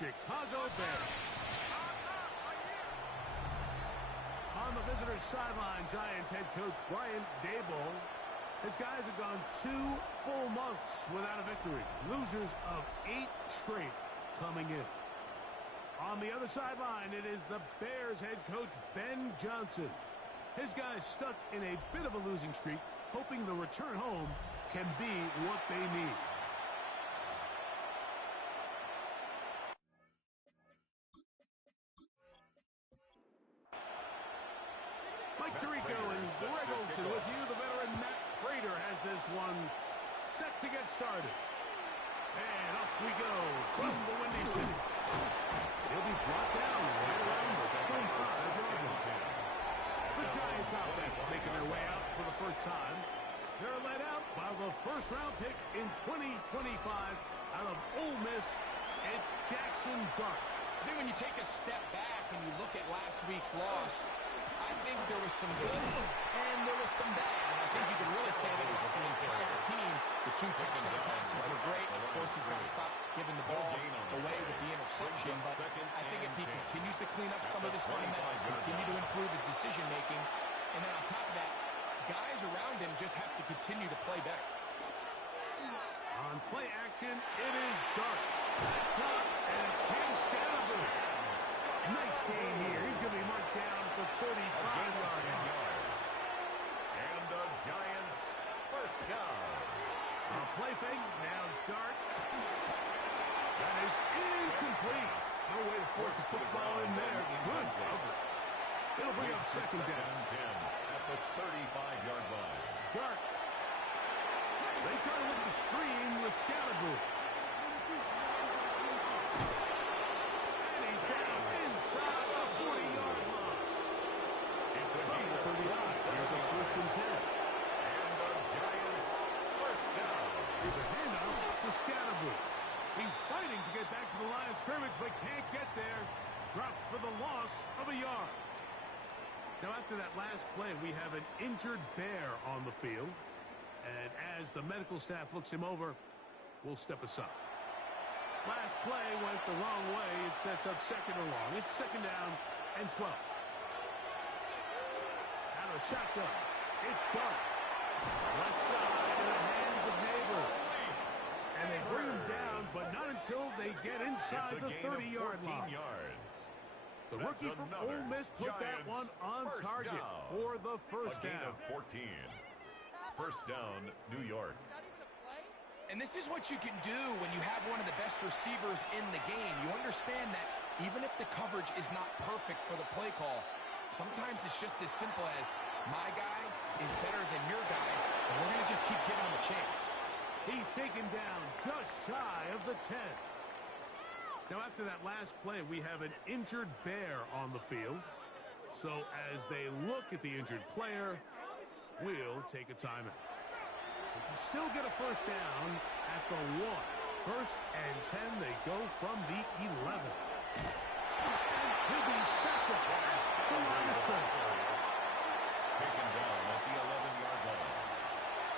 Chicago Bears. On the visitor's sideline, Giants head coach Brian Daboll. His guys have gone 2 full months without a victory. Losers of 8 straight coming in. On the other sideline, it is the Bears head coach Ben Johnson. His guys stuck in a bit of a losing streak, hoping the return home can be what they need. Mike Tirico and Greg Olsen with you. The veteran Matt Prater has this one set to get started. And off we go from the Windy City. He'll be brought down right around the 25-yard line. The Giants offense making their way out for the first time. They're led out by the first-round pick in 2025 out of Ole Miss. It's Jackson Dart. I think when you take a step back and you look at last week's loss, I think there was some good and there was some bad. And I think you can really say that about the entire team. The 2 touchdown passes were great. Of course, he's got to stop giving the ball away with the interception. But I think if he continues to clean up some of his fundamentals, continue to improve his decision-making, and then on top of that, guys around him just have to continue to play better. On play action, it is Dart. That's caught, and it's Cam Scatterboot. Nice game here. He's going to be marked down at the 35-yard line. And the Giants first down. A play fake. Now Dart. That is incomplete. No way to force the football in there. Good coverage. It'll bring up second down. 10 at the 35-yard line. Dart. They try to look at the screen with Scatterboot. And he's down inside the 40-yard line. It's a From the 39. Here's a first and 10. And the Giants first down. Here's a handoff to Scatterboot. He's fighting to get back to the line of scrimmage, but can't get there. Dropped for the loss of a yard. Now, after that last play, we have an injured Bear on the field. And as the medical staff looks him over, we'll step aside. Last play went the wrong way. It sets up second and long. It's second down and 12. Out of shotgun. It's Dart. Left side in the hands of Neighbor. And they bring him down, but not until they get inside the 30-yard line. The rookie from Ole Miss put that one on target for the first down. A gain of 14. First down, New York. And this is what you can do when you have one of the best receivers in the game. You understand that even if the coverage is not perfect for the play call, sometimes it's just as simple as my guy is better than your guy, and we're going to just keep giving him a chance. He's taken down just shy of the 10. Now, after that last play, we have an injured Bear on the field. So as they look at the injured player, we'll take a timeout. They can still get a first down at the 1. First and 10, they go from the 11. And he'll be stopped at the line of scrimmage. Taken down at the 11-yard line.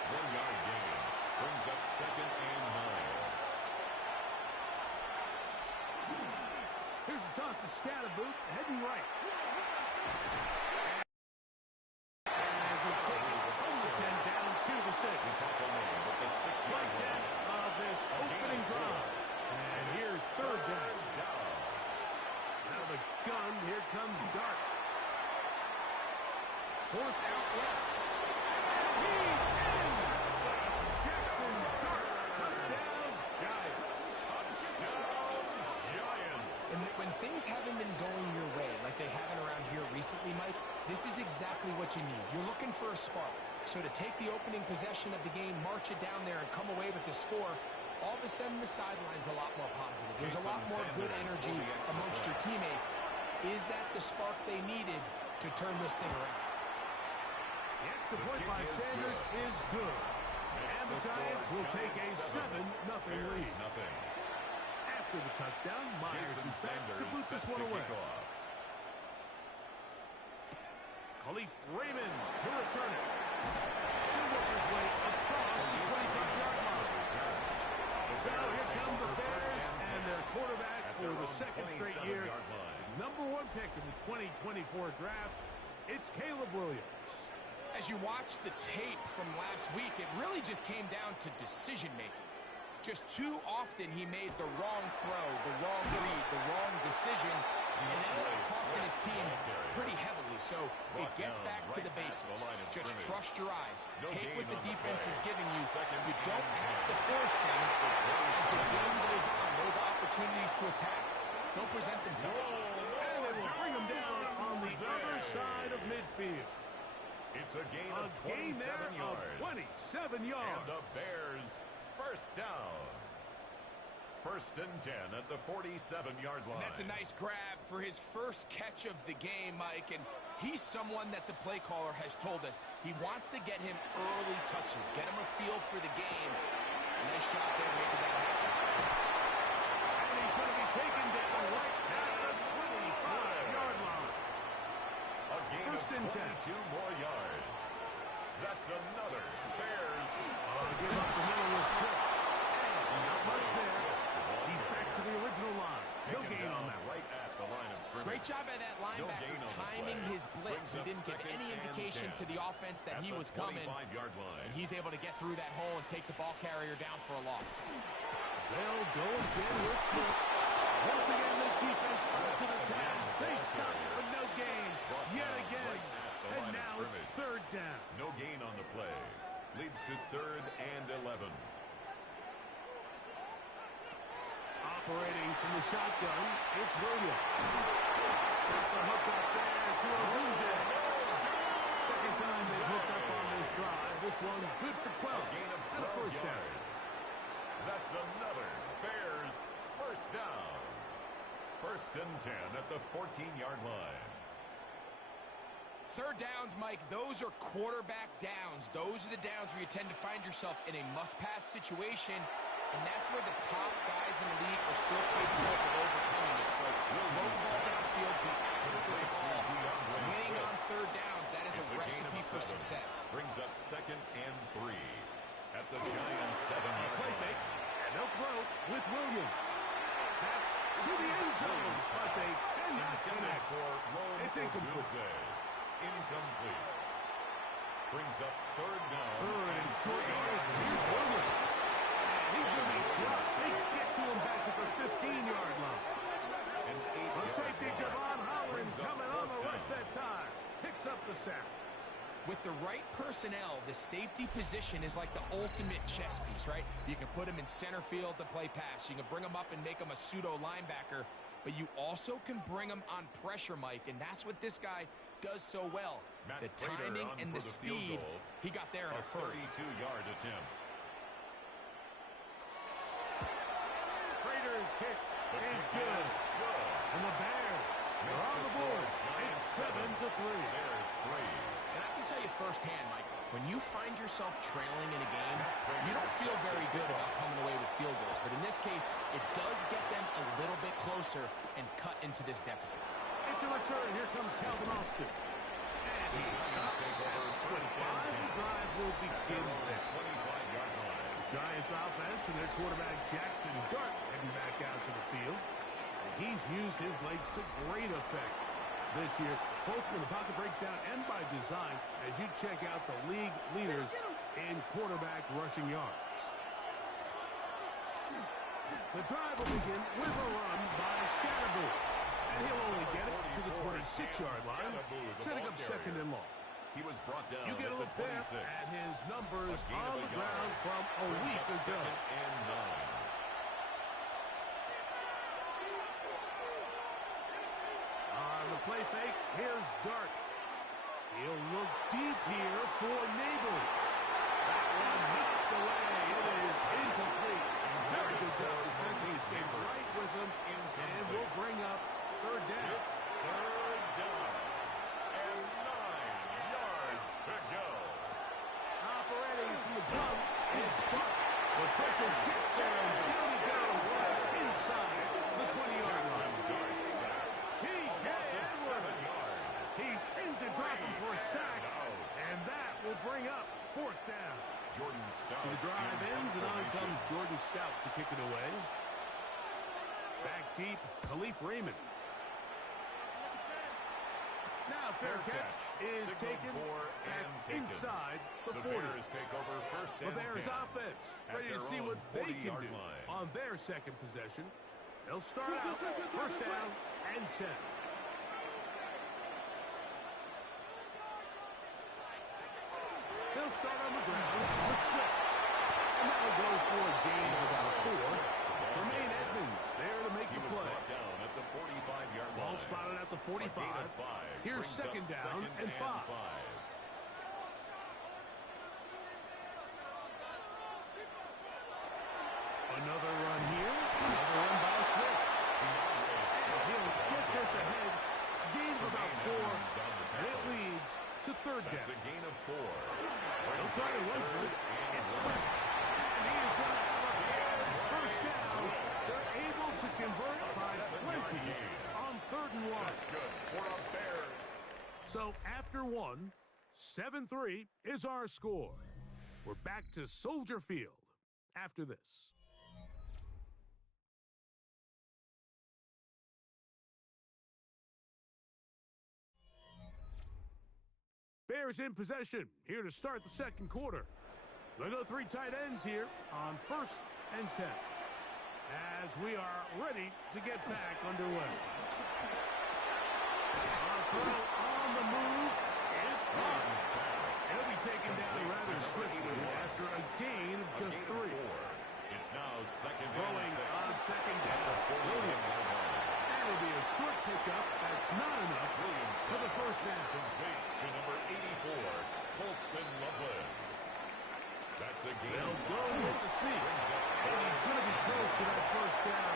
1-yard gain brings up second and 9. Here's the toss to Scatterboot, heading right. As they take it from the 10 down to the 6. Play 10 of this opening drive. And here's third down. Out of the gun, here comes Dart. Forced out left. He's in! Jackson Dart. Touchdown, Giants. Touchdown, Giants. And when things haven't been going your way like they haven't around here recently, Mike, this is exactly what you need. You're looking for a spark. So to take the opening possession of the game, march it down there, and come away with the score, all of a sudden the sideline's a lot more positive. There's a lot more good energy amongst your teammates. Is that the spark they needed to turn this thing around? The extra point by Sanders is good. And the Giants will take a 7-0 lead. After the touchdown, Myers is back to boot this one away. Khalif Raymond to return it. He'll work his way across the 25-yard line. So here come the Bears and their quarterback for the second straight year. Number 1 pick in the 2024 draft, it's Caleb Williams. As you watch the tape from last week, it really just came down to decision-making. Just too often he made the wrong throw, the wrong read, the wrong decision, and it ended up costing his team pretty heavily. So it gets back to the basics. Just trust your eyes. Take what the defense is giving you. You don't have to force things. As the game goes on, those opportunities to attack don't present themselves. And they will bring him down on the other side of midfield. It's a gain of 27 yards. 27 yards. And the Bears first down. First and 10 at the 47-yard line. And that's a nice grab for his first catch of the game, Mike. And he's someone that the play caller has told us he wants to get him early touches, get him a feel for the game. Nice job there making that happen. And he's going to be taken down right at the 25-yard line. A gain First and 10. 22 more yards. That's another Bears. Give up the middle with Swift. And not much there. He's back to the original line. No gain on that. Right at the line of scrimmage. Great job by that linebacker timing his blitz. He didn't give any indication to the offense that he was coming. And he's able to get through that hole and take the ball carrier down for a loss. They'll go again with Swift. Once again, this defense fell to the task. They stop for no gain. Yet again. And now it's third down. No gain on the play. Leads to 3rd and 11. Operating from the shotgun, it's Williams. Got the hook up there to Arunze. Second time they've hooked up on this drive. This one good for 12. Gain of 12 and a first down. yards. That's another Bears first down. First and 10 at the 14-yard line. Third downs, Mike, those are quarterback downs. Those are the downs where you tend to find yourself in a must-pass situation, and that's where the top guys in the league are still capable of overcoming it. So, low ball downfield, be accurate with the ball. Winning on third downs, that is a recipe for success. Brings up 2nd and 3 at the Giants 7-yard Play line. fake, and they'll throw with Williams. That's to the end zone, but they cannot connect. It's incomplete. Incomplete. Brings up 3rd down. Third and short yardage. Here's Williams. And he's going to be dropped. They get to him back at the 15-yard line. The safety, Javon Holland, coming on the rush that time. Picks up the sack. With the right personnel, the safety position is like the ultimate chess piece, right? You can put him in center field to play pass. You can bring him up and make him a pseudo linebacker, but you also can bring him on pressure, Mike, and that's what this guy does so well. The timing and the speed, he got there in a hurry. 32-yard attempt. Prater's kick is good. And the Bears are on the board. It's 7-3. Bears 3. And I can tell you firsthand, Mike, when you find yourself trailing in a game, you don't feel very good about coming away with field goals. But in this case, it does get them a little bit closer and cut into this deficit. It's a return. Here comes Calvin Austin. And he's stopped at 25. The drive will begin there. 25-yard line. Giants offense and their quarterback Jackson Dart heading back out to the field. And he's used his legs to great effect this year, both when the pocket breaks down and by design, as you check out the league leaders in quarterback rushing yards. The drive will begin with a run by Scatterboot. And he'll only get it to the 26-yard line, setting up 2nd and long. He was brought down. You get a look there at his numbers on the ground from a week ago. 2nd and 9. On the play fake, here's Dart. He'll look deep here for Neighbors. That one knocked away. It is incomplete. Very good job defensively. Stayed right with him. And we'll bring up 3rd down. It's 3rd down. And 9 yards to go. Operating from the jump, it's Dart. Patricia gets there, and down he goes right inside the 20-yard line. He's into dropping for a sack, and that will bring up 4th down. Jordan Stout. So the drive ends, and on comes Jordan Stout to kick it away. Back deep, Khalif Raymond. Now fair catch is taken back inside the 40. Bears take over first The and Bears 10 offense at ready to their see own what they can 40-yard do line. on their second possession. They'll start out first down and 10. They'll start on the ground with Swift. And that'll go for a gain of about 4. Tremaine Edmonds there to make He the was play. brought down at the 45-yard line. Ball spotted at the 45. A gain of 5 Here's brings second up down second and 5. Another run here. Another run by Swift. And he'll get this ahead. Gain of about 4. And it leads to third down. That's a gain of 4. They'll try to run for it. It's Swift. And he is going to have a Bears first down. They're able to convert by plenty on third and 1. That's good for a Bear. So after 1, 7-3 is our score. We're back to Soldier Field after this. Bears in possession here to start the second quarter. They'll go 3 tight ends here on first and 10 as we are ready to get back underway. Our throw on the move is caught. He'll be taken down rather swiftly after a gain of just 3. It's now second Throwing and 6. on second down. Williams. That'll be a short pickup. That's not enough for the first down. Complete to number 84, Colston Loveland. That's a gain. They'll go with the sneak. And he's going to be close to that first down.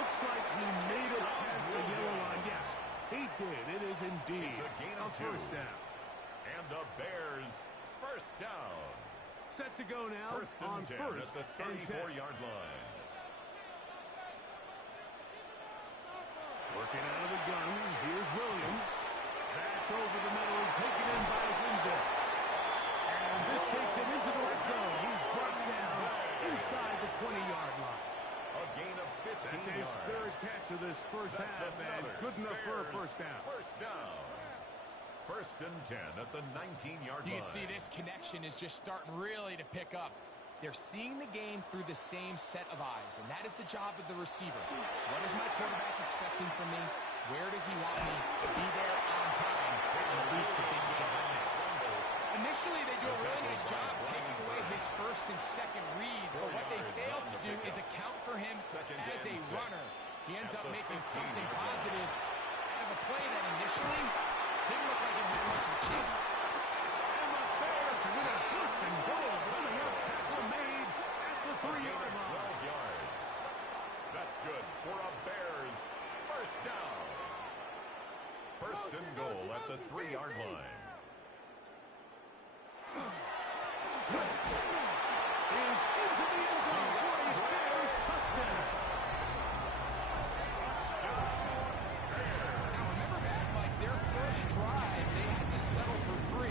Looks like he made it past the yellow line. Yes, he did. It is indeed It's a gain of 2. first down. And the Bears first down. Set to go now First on and 10 first at the and 10. 34-yard line. Working out of the gun. Here's Williams. That's over the middle, taken in by Gunzel. And this takes him into the red zone. He's brought down inside the 20-yard line. A gain of 15 That's his yards. third catch of this first That's half, and another good enough for a Bears first down. First down. First and 10 at the 19-yard line. You can see this connection is just starting really to pick up. They're seeing the game through the same set of eyes, and that is the job of the receiver. What is my quarterback expecting from me? Where does he want me to be there on time? And it leads to big gains like this. Initially, they do a really nice job taking away his first and second read, but what they fail to do is account for him as a runner. He ends up making something positive out of a play that initially didn't look like it had much of a chance. And the Bears with a first and goal coming up. Tackle made at the 3-yard line. 12 yards. That's good for a Bears first down. First and goal at the 3-yard line. Swift is into the end zone for a Bears touchdown. Now remember back, like their first drive, they had to settle for 3.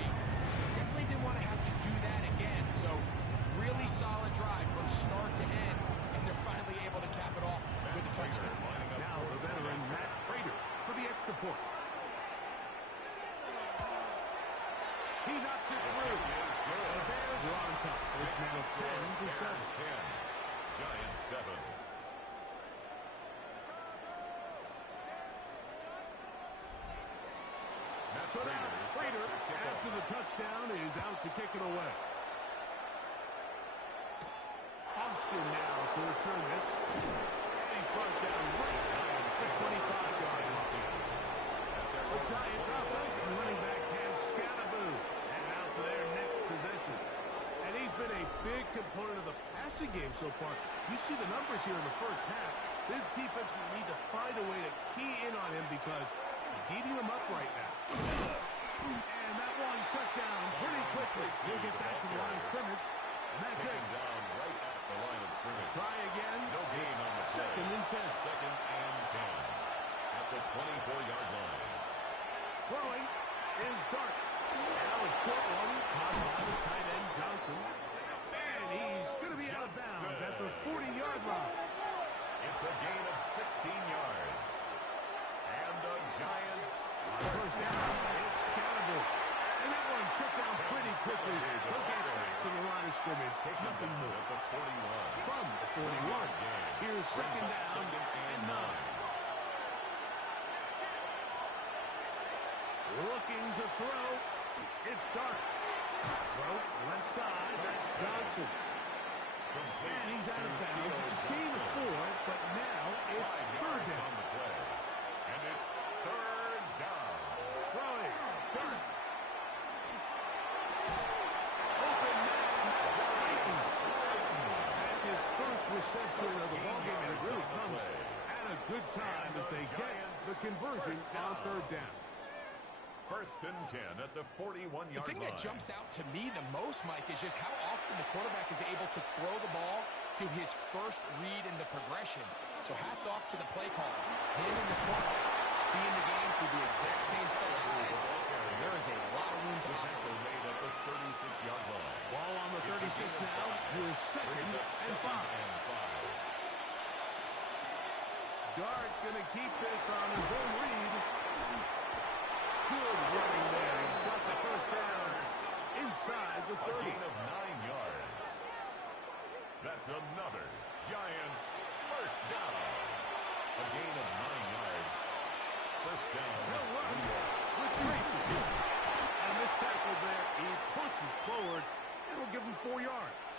Definitely didn't want to have to do that again. So really solid drive from start to end, and they're finally able to cap it off with a touchdown. Now the veteran Matt Prater for the extra point. He knocks it through. The Bears are on top. It's now 10-7. Giants 7. So now Prater, after the touchdown, is out to kick it away. Austin now to return this. And he's brought down right at the 25-yard line. The Giants offense and running back has Scalaboo. And now for their next possession. And he's been a big component of the passing game so far. You see the numbers here in the first half. This defense will need to find a way to key in on him because he's eating them up right now. And that one shut down pretty quickly. He'll get back to the line of scrimmage. And that's it. Down right at the line of scrimmage. Try again. No gain on the play. Second and 10. Second and 10 at the 24-yard line. Throwing is Dart. Now a short one caught by the tight end Johnson. And he's going to be out of bounds at the 40-yard line. It's a gain of 16 second down and 9. Looking to throw. It's Dart. Throw left side. That's Johnson. And he's out of bounds. It's a gain of 4, but now it's third down. And it's third down. Throwing. Dart. Open man. Slayton. That's his first reception of the ballgame, and it really comes at a good time as they get the conversion on third down. First and 10 at the 41-yard line. The thing that jumps out to me the most, Mike, is just how often the quarterback is able to throw the ball to his first read in the progression. So hats off to the play caller. Him and the quarterback seeing the game through the exact same set of eyes. And there is a lot of room to tackle made at the 36-yard line. Ball on the 36 now. Here's second and 5. Dart's going to keep this on his own read. Good running there. He's got the first down inside the 30. A gain of 9 yards. That's another Giants first down. A gain of 9 yards. First down. He'll run with Tracy. And this tackle there, he pushes forward. It'll give him 4 yards.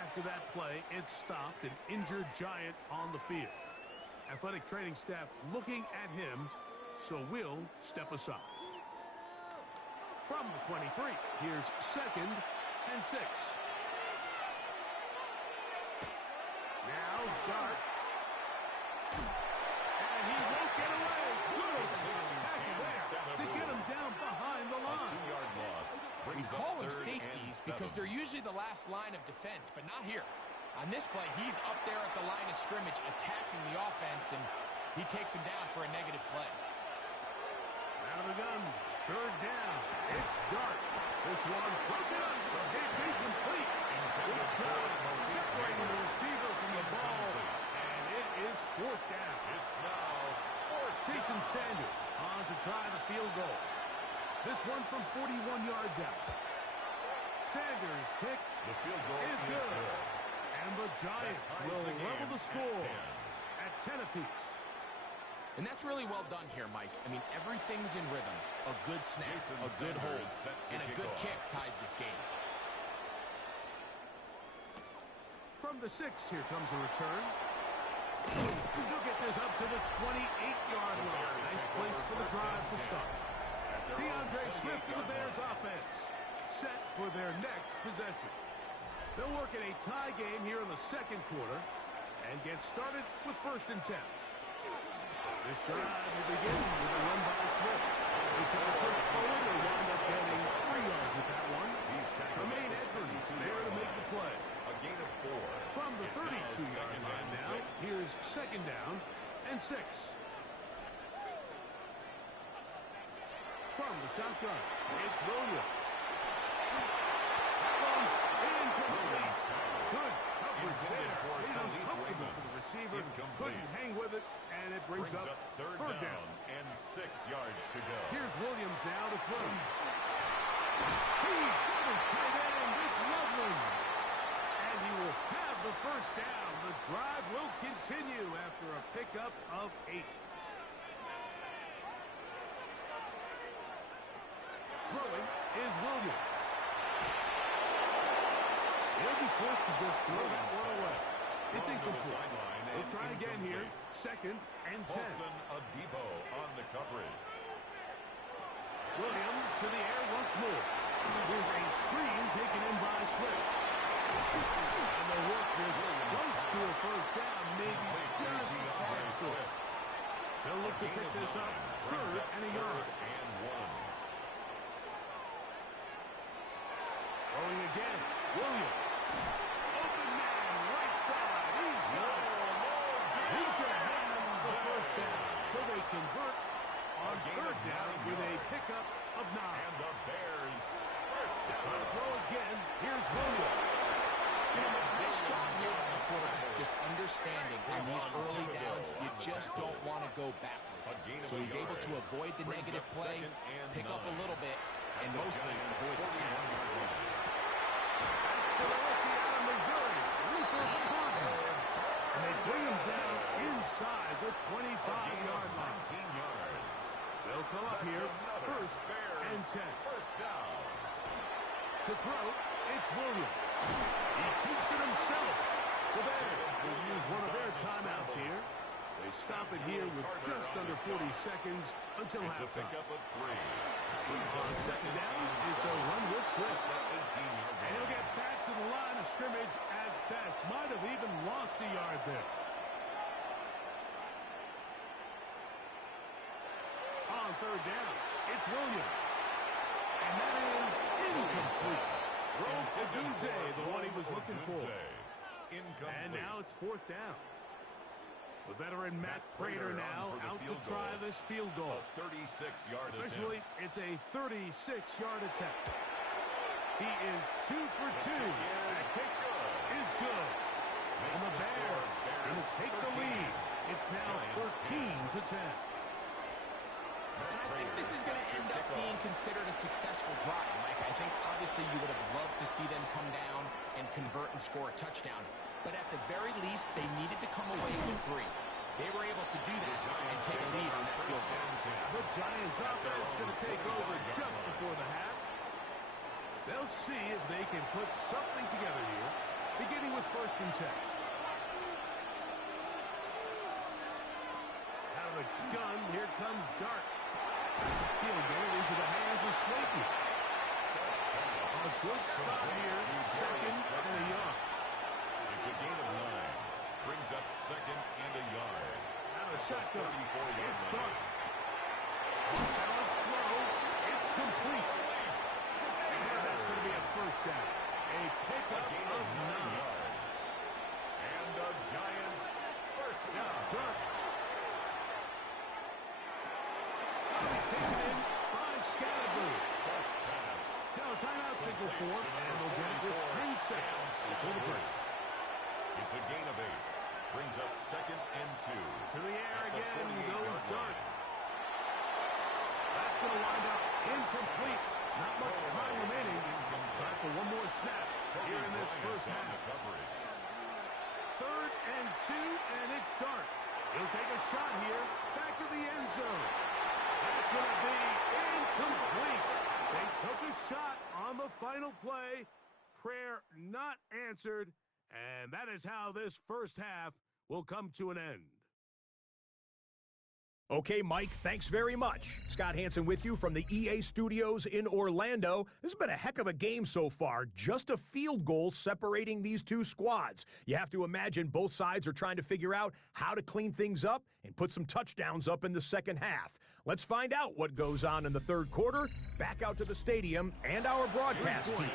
After that play, it stopped an injured Giant on the field. Athletic training staff looking at him, so we'll step aside. From the 23, here's second and 6. Now Dart. And he won't get away. Good tackle there to get him down behind the line. A 2-yard loss. We call them safeties because they're usually the last line of defense, but not here. On this play, he's up there at the line of scrimmage attacking the offense, and he takes him down for a negative play. Out of the gun, third down. It's Dart. This one broken up. It's incomplete. Good job separating the receiver from the ball, and it is fourth down. It's now fourth down. Jason Sanders on to try the field goal. This one from 41 yards out. Sanders' kick The field goal is good. And the Giants will level the score at 10 apiece. And that's really well done here, Mike. I mean, everything's in rhythm. A good snap, a good hold, and a good kick ties this game. From the 6, here comes a return. He'll get this up to the 28-yard line. Nice place for the drive to start. DeAndre Swift of the Bears offense set for their next possession. They'll work in a tie game here in the second quarter and get started with first and 10. This drive will begin with a run by Swift. They try to push forward. They wind up getting 3 yards with that one. Tremaine Edmonds there to make the play. A gain of 4. From the 32-yard line now, here's second down and 6. From the shotgun, it's Williams. That one's incomplete. Good coverage there. Made uncomfortable for the receiver. Couldn't hang with it, and it brings up third down. And 6 yards to go. Here's Williams now to throw. He's got his tight end. It's Loveland. And he will have the first down. The drive will continue after a pickup of 8. Throwing is Williams. He'll be forced to just throw that one away. It's incomplete. We'll try again here. Second and 10. Paulson Adebo on the coverage. Williams to the air once more. There's a screen taken in by Swift. And they'll work this close to a first down, maybe just a tad short. They'll look to pick this up third and a yard. And 1. Throwing again. Williams. Open man, right side. He's got it. He's going to have the first down. So they convert on third down with a pickup of 9. And the Bears first down. Throw again. Here's Williams. Nice job here by the quarterback, just understanding on these early downs, you just don't want to go backwards. So he's able to avoid the negative play, pick up a little bit, and mostly avoid the sack. That's for the rookie out of Missouri, Luther Burden. And they inside the 25-yard line. 19 yards. They'll come up here, first and 10. First down. To throw, it's Williams. He keeps it himself. The Bears will use one of their timeouts here. They stop it here with just under 40 seconds until halftime. It's a pickup of 3. On second down, it's a run with Swift. And he'll get back to the line of scrimmage at best. Might have even lost a yard there. On third down, it's Williams. And that is incomplete. Throw to Dunze, the one he was looking for. And now it's fourth down. The veteran Matt Prater now out to try this field goal. 36-yard Officially, it's a 36-yard attempt. He is 2 for 2. That kick is good. And the Bears going to take the lead. It's now 13-10. I think this is going to end up being considered a successful drive, Mike. I think obviously you would have loved to see them come down and convert and score a touchdown. But at the very least, they needed to come away with 3. They were able to do that and take a lead on that field goal. The Giants offense going to take over just before the half. They'll see if they can put something together here, beginning with first and 10. Out of the gun, here comes Dart. He'll go into the hands of Slayton. A good stop here, second and a yard. It's a gain of 9. Brings up second and a yard. Out of shotgun, it's Dart. Off Balance throw, it's complete. And that's going to be a first down. A pickup of 9 yards. And the Giants first down. Dart. Taken in by Scalaboo. Now a timeout signal for, and they'll get it with 10 seconds until the break. It's a gain of 8. Brings up second and 2. To the air again goes Dart. That's going to wind up incomplete. Not much time remaining. Time for one more snap here in this first half. Third and 2, and it's Dart. He'll take a shot here. Back to the end zone. That's going to be incomplete. They took a shot on the final play. Prayer not answered. And that is how this first half will come to an end. Okay, Mike, thanks very much. Scott Hansen with you from the EA Studios in Orlando. This has been a heck of a game so far. Just a field goal separating these two squads. You have to imagine both sides are trying to figure out how to clean things up and put some touchdowns up in the second half. Let's find out what goes on in the third quarter. Back out to the stadium and our broadcast team,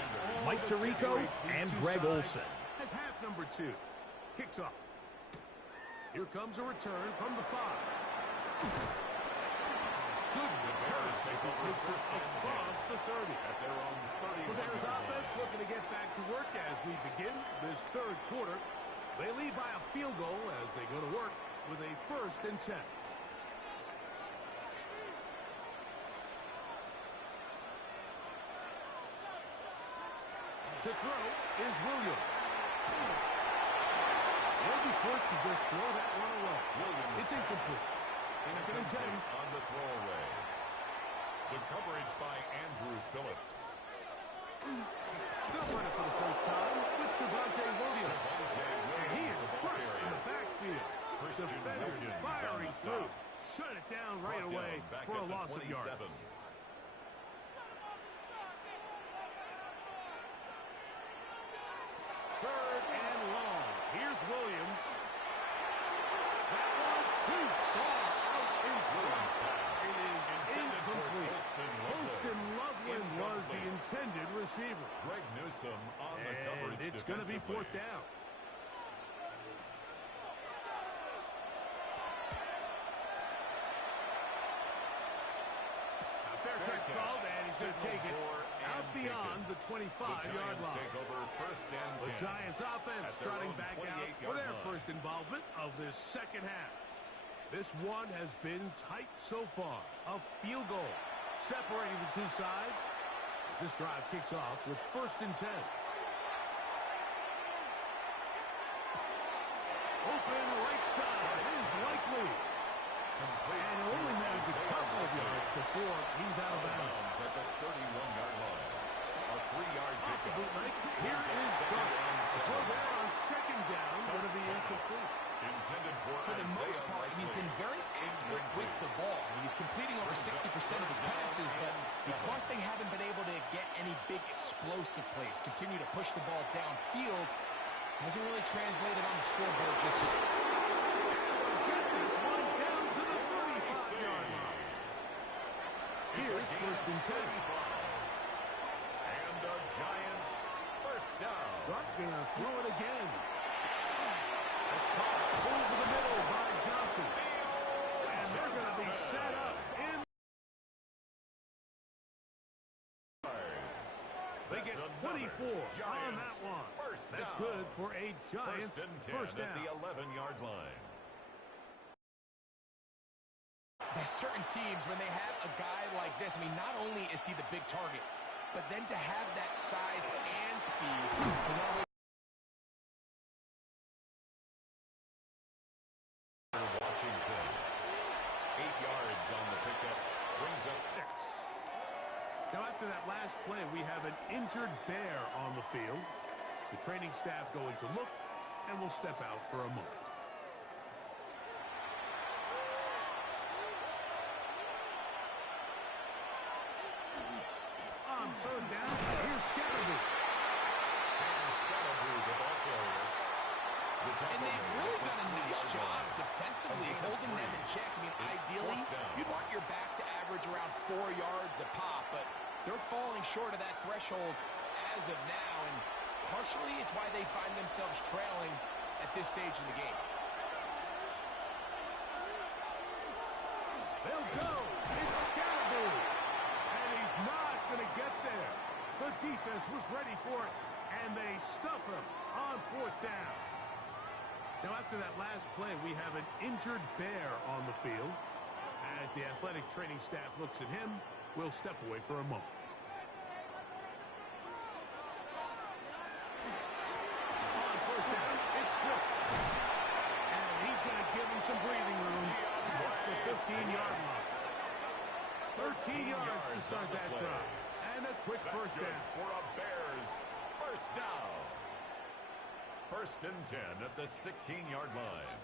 Mike Tirico and Greg Olson. As half number 2 kicks off. Here comes a return from the 5. Good return as he takes it across the 30. The Bears offense looking to get back to work as we begin this third quarter. They lead by a field goal as they go to work with a first and 10. To throw is Williams. They'll be forced to just throw that one away. It's incomplete. Second and 10. On the throwaway. The coverage by Andrew Phillips. They'll run it for the first time with Devontae Williams. And he is crushed in the backfield. Defenders firing through. Shut it down right away for a loss of yardage. Third and long. Here's Williams. That one too far out in front. It is incomplete. Holston Loveland was the intended receiver. Greg Newsome on the coverage. And it's going to be fourth down. A fair catch called, and he's going to take it out beyond the 25-yard line. Take over first and 10. The Giants offense trotting back out for their first involvement of this second half. This one has been tight so far. A field goal separating the two sides as this drive kicks off with first and 10. Open right side is incomplete. And he'll only manage a couple of yards before he's out of bounds. At the 31-yard line. A 3-yard Off the pickup. bootleg. Here is Dark. The throw there on second down. Going to be incomplete. Intended For the most part, he's been very accurate with the ball. I mean, he's completing over 60% of his passes, but because they haven't been able to get any big explosive plays, continue to push the ball downfield, hasn't really translated on the scoreboard just yet. Get this one down to the 35-yard line. Here's first and 10. And the Giants first down. Dark going to throw it again. It's caught over the middle by Johnson. And they're going to be set up in. They get 24 on that one. That's good for a Giants first down. At the 11-yard line. There's certain teams, when they have a guy like this, I mean, not only is he the big target, but then to have that size and speed to not only Washington. 8 yards on the pickup. Brings up 6. Now, after that last play, we have an injured bear on the field. The training staff going to look, and will step out for a moment. On third down, here's Scatterboo. And Scatterboo, the ball carrier. And they've really done a nice job defensively holding them in check. I mean, ideally, you'd want your back to average around 4 yards a pop, but they're falling short of that threshold as of now, and partially it's why they find themselves trailing at this stage in the game. They'll go. It's Scatterboo. And he's not going to get there. The defense was ready for it, and they stuff him on fourth down. Now, after that last play, we have an injured bear on the field. As the athletic training staff looks at him, we'll step away for a moment. On first down, it's Swift. And he's going to give him some breathing room past the 15-yard line. 13 yards to start that drive. And a quick first down. For a Bears first down. First and 10 at the 16-yard line.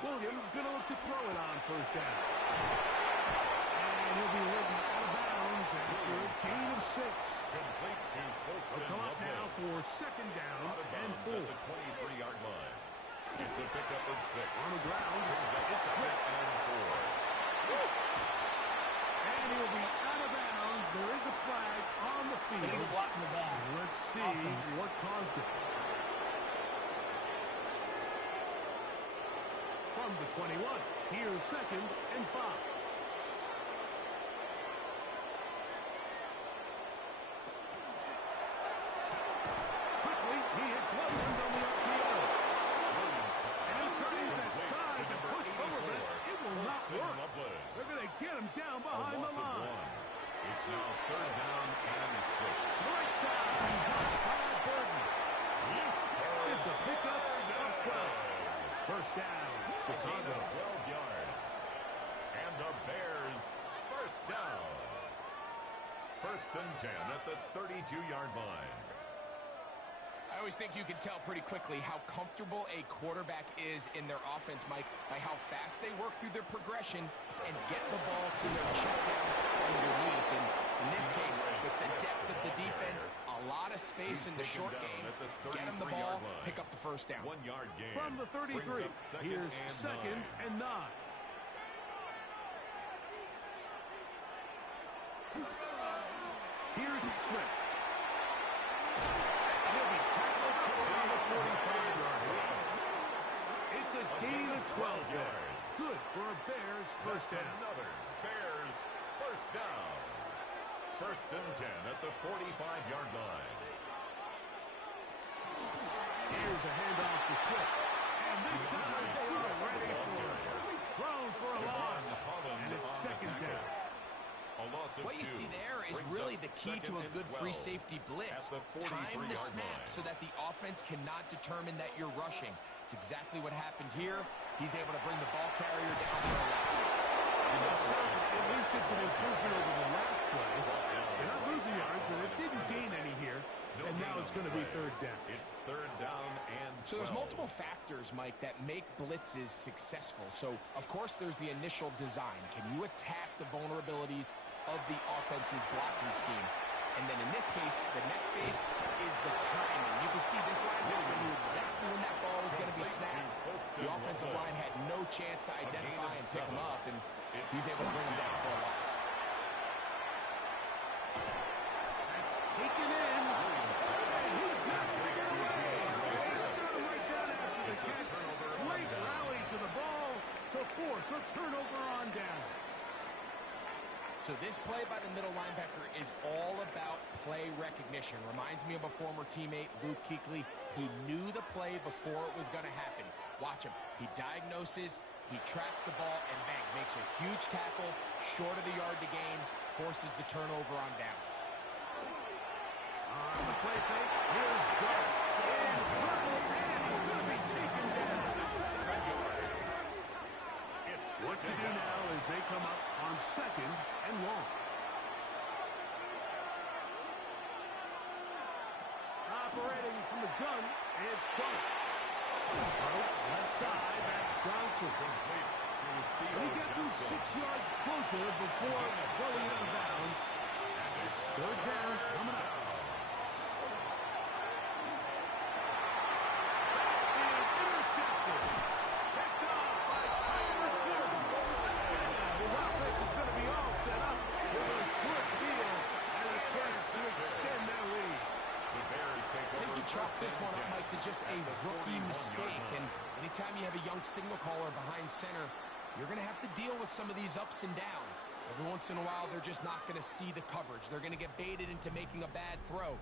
Williams going to look to throw it on first down. And he'll be ridden out of bounds after a gain of 6. Complete to Colston. They'll come up now for second down and 4. At the 23-yard line. It's a pickup of 6. On the ground, It's Swift and 4. And he'll be out of bounds. There is a flag on the field. Let's see what caused it. From the 21, here's second and 5. Quickly, he hits Williams on the upfield. And he tries that size and push forward, but it will not work. They're going to get him down behind the line. It's now third down and 6. Strikes out and got by Burton. It's a pickup of 12. First down, Chicago. 12 yards. And the Bears first down. First and 10 at the 32-yard line. I always think you can tell pretty quickly how comfortable a quarterback is in their offense, Mike, by how fast they work through their progression and get the ball to their check down underneath. And in this case, with the depth of the defense, a lot of space in the short game, get them the ball, pick up the first down. 1 yard gain. From the 33, here's second and 9. Here's Swift. He'll be tackled on the 45-yard line. It's a gain of 12 yards. Good for a Bears first down. Another Bears first down. First and 10 at the 45-yard line. Here's a handoff to Swift. And this time they are ready for it. Thrown for a loss. And it's second down. A loss What you see there is really the key to a good free safety blitz. Time the snap so that the offense cannot determine that you're rushing. It's exactly what happened here. He's able to bring the ball carrier down for a loss. At least it's an improvement over the last play. They're not losing yards, but it didn't gain any here. And now it's going to be third down. It's third down and 12. So there's multiple factors, Mike, that make blitzes successful. So, of course, there's the initial design. Can you attack the vulnerabilities of the offense's blocking scheme? And then in this case, the next phase is the timing. You can see this linebacker knew exactly when that ball was going to be snapped. The offensive line had no chance to identify and pick him up, and he's able to bring him down for a loss. That's taken in. And he's not going to get away. He's got him right down after the catch. Great rally to the ball to force a turnover on down. So this play by the middle linebacker is all about play recognition. Reminds me of a former teammate, Luke Kuechly. He knew the play before it was going to happen. Watch him. He diagnoses, he tracks the ball, and bang, makes a huge tackle, short of the yard to gain, forces the turnover on downs. On the play fake, here's Darts. And trouble, and he's going to be taken down. What to do now is they come up on second and long. Operating from the gun, it's Dart. Left side, that's Johnson. And he gets him 6 yards closer before going out of bounds. It's third down coming up. That is intercepted. Picked off by Kyler Gordon. And his offense is going to be all set up with a swift field and a chance to extend their lead. I think you chalk this one up, Mike, to just a rookie mistake. And anytime you have a young signal caller behind center, you're going to have to deal with some of these ups and downs. Every once in a while, they're just not going to see the coverage. They're going to get baited into making a bad throw.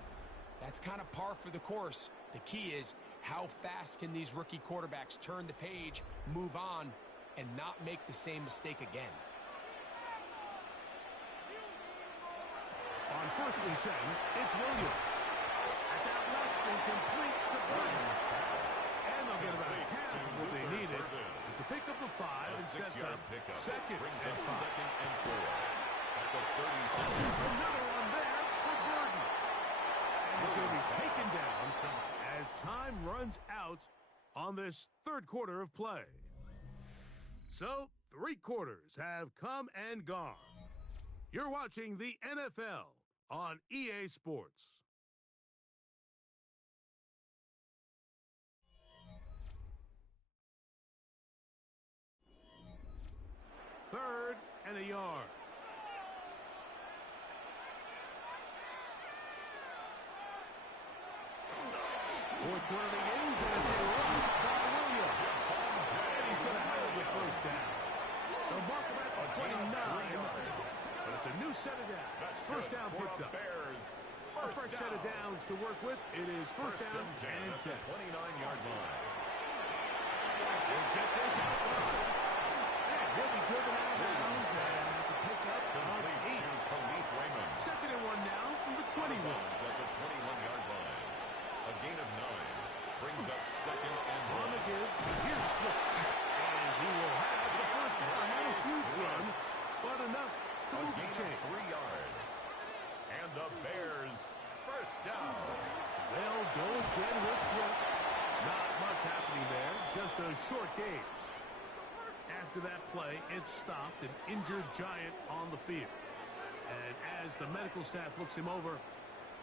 That's kind of par for the course. The key is how fast can these rookie quarterbacks turn the page, move on, and not make the same mistake again. On first and 10, it's Williams. That's out left and complete to Burns. And they'll get about half of what they needed. It's a pickup of 5 and sets up second and 5. Second and 4 at the 36. Another one there for Burton. And it's going to be taken down as time runs out on this third quarter of play. So, 3 quarters have come and gone. You're watching the NFL on EA Sports. Third and a yard. Fourth quarter of the games, and it's a run by Williams. And he's going to have the first down. They'll mark him at the 29, but it's a new set of downs. First down picked up. Our first set of downs to work with, it is first down and 10. 29-yard line. They'll get this out. He'll be driven out of bounds, and it's a pickup of 8. Second and 1 now from the 21. At the 21-yard line. A gain of 9 brings up second and 1. On the give, here's Swift. And he will have the first down. Not a huge run, but enough to move the chain. 3 yards. And the Bears first down. They'll go again with Swift. Not much happening there, just a short game. After that play, it stopped an injured Giant on the field. And as the medical staff looks him over,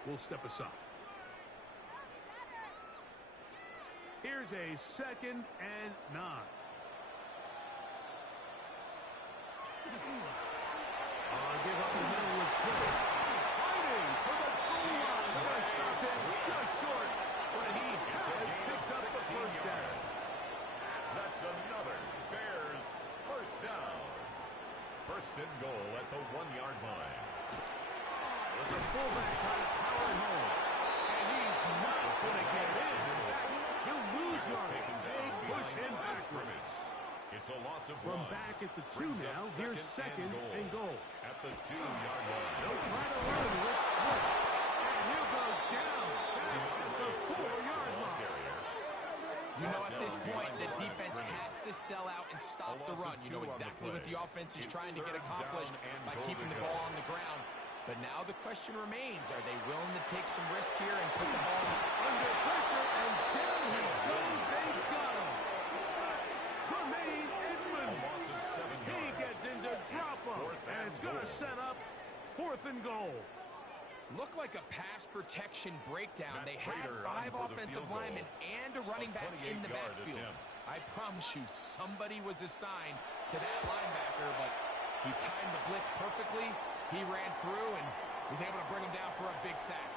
we'll step aside. Here's a second and 9. Give up the middle with Swift. Fighting for the goal line. They're going to stop him just short, but he has picked up the first down. That's another Bears first down. First and goal at the 1-yard line. With the fullback trying to power it home. And he's not going to get in. In fact, he'll lose yardage. They push him backwards. It's a loss of From 1. back at the 2 now, here's second and goal. At the 2-yard line. point, the defense has to sell out and stop the run. You know exactly what the offense is trying to get accomplished by keeping the ball on the ground. But now the question remains, are they willing to take some risk here and put the ball under pressure, and down he goes. They got him. Tremaine Edmonds. He gets into drop-up, and it's going to set up 4th and goal. Looked like a pass protection breakdown. They had 5 offensive linemen and a running back in the backfield. I promise you, somebody was assigned to that linebacker, but he timed the blitz perfectly. He ran through and was able to bring him down for a big sack.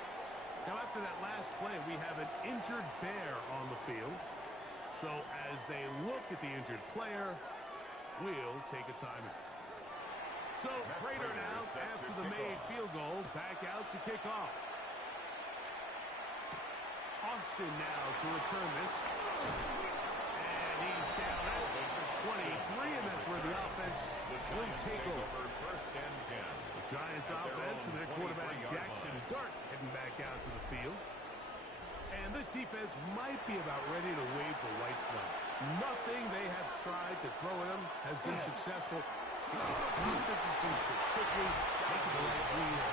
Now, after that last play, we have an injured Bear on the field. So as they look at the injured player, we'll take a timeout. So Prater now, after the made field goal, back out to kick off. Austin now to return this. And he's down at 23, and that's where the offense will take over. First and 10. The Giants offense and their quarterback Jackson Dart heading back out to the field. And this defense might be about ready to wave the white flag. Nothing they have tried to throw at them has been successful. Processes things so quickly, making the right read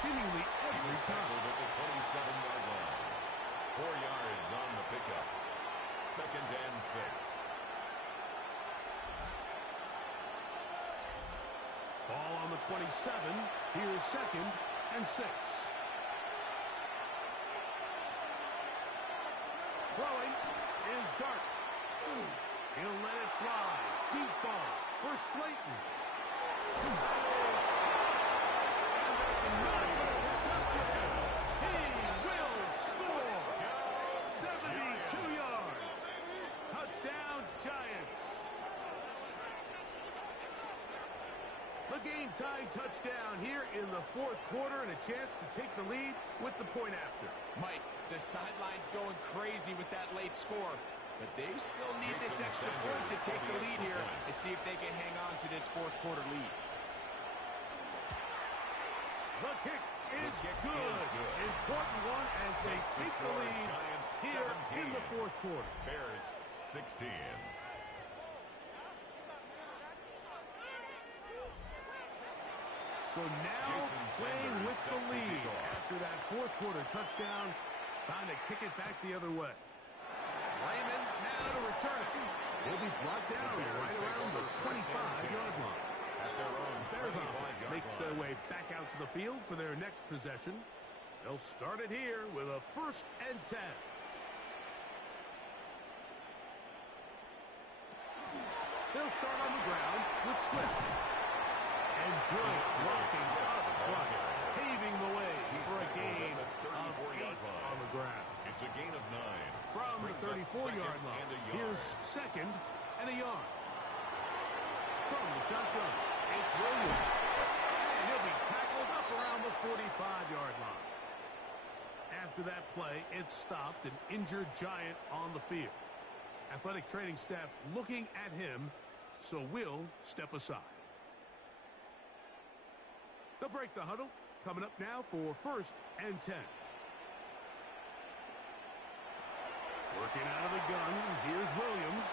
seemingly every time. At the 27-yard line. 4 yards on the pickup. 2nd and 6. Ball on the 27. Here's 2nd and 6. Throwing is Dart. He'll let it fly. Deep ball for Slayton. He will score. 72 yards. Touchdown, Giants. The game-tying touchdown here in the 4th quarter, and a chance to take the lead with the point after. Mike, the sideline's going crazy with that late score. But they still need this extra point to take the lead here and see if they can hang on to this 4th quarter lead. The kick is good. Important one as they take the lead here in the 4th quarter. Bears 16. So now playing with the lead after that 4th quarter touchdown, trying to kick it back the other way. Raymond now to return it. He'll be brought down right around the 25-yard line. Bears offense makes their way back out to the field for their next possession. They'll start it here with a 1st and 10. They'll start on the ground with Swift. And good blocking up front, paving the way for a gain of 8 on the ground. It's a gain of 9. From the 34-yard line, here's 2nd and a yard. From the shotgun, it's Williams. And he'll be tackled up around the 45-yard line. After that play, it stopped an injured Giant on the field. Athletic training staff looking at him, so we'll step aside. They'll break the huddle. Coming up now for 1st and 10. Working out of the gun, here's Williams.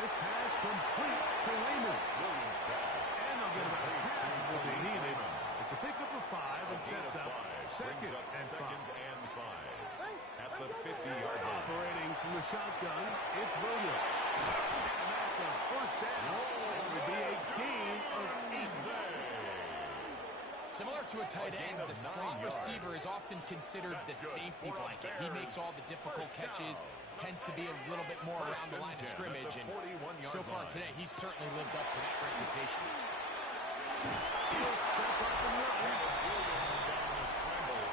This pass complete to Raymond. Williams pass. And they'll get about half of what they needed. It's a pickup of 5 and sets up 2nd and 5. At the 50-yard line. Operating from the shotgun, it's Williams. And that's a 1st down. It would be a gain of 8. Similar to a tight end, the slot receiver is often considered the safety blanket. He makes all the difficult catches, tends to be a little bit more around the line of scrimmage, and so far today, he's certainly lived up to that reputation. He'll step up and run. Williams on the scramble.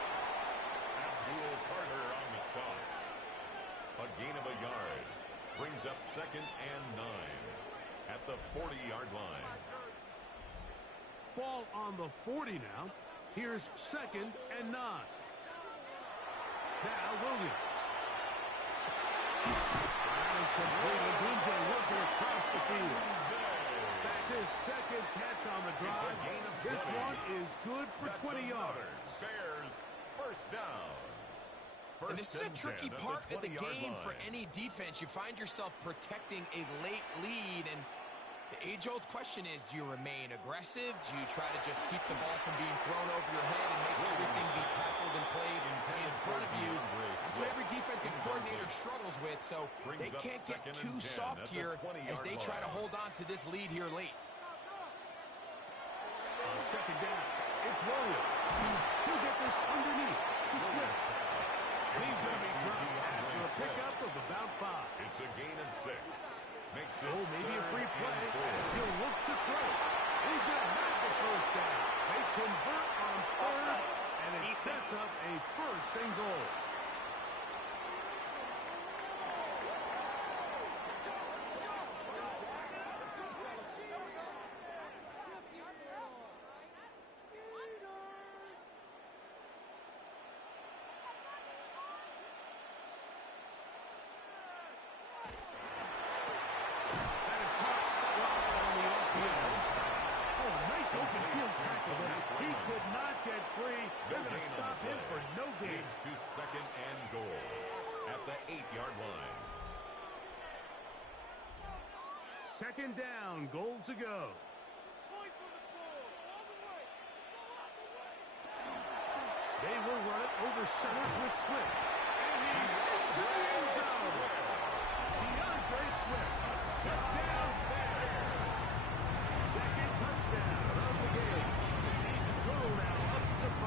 Abdul Carter on the stop. A gain of a yard. Brings up 2nd and 9 at the 40-yard line. Ball on the 40 now. Here's 2nd and 9. Now Williams. That is completed. Dunze working across the field. That's his 2nd catch on the drive. This one is good for 20 yards. Bears 1st down. And this is a tricky part of the game for any defense. You find yourself protecting a late lead, and the age-old question is, do you remain aggressive? Do you try to just keep the ball from being thrown over your head and make everything be tackled and played in front of you? That's what every defensive coordinator struggles with, so they can't get too soft here as they try to hold on to this lead here late. On second down, it's Williams. He'll get this underneath to Swift. And he's going to be dropped after a pickup of about 5. It's a gain of 6. Makes it maybe a free play as he'll look to throw. He's going to have the first down. They convert on third, and it sets up a first and goal. He could not get free. They're going to stop him for no gain. To second and goal at the 8-yard line. Second down, goal to go. They will run it over center with Swift. And he's into the end zone. DeAndre Swift. Touchdown Bears. Second touchdown of the game. The season total now up to 5.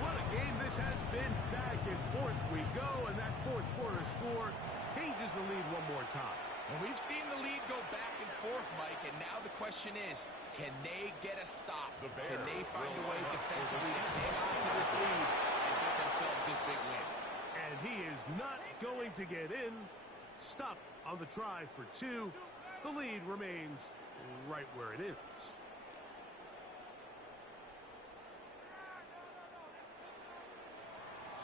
What a game this has been. Back and forth we go, and that fourth quarter score changes the lead one more time. And we've seen the lead go back and forth, Mike, and now the question is, can they get a stop? Can they find a way defensively to hang on to this lead and get themselves this big win? And he is not going to get in. Stop on the try for 2. The lead remains right where it is.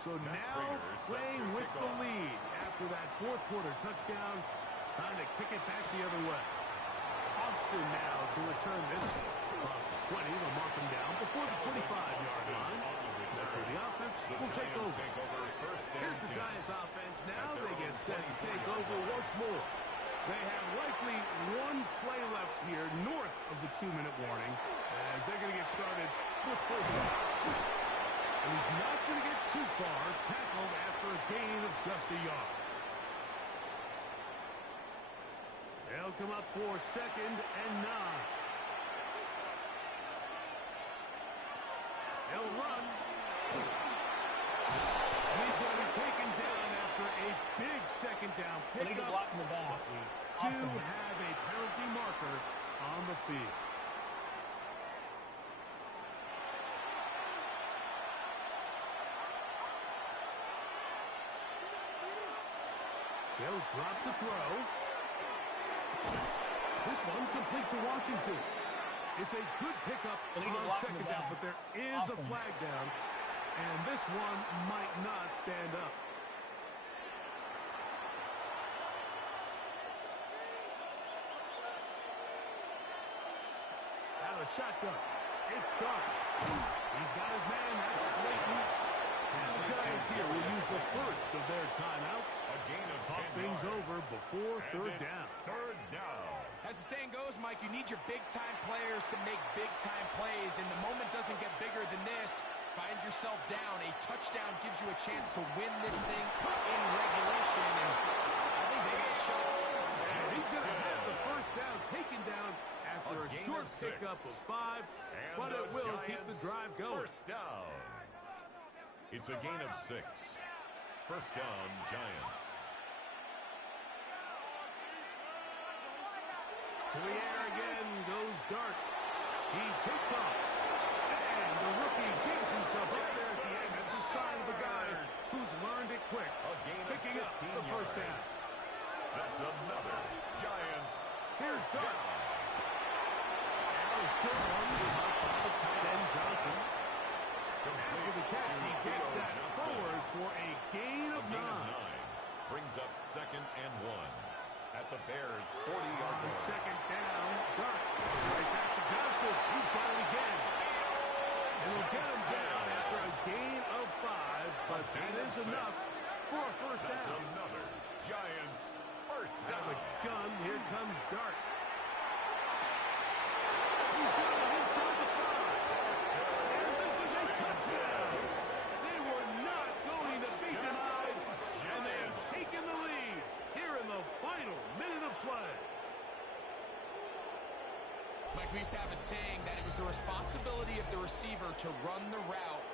So now playing with the lead after that fourth quarter touchdown. Time to kick it back the other way. Austin now to return this across the 20. They'll mark him down before the 25-yard line. That's where the offense will take over. Here's the Giants offense now. They get set to take over once more. They have likely one play left here north of the 2-minute warning as they're going to get started with first down. And he's not going to get too far, tackled after a gain of just a yard. They'll come up for second and 9. They'll run. He's going to be taken down after a big second down pickup. But we do have a penalty marker on the field. They'll drop to throw. This one complete to Washington. It's a good pickup on second down, but there is a flag down, and this one might not stand up. Out of shotgun. It's Dart. He's got his man. That's Slayton. And the Giants here will use the first of their timeouts. A gain of Talk 10 things yards. over before third down. Third down. As the saying goes, Mike, you need your big-time players to make big-time plays, and the moment doesn't get bigger than this. Find yourself down. A touchdown gives you a chance to win this thing in regulation, and I think they got shot. And he's going to have the first down taken down after a short pickup of 5, but it will keep the drive going. First down. It's a gain of 6. First down, Giants. To the air again goes Dart. He takes off. And the rookie gives himself up there at the end. That's a sign of a guy who's learned it quick. Picking up the first down. That's another Giants. Here's Dart. Now a short one is up by the tight end Johnson. After the catch, he gets that forward for a gain of 9. Brings up second and 1. At the Bears' 40-yard line. Second down, Dart. Right back to Johnson. He's got it again. And he'll get him down after a gain used to have a saying that it was the responsibility of the receiver to run the route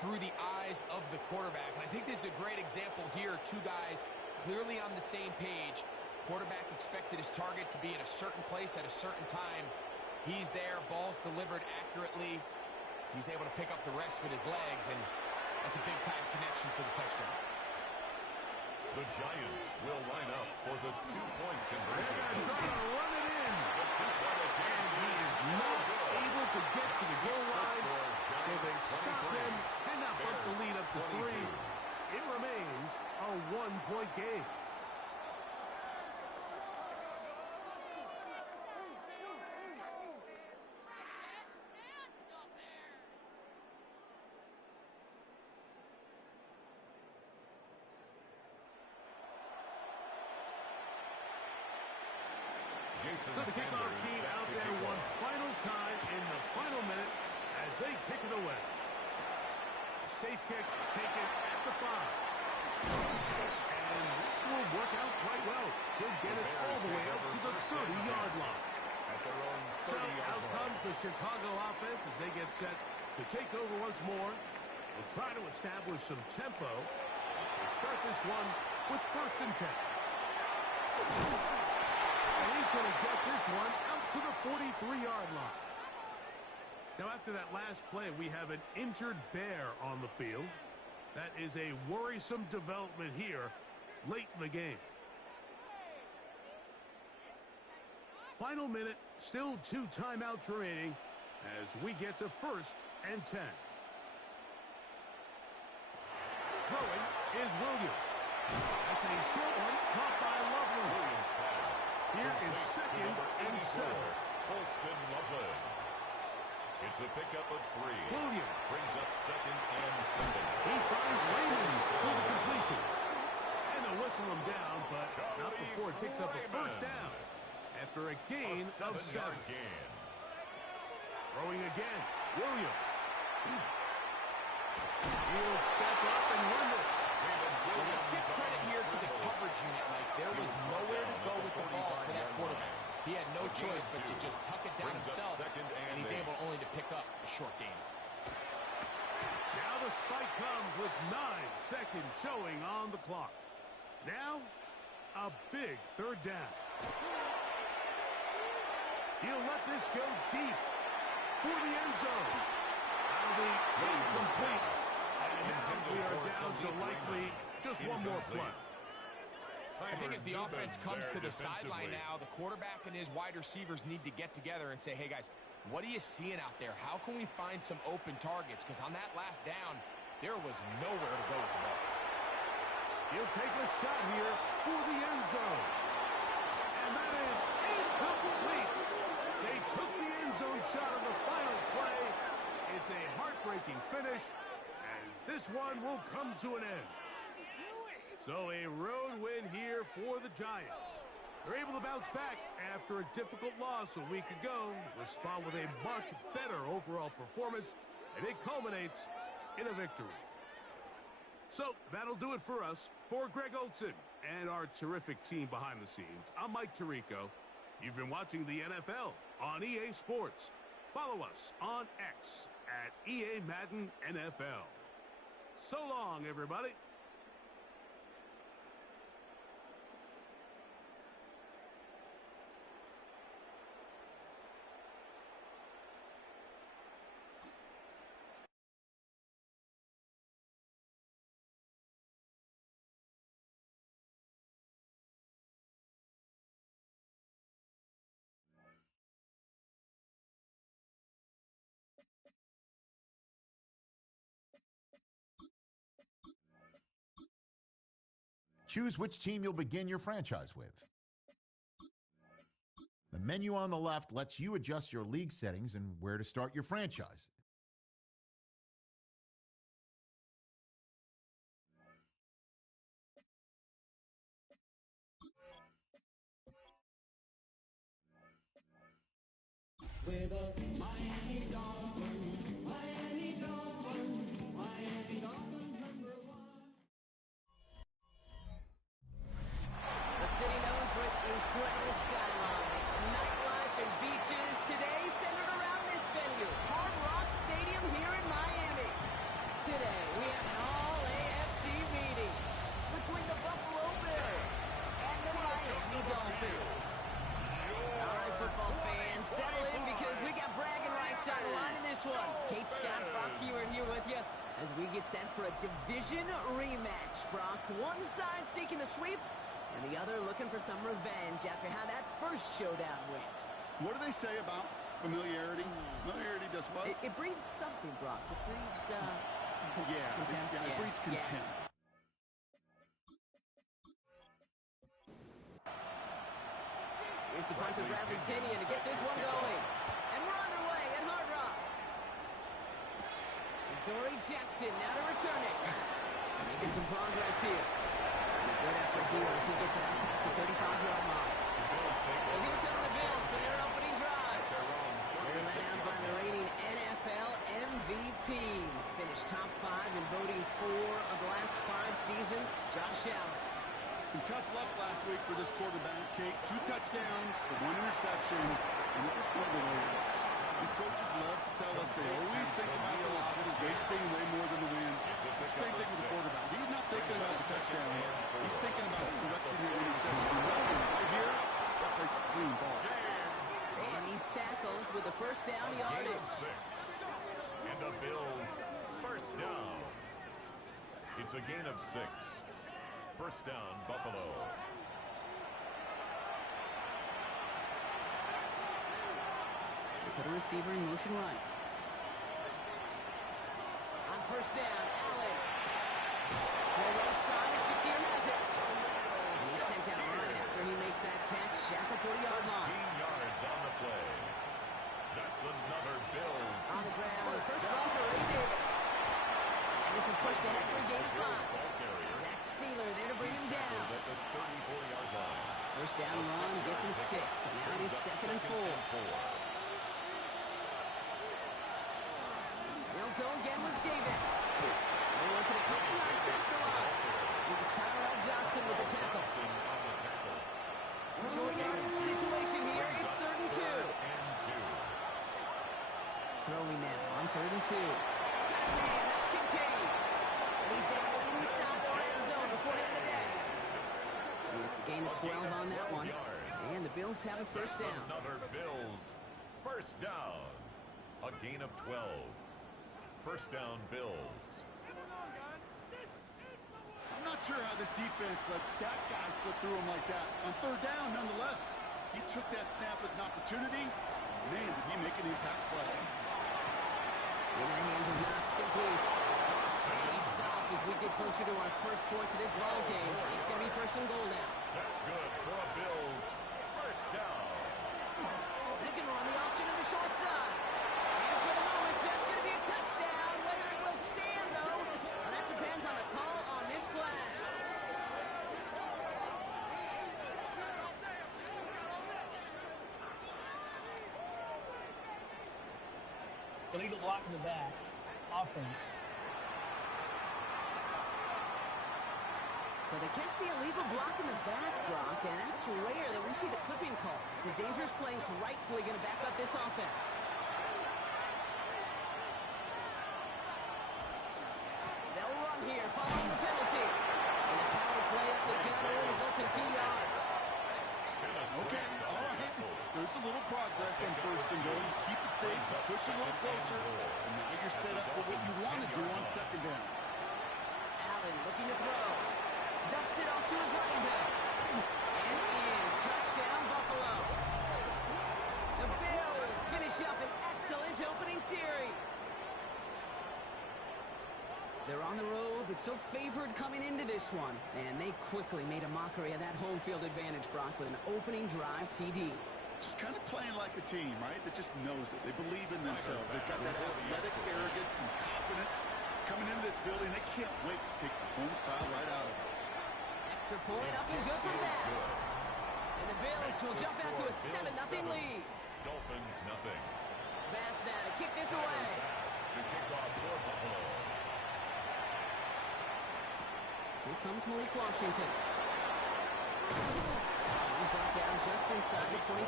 through the eyes of the quarterback. And I think this is a great example here. Two guys clearly on the same page. Quarterback expected his target to be in a certain place at a certain time. He's there, ball's delivered accurately. He's able to pick up the rest with his legs, and that's a big-time connection for the touchdown. The Giants will line up for the two-point conversion. They're trying to run it in. And he is not able to get to the goal line, so they stop him, cannot bump the lead up to 3. It remains a one-point game. So the kickoff team out there one final time in the final minute as they kick it away. A safe kick taken at the 5. And this will work out quite well. He'll get it all the way up to the 30-yard line. So out comes the Chicago offense as they get set to take over once more. They'll try to establish some tempo as they start this one with 1st and 10. And he's going to get this one out to the 43-yard line. Now, after that last play, we have an injured Bear on the field. That is a worrisome development here late in the game. Final minute, still 2 timeouts remaining as we get to 1st and 10. Throwing is Williams. That's a short one caught by Loveland. Here is 2nd and 7. Holston Loveland. It's a pickup of 3. Williams Brings up 2nd and 7. He finds Raymond for the completion. And they'll whistle him down, but not before it picks up a 1st down after a gain of 7. Gain. Throwing again, Williams. He'll step up and win this. Well, let's give credit here to the coverage unit, Mike. There was nowhere to go with the ball for that quarterback. He had no choice but to just tuck it down himself, and he's able only to pick up a short gain. Now the spike comes with 9 seconds showing on the clock. Now, a big 3rd down. He'll let this go deep for the end zone. That'll be incomplete. And now we are down to likely just one more play. I think as the offense comes to the sideline now, the quarterback and his wide receivers need to get together and say, hey, guys, what are you seeing out there? How can we find some open targets? Because on that last down, there was nowhere to go with the ball. He'll take a shot here for the end zone. And that is incomplete. They took the end zone shot on the final play. It's a heartbreaking finish, as this one will come to an end. So a road win here for the Giants. They're able to bounce back after a difficult loss a week ago, respond with a much better overall performance, and it culminates in a victory. So that'll do it for us. For Greg Olson and our terrific team behind the scenes, I'm Mike Tirico. You've been watching the NFL on EA Sports. Follow us on X at EA Madden NFL. So long, everybody. Choose which team you'll begin your franchise with. The menu on the left lets you adjust your league settings and where to start your franchise. With a Miami Dolphins, Miami Dolphins, Miami Dolphins #1. The city known for its incredible skylines, nightlife, and beaches. Today, this one. Kate, Scott, Brock Hewer here with you as we get set for a division rematch. Brock, one side seeking the sweep, and the other looking for some revenge after how that first showdown went. What do they say about familiarity? Familiarity does what? It breeds something, Brock. It breeds, contempt. It breeds contempt. Here's the punch of Bradley Pinion to get this one going. And we're underway at Hard Rock. Dory Jackson now to return it. Making some progress here. And a good effort here as he gets it out past the 35-yard line. So here come the Bills for their opening drive. They're led out by the reigning NFL MVPs. Finished top 5 in voting 4 of the last 5 seasons. Josh Allen. Some tough luck last week for this quarterback, Kate. 2 touchdowns, the 1 interception, and it just went the way it was. These coaches love to tell us they always think about the losses. They sting way more than the wins. It's the same thing with the quarterback. He's not thinking about the touchdowns. He's thinking about correcting the interception. Right here, that plays a clean ball. And he's tackled with the first down yardage. And the Bills, first down. It's a gain of 6. First down, Buffalo. Put a receiver in motion right. On first down, Allen. The right side, and Shakir has it. And he's sent out right after he makes that catch at the 40-yard line. 15 yards on the play. That's another Bills. On the ground, first run for Ray Davis. And this is pushed ahead for gain of 5. Sealer there to bring him down. At the 34-yard line. First down run gets him 6. So now it is 2nd and 4. They'll go again with Davis. They're looking a couple yards past the line. It was Tyrell Johnson with the tackle. Short yardage situation here. It's 3rd and 2. Throwing now on 3rd and 2. Got a man. That's Kincaid. And he's down inside the red zone before hitting the deck. And it's a gain of 12 on that one. And the Bills have a first down. Another Bills first down. A gain of 12. First down, Bills. I'm not sure how this defense let that guy slip through him like that. On 3rd down, nonetheless, he took that snap as an opportunity. Man, did he make an impact play. In the hands of Knox, complete. And he stopped as we get closer to our first point to this ball game. It's going to be 1st and goal now. That's good for a Bills first down. They can run the option to the short side. And for the moment, that's going to be a touchdown. Whether it will stand, though, well, that depends on the call on this flag. Illegal block in the back. Offense. So they catch the illegal block in the back, Brock, and that's rare that we see the clipping call. It's a dangerous play. It's rightfully going to back up this offense. They'll run here following the penalty. And the power play up the gutter results in 2 yards. Okay, all right. There's a little progress on 1st and goal. You keep it safe, you push a little closer, and now you're set up for what you want to do on 2nd down. Allen looking to throw. Dumps it off to his running back. And in. Touchdown, Buffalo. The Bills finish up an excellent opening series. They're on the road, but so favored coming into this one. And they quickly made a mockery of that home field advantage, Brock, with an opening drive TD. Just kind of playing like a team, right? That just knows it. They believe in themselves. They've got that athletic arrogance and confidence coming into this building. They can't wait to take the home crowd right out of it. Extra point up and good for Bass. And the Bills will jump out to a 7-0 lead. Dolphins nothing. Bass now to kick this away. To kick off for Buffalo. Here comes Malik Washington. He's brought down just inside the 25.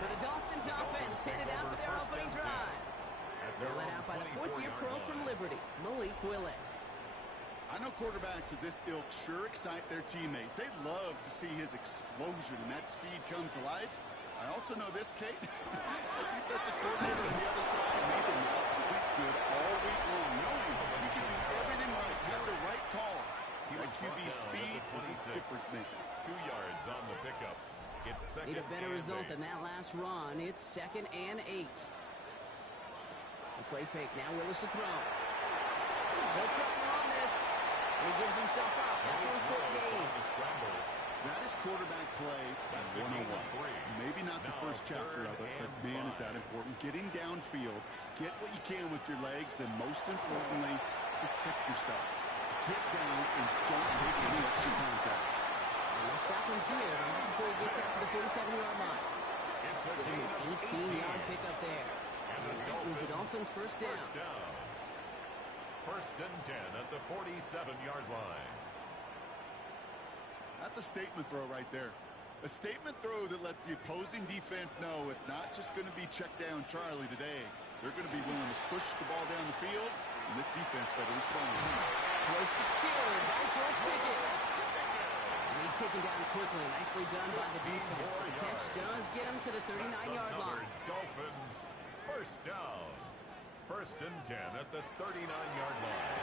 So the Dolphins offense headed out for their opening drive. They're led out by the 4th-year pro from Liberty, Malik Willis. I know quarterbacks of this ilk sure excite their teammates. They love to see his explosion and that speed come to life. I also know this, Kate. I think that's a coordinator on the other side second Need a better and result 8. than that last run. It's 2nd and 8. The play fake. Now Willis to throw. They'll try him on this. And he gives himself up after a short gain. That is quarterback play 101. Maybe not the first chapter of it, but man, is that important. Getting downfield, get what you can with your legs, then most importantly, protect yourself. Get down and don't take any extra contact. And they'll stop him here right before he gets out to the 47-yard line. Give him an 18-yard pickup there. And that was the Dolphins' first down. First and 10 at the 47-yard line. That's a statement throw right there. A statement throw that lets the opposing defense know it's not just going to be check down Charlie today. They're going to be willing to push the ball down the field, and this defense better respond. Close secured by George Pickett. And he's taken down quickly. Nicely done by the defense. But the catch does get him to the 39-yard line. Dolphins first down. First and 10 at the 39-yard line.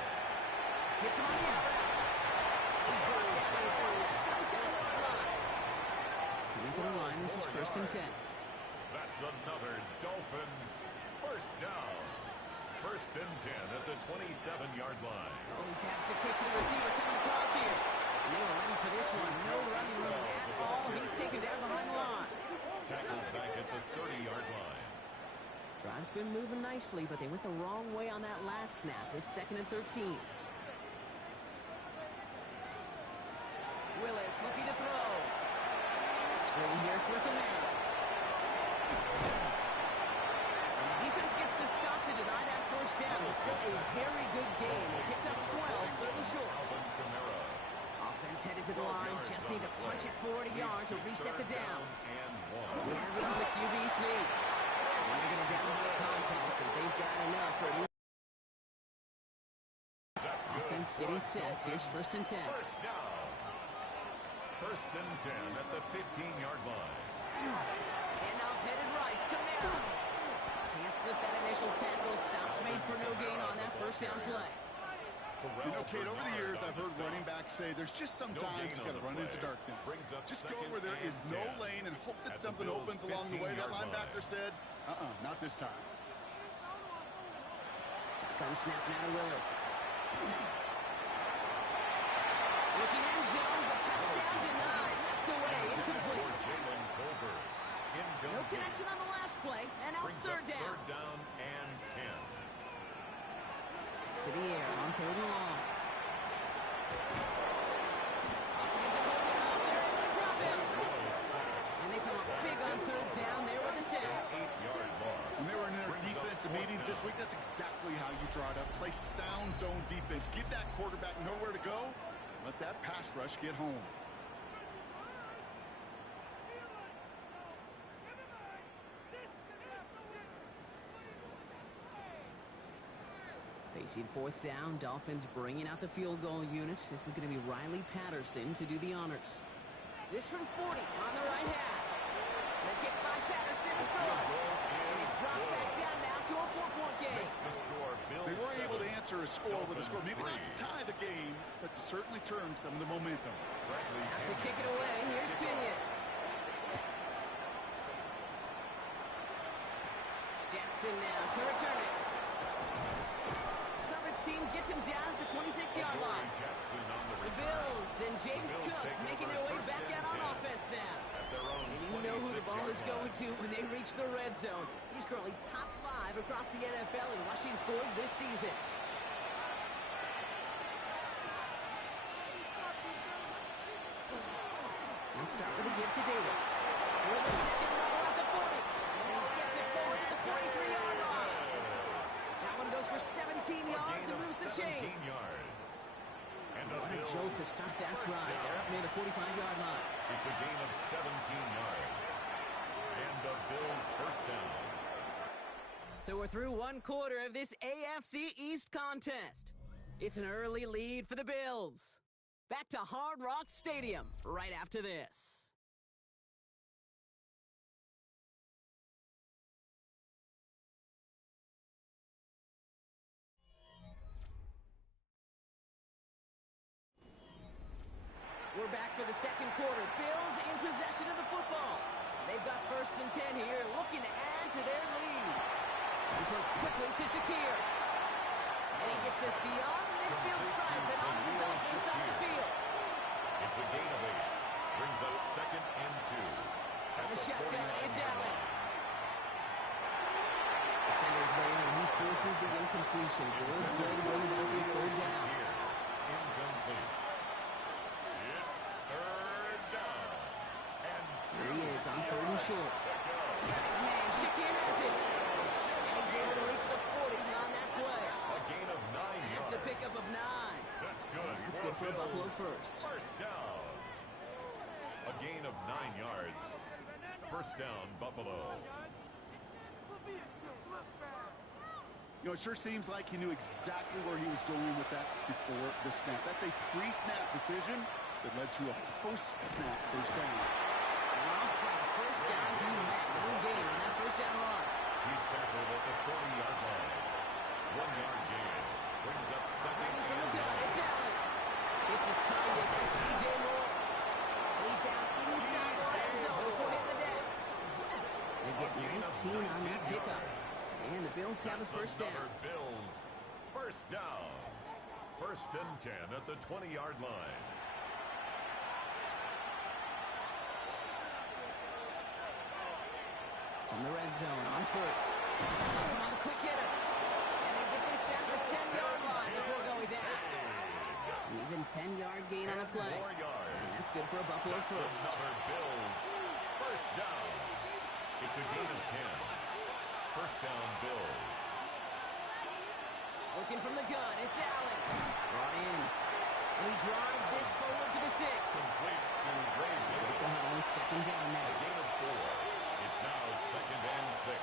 Hits him on the out route. He's brought down at the 27-yard line. Coming to the line, this is first and 10. That's another Dolphins first down. First and 10 at the 27-yard line. Oh, he taps it quick to the receiver coming across here. And they were ready for this one. No running room at all. He's taken down behind the line. Tackled back at the 30-yard line. Drive's been moving nicely, but they went the wrong way on that last snap. It's 2nd and 13. Willis looking to throw. Screen here for command. And the defense gets the stop to deny that first down. It's still a very good game. They picked up 12, third and short. Offense headed to the line. Just need to punch it forward a yard to reset the downs. He has it on the QB sneak. And they're going to downhill contact as they've got enough for a new offense getting set. Here's first and 10. First down. First and 10 at the 15-yard line. Handoff headed right. Camaro. Can't slip that initial tackle. Stops made for no gain on that first down play. You know, Kate, over the years, I've heard running backs say there's just sometimes you got to run into darkness. Just go where there is no lane and hope that something opens along the way. That linebacker said, not this time. Gun snap now to Willis. Looking end zone, but touchdown denied. Knocked away, incomplete. No connection on the last play, and now third down. Third down and 10. To the air on third and long. Hopkins are holding up. They're able to drop him. And they come up big on third down there with the sack. 8-yard loss. When they were in their defensive meetings this week, that's exactly how you draw it up. Play sound zone defense. Give that quarterback nowhere to go. Let that pass rush get home. Facing fourth down, Dolphins bringing out the field goal unit. This is going to be Riley Patterson to do the honors. This from 40 on the right half. The kick by Patterson is good. And it's dropped back down now to a 4-point game. They were able to answer a score with a score. Maybe not to tie the game, but to certainly turn some of the momentum. Out to kick it away. Here's Pinion. Jackson now to return it. Coverage team gets him down at the 26-yard line. The Bills and James Cook making their way back out on offense now. And you know who the ball is going to when they reach the red zone. He's currently top 5 across the NFL in rushing scores this season. And start with a give to Davis. For the second level at the 40. And he gets it forward to the 43-yard line. That one goes for 17 yards and moves the chains. What a jolt to start that drive. They're up near the 45-yard line. It's a gain of 17 yards. And the Bills first down. So we're through one quarter of this AFC East contest. It's an early lead for the Bills. Back to Hard Rock Stadium right after this. We're back for the second quarter. Bills in possession of the football. They've got 1st and 10 here, looking to add to their lead. This one's quickly to Shakir. And he gets this beyond the midfield stripe and onto the Dolphins side of the field. It's a gain of 8. Brings up 2nd and 2. On the shotgun, it's Allen. line. Defenders there, and he forces the incompletion. Good play to bring about this 3rd down. Incomplete. It's 3rd down. And Here he is on 3rd and short. Got his man, Shakir has it. And he's able to reach the 40 on that play. a gain of 9 yards. That's a pickup of 9. That's good. That's good for a Buffalo first. First down. A gain of 9 yards. First down, Buffalo. You know, it sure seems like he knew exactly where he was going with that before the snap. That's a pre-snap decision that led to a post-snap first down. Rob for the first down, he met no gain on that first down run. He's tackled at the 40-yard line. 1-yard gain. Brings up 2nd Ready from the and gun, 9. it's Allen. Gets his target, that's DJ Moore. He's down inside the red zone before hitting the deck. They get 19 on that pickup. And the Bills have a first down. Bills. First down. 1st and 10 at the 20-yard line. From the red zone on 1st. That's him on the quick hitter. And they get this down to the 10-yard line before going down. An even 10-yard gain on the play. 4 yards. And that's good for a Buffalo That's first. another Bills. First down. It's a gain of 10. First down, Bills. Looking from the gun, it's Allen. Brought in. And he drives this forward to the 6. Complete to Ray Bills. It's 2nd down A now. gain of 4. It's now 2nd and 6.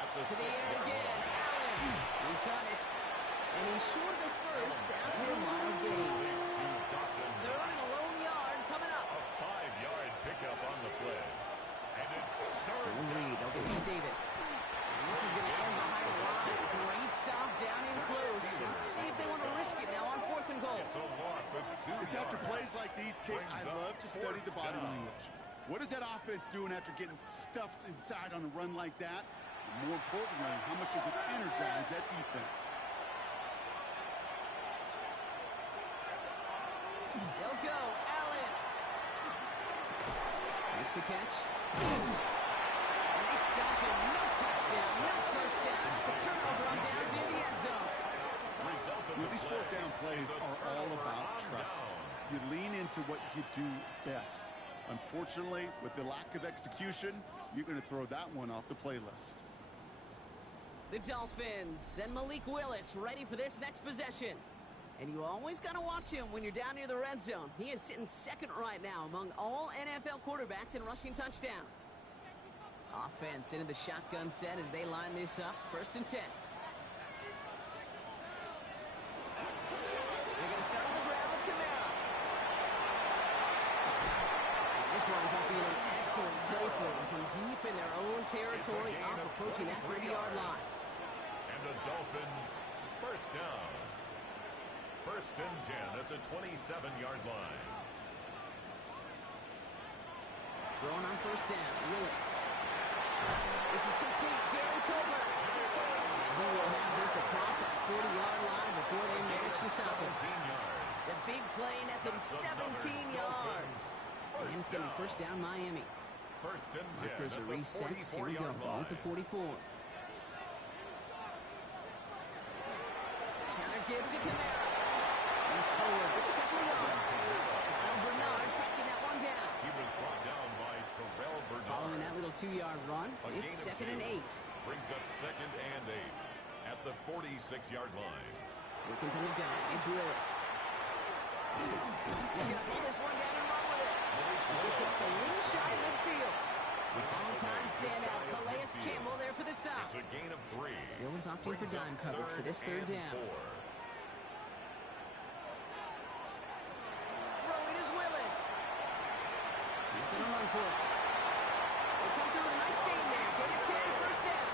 At the To the air 6-yard again, line. Allen. He's got it. And he's short of the first after a mile gain. Complete to Dawson. 3rd and a lone yard coming up. A 5-yard pickup on the play. And it's So 3rd in lead, they'll give it to Davis. And this is going to end behind the line. Great stop down in close. Let's see if they want to risk it now on 4th and goal. It's a loss of 2 It's after yards. plays like these, Kate, I Brings up love to study the body 4th down. language. What is that offense doing after getting stuffed inside on a run like that? And more importantly, how much does it energize that defense? They'll go. Allen. Makes the catch. And they stop him. No touchdown. No first down. That's a turnover on down near the end zone. Result of You know, the these play 4th down plays is a are all turnover about on trust. down. You lean into what you do best. Unfortunately, with the lack of execution, you're going to throw that one off the playlist. The Dolphins and Malik Willis ready for this next possession. And you always got to watch him when you're down near the red zone. He is sitting 2nd right now among all NFL quarterbacks in rushing touchdowns. Offense into the shotgun set as they line this up. 1st and 10. They're going to start on the ground with Kamara. This winds up being an excellent play for them from deep in their own territory, It's a gain up of approaching that 23 30-yard yards. line. And the Dolphins first down. 1st and 10 at the 27-yard line. Throwing on 1st down, Willis. This is complete, Jalen Tolbert. And he will have this across that 40-yard line before they manage to stop him. 17 yards. The big play nets him 17 yards. And it's going to be 1st down Miami. 1st and 10 Markers at are the reset. Here we go, 44-yard ball at the line. 44. Counter give to Kamara. He's forward. It's a couple of yards. Terrell Bernard tracking that one down. He was brought down by Terrell Bernard. Following that little 2-yard run, A gain it's of 2nd 2. and 8. Brings up 2nd and 8 at the 46-yard line. Looking from the gun, it's Willis. He's going to pull this one down and run with it. It's a little shy of midfield. Long-time standout Calais Campbell there for the stop. It's a gain of 3. Bills opting for Brings up dime coverage for this 3rd and down. 4. Throwing is Willis. He's going to run for it. They come through with a nice gain there. Gain of 10, 1st down.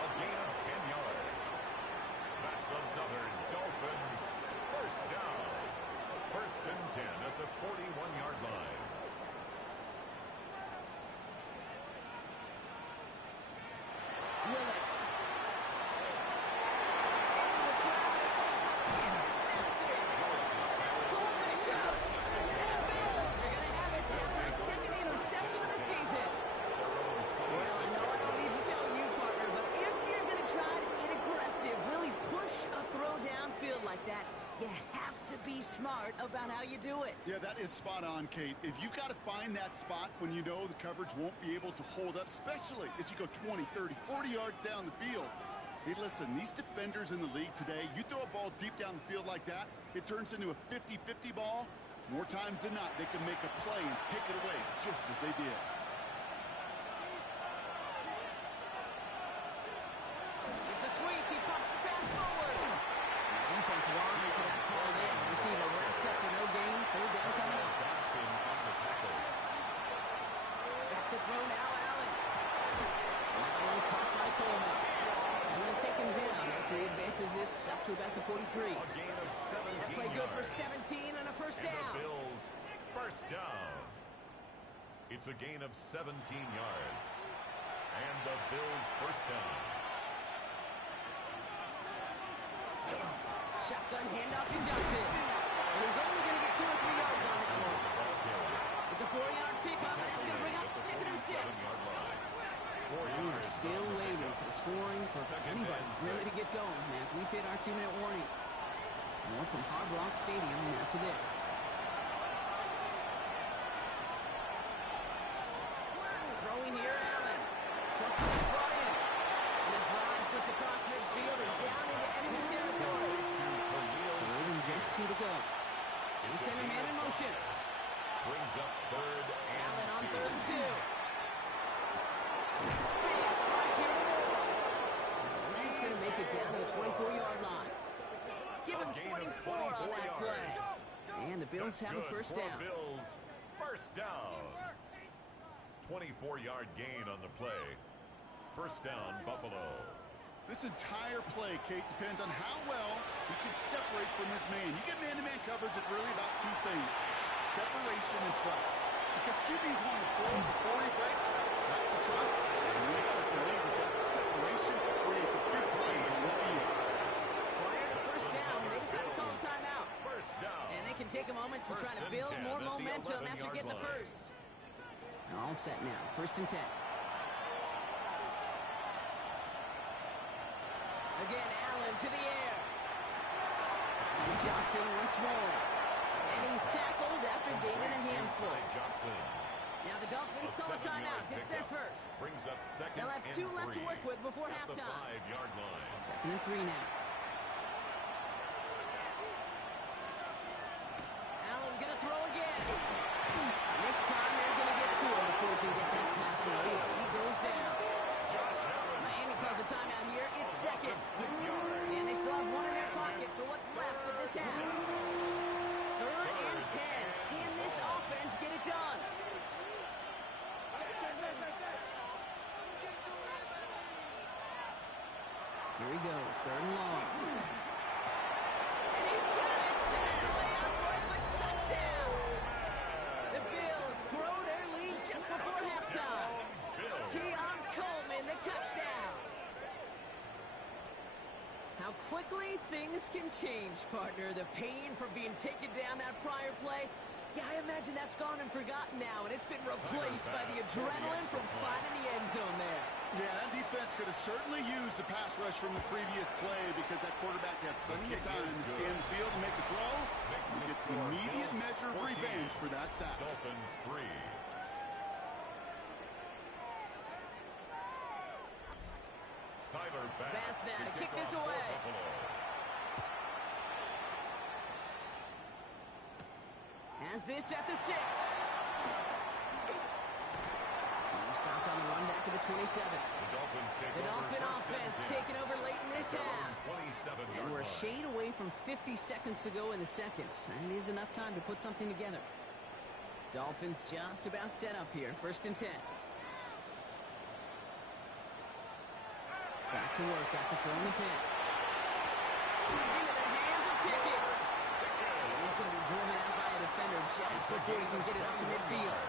A gain of 10 yards. That's another Dolphins first down. 1st and 10 at the 41-yard line. smart about how you do it. Yeah, that is spot on, Kate. If you've got to find that spot when you know the coverage won't be able to hold up, especially as you go 20, 30, 40 yards down the field. Hey, listen, these defenders in the league today, you throw a ball deep down the field like that, it turns into a 50-50 ball. More times than not, they can make a play and take it away just as they did. It's a sweep. He pops the pass forward. The defense wise to that call in. Receiver wrapped up for no gain. Third down coming up. Dotson on the tackle. Back to throw now, Allen. Another one caught by Coleman. And they'll take him down after he advances this up to about the 43. A gain of 17 That play good for yards. 17 and a first And down. the Bills first down. It's a gain of 17 yards. And the Bills first down. Shotgun handoff to Johnson. And he's only going to get 2 or 3 yards on that one. It's a 4-yard pickup, and that's going to bring up 2nd and 6. And we're still waiting for the scoring for anybody really to get going as we've hit our 2-minute warning. More from Hard Rock Stadium after this. Throwing here, Allen. Short pass brought in. And then drives this across midfield and down into enemy territory. 3rd and just 2 to go. They send a man in motion. Brings up 3rd and Allen on 2. 3rd and 2. Big strike here to Moore. This is going to make it down to the 24-yard line. Give him 24 on that play. And the Bills have a first down. Bills first down. 24-yard gain on the play. First down, Buffalo. This entire play, Kate, depends on how well he can separate from his man. You get man-to-man coverage at really about 2 things: separation and trust. Because QB's want to throw before he breaks. That's the trust. And you got to believe that that separation will create the big play on the field. Prior to first down, they decided to call a timeout. First down. And they can take a moment to try to First and build 10 more at the momentum after 11-yard getting the line. first. All set now. 1st and 10. Again, Allen to the air. And Johnson once more. And he's tackled after gaining a handful. Johnson. Now the Dolphins call a timeout. It's their first. Brings up 2nd They'll have 2 left to work with before at the halftime. 5-yard line. 2nd and 3 now. Allen gonna throw again. And this time they're gonna get to him before he can get that pass away as he goes down. Miami calls a timeout here. It's 2nd. 6 yards. And they still have 1 in their pocket for what's left of this half. 3rd and 10. Can this offense get it done? Here he goes, 3rd and long. And he's got it! And a layup for it, but touchdown! The Bills grow their lead just before halftime. Keon Coleman, the touchdown! How quickly things can change, partner. The pain from being taken down that prior play, yeah, I imagine that's gone and forgotten now, and it's been replaced by the adrenaline from finding the end zone there. Yeah, that defense could have certainly used a pass rush from the previous play because that quarterback had plenty of time to scan the field and make a throw. He gets an immediate measure of revenge for that sack. Dolphins 3. Tyler Bass now to kick this away. Has this at the 6. He stopped on the run back at the 27. The Dolphin offense taking over late in this half. And we're a shade away from 50 seconds to go in the second. And it is enough time to put something together. Dolphins just about set up here. 1st and 10. Back to work after throwing the pick. Into the hands of Pickett. And he's going to be driven out by a defender just before he can get it up to midfield.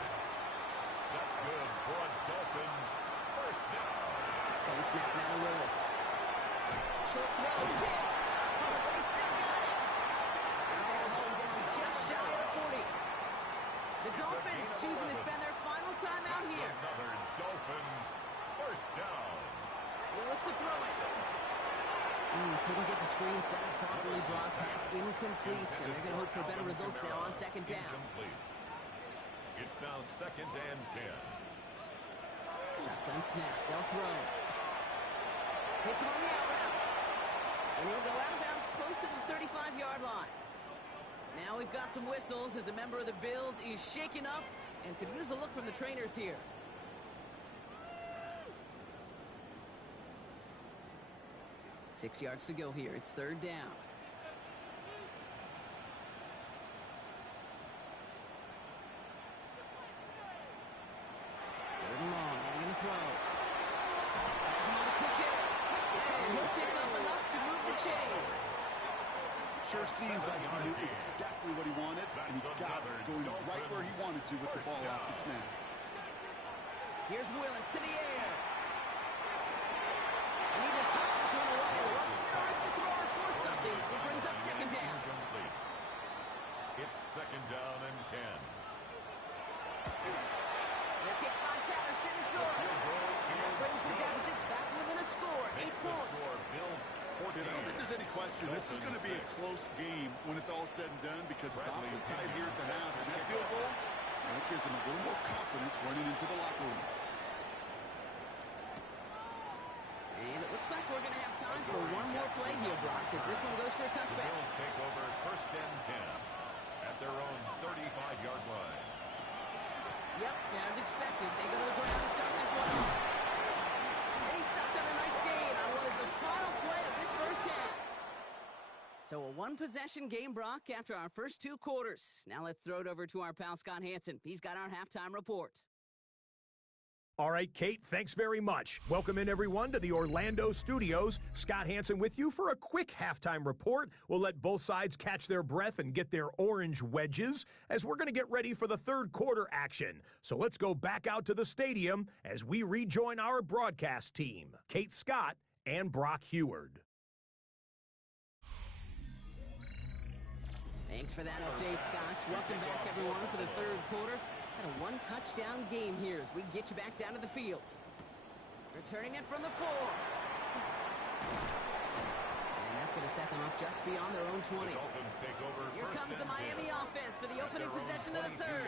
That's good for a Dolphins first down. And snap now to Willis. Short throw, tip. Oh, but he still got it. And they're going to hold him down just shy of the 40. The Dolphins choosing to spend their final time out here. Another Dolphins first down. Willis to throw it. Couldn't get the screen set up properly. Broad pass incomplete. And they're going to hope for better results now on second down. Incomplete. It's now 2nd and 10. Shotgun snap. They'll throw. Hits him on the out route. And he'll go out of bounds close to the 35-yard line. Now we've got some whistles as a member of the Bills is shaken up and could use a look from the trainers here. Six yards to go here. It's 3rd down. 3rd and long. They're going to throw. Has him on a quick hit. And he'll pick up enough to move the chains. Sure seems like he knew exactly what he wanted, and he got it, going right where he wanted to with the ball off the snap. Here's Willis to the air. And he just hucks this one away. Wasn't going to risk a throw or force something. So it brings up 2nd down. Incomplete. It's 2nd down and 10. The kick by Patterson is good. And that brings the deficit back within a score. 8 points. I don't think there's any question. This is going to be a close game when it's all said and done because it's awfully tight here at the half. And that field goal, that gives him a little more confidence running into the locker room. And it looks like we're going to have time for one more play here, Brock, as this one goes for a The touchback. Bills take over 1st and 10 at their own 35-yard line. Yep, as expected, they go to the ground to start this one off. And he stopped on a nice gain on what is the final play of this 1st half. So a one-possession game, Brock, after our first 2 quarters. Now let's throw it over to our pal Scott Hansen. He's got our halftime report. All right, Kate, thanks very much. Welcome in, everyone, to the Orlando studios. Scott Hansen with you for a quick halftime report. We'll let both sides catch their breath and get their orange wedges as we're going to get ready for the 3rd quarter action. So let's go back out to the stadium as we rejoin our broadcast team, Kate Scott and Brock Heward. Thanks for that update, Scott. Welcome back, everyone, for the 3rd quarter. Had a one-touchdown game here as we get you back down to the field. Returning it from the 4. And that's going to set them up just beyond their own 20. The Dolphins take over. Here comes the Miami offense for the opening possession of the 3rd.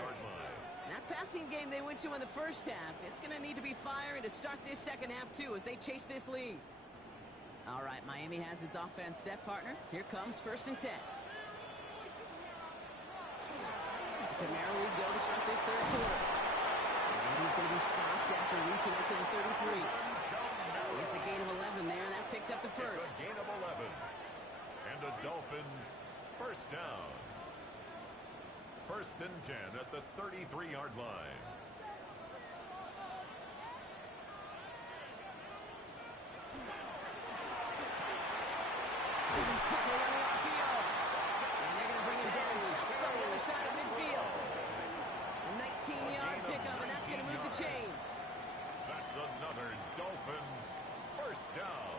And that passing game they went to in the 1st half, it's going to need to be firing to start this 2nd half, too, as they chase this lead. All right, Miami has its offense set, partner. Here comes 1st and 10. Camaro we go to start this 3rd quarter. And he's going to be stopped after reaching up to the 33. It's a gain of 11 there, and that picks up the 1st. It's a gain of 11. And the Dolphins 1st down. 1st and 10 at the 33-yard line. Moving quickly on the RPO. And they're going to bring him down just on the other side of midfield. A 19-yard pickup, and that's going to move the chains. That's another Dolphins 1st down.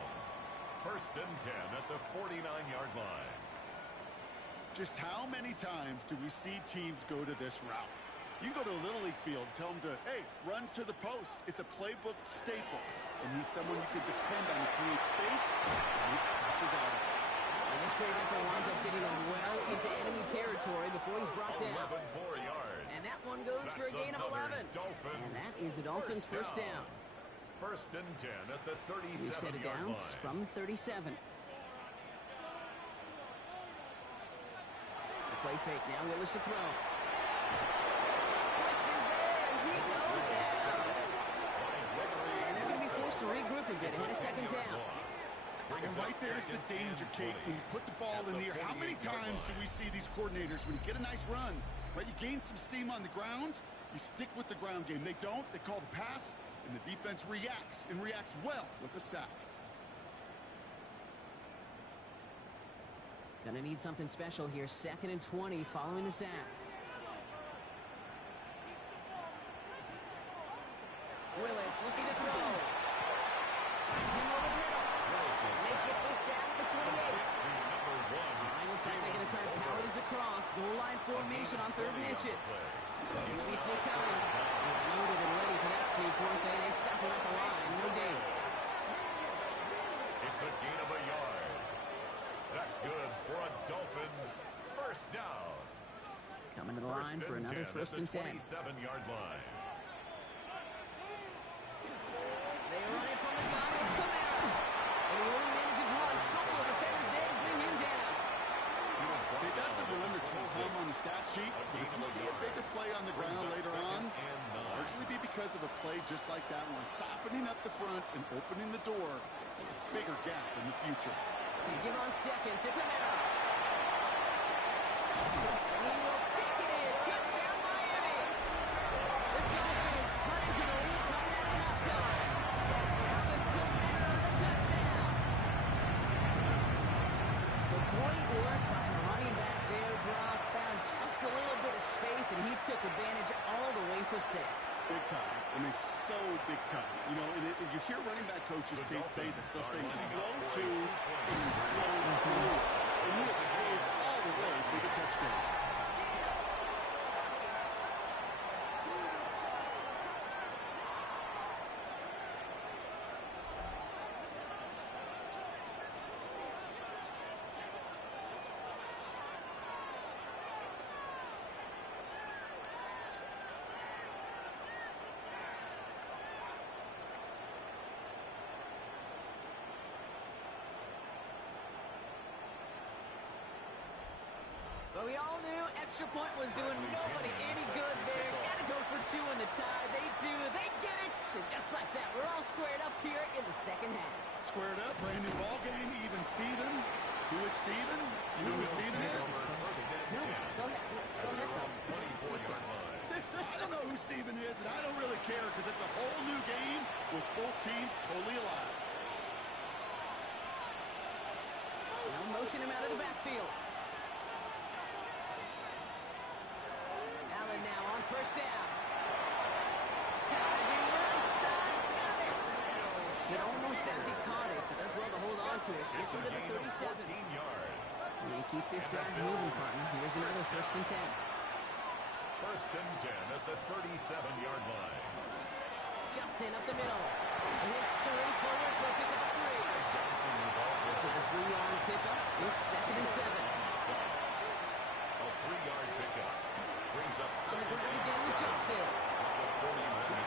1st and 10 at the 49-yard line. Just how many times do we see teams go to this route? You can go to a Little League field, tell them to, hey, run to the post. It's a playbook staple. And he's someone you can depend on to create space, and he catches out of it. And this great effort winds up getting him well into enemy territory before he's brought down. 11 more yards. And that one goes for a gain of 11. And that is a Dolphins 1st down. 1st and 10 at the 37-yard line. We've set it down from 37. The play fake now. Willis to throw. Blitz is there, and he goes down. And they're going to be forced to regroup a bit ahead of 2nd down. And right there's the danger, Kate. When you put the ball in the air, how many times do we see these coordinators, when you get a nice run, right, you gain some steam on the ground, you stick with the ground game. They don't. They call the pass, and the defense reacts, and reacts well with a sack. Gonna need something special here. 2nd and 20 following the sack. Willis looking to throw. Finds him over the middle. And they get this down to the 28. Looks like they're going to try to power this across. Goal line formation on 3rd and inches. QB sneak coming. They're loaded and ready for that sneak, weren't they? They stop him at the line. No gain. It's a gain of a yard. First down. Coming to the line for another first and 10. 27-yard line. They run it from the gun with Kamara. And he only manages one. Couple of defenders there to bring him down. Hey, that's a run that's home on the stat sheet. But if you see a bigger play on the ground later on, largely be because of a play just like that one, softening up the front and opening the door for a bigger gap in the future. They give on second to Kamara. And he will take it in. Touchdown, Miami. The Dolphins cut into the lead coming out of halftime. Alvin Kamara, the touchdown. So great work by the running back there, Brock. Found just a little bit of space, and he took advantage all the way for 6. Big time. I mean, so big time. You know, and you hear running back coaches, Kate, say this. They'll say slow to and explode through. And he explodes all the way for the touchdown. But we all knew extra point was doing nobody any good there. Got to go for 2 in the tie. They do. They get it. And just like that, we're all squared up here in the second half. Squared up, brand new ball game, even Steven. Who is Steven? You know who Steven is? No, go ahead. Go ahead, though. I don't know who Steven is, and I don't really care because it's a whole new game with both teams totally alive. Now motion him out of the backfield. Allen now on first down. Diving right side, got it. Did almost as he caught it, so does well to hold on to it. Gets him to the 37. And keep this drive moving, partner. Here's another first and 10. First and 10 at the 37-yard line. Johnson up the middle. And he'll scurry forward for a pickup of 3. After the 3-yard pickup, it's second and 7. A 3-yard pickup. Brings up On the ground again with Johnson. He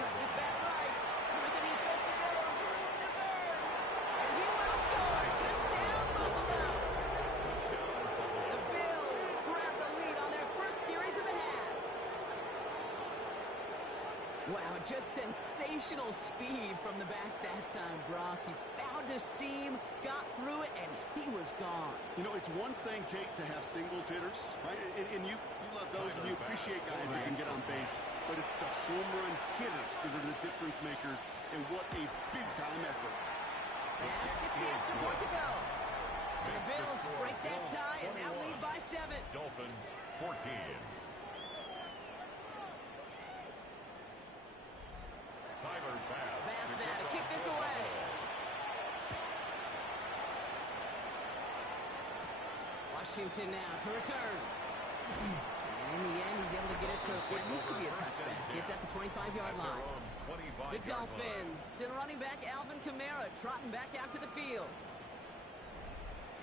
cuts it back right. Through the defense it goes. Room to burn. And he will score. Touchdown, Buffalo. The Bills grab the lead on their first series of the half. Wow, just sensational speed from the back that time, Brock. He found a seam, got through it, and he was gone. You know, it's one thing, Kate, to have singles hitters, right? And you love those, and you appreciate guys that can get on base. But it's the home run hitters that are the difference makers, and what a big-time effort. Pass gets the extra point to go. And the Bills break that tie and now lead by 7. Dolphins 14. Tyler Bass now to kick this away. Washington now to return. And in the end, he's able to get it to what used to be a touchback. It's at the 25-yard line. The Dolphins to the running back, Alvin Kamara, trotting back out to the field.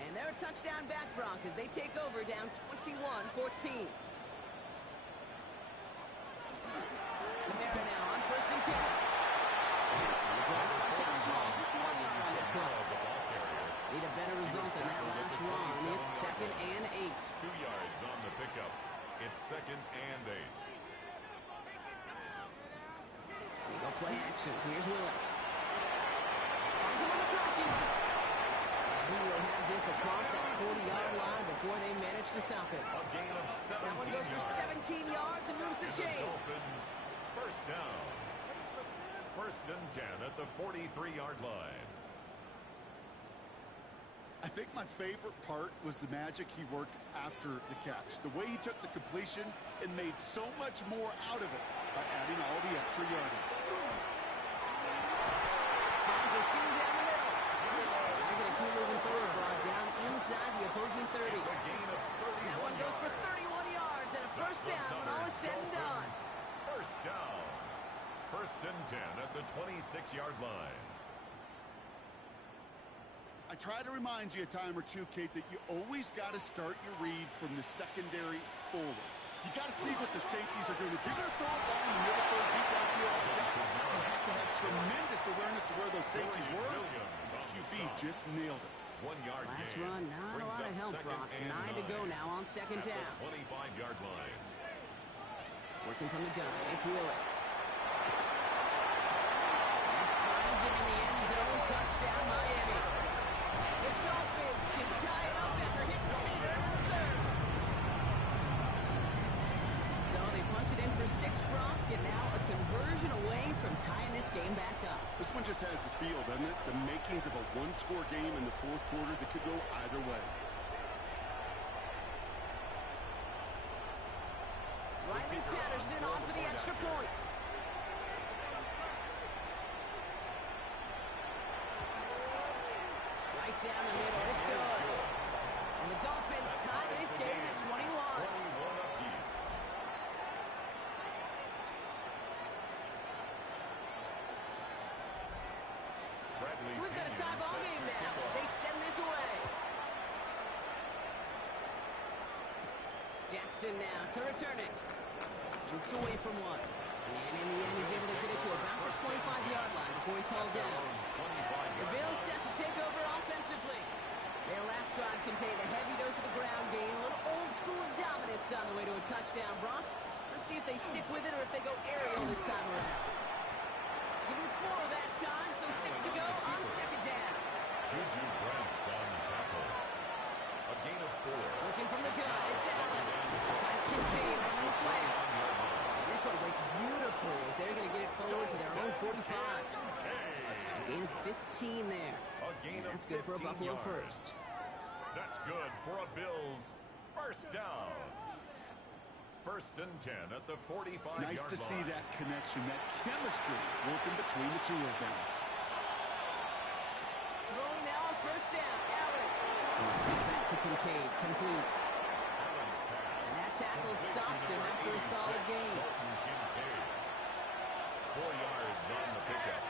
And they're a touchdown back, Broncos. They take over down 21-14. Kamara now on first and 10. The drive starts out small, just 1 yard on that play. Need a better result than that last run. It's second and 8. 2 yards on the pickup. It's second and 8. We go play action. Here's Willis. Finds him on the crossing. He will have this across that 40-yard line before they manage to stop it. A gain of 17 That one goes for 17 yards and moves the chains. Dolphins first down. First and 10 at the 43-yard line. I think my favorite part was the magic he worked after the catch. The way he took the completion and made so much more out of it by adding all the extra yardage. Finds a seam down the middle. They're going to keep moving forward, Brock, down inside the opposing 30. It's a gain of 31 That one goes for 31 yards and a first down when all is said and done. First down. First and 10 at the 26-yard line. I try to remind you a time or two, Kate, that you always got to start your read from the secondary forward. You got to see what the safeties are doing. If you're going to throw it long in the middle, throw it deep downfield like that, you have to have tremendous awareness of where those safeties were. QB just nailed it. 1 yard Last gain. run, not a lot of help, Brock. 9 to go now on second down. 25-yard line. Working from the gun, it's Willis. This finds him in the end zone. Touchdown, Miami. The Dolphins can tie it up after hitting Peter in the third. So they punch it in for 6, Brock, and now a conversion away from tying this game back up. This one just has the feel, doesn't it? The makings of a one-score game in the fourth quarter that could go either way. Riley Patterson on for the extra point. Right down the middle, it's good. And the Dolphins tie this game at 21. 21 apiece. Bradley So we've got a tie ball set game to now kick as they send this away. Jackson now to return it. Jukes away from one. And in the end, he's able to get it to about the 25-yard line before he's hauled down. The Bills set to take over offensively. Their last drive contained a heavy dose of the ground game, a little old-school dominance on the way to a touchdown. Brock, let's see if they stick with it or if they go aerial this time around. Give him 4 that time, so 6 to go on second down. Juju Brents on the tackle. A gain of 4. Looking from the gun, it's Allen. Finds Kincaid on the slant. And this one breaks beautifully as they're going to get it forward to their own 45. A gain of 15 there. And that's good for a Buffalo first. That's good for a Bills first down. 1st and 10 at the 45-yard line. Nice to see that connection, that chemistry working between the two of them. Throwing now on first down, Allen. Back to Kincaid, complete. And that tackle stops him after a solid gain. 4 yards on the pickup.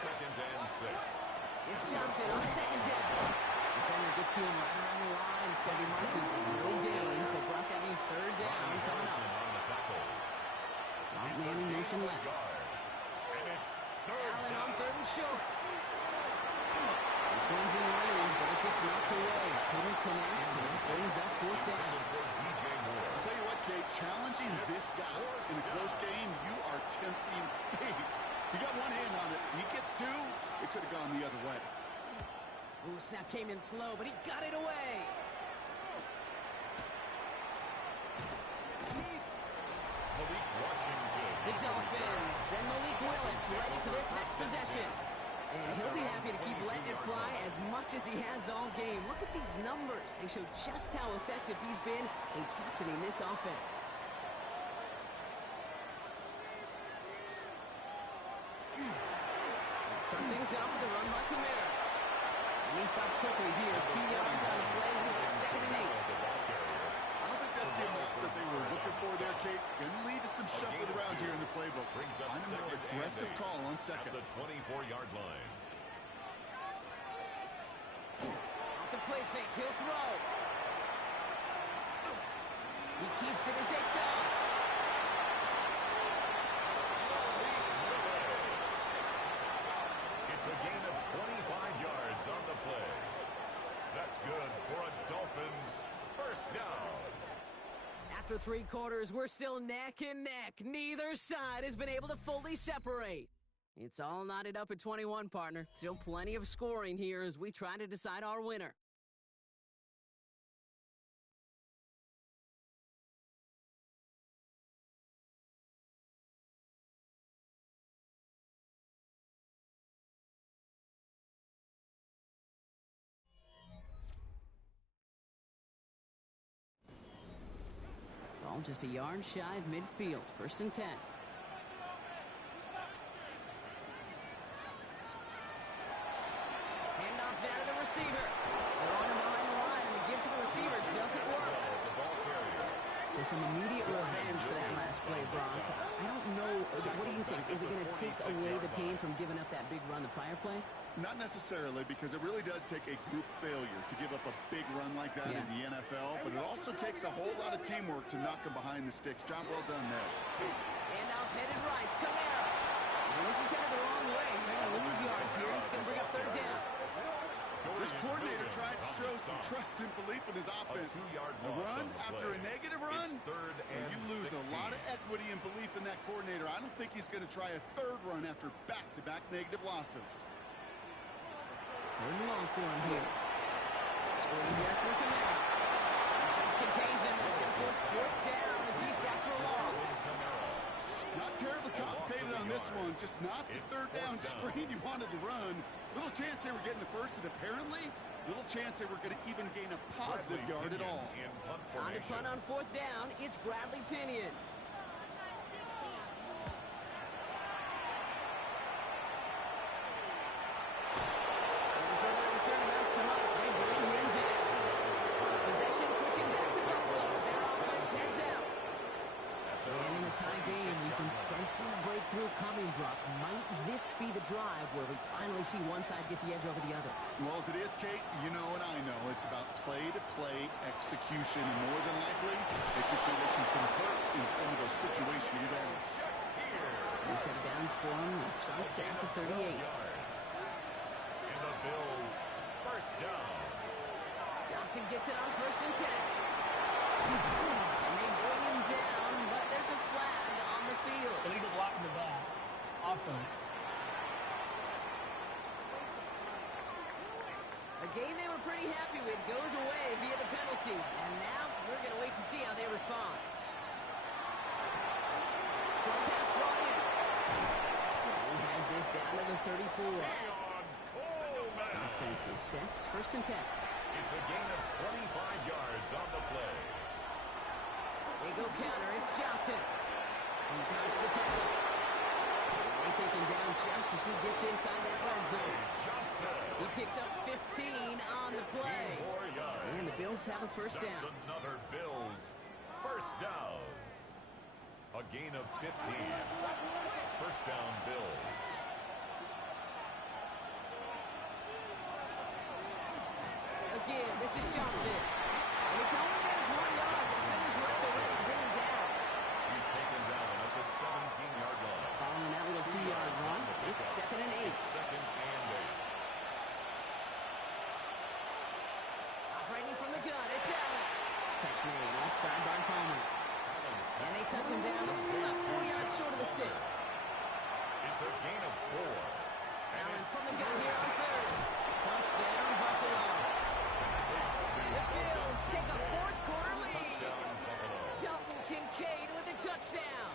2nd and 6. It's Johnson on second down. Defender gets to him right around the line. It's going to be marked as no gain, so Brock, that means 3rd down coming up. Slot man in motion left. And it's 3rd Allen down. on 3rd and short. This one's in range, but it gets knocked away. Couldn't connect, so that brings up 4th down. I'll tell you what, Kate, challenging this guy in a close game, you are tempting fate. You got one hand on it. He gets 2, it could have gone the other way. Ooh, snap came in slow, but he got it away. Malik Washington. The Dolphins and Malik Willis ready for this next possession. And he'll be happy to keep letting it fly as much as he has all game. Look at these numbers. They show just how effective he's been in captaining this offense. Start things off with a run by Kamara. And he stopped quickly here. 2 yards on the play. We've got 2nd and 8. I don't think that's the amount that they were looking for there, Kate. Going to lead to some shuffling around here in the playbook. Brings up I'm a more 2nd and aggressive 8 call on at second. the 24-yard line. Off the play fake. He'll throw. He keeps it and takes off. It's a gain of 25 yards on the play. That's good for a Dolphins first down. After 3 quarters, we're still neck and neck. Neither side has been able to fully separate. It's all knotted up at 21, partner. Still plenty of scoring here as we try to decide our winner. Ball just a yard shy of midfield. 1st and 10. Handoff down to the receiver. They're on him behind the line, and the give to the receiver doesn't work. The ball carrier. So some immediate revenge for that last play, Brock. I don't know. What do you think? Is it going to take away the pain from giving up that big run the prior play? Not necessarily, because it really does take a group failure to give up a big run like that in the NFL, but it also takes a whole lot of teamwork to knock him behind the sticks. Job well done there. And now headed right, Kamara. And this is headed the wrong way. They're going to lose yards here. It's going to bring up third down. This coordinator tried to show some trust and belief in his offense. A run after a negative run, you lose a lot of equity and belief in that coordinator. I don't think he's going to try a third run after back-to-back negative losses. Third and long for him here. Scoring there for Kamara. Defense contains him. That's going to force fourth down as he's dropped for a loss. Not terribly complicated on this one. Just not the third down screen you wanted to run. Little chance they were getting the first, and apparently little chance they were going to even gain a positive yard at all. On to punt on fourth down, it's Bradley Pinion. Before the return amounts to much, they bring him down. Possession switching back to Buffalo as their offense heads out. And in a tie game, we've been sensing a breakthrough coming, Brock. Might this be the drive where we finally see one side get the edge over the other? Well, if it is, Kate, you know and I know it's about play-to-play execution, and more than likely making sure they can convert in some of those situational downs. New set of downs for him. He starts at the 38. And the Bills first down. Johnson gets it on first and 10. And they bring him down, but there's a flag on the field. Illegal block in the back. Offense. A game they were pretty happy with goes away via the penalty. And now we're going to wait to see how they respond. Short pass brought in. He has this down to the 34. Offense is set. First and 10. It's a gain of 25 yards on the play. They go counter. It's Johnson. He dodged the tackle. They take him down just as he gets inside that red zone. He picks up 15 on the play. And the Bills have a first down. That's another Bills first down. A gain of 15. First down, Bills. Again, this is Johnson. And he can only manage 1 yard. The defenders were at the ready to bring him down. He's taken down at the 17-yard line. Following that little 2-yard run, it's 2nd and 8. Second and 8. Operating from the gun, it's Allen. Catch made, offside by Palmer. And they touch him down. It's about 4 yards short of the sticks. It's a gain of 4. Allen from the gun here on third. Touchdown, Buffalo. The Bills take a fourth-quarter lead. Dalton Kincaid with a touchdown.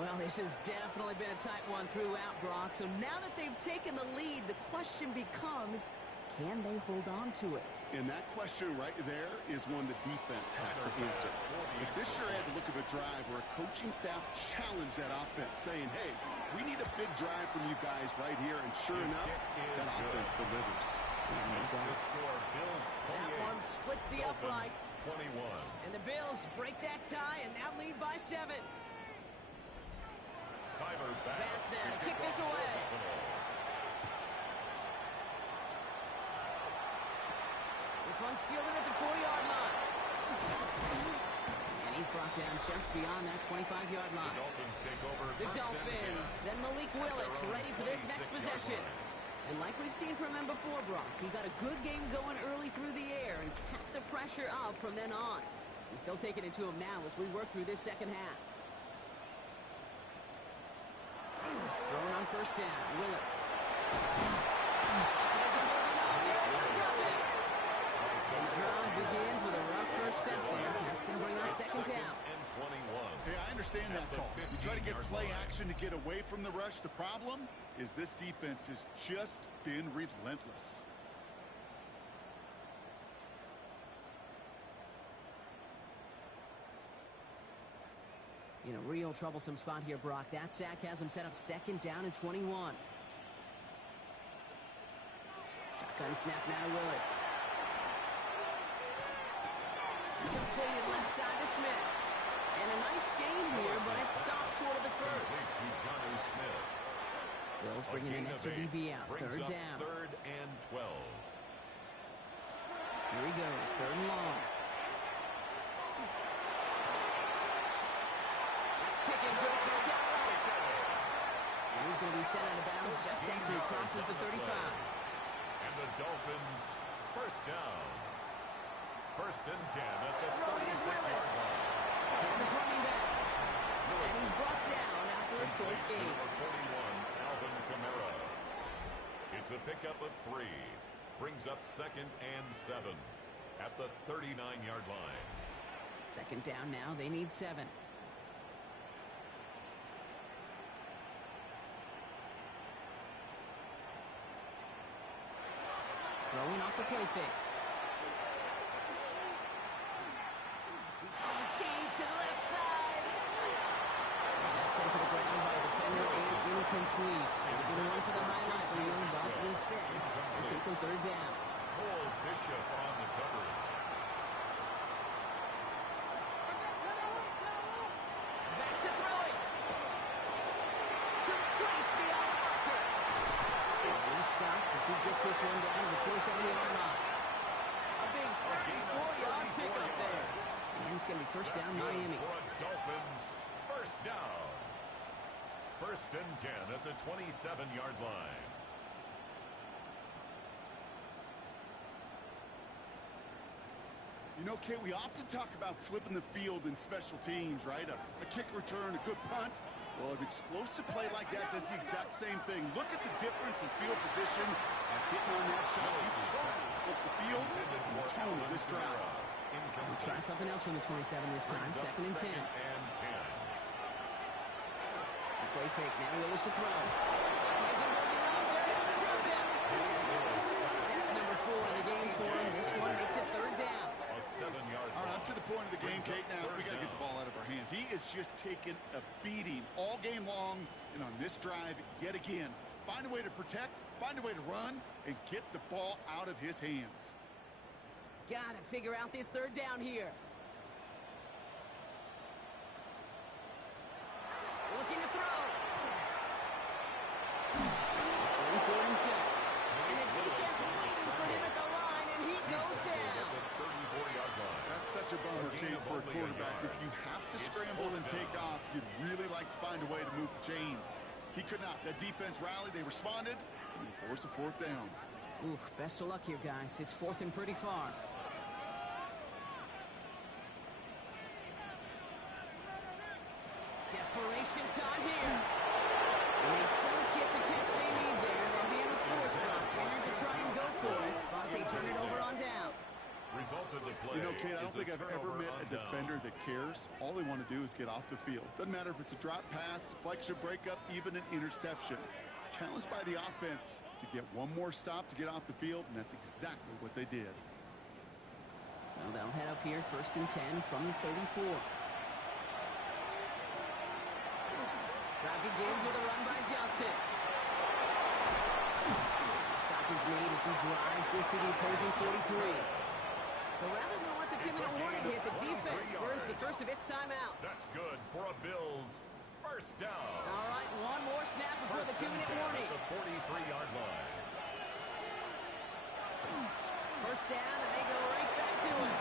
Well, this has definitely been a tight one throughout, Brock. So now that they've taken the lead, the question becomes, can they hold on to it? And that question right there is one the defense has to answer. If this sure had the look of a drive where a coaching staff challenged that offense, saying, hey, we need a big drive from you guys right here, and sure enough, that offense delivers. That one splits the uprights. 21. And the Bills break that tie and now lead by 7. Tyler Pass now to kick this away. This one's fielded at the 4-yard line. And he's brought down just beyond that 25-yard line. The Dolphins take over. The Dolphins and Malik Willis ready for this next possession. And like we've seen from him before, Brock, he got a good game going early through the air and kept the pressure up from then on. He's still taking it to him now as we work through this second half. Throwing on first down, Willis. And the drive begins with a rough first step there. That's going to bring up second down. Hey, I understand that call. You try to get play action to get away from the rush. The problem is this defense has just been relentless. In a real troublesome spot here, Brock. That sack has him set up second down and 21. Shotgun snap now, Willis. Completed left side to Smith. And a nice gain here, but it stopped short of the first. To Johnny Smith. Bills bringing an extra DB out. Brings Third up down. 3rd and 12. Here he goes. 3rd and long. Let's kick into the coach out right. And he's going to be sent out of bounds just after he crosses the 35. And the Dolphins first down. 1st and 10 at the 36-yard line. It's his running back. And he's brought down after a short gain. Number 41, Alvin Kamara. It's a pickup of 3. Brings up 2nd and 7 at the 39-yard line. 2nd down now. They need 7. Throwing off the play fake. He's throwing deep to the left side. That's sent to the ground by a defender and incomplete. They're going to run for the highlight reel, but instead, they're facing 3rd down. Cole Bishop on the coverage. Back to throw it. Complete beyond the marker. He's stopped as he gets this one down to the 27-yard line. A big 34-yard pickup there. And it's going to be first down, Miami. For a Dolphins first down. 1st and 10 at the 27-yard line. You know, Kate, we often talk about flipping the field in special teams, right? A kick return, a good punt. Well, an explosive play like that does the exact same thing. Look at the difference in field position and hitting on that shot. He's totally flipped the field and the tone of this drive. We'll try something else from the 27 this time. 2nd and 10. The play fake. Now Willis to throw. He isn't working out. They're able to drop him. Sack number 4 in the game for him. This one makes it 3rd down. A 7-yard All right, up to the point of the game, Kate. Now, we got to get the ball out of our hands. He is just taking a beating all game long. And on this drive, yet again, find a way to protect, find a way to run, and get the ball out of his hands. Got to figure out this 3rd down here. Looking to throw. He's going for himself. And the defense waiting for him at the line, and he goes down. That's such a bummer, Kate, for a quarterback. If you have to scramble and take off, you'd really like to find a way to move the chains. He could not. That defense rallied, they responded, and he forced a 4th down. Oof, best of luck here, guys. It's 4th and pretty far. Desperation time here. And they don't get the catch they need there. That man was forced, Brock. Aaron to try and go for it, but they turn it over on downs. Result of the play. You know, Kate, I don't is think a I've ever turnover met a on down. defender that cares. All they want to do is get off the field. Doesn't matter if it's a drop pass, deflection, breakup, even an interception. Challenged by the offense to get one more stop to get off the field, and that's exactly what they did. So they'll head up here, 1st and 10 from the 34. Drive begins with a run by Johnson. Stop is made as he drives this to the opposing 43. So rather than let the 2-minute warning hit, the defense burns the first of its timeouts. That's good for a Bills first down. All right, one more snap before the 2-minute warning. The 43-yard line. First down, and they go right back to him.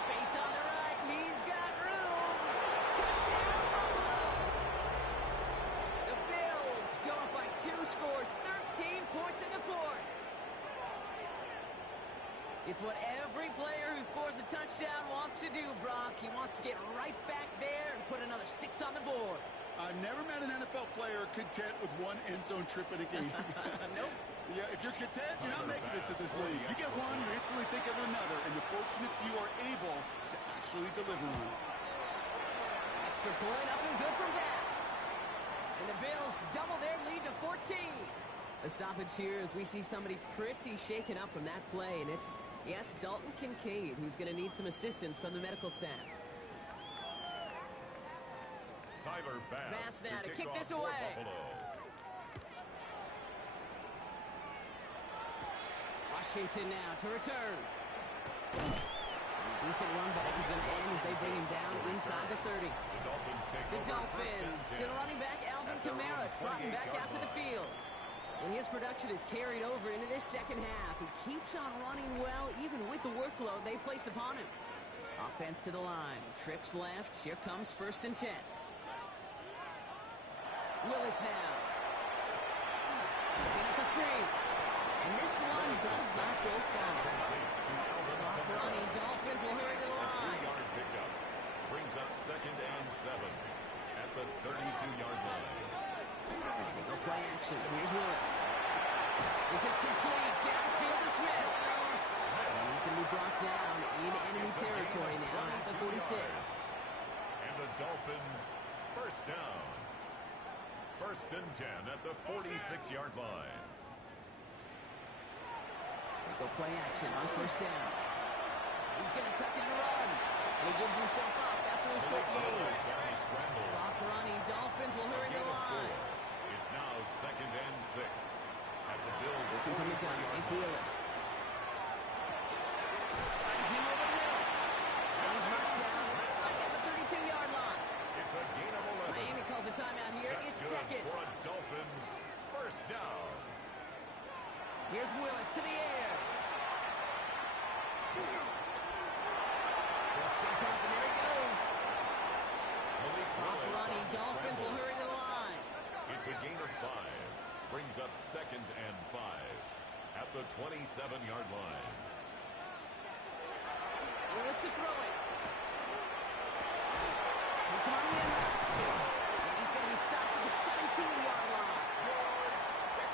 Space on the right. He's got room. Touchdown, Buffalo. The Bills go up by 2 scores, 13 points in the 4th. It's what every player who scores a touchdown wants to do, Brock. He wants to get right back there and put another 6 on the board. I've never met an NFL player content with one end zone trip in a game. Nope. Yeah, if you're content, you're not making it to this league. You get one, you instantly think of another, and you're fortunate you are able to actually deliver on it. Extra point up and good from Bass. And the Bills double their lead to 14. A stoppage here as we see somebody pretty shaken up from that play, and it's Dalton Kincaid who's going to need some assistance from the medical staff. Tyler Bass now to kick off this for away. Buffalo. Washington now to return. Decent run back is going to end as they bring him down inside the 30. The Dolphins take The over Dolphins, first to and 10. running back Alvin At their own Kamara, trotting back out to the 28-yard field. And his production is carried over into this second half. He keeps on running well, even with the workload they placed upon him. Offense to the line, trips left. Here comes 1st and 10. Willis now. Setting up the screen. And this one does not go far. Clock running. Dolphins will hurry to the line. 3-yard pickup brings up 2nd and 7 at the 32-yard line. They go play action. Here's Willis. This is complete. Downfield to Smith. And he's going to be brought down in enemy territory now at the 46. And the Dolphins first down. 1st and 10 at the 46-yard line. They go play action on 1st down. He's going to tuck it and run. And he gives himself up after a short gain. Clock running. Dolphins will hurry to the line. It's now 2nd and 6 at the Bills. Looking from the gun. It's Willis. Finds him over the middle. And he's marked down. Looks like at the 32-yard line. It's a gain of 11. Miami calls a timeout here. That's It's good 2nd. for a Dolphins first down. Here's Willis to the air. He'll step up, and there he goes. Clock running. Dolphins will hurry to the line. It's a gain of 5. Brings up 2nd and 5 at the 27-yard line. Willis to throw it. Puts him on the end. And he's going to be stopped at the 17-yard line.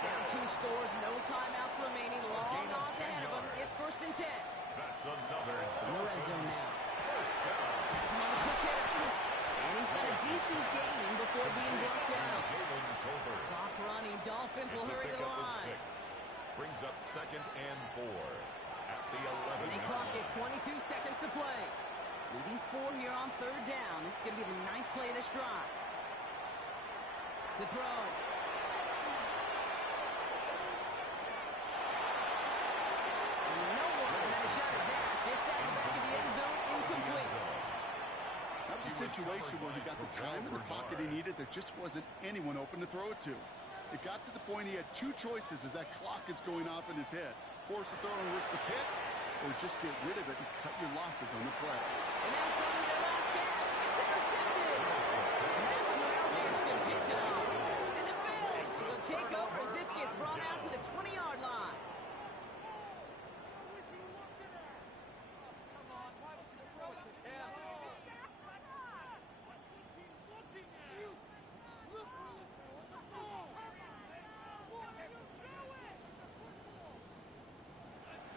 Down 2 scores, no timeouts remaining. Long odds ahead of him. It's 1st and 10. That's another In the red zone now. first down. Has him on the quick hitter. And he's got a decent gain before being brought down. Jalen Tolbert. Clock running. Dolphins will It's a hurry to the pickup of line. 6. Brings up 2nd and 4 at the And they 11-yard clock it. line. 22 seconds to play. Leading 4 here on 3rd down. This is going to be the 9th play of this drive. To throw. And no one had a shot at that. It's at the back of the end zone. Incomplete. That was a situation where he got the time in the pocket he needed. There just wasn't anyone open to throw it to. It got to the point he had 2 choices as that clock is going off in his head. Force the throw and risk the pick, or just get rid of it and cut your losses on the play. And that's probably their last gasp. It's intercepted. Maxwell Hairston picks it up. And the Bills will take over as this gets brought out to the 20-yard line.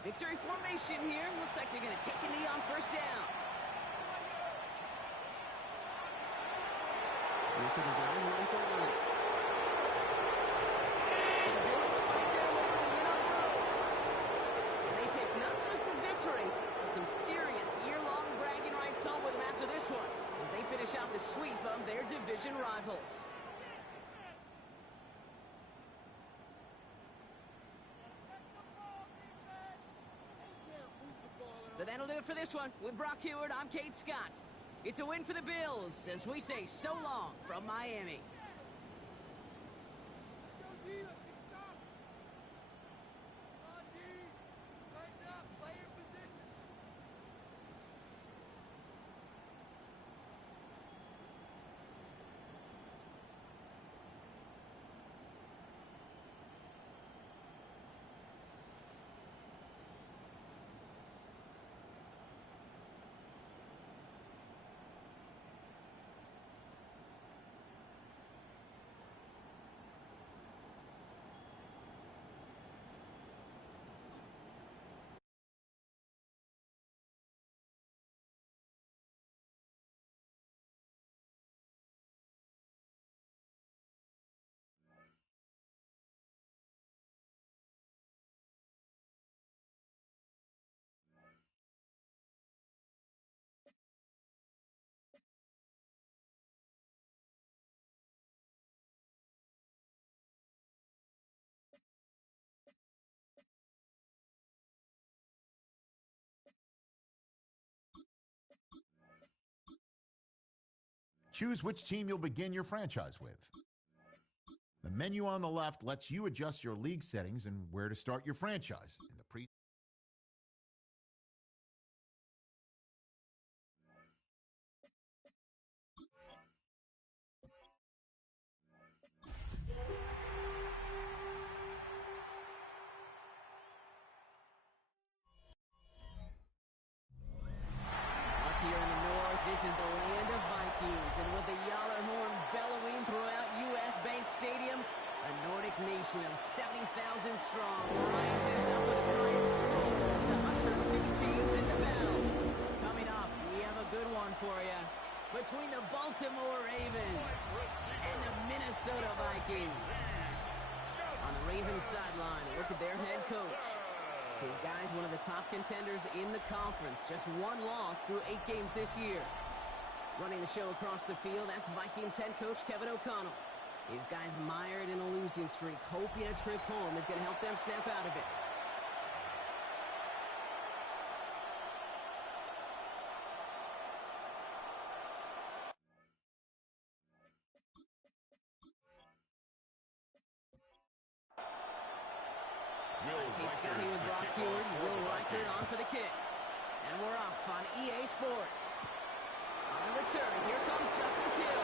Victory formation here. Looks like they're going to take a knee on 1st down. This is a design run for one. So the Bills fight their way to win on the road. And they take not just a victory, but some serious year-long bragging rights home with them after this one, as they finish out the sweep of their division rivals. So that'll do it for this one. With Brock Heward, I'm Kate Scott. It's a win for the Bills as we say so long from Miami. Choose which team you'll begin your franchise with. The menu on the left lets you adjust your league settings and where to start your franchise. In the Here in the north, this is the land of Vikings, and with the Yaller horn bellowing throughout U.S. Bank Stadium, a Nordic nation of 70,000 strong rises up with a triumph score to usher two teams into battle. Coming up, we have a good one for you between the Baltimore Ravens and the Minnesota Vikings. On the Ravens sideline, look at their head coach. His guy's one of the top contenders in the conference. Just one loss through 8 games this year. Running the show across the field, that's Vikings head coach Kevin O'Connell. His guy's mired in a losing streak, hoping a trip home is going to help them snap out of it. Kate Scotty with Brock Heward, Will Reichert on for the kick. And we're off on EA Sports. On the return, here comes Justice Hill.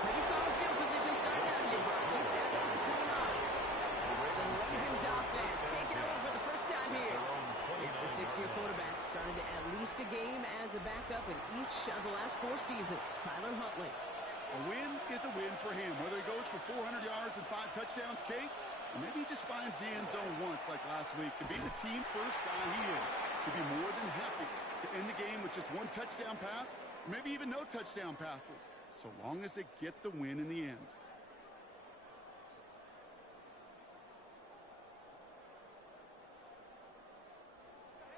Pretty solid field position starting out here, Brock. He's tapped out the 29. The Ravens offense taking over for the first time here. It's the 6-year quarterback, started at least a game as a backup in each of the last 4 seasons. Tyler Huntley. A win is a win for him, whether he goes for 400 yards and 5 touchdowns, Kate, or maybe he just finds the end zone once like last week. And being the team-first guy he is, he'd be more than happy to end the game with just 1 touchdown pass, or maybe even no touchdown passes, so long as they get the win in the end.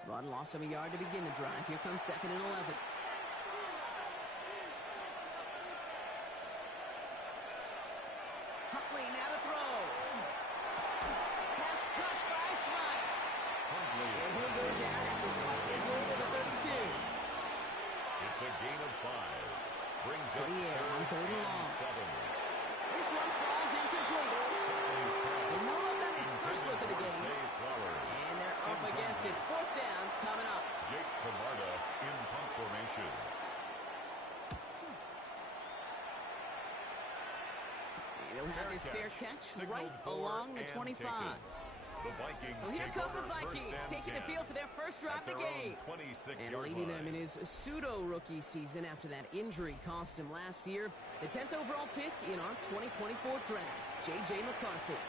Run loss of a yard to begin the drive. Here comes 2nd and 11. Huntley now to throw. Pass cut by Smythe. And he'll go down after fighting his way to the 32. It's a gain of 5. Brings To up the air on 3rd and long. 7. This one falls incomplete. And no look on his first look of the game. And they're up against it. 4th down coming up. Jake Camarda in punt formation. He'll have his fair catch right along the 25. The Vikings So here come the Vikings, taking the field for their first drive of the game. And leading them in his pseudo-rookie season after that injury cost him last year. The 10th overall pick in our 2024 draft, J.J. McCarthy.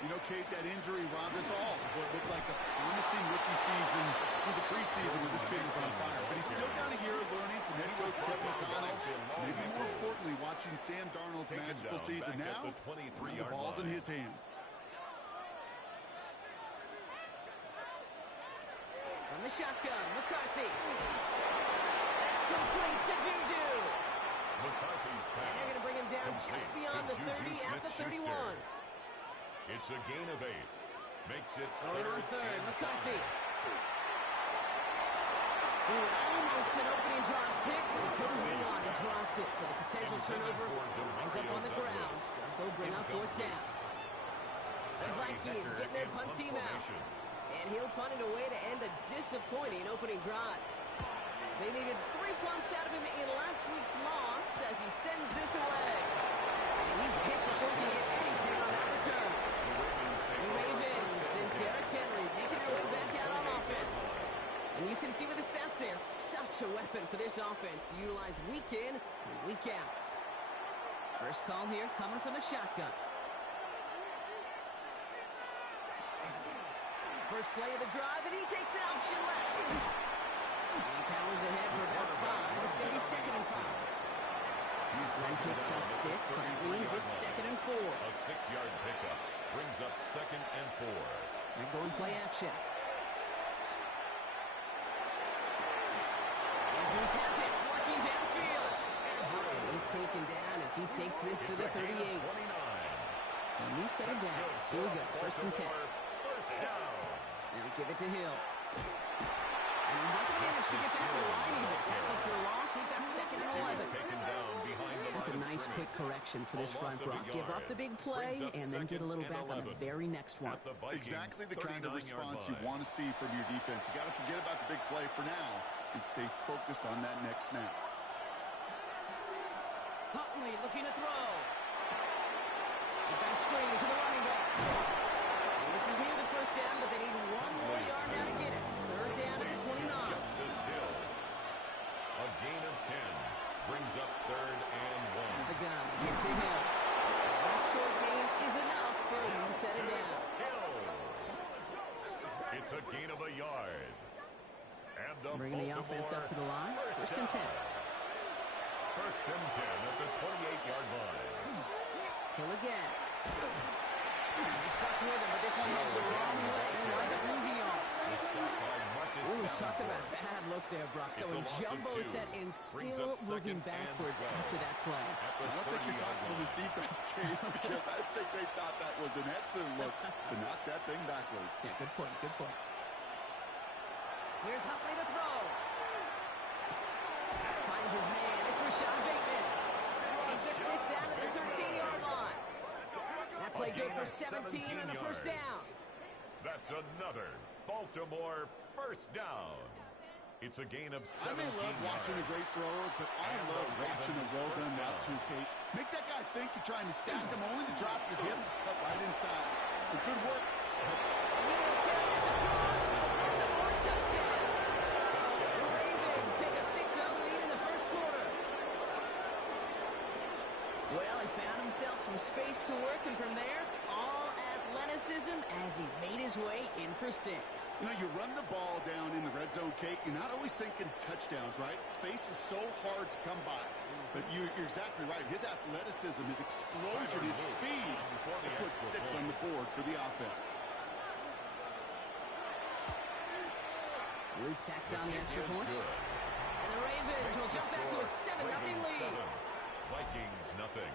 You know, Kate, that injury robbed us all of what looked like a promising rookie season through the preseason where this kid was on fire. But he's still got a year of learning from head coach Kevin O'Connell. Maybe more importantly, watching Sam Darnold's magical season now. The ball's in his hands. From the shotgun, McCarthy. That's complete to Juju. McCarthy's pass. And they're going to bring him down just beyond the 30 at the 31. It's a gain of 8. Makes it Going on 3rd, McCarthy. Ooh, almost an opening drop pick, but he couldn't hang on and dropped it. So the potential turnover winds up on the ground as they'll bring up 4th down. The Vikings getting their punt team out. And he'll punt it away to end a disappointing opening drive. They needed 3 punts out of him in last week's loss as he sends this away. And he's hit before he can get anything on that return. The Ravens and Derrick Henry making their way back out on offense. And you can see with the stats there, such a weapon for this offense to utilize week in and week out. First call here coming from the shotgun. First play of the drive, and he takes an option left. He powers ahead for about 5. It's going to be 2nd and 5. Then picks up 6, and that means it's 2nd and 4. A 6-yard pickup brings up 2nd and 4. They're going play action. Andrews has it, working downfield. He's taken down as he takes this to the 38. So a new set of downs. Here we go, 1st and 10. First down. They'll give it to Hill. And he's not going to manage to get back to the line even. Tackle for a loss. We've got 2nd and 11. Taken down behind the That's a line of nice quick scrimmage. correction for this A front, loss of a Brock. Give up yard. the big play Brings up and then get a little 2nd back on and the 11. very next one. At the Vikings' Exactly the kind of 39-yard response you line. want to see from your defense. You got to forget about the big play for now and stay focused on that next snap. Huntley looking to throw. The back screen to the running back. And this is near the first down, but they need 1 more yard now to get it. 3rd down at the 29. Justice Hill. A gain of 10 brings up 3rd and 1. The gun, here to Hill. That short gain is enough for him to set it down. Hill. It's a gain of a yard. And Bringing the offense up to the line. 1st and 10. 1st and 10 at the 28-yard line. Hill again. He's stuck with him, but this one heads the wrong way. He winds up losing yards. The stop by Marcus Ooh, talk Davenport. about a bad look there, Brock. It's a Going loss of jumbo 2. set and Brings still up moving 2nd and backwards 12. after that play. At the I don't think you're 30-yard talking to line. this defense, Kate, because I think they thought that was an excellent look to knock that thing backwards. Yeah, good point, good point. Here's Huntley to throw. Finds his man. It's Rashad Bateman. And he gets this down to the 13-yard line. That play good for 17 and a first down. That's another Baltimore first down. It's a gain of 17 I may love watching a great thrower, but I love watching a well-done route too, Kate. Make that guy think you're trying to stack him, only to drop your hips, cut right inside. Some good work. And he will carry this across for the Baltimore touchdown. The Ravens take a 6-0 lead in the first quarter. Well, he found himself some space to work, and from there, all athleticism as he made his way in for 6. You know, you run the ball down in the red zone, Kate, you're not always thinking touchdowns, right? Space is so hard to come by. But you're exactly right. His athleticism, his explosion, his speed, it puts 6 on the board for the offense. Luke tacks on the extra Kick is point. good. And the Ravens will jump back to a 7-0 Ravens lead. 7, Vikings nothing.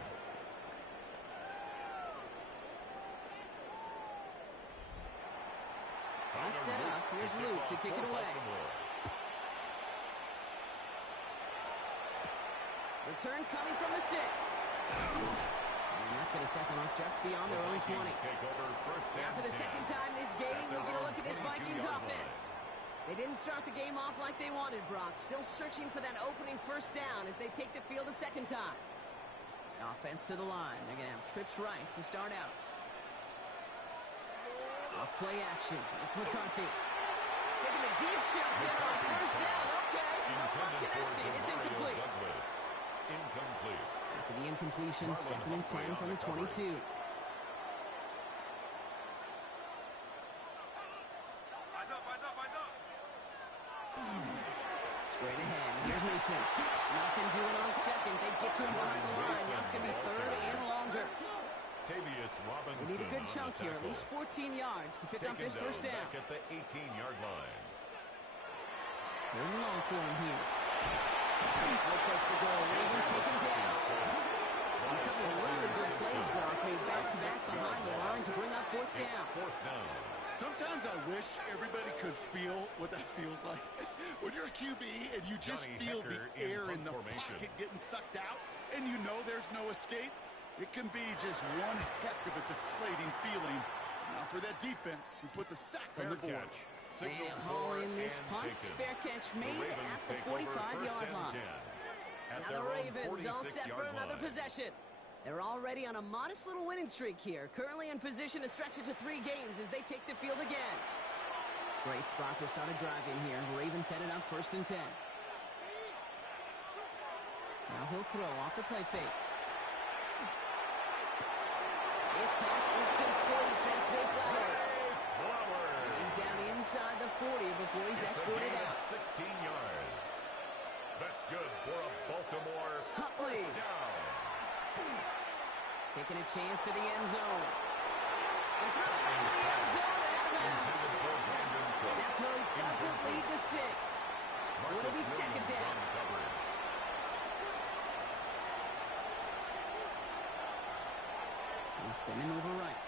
All set up. Here's Luke to kick it away. Return coming from the 6. And that's going to set them up just beyond their own 20. Now for the second time this game, we get a look at this Vikings offense. They didn't start the game off like they wanted, Brock. Still searching for that opening first down as they take the field a second time. Offense to the line. They're going to have trips right to start out. Off play action. That's McCarthy. Taking a deep shot there on first down. Okay. No one connecting. It's incomplete. Incomplete. After the incompletion, 2nd and 10 from the 22. Straight ahead. Here's Mason. Nothing doing on 2nd. They get to him behind the line. Now it's going to be 3rd and longer. Tavius Robinson. They need a good on chunk the here, at tackle. least 14 yards to pick up Taken this first down. back at the 18-yard line. 3rd and long for him here. No place to go. Ravens take him down. A couple of really good plays, Brock, made back-to-back behind the line to bring up 4th It's down. 4th down. Sometimes I wish everybody could feel what that feels like. When you're a QB and you just Johnny feel the Hecker in air in the punt formation. pocket getting sucked out, and you know there's no escape, it can be just one heck of a deflating feeling. Now for that defense, who puts a sack on the board. And haul in this punt. Fair catch made at the 45-yard line. Now the Ravens all set for another possession. They're already on a modest little winning streak here. Currently in position to stretch it to 3 games as they take the field again. Great spot to start a drive in here. Ravens set it up 1st and 10. Now he'll throw off the play fake. His pass is complete. That's Zay Flowers. And he's down inside the 40 before he's escorted out. 16 yards. That's good for a Baltimore Huntley. first down. Taking a chance to the end zone. And throw it back to the end zone and out of bounds. Intended for Brandon Cooks. That throw doesn't lead to 6. So it'll be 2nd down. And send him over right.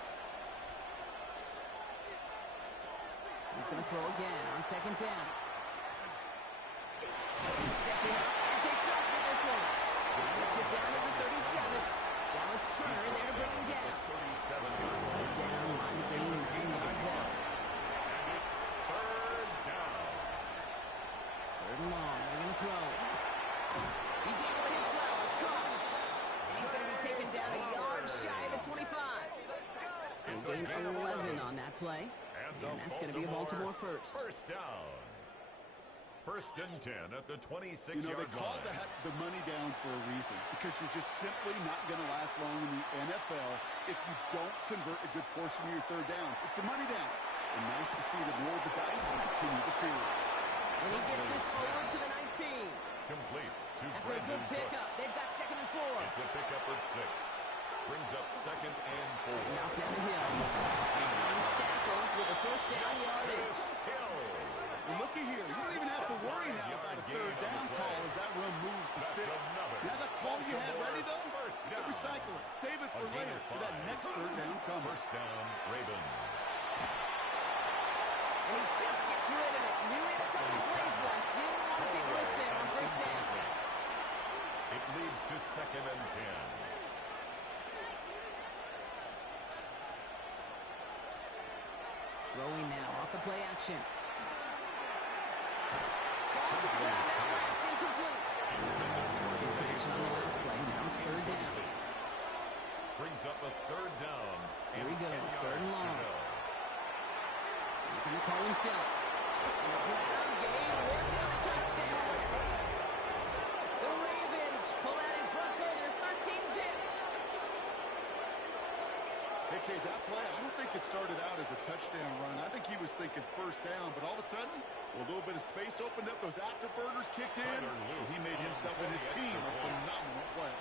He's going to throw again on 2nd down. Stepping up and takes off with this one. Knocks it down to the 37. Dallas Turner there to bring him down. 37-yard line. Down, line of gain, 9 yards out. And it's third down. Third and long, they're going to throw. He's able to hit Flowers, caught. And he's going to be taken down a yard shy of the 25. He's gained 11 on that play. And that's going to be a Baltimore first. First down. First and 10 at the 26-yard line. You know, they call the money down for a reason, because you're just simply not going to last long in the NFL if you don't convert a good portion of your third downs. It's the money down. And nice to see them roll the dice and continue the series. And he gets this forward to the 19. Complete to After a good pickup, they've got 2nd and 4. It's a pickup of 6. Brings up 2nd and 4. And now down the hill. Nice tackle with a first down yardage. Well, looky here. You don't even have to worry now about a third down call as that run moves the sticks. Now that call you had ready, though, recycle it. Save it for later for that next third down comer. First down, Ravens. And he just gets rid of it. Knew he had a couple plays left. Didn't want to take a risk there on first down. It leads to 2nd and 10. Throwing now off the play action. Falls to the ground out left, incomplete. His action on the last play. Now it's third down. Brings up a third down. Here he goes, third and long. Looking to call himself. And the ground game works on the touchdown. The Ravens pull out in front further, 13-zip. Hey, Kate, that play, I don't think it started out as a touchdown run. I think he was thinking first down, but all of a sudden, a little bit of space opened up, those afterburners kicked in, and he made himself and his team a phenomenal play.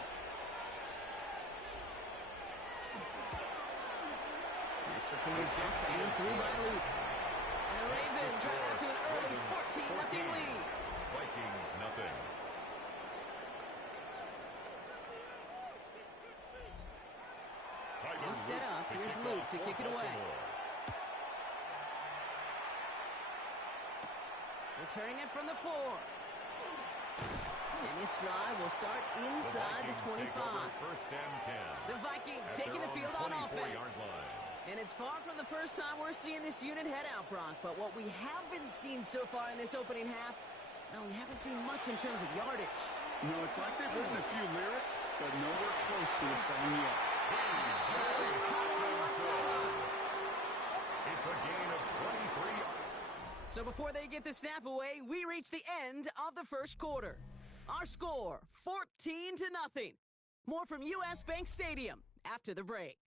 Next for Queen's back, coming through by Luke. And the Ravens drive out to an early 14-0 lead. Vikings, nothing. He's set up. Here's Luke to kick it away. Returning it from the 4. And this drive will start inside the 25. First and 10. The Vikings taking the field on offense. And it's far from the first time we're seeing this unit head out, Brock. But what we haven't seen so far in this opening half, well, we haven't seen much in terms of yardage. No, it's like they've written a few lyrics, but nowhere close to a song yet. It's a gain of 23. So before they get the snap away, we reach the end of the first quarter. Our score, 14-0. More from US Bank Stadium after the break.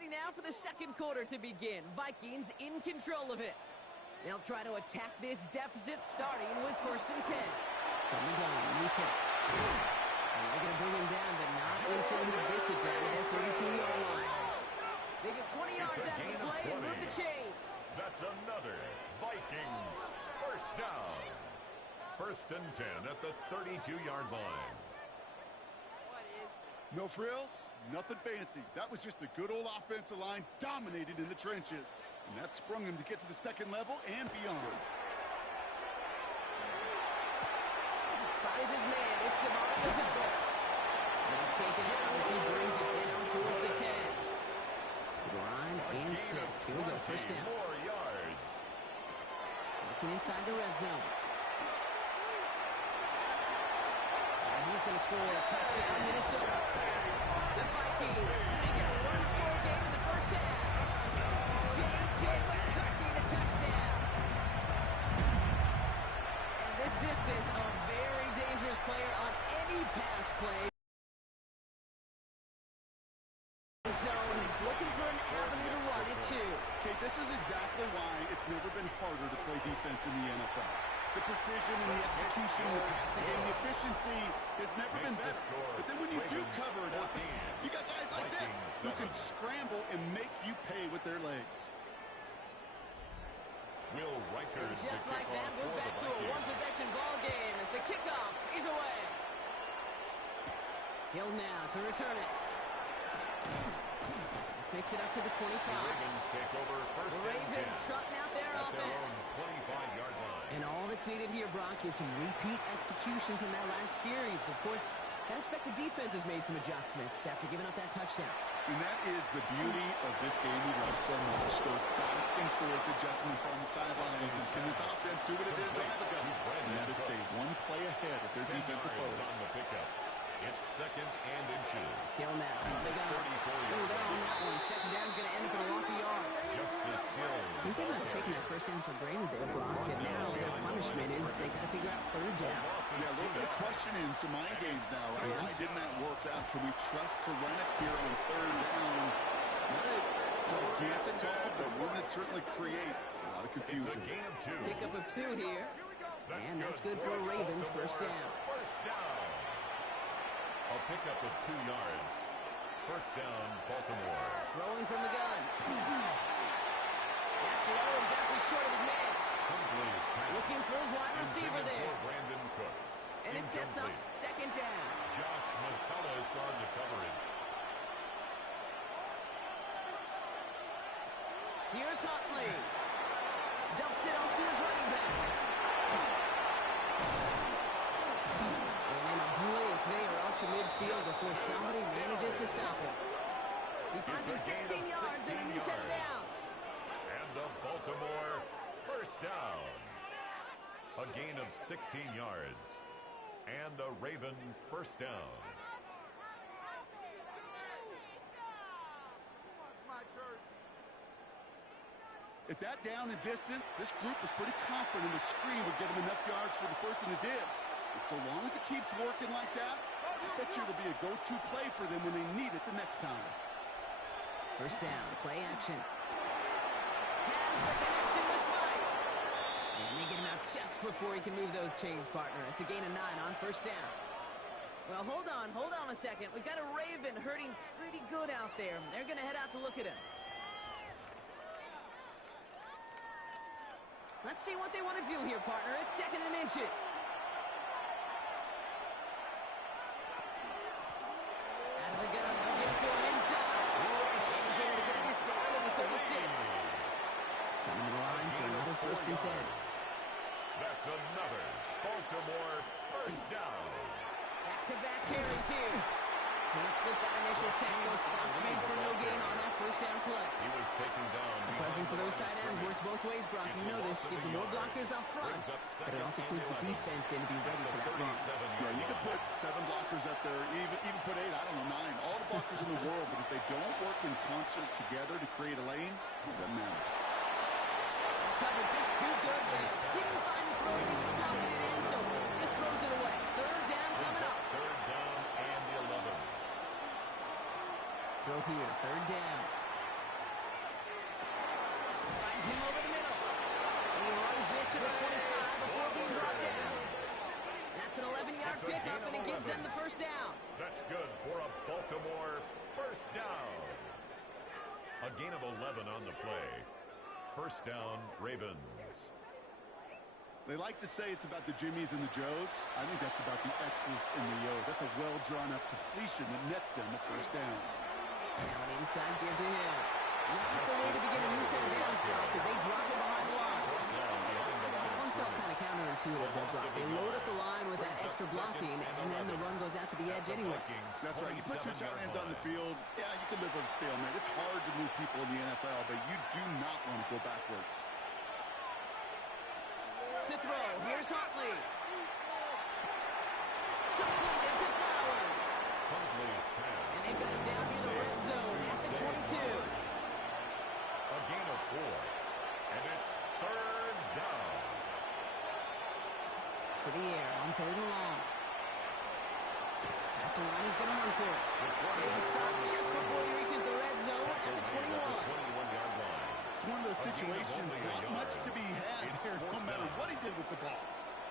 Ready now for the second quarter to begin. Vikings in control of it. They'll try to attack this deficit starting with 1st and 10. From the gun, Neeson. And they're going to bring him down, but not until he gets it down to their 32-yard line. They get 20 yards out of the play and move the chains. That's another Vikings first down. 1st and 10 at the 32-yard line. No frills, nothing fancy. That was just a good old offensive line dominated in the trenches. And that sprung him to get to the second level and beyond. Finds his man. It's Demario Douglas. And he's taken out as he brings it down towards the 10. To the line and set. Here we go, first down. More yards. Looking inside the red zone. He's going to score a touchdown, Minnesota. The Vikings make it a one-score game in the first half. J.J. McCarthy, the touchdown. And this distance, a very dangerous player on any pass play. Zone, he's looking for an avenue to run it to. Okay, this is exactly why it's never been harder to play defense in the NFL. The precision and the execution and the passing and the efficiency has never been better. But then when you do cover it up, you got guys like this who can scramble and make you pay with their legs. Will Reichard. And just like that, we're back to a one-possession ball game as the kickoff is away. Hill now to return it. This makes it up to the 25. The Ravens take over first The Ravens trotting out their at their offense. own 25-yard line. And all that's needed here, Brock, is some repeat execution from that last series. Of course, I expect the defense has made some adjustments after giving up that touchdown. And that is the beauty of this game we love so much. Those back and forth adjustments on the sidelines. And can this offense do what it did a drive ago? And that is stay one play ahead of their defensive foes. On the pickup. It's second and inches. Hill now. They got they're on that one. Second down's going to end up in a loss of yards. Justice Hill. I think they might have taken that first down for granted there, Brock. And now their punishment is they got to figure out third down. Yeah, a little bit of questioning, some mind games now, right? Why didn't that work out? Can we trust to run it here on third down? Not a gigantic call, but one that certainly creates a lot of confusion. It's a gain of 2. Pickup of 2 here. And that's good for Ravens. First down. First down. A pickup of 2 yards. First down, Baltimore. Throwing from the gun. That's low and bounces short of his man. Looking for his wide receiver there. Brandon Cooks. And it sets up second down. Josh Metellus on the coverage. Here's Huntley. Dumps it off to his running back. And in a blink, they are up to midfield before somebody manages to stop him. He finds him 16 yards and a new set of downs. And the Baltimore first down. A gain of 16 yards. And a Raven first down. At that down and distance, this group was pretty confident the screen would get them enough yards for the first, and it did. And so long as it keeps working like that, I bet you it'll be a go-to play for them when they need it the next time. First down, play action. Has the connection with Smite. And they get him out just before he can move those chains, partner. It's a gain of 9 on first down. Well, hold on a second. We've got a Raven hurting pretty good out there. They're going to head out to look at him. Let's see what they want to do here, partner. It's second and inches. Out of the gun, they'll give it to him inside. And he's able to get this down to the 36. Coming to the line for another first and 10. That's another Baltimore first down. Back-to-back carries here. Can't slip that initial tackle. Stops made for no gain on that first down play. He was taken down. The presence of those tight ends works both ways, Brock. You know this. Gives them more blockers up front, but it also clues the defense in to be ready for that run. Yeah, you could put 7 blockers up there, even put 8, I don't know, 9. All the blockers in the world, but if they don't work in concert together to create a lane, it doesn't matter. The cover just too good there. Didn't find the throw he was confident in, so just throws it away. Third down coming up. Third down and 11. Throw here, third down. Finds him over the middle. And he runs this to the 25 before being brought down. That's an 11-yard pickup, and it gives them the first down. That's good for a Baltimore first down. A gain of 11 on the play. First down, Ravens. They like to say it's about the Jimmies and the Joes. I think that's about the X's and the O's. That's a well-drawn-up completion that nets them the first down. Now an inside give to him. Not the way to begin a new set of downs, Brock, because they drop it behind the line. That one felt kind of counterintuitive, though, Brock. They load up the line with that extra blocking, and then the run goes out to the edge anyway. That's right. You put 2 tight ends on the field, yeah, you can live with a stalemate. It's hard to move people in the NFL, but you do not want to go backwards. To throw, here's Huntley. Completed to Flowers. Huntley's pass. And they've got him down near the red zone at the 22. A gain of 4. And it's third down. To the air on third and long. That's the line, he's going to run for it. And he stopped just before he reaches the red zone at the 21. 21-yard line. It's one of those situations, not much to be had here, no matter what he did with the ball.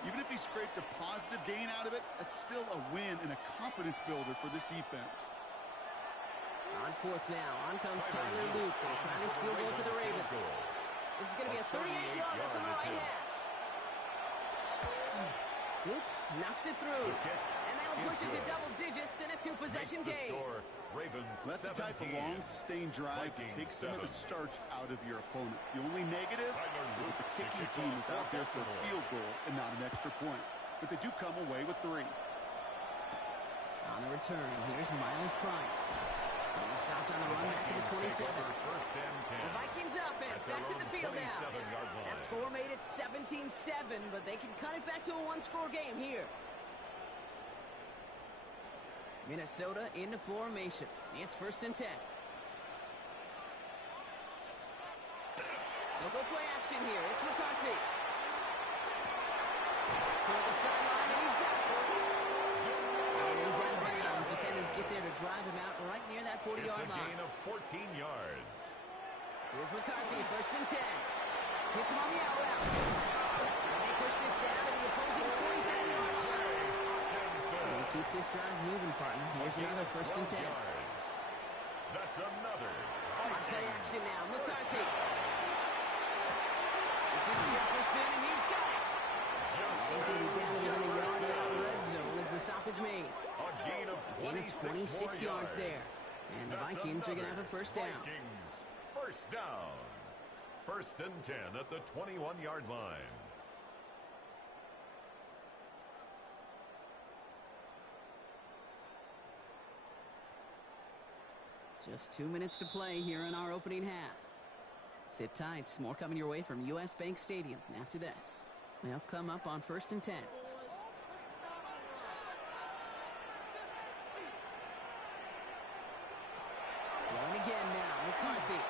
Even if he scraped a positive gain out of it, that's still a win and a confidence builder for this defense. On fourth now, on comes Tyler Luke. They'll try this field goal for the Ravens. This is going to be a 38-yarder from the right hash. Oops, knocks it through. And that'll push it to double digits in a two-possession game. That's the type of long, sustained drive that takes some of the starch out of your opponent. The only negative is that the kicking team is out there for a field goal and not an extra point. But they do come away with 3. On the return, here's Miles Price. He stopped on the run back at the 27. The Vikings offense back to the field now. That score made it 17-7, but they can cut it back to a one-score game here. Minnesota into formation. It's 1st and 10. They'll go play action here. It's McCarthy. Toward the sideline, and he's got it. And he's out of bounds. Defenders get there to drive him out right near that 40-yard line. It's a gain of 14 yards. Here's McCarthy, 1st and 10. Hits him on the out route. And they push this down to the opposing 47-yard line. We'll keep this drive moving, partner. Here's another 1st and 10. That's another. On play action now, McCarthy. This is Jefferson, and he's got it. He's going to be down within a yard of that red zone as the stop is made. A gain of 26 yards there. And the Vikings are going to have a 1st down. Vikings, 1st down. 1st and 10 at the 21-yard line. Just 2 minutes to play here in our opening half. Sit tight. More coming your way from U.S. Bank Stadium after this. They'll come up on 1st and 10. Going again now. McCarthy.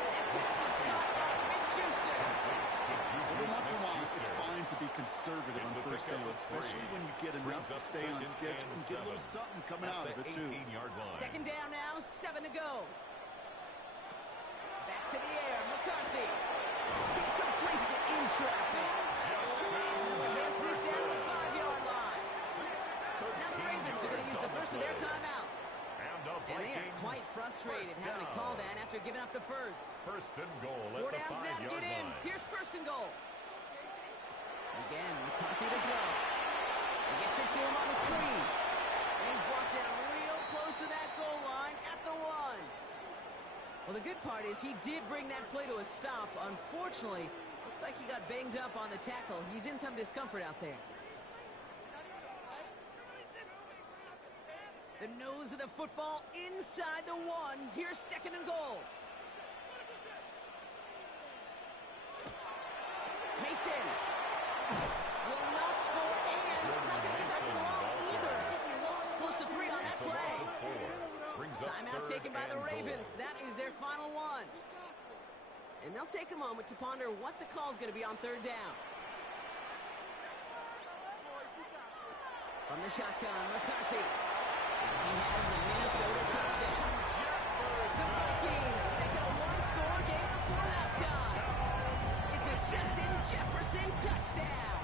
That pass is caught by Smith-Schuster. Every once in a while, it's fine to be conservative on 1st down, especially when you get enough to stay on schedule and get a little something coming out of it, too. 2nd down now, 7 to go. Back to the air, McCarthy. He completes it in traffic. And they'll advance this down to the 5-yard line. Now the Ravens are going to use the first of their timeouts. And they are quite frustrated having to call that after giving up the first. 1st and goal at 4 the downs now to 5-yard get in. line. Here's 1st and goal. Again, McCarthy to throw. He gets it to him on the screen. And he's brought down real close to that goal line at the 1. Well, the good part is he did bring that play to a stop. Unfortunately, looks like he got banged up on the tackle. He's in some discomfort out there. The nose of the football inside the 1. Here's 2nd and goal. Mason will not score, and it's not going to get that long either. I think he lost close to 3 on that play. Timeout taken by the Ravens. That is their final one. And they'll take a moment to ponder what the call is going to be on 3rd down. From the shotgun, McCarthy. He has the Minnesota touchdown. The Vikings make it a one-score game before halftime. It's a Justin Jefferson touchdown.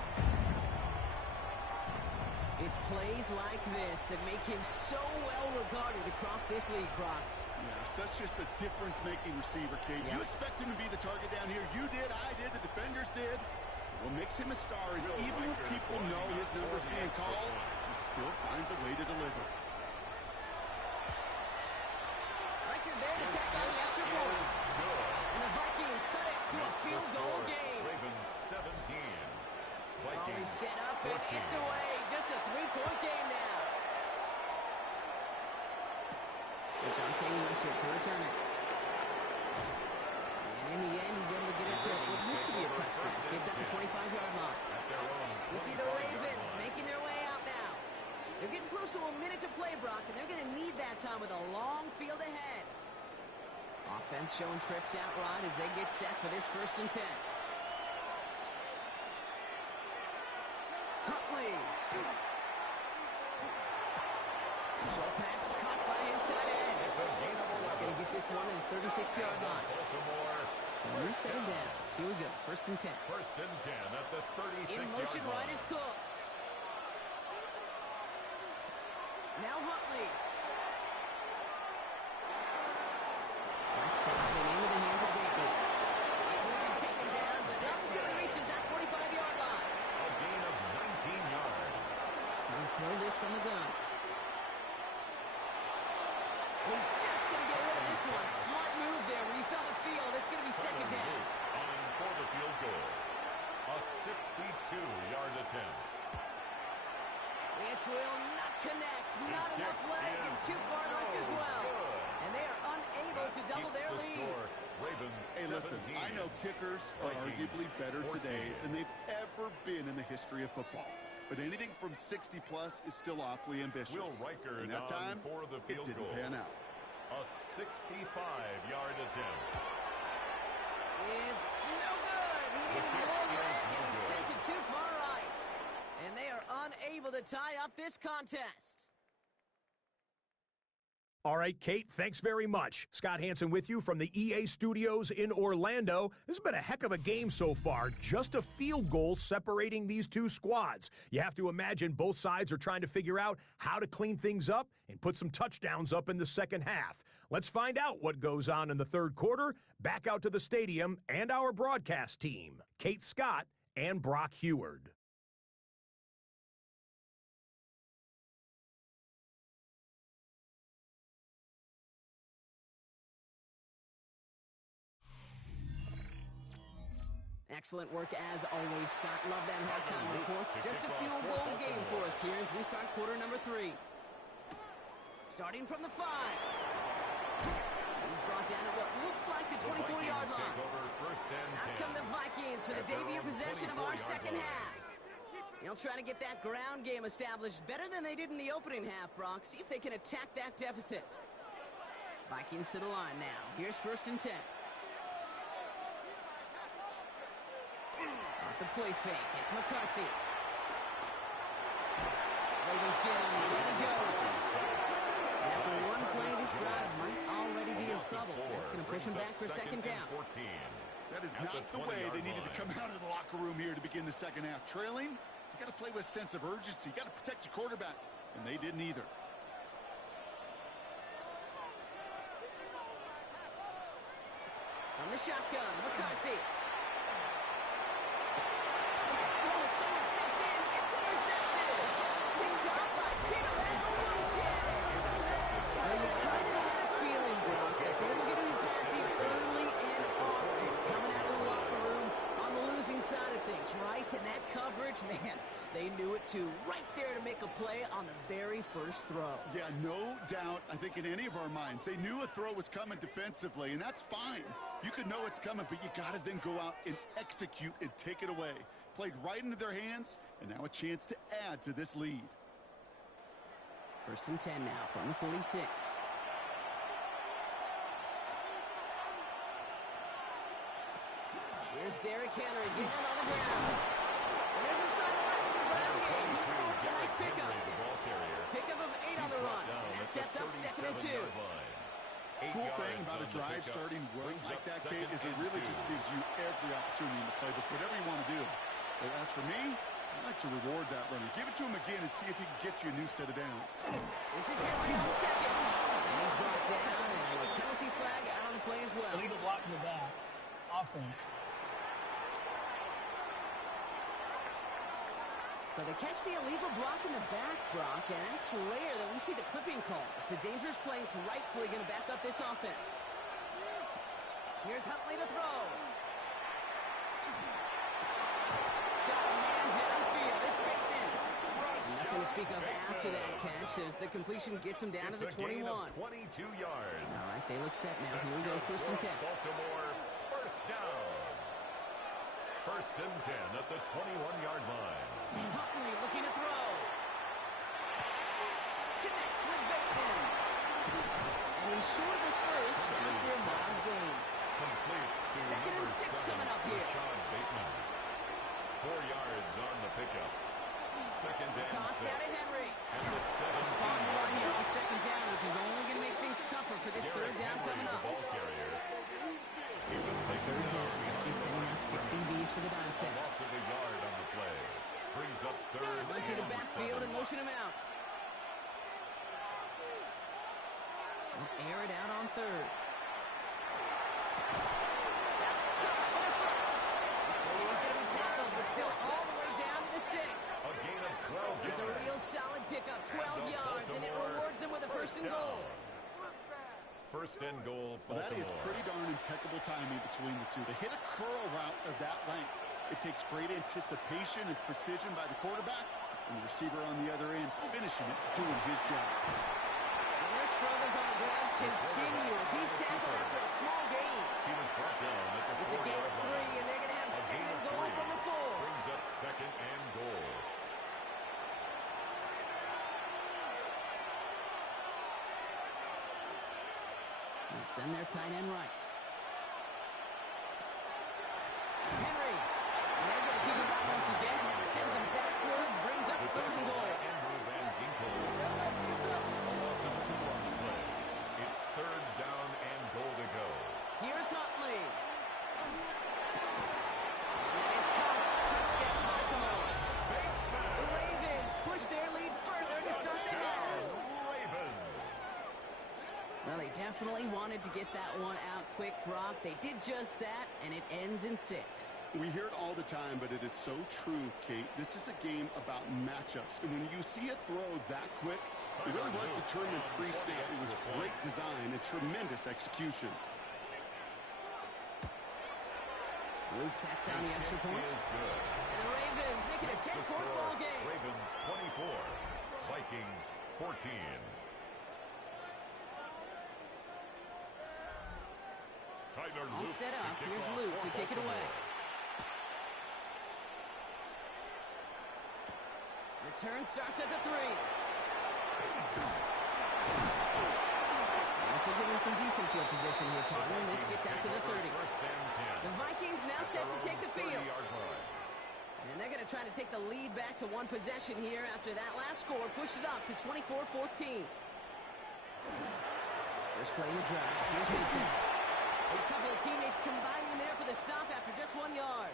It's plays like this that make him so well regarded across this league, Brock. Yeah, such just a difference-making receiver, Kate. You expect him to be the target down here. You did, I did, the defenders did. What makes him a star is even when people know his number's being called, he still finds a way to deliver. Riker there to tack on the extra points. And the Vikings cut it to a field goal game. Ravens 17. Always Vikings set up, and 14. it's away. Just a 3-point game now. And Jonte Lester to return it. And in the end, he's able to get it to what used to be a touchback. It's at the 25-yard line. We see the Ravens making their way out now. They're getting close to a minute to play, Brock, and they're going to need that time with a long field ahead. Offense showing trips out right as they get set for this 1st and 10. Huntley. Short pass caught by his tight end. That's going to get this one in the 36-yard line. So new 7 downs. Here we go. 1st and 10. 1st and 10 at the 36-yard line. In motion right is Cooks. Now Huntley. Right side and into the hands of Bentley. He's just going to get rid of this one. Smart move there. When you saw the field, it's going to be second down. On for the field goal. A 62-yard attempt. This will not connect. Not enough leg and too far left as well. And they are unable to double their lead. Hey, listen, I know kickers are arguably better today than they've ever been in the history of football. But anything from 60-plus is still awfully ambitious. And that time, for the it field didn't goal. pan out. A 65-yard attempt. It's no good. He needed more leg, and he sent it too far right. And they are unable to tie up this contest. All right, Kate, thanks very much. Scott Hansen with you from the EA Studios in Orlando. This has been a heck of a game so far. Just a field goal separating these two squads. You have to imagine both sides are trying to figure out how to clean things up and put some touchdowns up in the second half. Let's find out what goes on in the third quarter. Back out to the stadium and our broadcast team, Kate Scott and Brock Heward. Excellent work as always, Scott. Love that halftime reports. Just a field goal game for us here as we start quarter number 3. Starting from the 5. He's brought down at what looks like the 24-yard line. Out come the Vikings for the debut possession of our second half. They'll try to get that ground game established better than they did in the opening half, Brock. See if they can attack that deficit. Vikings to the line now. Here's 1st and 10. Off the play fake. It's McCarthy. Ravens get him. Down he goes. And after one play, this drive might already be in trouble. That's going to push him back for second down. That is not the way they needed to come out of the locker room here to begin the second half. Trailing, you got to play with a sense of urgency. You got to protect your quarterback. And they didn't either. From the shotgun, McCarthy. Someone stepped in. It's intercepted. Picked up by Taylor Wilson. Well, you kind of had a feeling, Brock, that they were going to be passing early and often, coming out of the locker room on the losing side of things, right? And that coverage, man, they knew it too. Right there to make a play on the very first throw. Yeah, no doubt. I think in any of our minds, they knew a throw was coming defensively, and that's fine. You could know it's coming, but you got to then go out and execute and take it away. Played right into their hands, and now a chance to add to this lead. 1st and 10 now from the 46. Here's Derrick Henry getting it on the ground. And there's a sideline in the ground game. He's for a nice pickup. Pickup of 8 on the run, and that sets up 2nd and 2. Cool thing about a drive starting well like that, Kate, is it really just gives you every opportunity in the playbook, whatever you want to do. But as for me, I'd like to reward that runner. Give it to him again and see if he can get you a new set of downs. This is Henry on 2nd. And he's brought down, and a penalty flag out on the play as well. Illegal block in the back. Offense. So they catch the illegal block in the back, Brock, and it's rare that we see the clipping call. It's a dangerous play. It's rightfully going to back up this offense. Here's Huntley to throw. Got a man downfield. It's Bateman. Nothing to speak of after that catch as the completion gets him down to the 21. 22 yards. All right, they look set now. Here we go, 1st and 10. Baltimore, 1st down. 1st and 10 at the 21-yard line. Huntley looking to throw. Connects with Bateman. And he's short of the first after a mild gain. Complete to 2nd and 6 coming up here. Bateman. 4 yards on the pickup. 2nd and 6. Toss now to Henry. And the 17. On the line here on 2nd down, which is only going to make things tougher for this third down coming up. Ball carrier. He was taken Third down. down. Vikings sending out 16 Bs for the dime set. Loss of a yard on the play. Brings up 3rd Empty the and backfield 7. and motion him out. Air it out on 3rd. That's caught for the first. He's going to be tackled, but still all the way down to the 6. A gain of 12 yards. It's a real solid pickup, 12 yards, and it rewards him with a 1st and goal. first and goal, Well, that is Baltimore. pretty darn impeccable timing between the two. They hit a curl route of that length. It takes great anticipation and precision by the quarterback, and the receiver on the other end finishing it, doing his job. And their struggles on the ground continue as he's tackled after a small gain. He was brought down at the It's a gain 4-yard of line. 3, and they're going to have A second gain and of goal 3 from the 4. brings up second and goal. And send their tight end right. Henry. And they're going to keep him back once again, and that sends him backwards, brings up The third and tackle by goal. Andrew Van Ginkel. A loss of 2 on the play. It's third down and goal to go. Here's Huntley. And that is caught. Touchdown, Baltimore. The Ravens push their lead further to start the half. Ravens. Well, they definitely wanted to get that one out quick, Brock. They did just that, and it ends in 6. We hear it all the time, but it is so true, Kate. This is a game about matchups. And when you see a throw that quick, it really was determined pre-snap. It was great design and tremendous execution. Luke tacks on the extra point. Is good. And the Ravens make it a Makes the 10-point score ball game. Ravens 24, Vikings 14. Tyler All Luke set to up. kick Here's off Luke for to kick it away. Baltimore. Return starts at the 3. Also giving some decent field position here, partner. And this gets out to the 30. First and 10. The Vikings now set to take the field. 30-yard line. And they're going to try to take the lead back to one possession here after that last score pushed it up to 24-14. First play in the drive. Here's Mason. And a couple of teammates combining there for the stop after just 1 yard.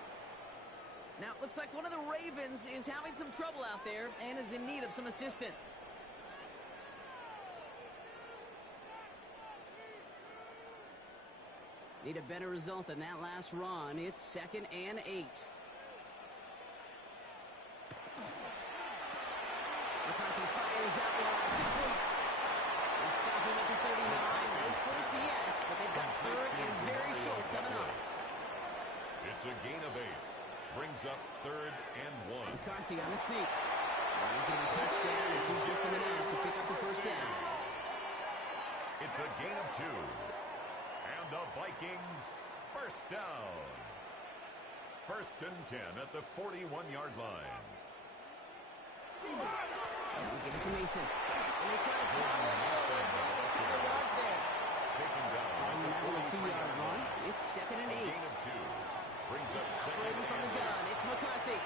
Now it looks like one of the Ravens is having some trouble out there and is in need of some assistance. Need a better result than that last run. It's 2nd and 8. McCarthy fires out wide, complete. They stop him at the 39. No first yet, but they've got 3rd and very short coming up. It's a gain of 8. Brings up 3rd and 1. McCarthy on the sneak. And he's going to be touchdown as he gets in and out to pick up the first down. It's a gain of 2. And the Vikings first down. 1st and 10 at the 41-yard line. And they give it to Mason. And they try to put him in forward. A couple of yards there. Taken down. Following that little 2-yard run, it's 2nd and 8. Gain of 2. Brings up 2nd Operating from the and gun, it's McCarthy.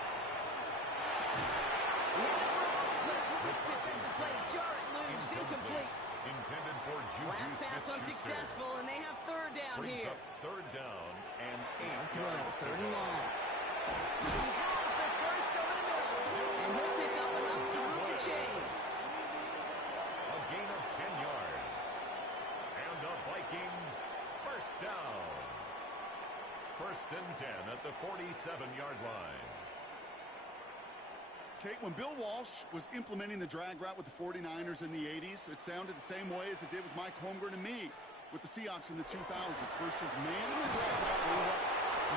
But a quick defensive play to jar it loose, incomplete. Intended for Juju Last pass Smith-Schuster. unsuccessful, and they have 3rd down Brings here. up 3rd down and 8 Throw, yards. 3rd and long. He has the first over the middle, and he'll pick up enough to move the chains. A gain of 10 yards. And the Vikings first down. 1st and 10 at the 47-yard line. Kate, when Bill Walsh was implementing the drag route with the 49ers in the 80s, it sounded the same way as it did with Mike Holmgren and me with the Seahawks in the 2000s versus man in the drag route.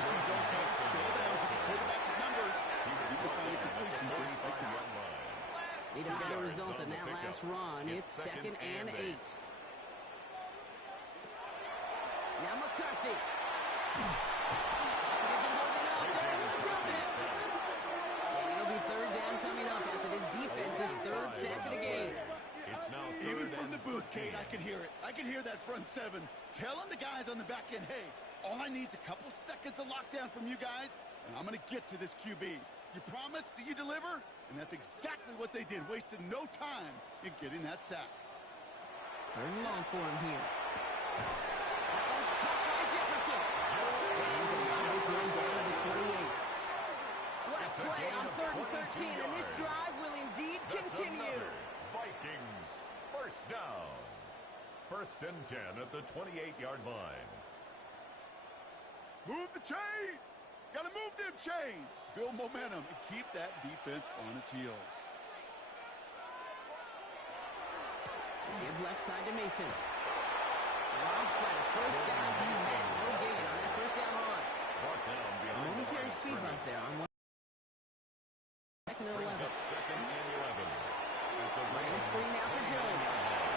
You see zone coverage settle down to the quarterback his numbers. You can find a completion just like that. Need a better result than that last run. It's 2nd and 8. Now McCarthy. Isn't holding up. They're able to drop it. And it'll be 3rd down coming up after this defense's 3rd sack of the game. It's now Even 3rd from and the booth, 13. Kate, I could hear it. I could hear that front 7 telling the guys on the back end, hey, all I need is a couple seconds of lockdown from you guys, and I'm going to get to this QB. You promise that you deliver? And that's exactly what they did. Wasted no time in getting that sack. 3rd and long for him here. That one's caught by Jefferson. He's going to get this one down to the 28. What a play on 3rd and 13, and this drive will indeed continue. Vikings first down. 1st and 10 at the 28-yard line. Move the chains! Gotta move them chains! Build momentum and keep that defense on its heels. Give left side to Mason. Wrong flat. First down, he's in. No gain on that first down run. Brought down A behind the momentary line of speed bump scrimmage. there on one. Second and Brings 11. up second and 11. At the Running the Ravens' screen now for 49-yard Jones. line.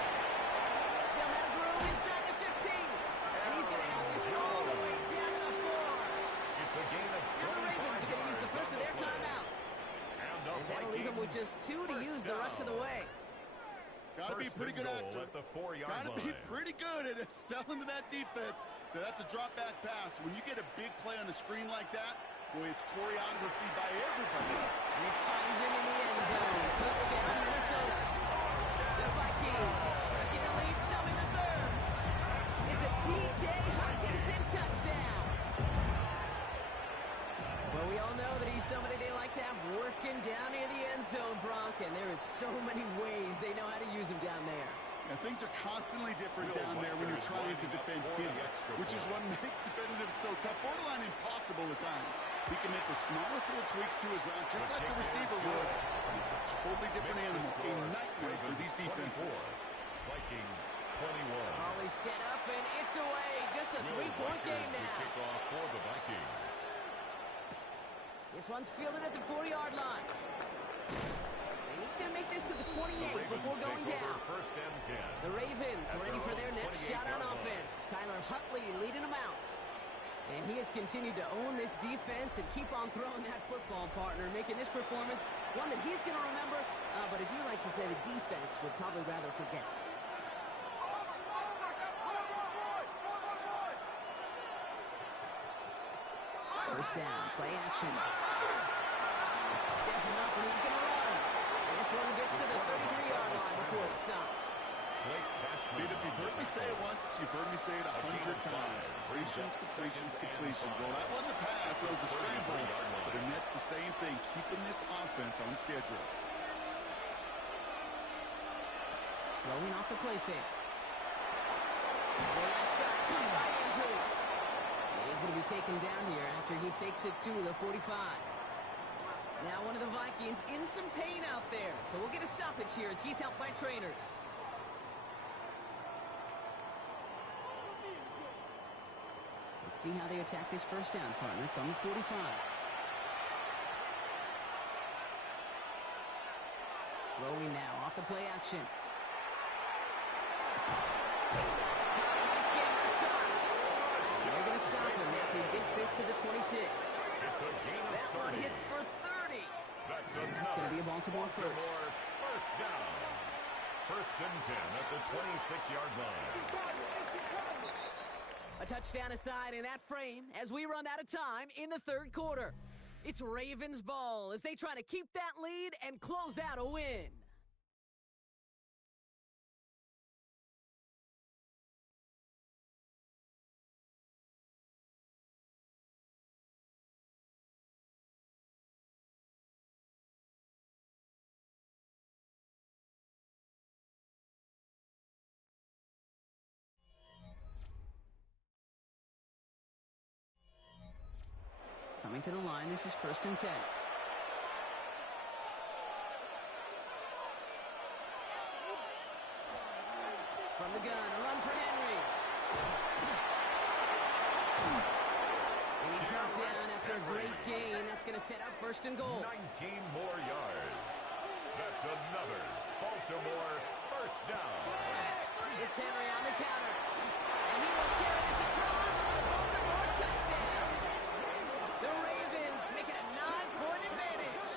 Still has room inside the 15. And he's going to have this all the way down to the 4. It's a gain of Now the Ravens are going to use the first of their 25 yards on the play. timeouts. And the As that'll leave them with Vikings just 2 to use the rest of the way. Got to be first pretty and good goal actor. at the 4-yard Got to line. be pretty good at selling to that defense. That's a drop back pass. When you get a big play on a screen like that, boy, it's choreography by everybody. And this finds him in the end zone. Touchdown, Minnesota. The Vikings taking the lead some in the third. It's a T.J. Hockenson touchdown. Well, we all know that he's somebody they like to have working down near the end zone, Bronk, and there is so many ways they know how to use him down there. And things are constantly different down there when you're trying to defend him, which is what makes defending him so tough, borderline impossible at times. He can make the smallest little tweaks to his route, just like the receiver would. It's a totally different animal, a nightmare for these defenses. Vikings 21. Always set up, and it's away. Just a three-point game now. Kickoff for the Vikings. This one's fielded at the 40-yard line. And he's going to make this to the 28 before going down. First and 10. The Ravens At ready their for their own next shot on 28-yard line. offense. Tyler Huntley leading them out. And he has continued to own this defense and keep on throwing that football, partner, making this performance one that he's going to remember, but as you like to say, the defense would probably rather forget. First down, play action. Stepping up, and he's going to run. And this one gets to the 33-yard line before it's stopped. Dude, if you've heard me say it once, you've heard me say it 100 times. Completions, completions, completions. Well, that wasn't a pass, it was a scramble. But the Nets the same thing, keeping this offense on schedule. Throwing off the play fake. The left side, by Andrews. He's going to be taken down here after he takes it to the 45. Now one of the Vikings in some pain out there. So we'll get a stoppage here as he's helped by trainers. Let's see how they attack this first down, partner, from the 45. Throwing now off the play action. They're going to stop him after he gets this to the 26. It's a gain of That one 30. hits for 30. That's And that's going to be a Baltimore first. First down. First and 10 at the 26-yard line. A touchdown aside in that frame as we run out of time in the third quarter. It's Ravens ball as they try to keep that lead and close out a win. Coming to the line, this is first and 10. From the gun, a run for Henry. And he's brought down after a great gain. That's going to set up first and goal. 19 more yards. That's another Baltimore first down. It's Henry on the counter. And he will carry this across for the Baltimore touchdown. The Ravens make it a 9-point advantage.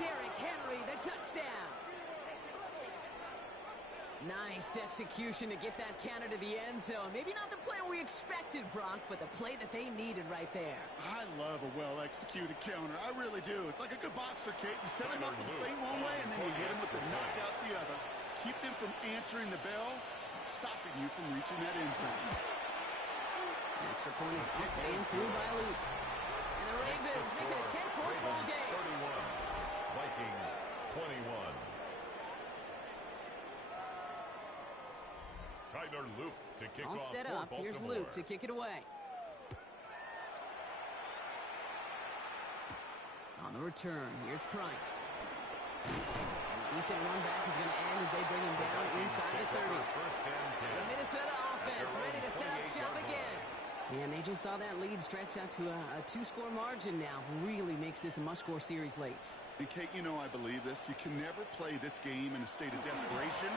Derrick Henry, the touchdown. Nice execution to get that counter to the end zone. Maybe not the play we expected, Brock, but the play that they needed right there. I love a well-executed counter. I really do. It's like a good boxer, Kate. You set him up with the feint one way, and then you hit him with the knockout the other. Keep them from answering the bell and stopping you from reaching that end zone. The extra point is up and through by Luke. And the Ravens make it a 10-point ball game. 31. Vikings 21. Tyler Luke to kick All off set for up. Baltimore. Here's Luke to kick it away. On the return, here's Price. And a decent run back is going to end as they bring him down inside the 30. First and 10. The Minnesota offense And they just saw that lead stretch out to a two-score margin now. Really makes this a must-score series late. And, Kate, you know I believe this. You can never play this game in a state of desperation,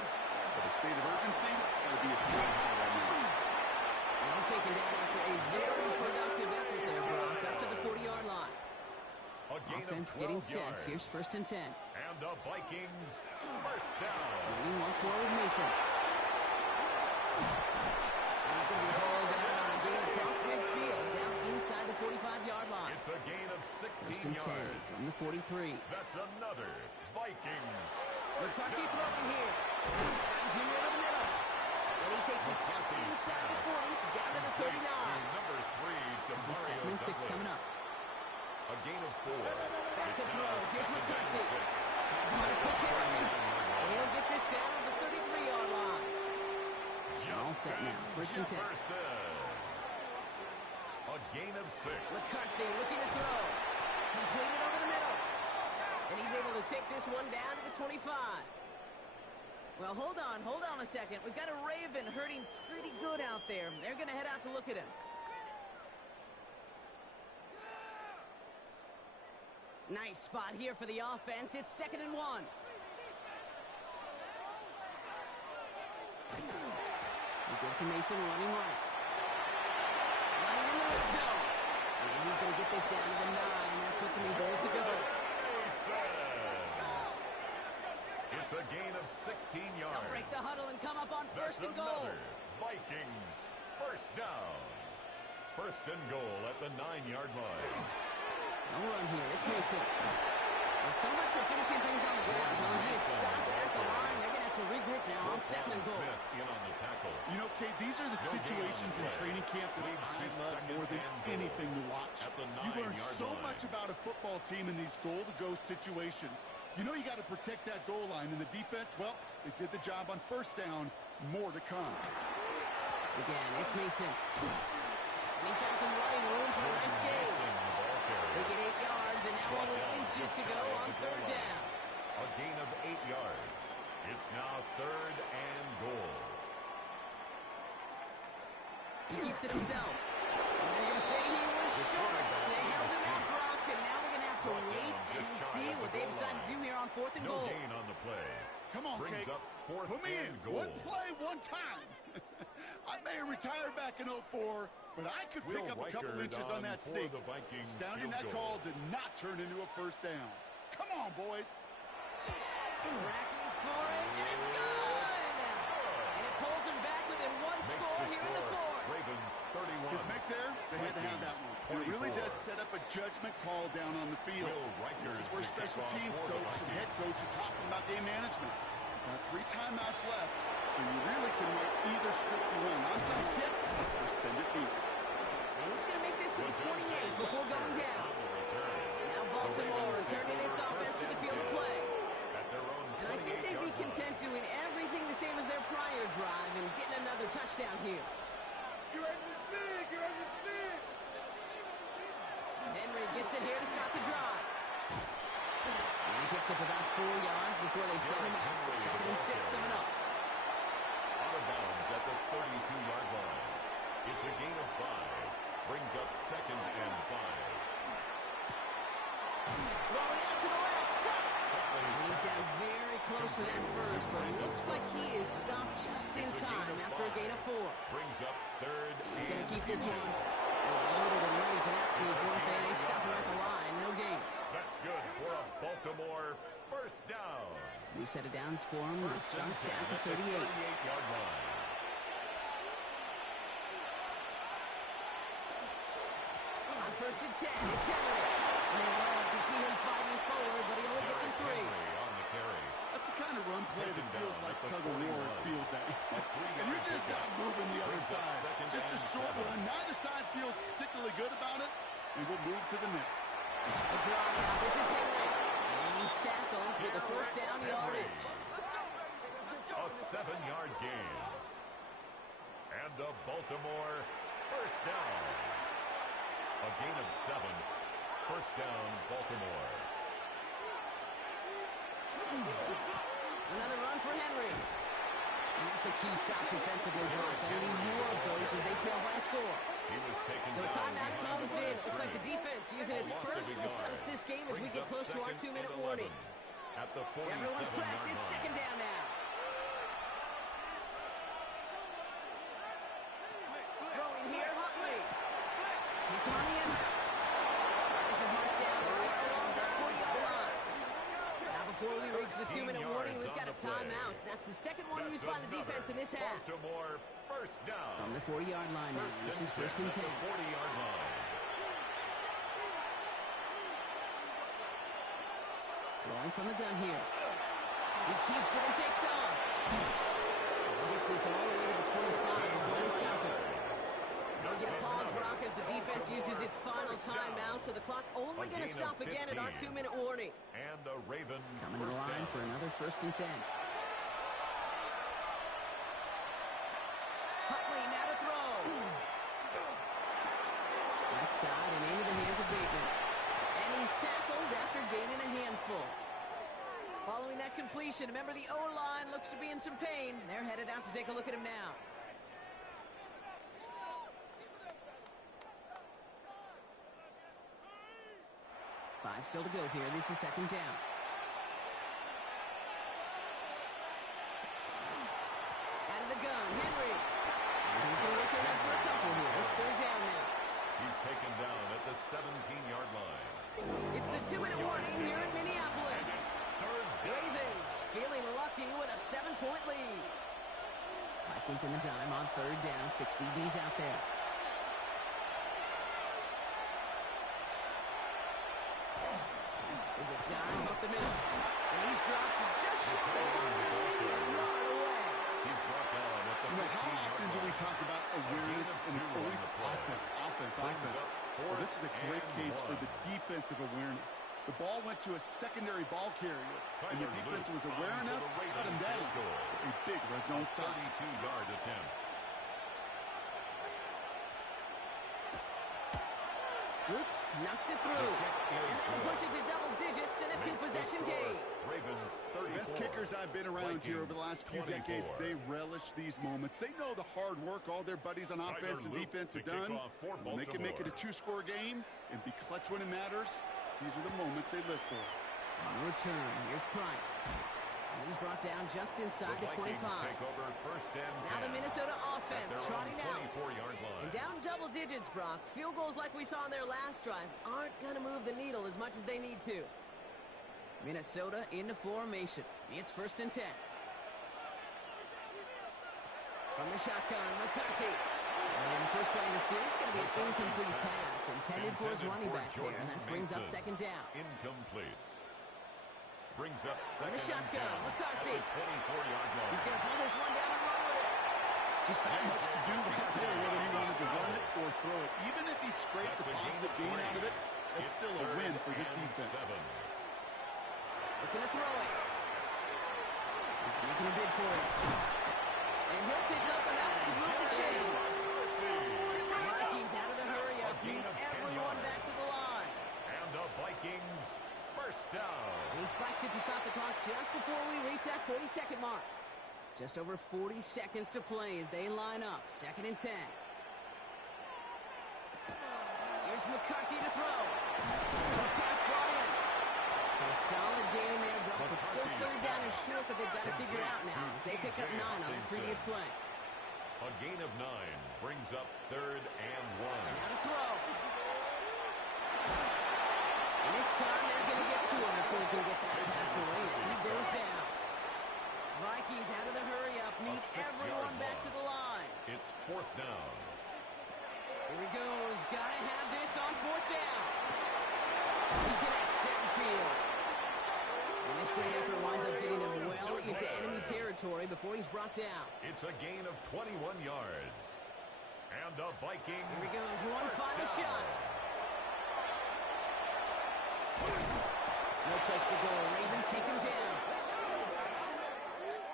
but a state of urgency got to be a state high right now. And he's taken down after a very productive effort there, Brock, up to the 40-yard line. Offense getting set. Here's 1st and 10. And the Vikings first down. Running once more with Mason. And he's going to be hauled down on a gain across midfield, down inside the 45-yard line. It's a gain of 16 1st and 10 yards. from the 43. That's another Vikings. McCarthy throwing here. Finds him over the middle. And he takes it just inside the 40, down to the 39. Number 3, This is 2nd and 6 coming up. A gain of 4. Back to It's throw. now Here's 2nd and McCarthy. 6. Has him on a quick Henry. And he'll get this down at the 33-yard line. All set now. 1st and 10. A gain of 6. McCarthy looking to throw. Completed over the middle. And he's able to take this one down to the 25. Well, hold on a second. We've got a Raven hurting pretty good out there. They're going to head out to look at him. Nice spot here for the offense. It's 2nd and 1. We give to Mason running right. Running in the red zone. And he's going to get this down to the 9. That puts him in goal to go. It's a gain of 16 yards. They'll break the huddle and come up on 1st and goal. Another Vikings first down. 1st and goal at the 9-yard line. No run here. It's Mason. Well, so much for finishing things on the ground. He is stopped at the line. They're going to have to regroup now on 2nd and goal. Smith in on the tackle. You know, Kate, these are the situations in training camp that I love more than anything to watch. You learn so much about a football team in these goal-to-go situations. You know you got to protect that goal line. And the defense, well, they did the job on 1st down. More to come. Again, it's Mason. And he found some running room for a nice gain. They get 8 yards, and now only inches to go on 3rd down. A gain of 8 yards. It's now 3rd and goal. He keeps it himself. And they're going to say he was short. They held him out, Brock, and now we're going to have to wait and see what they decide to do here on 4th and goal. No gain on the play. Come on, Brings Kate. up 4th Put me in. and goal. One play, one time. I may have retired back in 04, but I could pick up a couple inches on that sneak. Astounding that call did not turn into a 1st down. Come on, boys. Tracking for it, and it's good! And it pulls him back within one score here in the 4th. Ravens 31. His make there, they had to have that one. And it really does set up a judgment call down on the field. This is where special teams coach and head coach are talking about game management. 3 timeouts left, so you really can write either script you want. Onside kick or send it deep. And it's going to make this to the 28 before going down. Now Baltimore turning its offense to the field of play. And I think they'd be content doing everything the same as their prior drive and getting another touchdown here. You're ready to speak! You're ready to speak! Henry gets it here to start the drive. And he picks up about 4 yards before they send him out. 2nd and 6 coming up. Out of bounds at the 32-yard line. It's a gain of 5. Brings up 2nd and 5. Throwing out to the left. And he's down very close to that first, but looks like he is stopped just in time after a gain of 4. Brings up 3rd. He's going to keep this one loaded and ready for that sneak. They stop him at the line. No gain. That's good for a Baltimore first down. New set of downs for him. Starts at the 38. 38-yard line. On 1st and 10, it's Henry. And they love to see him fighting forward, but he only gets him 3. On the carry. That's the kind of run play that feels like tug-of-war at field day. And you're just not moving the other side. Just a short run. Neither side feels particularly good about it, and we'll move to the next. A draw now. This is Henry. And he's tackled for the 1st down yardage. A 7-yard gain. And a Baltimore first down. A gain of 7. First down, Baltimore. Another run for Henry. And that's a key stop defensively, Brock. I mean, more of those as they trail by a score. He was taken So a timeout comes in. Looks like the defense using its first of this game as we get close to our 2-minute warning. At the 47-yard Everyone's prepped. It's line. second down now. Throwing here, Huntley. It's on the end. This is marked down right along that 40-yard line. Now before we reach the 2-minute warning, we've got a timeout. That's the second one used by the defense in this half. Baltimore first down. From the 40-yard line now. This is first and 10. At the 40-yard line. Rolling from the gun here. He keeps it and takes off. Gets this all the way to the 25 before they stop it. They'll get a pause, Brock, as the defense uses its final timeout, so the clock only going to stop again at our 2-minute warning. And a Raven Coming to the line for another first and 10. Huntley now to throw. That side and into the hands of Bateman. And he's tackled after gaining a handful. Following that completion, remember the O-line looks to be in some pain. They're headed out to take a look at him now. Five still to go here. This is second down. Out of the gun, Henry. And he's going to look in for a couple here. It's third down now. he's taken down at the 17-yard line. It's the 2-minute warning here in Minneapolis. Ravens feeling lucky with a 7-point lead. Vikings in the dime on third down. 6 DBs out there. There's a dime up the middle. And he's dropped just short of maybe a yard away. He's brought down at the 15-yard line. How often do we talk about awareness, and it's always offense. Well, this is a great case for the defensive awareness. The ball went to a secondary ball carrier, and the defense was aware enough to cut him down. A big red zone stop. 32-yard attempt. Oops, knocks it through. And that'll push it to double digits in a two-possession game. Ravens 34. Best kickers I've been around here over the last few decades, they relish these moments. They know the hard work all their buddies on offense and defense have done. When they can make it a two-score game and be clutch when it matters, these are the moments they live for. On the return, here's Price. And he's brought down just inside the 25. Take over first and 10. Now the Minnesota offense trotting out. 24-yard line. And down double digits, Brock. Field goals like we saw on their last drive aren't going to move the needle as much as they need to. Minnesota into formation. It's first and 10. From the shotgun, McCarthy. And the first play of the series is going to be an incomplete pass intended for his running back there, and that brings up second down. Incomplete. Brings up From second the shotgun, and 10 McCarthy. at the 24-yard line. He's going to pull this one down and run with it. Just that much to do right there, whether he wanted to run it or throw it. Even if he scraped the positive gain out of it, that's still a win for this defense. Looking to throw it. He's making a bid for it. And he'll pick up enough to move the chains. Vikings out of the hurry up. Beat everyone back to the line. And the Vikings first down. And he spikes it to stop the clock just before we reach that 40-second mark. Just over 40 seconds to play as they line up. Second and 10. Here's McCarthy to throw. The pass brought in. So a solid game there, Brock, but still third down and short that they've got to figure out now as they pick up 9 on that previous play. A gain of 9 brings up third and 1. Now to throw. And this time they're going to get to him before he can get that pass away as he goes down. Vikings out of the hurry up, meet everyone back to the line. It's fourth down. Here he goes, gotta have this on fourth down. He connects downfield. And this great effort winds up getting him well into enemy territory before he's brought down. It's a gain of 21 yards. And the Vikings. Here he goes, one final shot. No place to go, Ravens take him down.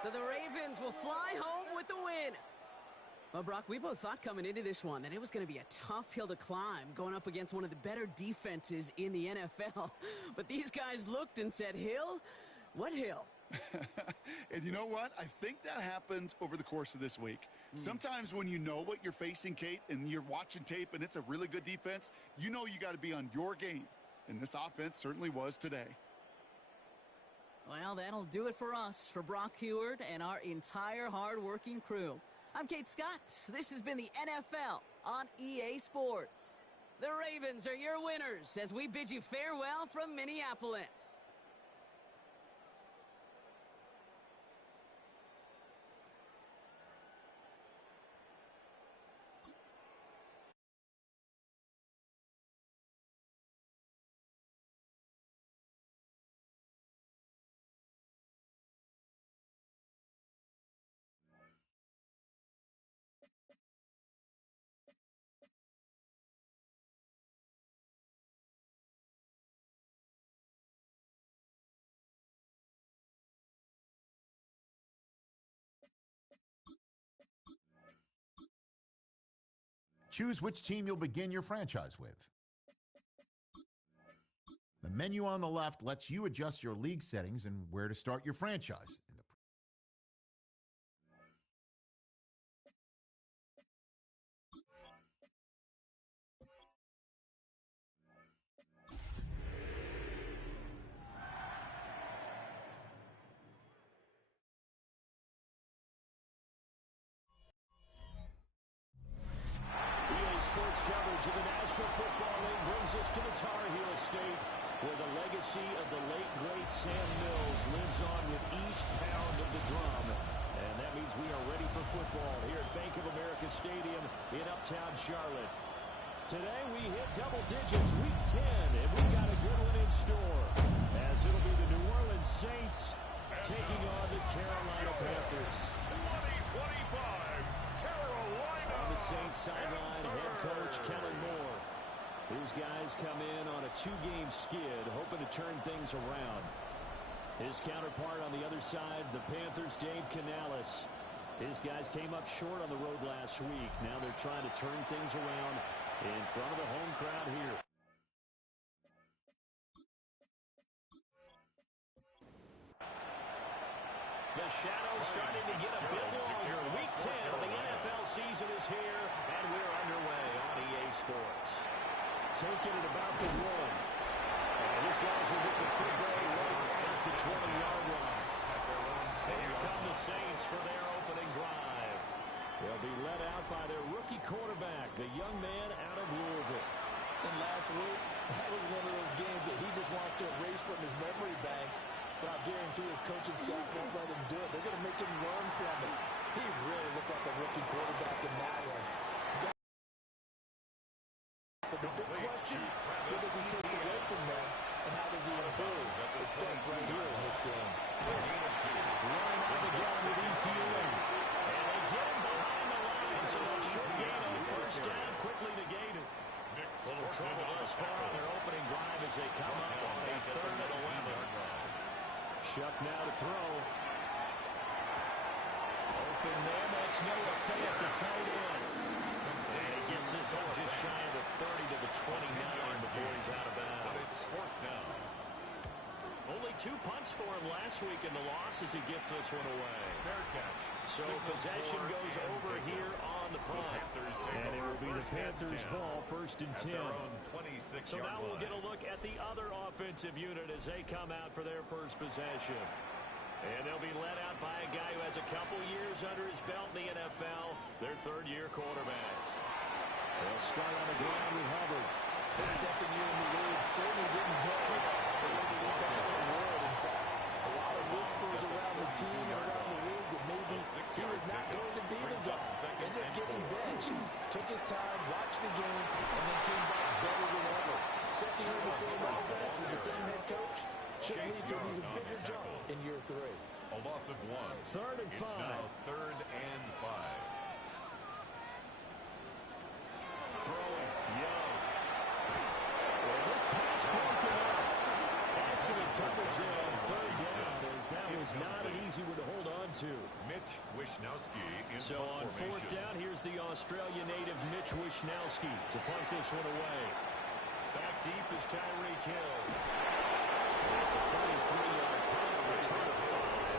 So the Ravens will fly home with the win. Well, Brock, we both thought coming into this one that it was going to be a tough hill to climb going up against one of the better defenses in the NFL. But these guys looked and said, Hill? What hill? And you know what? I think that happened over the course of this week. Sometimes when you know what you're facing, Kate, and you're watching tape and it's a really good defense, you know you got to be on your game. And this offense certainly was today. Well, that'll do it for us, for Brock Heward and our entire hard-working crew. I'm Kate Scott. This has been the NFL on EA Sports. The Ravens are your winners as we bid you farewell from Minneapolis. Choose which team you'll begin your franchise with. The menu on the left lets you adjust your league settings and where to start your franchise. Sports coverage of the National Football League brings us to the Tar Heel State, where the legacy of the late, great Sam Mills lives on with each pound of the drum. And that means we are ready for football here at Bank of America Stadium in Uptown Charlotte. Today we hit double digits, Week 10, and we've got a good one in store, as it'll be the New Orleans Saints taking on the Carolina Panthers. 2025. On the Saints sideline, head coach Kellen Moore. His guys come in on a 2-game skid, hoping to turn things around. His counterpart on the other side, the Panthers' Dave Canales. His guys came up short on the road last week. Now they're trying to turn things around in front of the home crowd here. The shadow's starting to get a bit longer. Week 10 of the NFL season is here, and we're underway on EA Sports. Taking it about the 1. And his guys will get the football right at the 20-yard line. And here come the Saints for their opening drive. They'll be led out by their rookie quarterback, the young man out of Louisville. And last week, that was one of those games that he just wants to erase from his memory banks. But I guarantee his coaching staff won't let him do it. They're going to make him learn from it. He really looked like a rookie quarterback in that one. But the big question, what does he take away from them, and how does he improve? It starts right here in this game. Running out again with ETN. And they get him behind the line, so a short gain on first down, quickly negated. Full of trouble thus far on their opening drive as they come up on a 3rd and 11. Shuck now to throw. Open there, that's Noah Fant, the tight end. And he gets this up just shy of the 30 to the 29 before he's out of bounds. But it's 4th down. Only 2 punts for him last week in the loss as he gets this one away. Fair catch. So possession goes over here on the punt. And it will be the Panthers' ball, 1st and 10. So now we'll get a look at the other offensive unit as they come out for their first possession. And they'll be led out by a guy who has a couple years under his belt in the NFL, their 3rd-year quarterback. They'll start on the ground with Hubbard. His 2nd year in the league certainly didn't go the way that he thought it would. In fact, a lot of whispers around the team and around the league that maybe he was not going to be the guy. Ended up getting benched, took his time, watched the game, and then came back better than ever. 2nd year in the same offense with the same head coach should lead to an even bigger jump in year 3. A loss of 1. 3rd and 5. It's now 3rd and 5. Throwing, Young. Well, this pass broken up. Excellent coverage there on 3rd down, as that was not an easy one to hold on to. Mitch Wishnowsky in So on 4th down, here's the Australian native Mitch Wishnowsky to punt this one away. Back deep is Tyreek Hill. And it's a 33-yard punt, return of 5.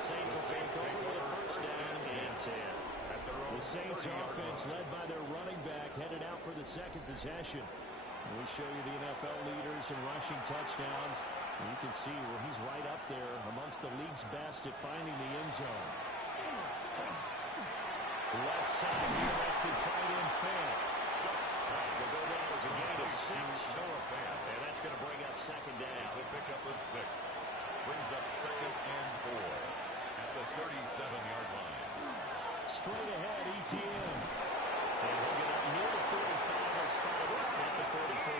The Saints will take over with a first down and 10. The Saints offense led by their running back headed out for the second possession. We show you the NFL leaders in rushing touchdowns. And you can see where he's right up there amongst the league's best at finding the end zone. Left side here, that's the tight end fan. Will go down as a gain of 6. And that's going to bring up second down. It's a pickup of 6. Brings up second and 4 at the 37-yard line. Straight ahead, ETN. And he'll get up near the 45 and spot it at the 44.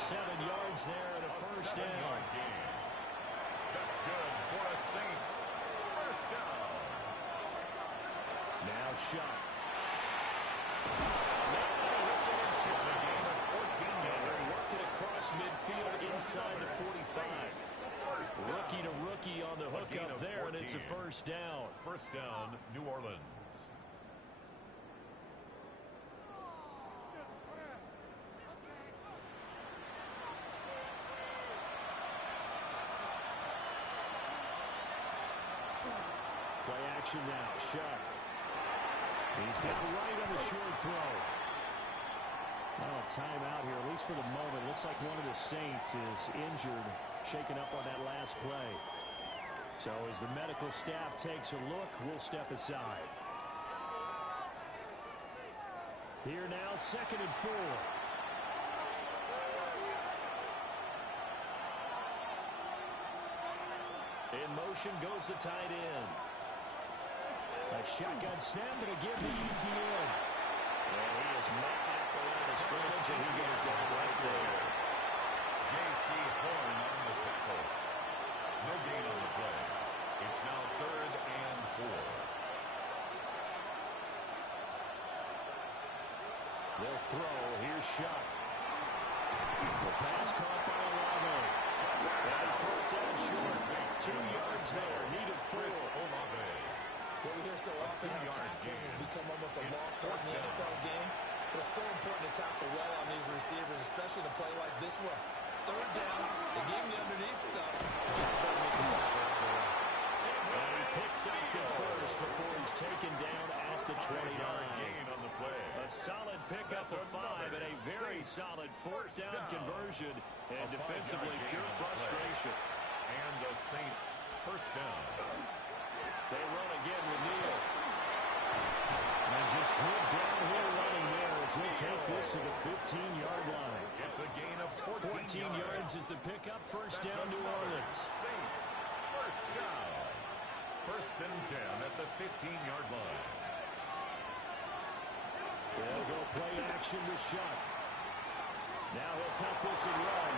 7 yards there and a first down. That's good for the Saints. First down. Now shot. It's a gain of 14 yards. Worked it across midfield inside the 45. Rookie to rookie on the hook up there, and it's a first down. First down, New Orleans. Play action now. Shuck. He's got right on the short throw. Well, timeout here, at least for the moment. Looks like one of the Saints is injured, shaken up on that last play. So as the medical staff takes a look, we'll step aside. Here now, second and 4. In motion goes the tight end. A shotgun snap and again to ETN. And he is met at the line of scrimmage, and he goes down right there. J.C. Horn on the tackle. No gain on the play. It's now third and 4. They'll throw. Here's Shuck. The pass caught by Olave. That is brought down short. 2 yards there. Needed 4. Olave. What we hear so often, how tackling has become almost a lost art in the NFL game. But it's so important to tackle well on these receivers, especially to play like this one. Third down, the game the underneath stuff. You better make the tackle. And he picks up the first before he's taken down at the 29. Gain on the play. A solid pickup of 5 and a very solid fourth down conversion. And defensively, pure frustration. And the Saints first down. They run again with Neal. And just good downhill running there as he'll take this to the 15-yard line. It's a gain of 14 yards is the pickup. First down, New Orleans. Saints first down. First and 10 at the 15-yard line. They'll go play action to Shuck. Now he'll tuck this and run.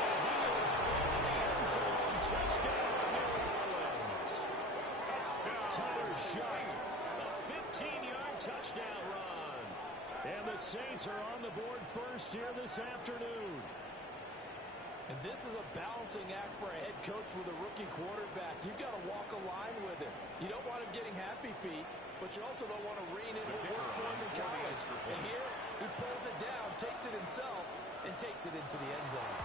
And he is in the end zone. Touchdown, New Orleans. Tyler Shuck, a 15-yard touchdown run. And the Saints are on the board first here this afternoon. And this is a balancing act for a head coach with a rookie quarterback. You've got to walk a line with him. You don't want him getting happy feet, but you also don't want to rein in what worked for him in college. And here, he pulls it down, takes it himself, and takes it into the end zone.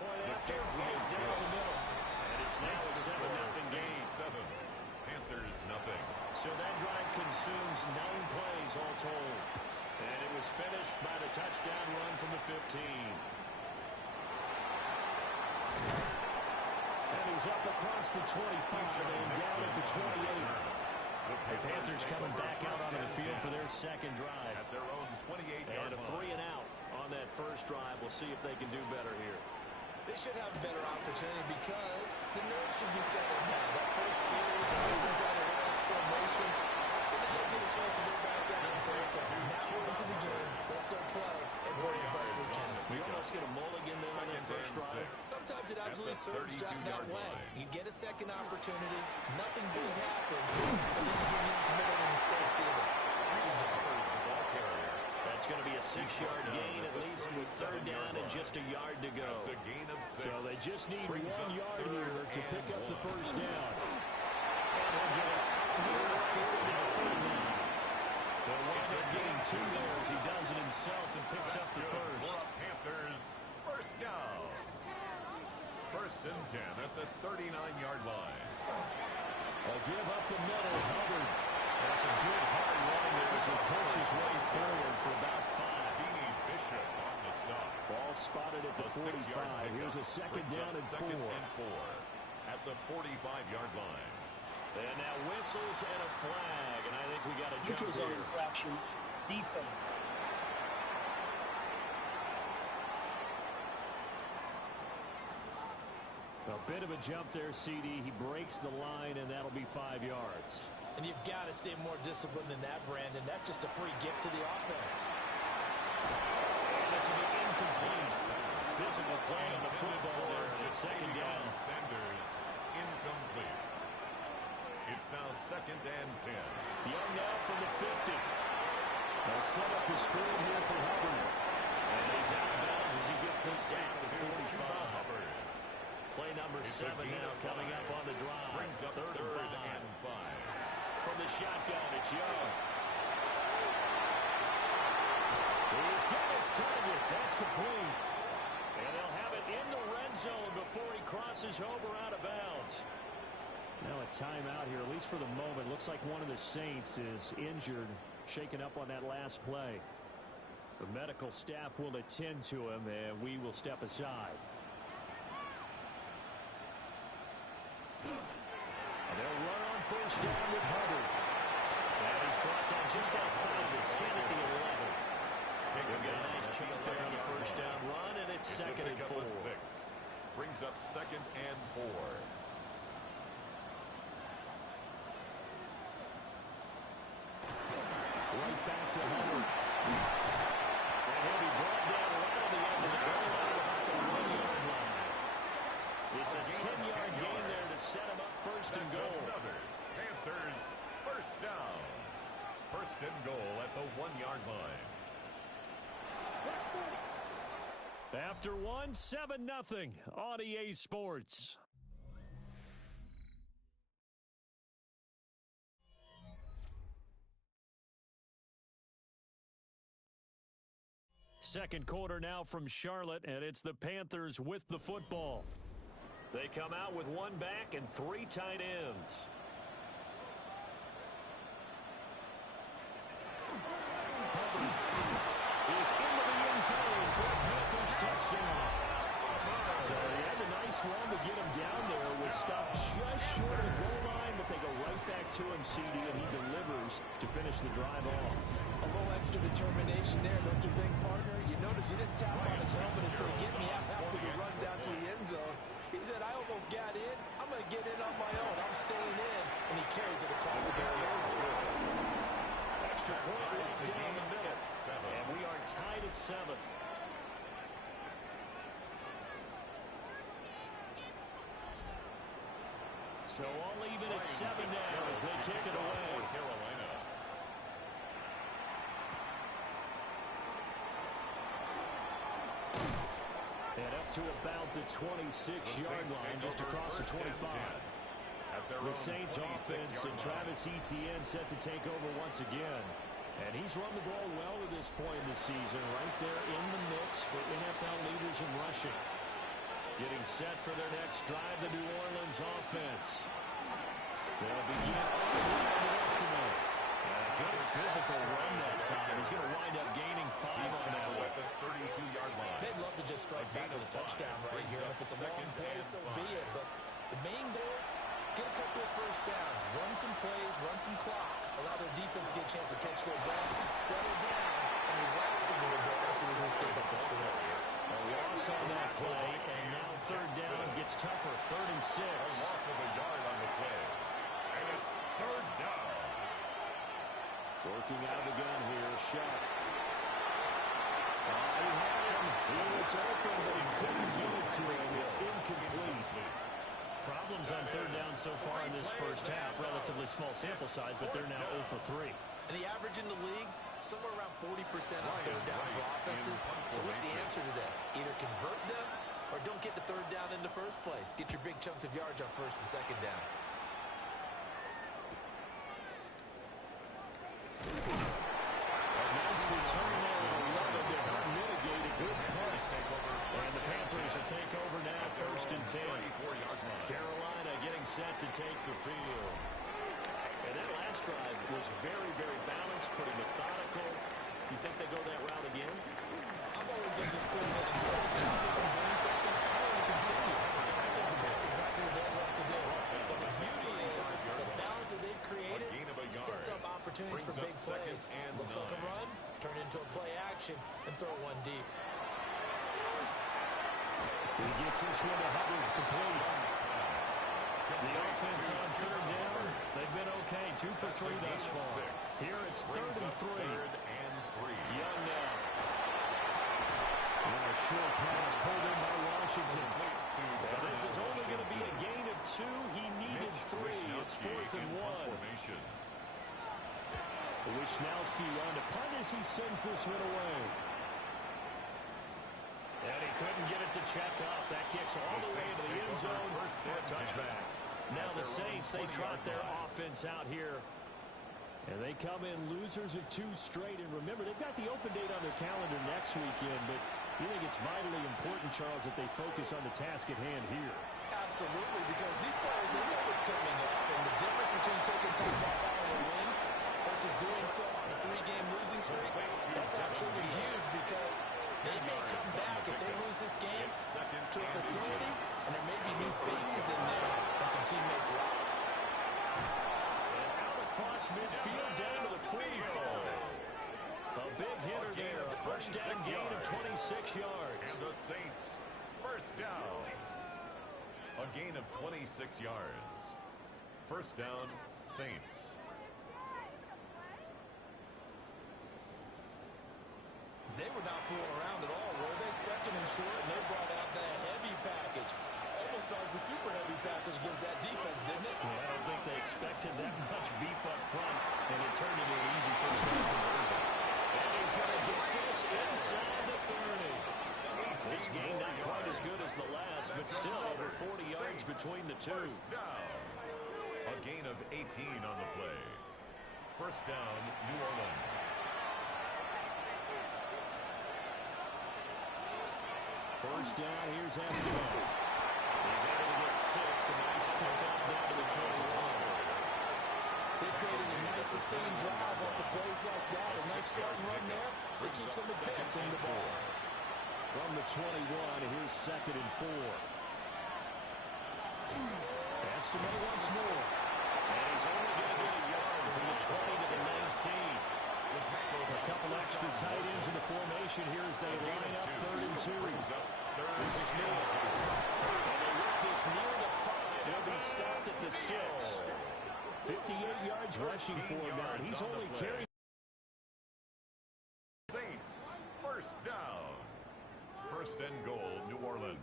Point after, right down the middle. And it's now a 7-0 game. 7. Panthers nothing. So that drive consumes 9 plays all told. And it was finished by the touchdown run from the 15. And he's up across the 25 and down at the 28. The Panthers coming back out onto the field for their second drive. At their own 28-yard And a 3 and out on that first drive. We'll see if they can do better here. They should have a better opportunity because the nerves should be settled now. That first series opens out a little extra emotion. So now they get a chance to go back down and say, okay, now we're into the game. Let's go play and play the best we can. We almost get a mulligan there on that first drive. Sometimes it absolutely serves that way. You get a second opportunity, nothing big happened, but then you didn't commit any mistakes either. That's going to be a 6-yard gain. It leaves them with third down and just a yard to go. That's a gain of 6. So they just need 1 yard here to pick up the first down. And they'll get it near the 40 now. They'll wind up getting 2 there as he does it himself and picks up the first. Panthers first down. First and 10 at the 39-yard line. A give up the middle. Hubbard. That's a good hard run there as he pushes his way forward for about 5. Beanie Bishop on the stop. Ball spotted at the 45. Here's a second down and 4. At the 45-yard line. And now whistles and a flag, and I think we got a jump Neutral zone here. infraction. Defense. A bit of a jump there, CD. He breaks the line, and that'll be 5 yards. And you've got to stay more disciplined than that, Brandon. That's just a free gift to the offense. And this will be incomplete. Physical play on the football there. Just second down. Sanders, incomplete. It's now second and 10. Young now from the 50. They'll set up the screen here for Hubbard. And he's out of bounds as he gets this down to 45. Play number 7 now coming up on the drive. Brings up third and 5. From the shotgun, it's Young. He's got his target. That's complete. And they'll have it in the red zone before he crosses over out of bounds. Now a timeout here, at least for the moment. Looks like one of the Saints is injured, shaken up on that last play. The medical staff will attend to him, and we will step aside. And they'll run on first down with Hubbard. And he's brought down just outside of the 10 at the 11. They've got a nice chunk there on the first down run, and it's second and 4. Brings up second and 4. Right back to Hubbard. And he'll be brought down right on the edge of the goal line about the 1-yard line. It's a 10-yard gain there to set him up first and goal. Panthers first down. First and goal at the 1-yard line. After 1, 7-0 on EA Sports. Second quarter now from Charlotte, and it's the Panthers with the football. They come out with 1 back and 3 tight ends. Hubbard is into the end zone for a Panthers touchdown. So he had a nice run to get him down there. Was stopped just short of the goal line, but they go right back to him, CD, and he delivers to finish the drive off. A little extra determination there, don't you think, partner? You notice he didn't tap on his helmet and say, get me out after the run down to the end zone. He said, I almost got in. I'm going to get in on my own. I'm staying in. And he carries it across the barrier. Extra point right down the middle. And we are tied at 7. So all even at 7 now as they kick it away. Carolina. And up to about the 26-yard line, just across the 25. The Saints offense and Travis Etienne set to take over once again. And he's run the ball well to this point in the season, right there in the mix for NFL leaders in rushing. Getting set for their next drive, the New Orleans offense. They'll begin on the rest of it. And a good physical run that time. He's going to wind up gaining 5 on that one. At the 32-yard line. They'd love to just strike back with a touchdown right here. And if it's a long play, so be it. But the main goal, get a couple of first downs, run some plays, run some clock, allow their defense to get a chance to catch their breath, settle down, and relax a little bit after they just gave up the score. A loss on that play, and now third down gets tougher. 3rd and 6. A loss of a yard on the play. And it's third down. Working out of the gun here, Shuck. He had him. He was open, but he couldn't get it to him. It's incomplete. Problems on third down so far in this first half. Relatively small sample size, but they're now 0 for 3. And the average in the league, somewhere around 40% on third down for offenses. So what's the answer to this? Either convert them or don't get the third down in the first place. Get your big chunks of yards on first and second down. A nice return there at 11 to help mitigate a good punt. And the Panthers will take over now, 1st and 10. set to take the field. And that last drive was very, very balanced, pretty methodical. You think they go that route again? I've always understood that until this is doing something, I want to continue. I think that that's exactly what they'd love to do. But the beauty is the balance that they've created sets up opportunities for big plays. Looks like a run, turn into a play action, and throw one deep. He gets this one to Hubbard, complete. The offense on third down, they've been okay, 2 for 3 thus far. Here it's 3rd and 3. Young now. And a short pass pulled in by Washington. Now this is only going to be a gain of 2. He needed 3. It's 4th and 1. Wishnowski on to punt as he sends this one away. And he couldn't get it to check up. That kicks all the way into the end zone for a touchback. Now the Saints, they trot their offense out here. And they come in losers of 2 straight. And remember, they've got the open date on their calendar next weekend. But you think it's vitally important, Charles, that they focus on the task at hand here? Absolutely, because these players, they know what's coming up. And the difference between taking time off out of a win versus doing so on a 3-game losing streak, that's absolutely huge because they may come back if they lose this game to a facility, and there may be new faces in there and some teammates lost. And out across midfield down to the 45. A big hitter there, a first down gain of 26 yards. And the Saints, first down. A gain of 26 yards. First down, Saints. They were not fooling around at all, were they? 2nd and short, and they brought out the heavy package. Almost like the super heavy package against that defense, didn't it? Well, I don't think they expected that much beef up front, and it turned into an easy first down conversion. And he's going to get this inside the 30. This game not quite as good as the last, but still over 40 yards between the two. First down. A gain of 18 on the play. First down, New Orleans. First down, here's Esteban. He's able to get 6, a nice pickup down to the 21. They created a nice sustained drive off the plays like that. A nice starting run there. They keep some defense in the ball. From the 21, here's 2nd and 4. Esteban once more. And he's only going to get a yard from the 20 to the 19. A couple extra tight ends in the formation here as they line up 3rd and 2. This is Neal. And they work this near the 5. He'll be stopped at the 6. 58 yards rushing for him now. He's only carried. Saints, first down. First and goal, New Orleans.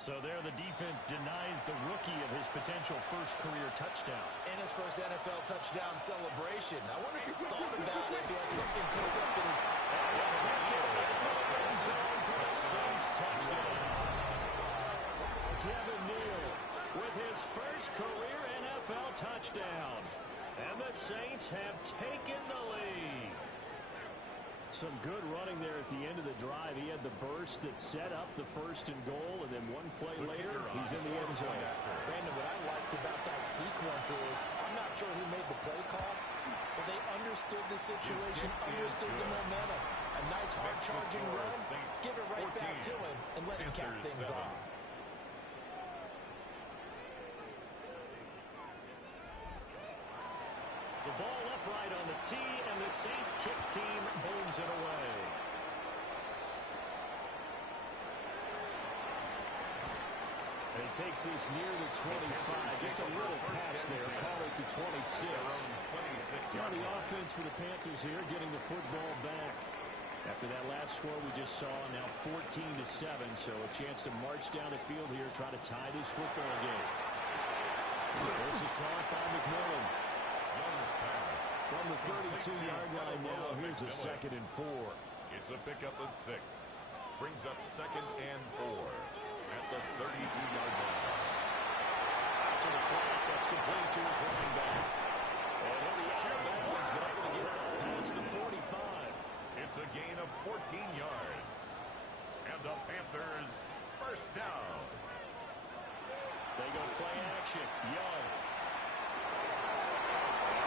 So there the defense denies the rookie of his potential first career touchdown. And his first NFL touchdown celebration. I wonder if he's thought about it, if he has something cooked up in his... For the Saints touchdown. Devin Neal with his first career NFL touchdown. And the Saints have taken the lead. Some good running there at the end of the drive. He had the burst that set up the first and goal, and then one play later, he's in the end zone. Brandon, what I liked about that sequence is, I'm not sure who made the play call, but they understood the situation, understood the momentum. A nice hard-charging run, give it right back to him, and let him cap things off. The ball upright on the tee, and the Saints kick team bowls it away. And he takes this near the 25. Just a little pass there. Call it the 26. Now the offense for the Panthers here getting the football back. After that last score we just saw, now 14-7. So a chance to march down the field here, try to tie this football game. This is caught by McMillan. From the 32-yard line now, here's a 2nd and 4. It's a pickup of 6. Brings up 2nd and 4 at the 32-yard line. Out to the flat, that's complete to his running back. And he'll be out of bounds, but able to get out past the 45. It's a gain of 14 yards. And the Panthers first down. They go play action. Young.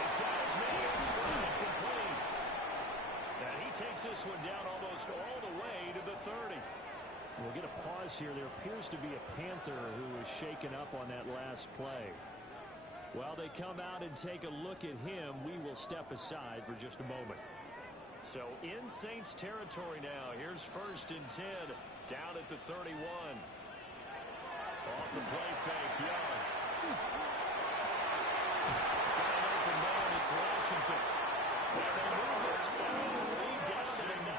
He's got his man straight complete. And he takes this one down almost all the way to the 30. We'll get a pause here. There appears to be a Panther who was shaken up on that last play. While they come out and take a look at him, we will step aside for just a moment. So in Saints territory now. Here's 1st and 10 down at the 31. Off the play fake, Young. Got an open man. It's Washington. And they move this all the way down to the 9.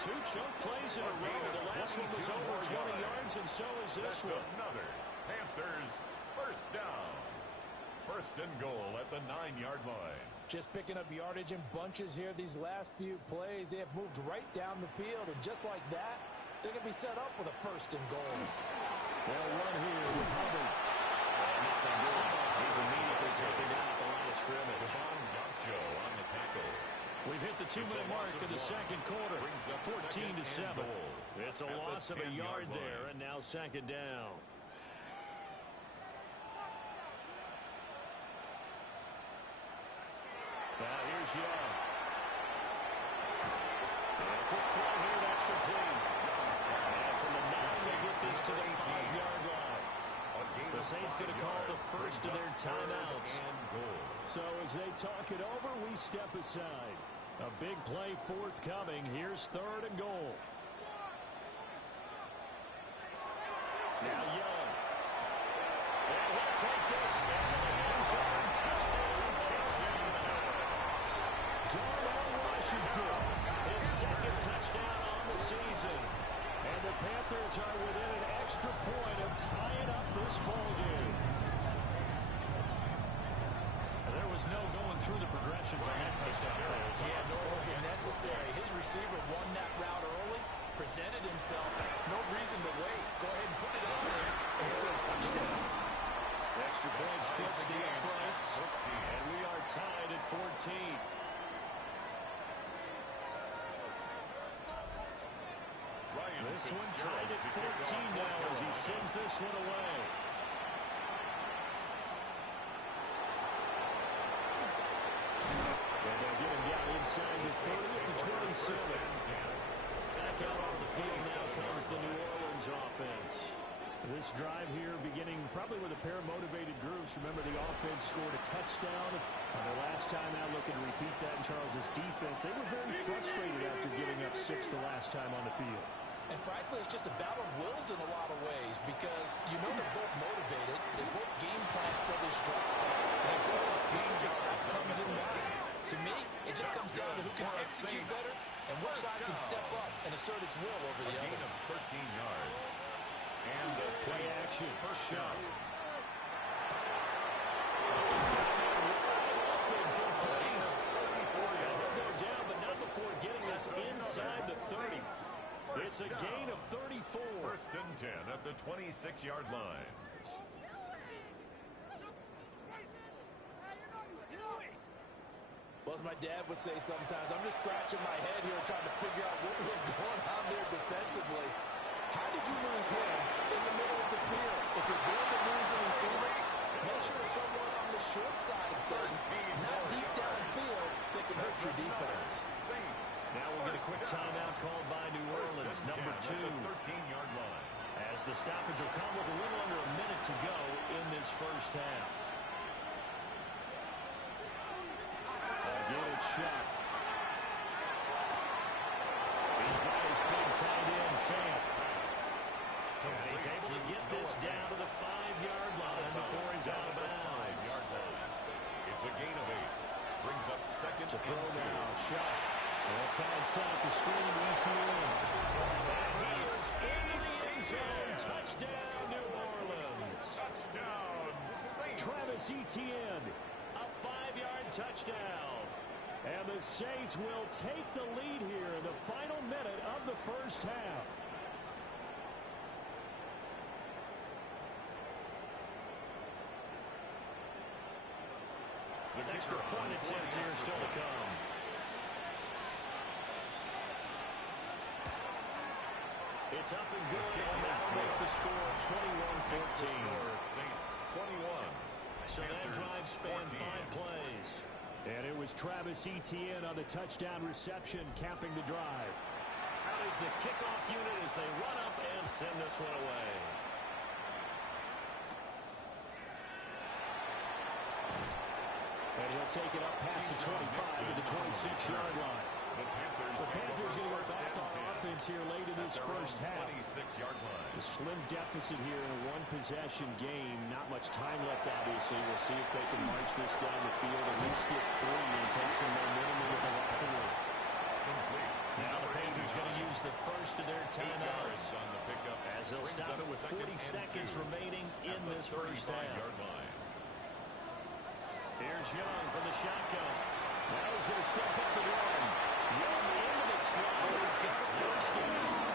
2 chunk plays in a row. The last one was over 20 yards, and so is this one. Another Panthers first down. 1st and goal at the 9-yard line. Just picking up yardage in bunches here these last few plays. They have moved right down the field, and just like that, they're going to be set up with a 1st and goal. They'll run here with Hubbard. And nothing good. He's immediately taken down at the line of scrimmage. On the tackle. We've hit the 2-minute mark of the second quarter. 14-7. It's a loss of a yard there, and now 2nd down. Now here's Young. And a quick throw here, that's complete. And from the 9, they get this to the 5-yard line. The Saints going to call the first of their timeouts. So as they talk it over, we step aside. A big play forthcoming. Here's 3rd and goal. Now Young. And he'll take this into the end zone. Touchdown, Darnell Washington, his 2nd touchdown on the season. And the Panthers are within an extra point of tying up this ballgame. There was no going through the progressions on that touchdown pass. Yeah, nor was it necessary. His receiver won that route early, presented himself. No reason to wait. Go ahead and put it on there and score a touchdown. Extra point splits the uprights, and we are tied at 14. This one tied at 14 now as he sends this one away. And they'll get him down inside the 30 to 27. Back out on the field now comes the New Orleans offense. This drive here beginning probably with a pair of motivated groups. Remember, the offense scored a touchdown on their last time out. Looking to repeat that in Charles's defense. They were very frustrated after giving up 6 the last time on the field. And frankly, it's just a battle of wills in a lot of ways because you know they're both motivated. They both game plan for this drive. And they both have specific outcomes in mind. To me, it just comes down to who can execute better and which side can step up and assert its will over the other. Of 13 yards. And the play action. First down. They'll go down, but not before getting this inside the 30. It's a gain of 34. 1st and 10 at the 26-yard line. Well, as my dad would say sometimes, I'm just scratching my head here trying to figure out what was going on there defensively. How did you lose him in the middle of the field? If you're going to lose a receiver, make sure it's someone on the short side of things, not deep downfield, that can hurt your defense. Now we'll get a quick timeout called by New Orleans, number 2. 13-yard line. As the stoppage will come with a little under a minute to go in this first half. Again, it's Shuck. He's got his big tight end, Fant. And he's able to get this down to the 5-yard line before he's out of bounds. It's a gain of 8. Brings up 2nd to throw and 2. now. Shuck. They'll try and set up the screen to ETN. And he is into the end zone. Touchdown, New Orleans. Touchdown, Saints. Travis Etienne, a 5-yard touchdown. And the Saints will take the lead here in the final minute of the first half. The extra point attempt here still to come. It's up and good, and that'll make the score 21-14. Saints 21. So that drive spanned 5 plays. And it was Travis Etienne on the touchdown reception, capping the drive. Out is the kickoff unit as they run up and send this one away. And he'll take it up past the 25 to the 26-yard line. The Panthers going to go back on offense here late in this first half. 26-yard line. A slim deficit here in a one-possession game. Not much time left, obviously. We'll see if they can march this down the field, at least get 3 and take some momentum into the locker room. Now the Panthers going to use the first of their timeouts as they'll stop it with 40 seconds remaining in this first half. Here's Young from the shotgun. Now he's going to step up and run. Young into the slot. He's got a first down.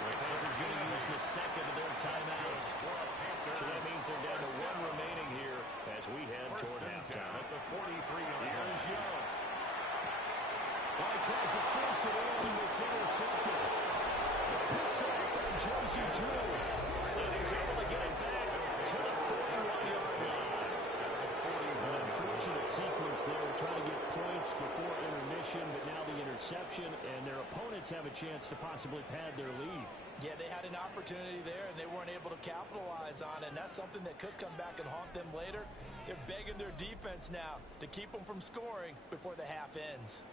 The Panthers going to use the second of their timeouts. So that means they're down to 1 remaining here as we head toward halftime. At the 43-yard line. Here's Young. Well, he tries to force it in, and it's intercepted. Picked up by Josie Drew. And he's able to get it back to the 41-yard line. An unfortunate sequence there, trying to get points before intermission, but now the interception, and their opponents have a chance to possibly pad their lead. Yeah, they had an opportunity there, and they weren't able to capitalize on it, and that's something that could come back and haunt them later. They're begging their defense now to keep them from scoring before the half ends.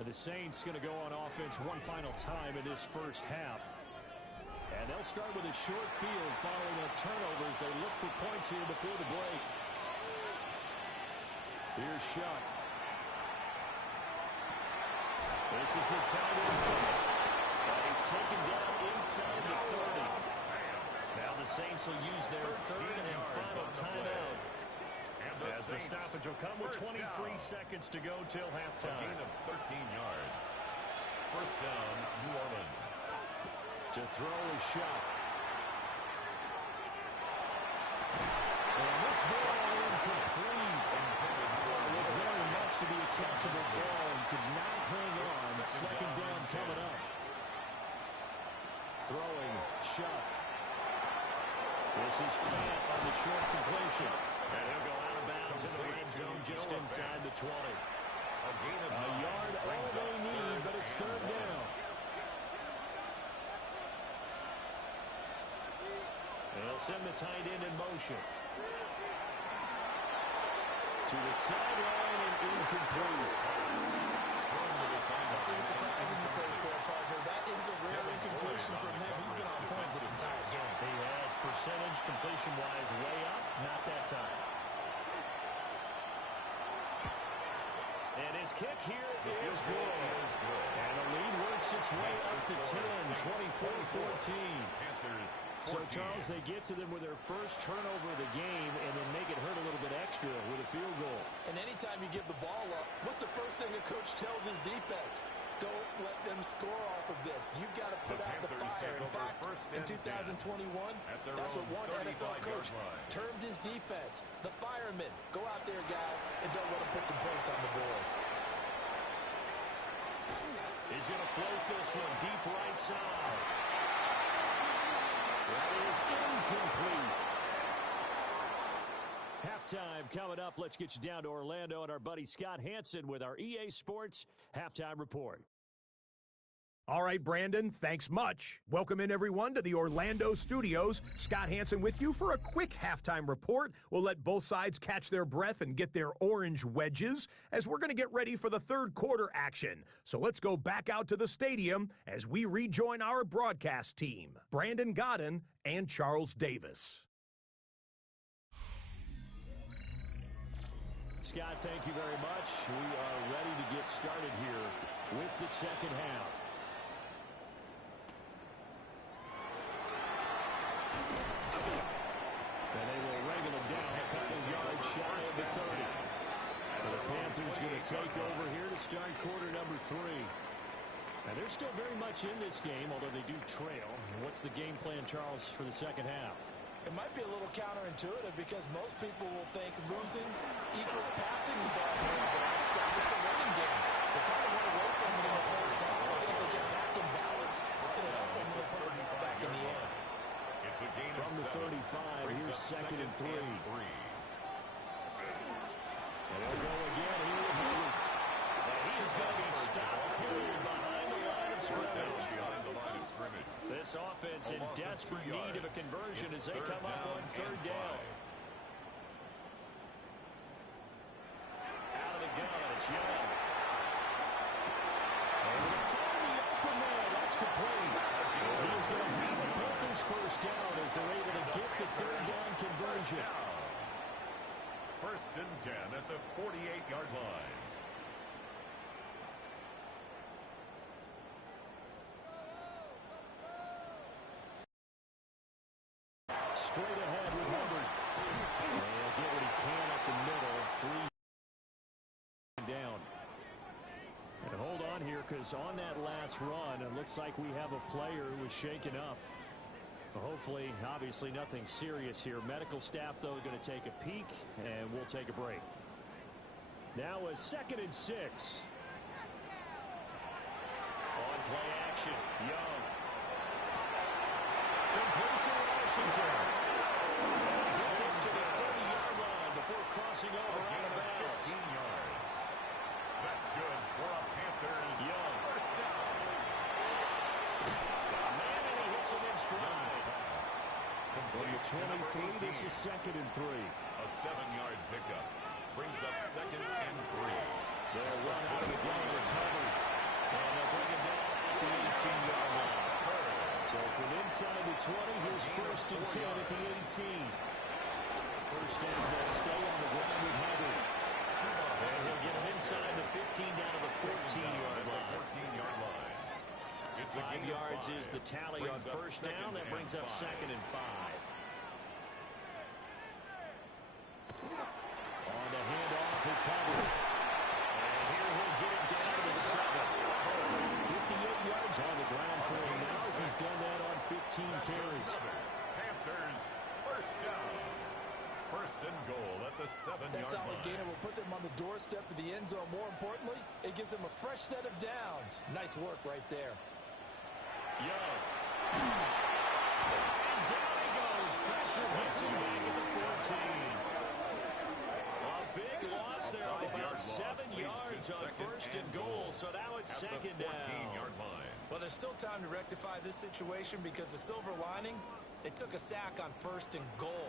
And the Saints going to go on offense one final time in this first half. And they'll start with a short field following a turnover as they look for points here before the break. Here's Shuck. This is the tight end fight. He's taken down inside the 30. Now the Saints will use their third and final timeout. As the stoppage will come with 23 seconds to go till halftime. A gain of 13 yards. First down, New Orleans. To throw is Shuck. And this ball incomplete. Looked very much to be a catchable ball and could not hang on. Second down coming up. Throwing Shuck. This is Fant on the short completion. And he'll go out of bounds in the red zone just inside the 20. A yard all they need, but it's third down. They'll send the tight end in motion. To the sideline and incomplete. I see the surprise in your face there, partner. That is a rare incompletion from him. He's been on point this entire game. He has percentage completion-wise way up, not that time. And his kick here is good. And the lead works its way up to 10, 24-14. So, Charles, they get to them with their first turnover of the game and then make it hurt a little bit extra with a field goal. And anytime you give the ball up, what's the first thing a coach tells his defense? Don't let them score off of this. You've got to put out the fire. In fact, in 2021, that's what one NFL coach termed his defense. The firemen. Go out there, guys, and don't let them put some points on the board. He's going to float this one deep right side. That is incomplete. Halftime coming up. Let's get you down to Orlando and our buddy Scott Hansen with our EA Sports Halftime Report. All right, Brandon, thanks much. Welcome in, everyone, to the Orlando studios. Scott Hansen with you for a quick halftime report. We'll let both sides catch their breath and get their orange wedges as we're going to get ready for the third quarter action. So let's go back out to the stadium as we rejoin our broadcast team, Brandon Godden and Charles Davis. Scott, thank you very much. We are ready to get started here with the second half. And they will wrangle him down a couple yards shy of the 30. So the Panthers going to take over here to start quarter number 3. And they're still very much in this game, although they do trail. What's the game plan, Charles, for the second half? It might be a little counterintuitive because most people will think losing equals passing the ball. Establish the running game. They kind of went away from it in the first half. I think they get back in balance. It'll help them when they put it It's a gain From of the 7. 35, Brings here's up second and 3. And they'll go again here with Hubbard. And he is going to be stopped clear behind the line of scrimmage. This offense in desperate need of a conversion as they come up on third down. Out of the gun, it's Young. Over to find the open man. That's complete. He is going to have the Panthers first down as they're able to get the third down conversion. First and 10 at the 48-yard line. Straight ahead with Hubbard. And he'll get what he can up the middle. 3 down. And hold on here, because on that last run, it looks like we have a player who was shaken up. Hopefully, obviously, nothing serious here. Medical staff, though, going to take a peek, and we'll take a break. Now a 2nd and 6. On play action, Young. Complete to Washington. Get this to the 30-yard line before crossing over out of bounds. 15 yards. That's good for a Panthers. Young. First down. Man, and he hits him in stride. On the 23, this is 2nd and 3. A 7-yard pickup. Brings up 2nd and 3. They'll run out of the gun. It's Hubbard. And they'll bring him down at the 18-yard line. So from inside the 20, here's 1st and 10 at the 18. First down, they'll stay on the ground with Hubbard. And he'll get him inside the 15 down to the 14-yard line. 14-yard line. 5 yards is the tally on first down. That brings up 2nd and 5. On the handoff, it's Hubbard. And here he'll get it down to the 7. 58 yards on the ground for him now as he's done that on 15 carries. Panthers, first down. First and goal at the 7-yard line. That solid gainer will put them on the doorstep of the end zone. More importantly, it gives them a fresh set of downs. Nice work right there. Young. And down he goes. Pressure hits him back at the 14. A big loss there of about 7 yards on first and goal. So now it's 2nd down. 14-yard line. Well, there's still time to rectify this situation because the silver lining, they took a sack on 1st and goal.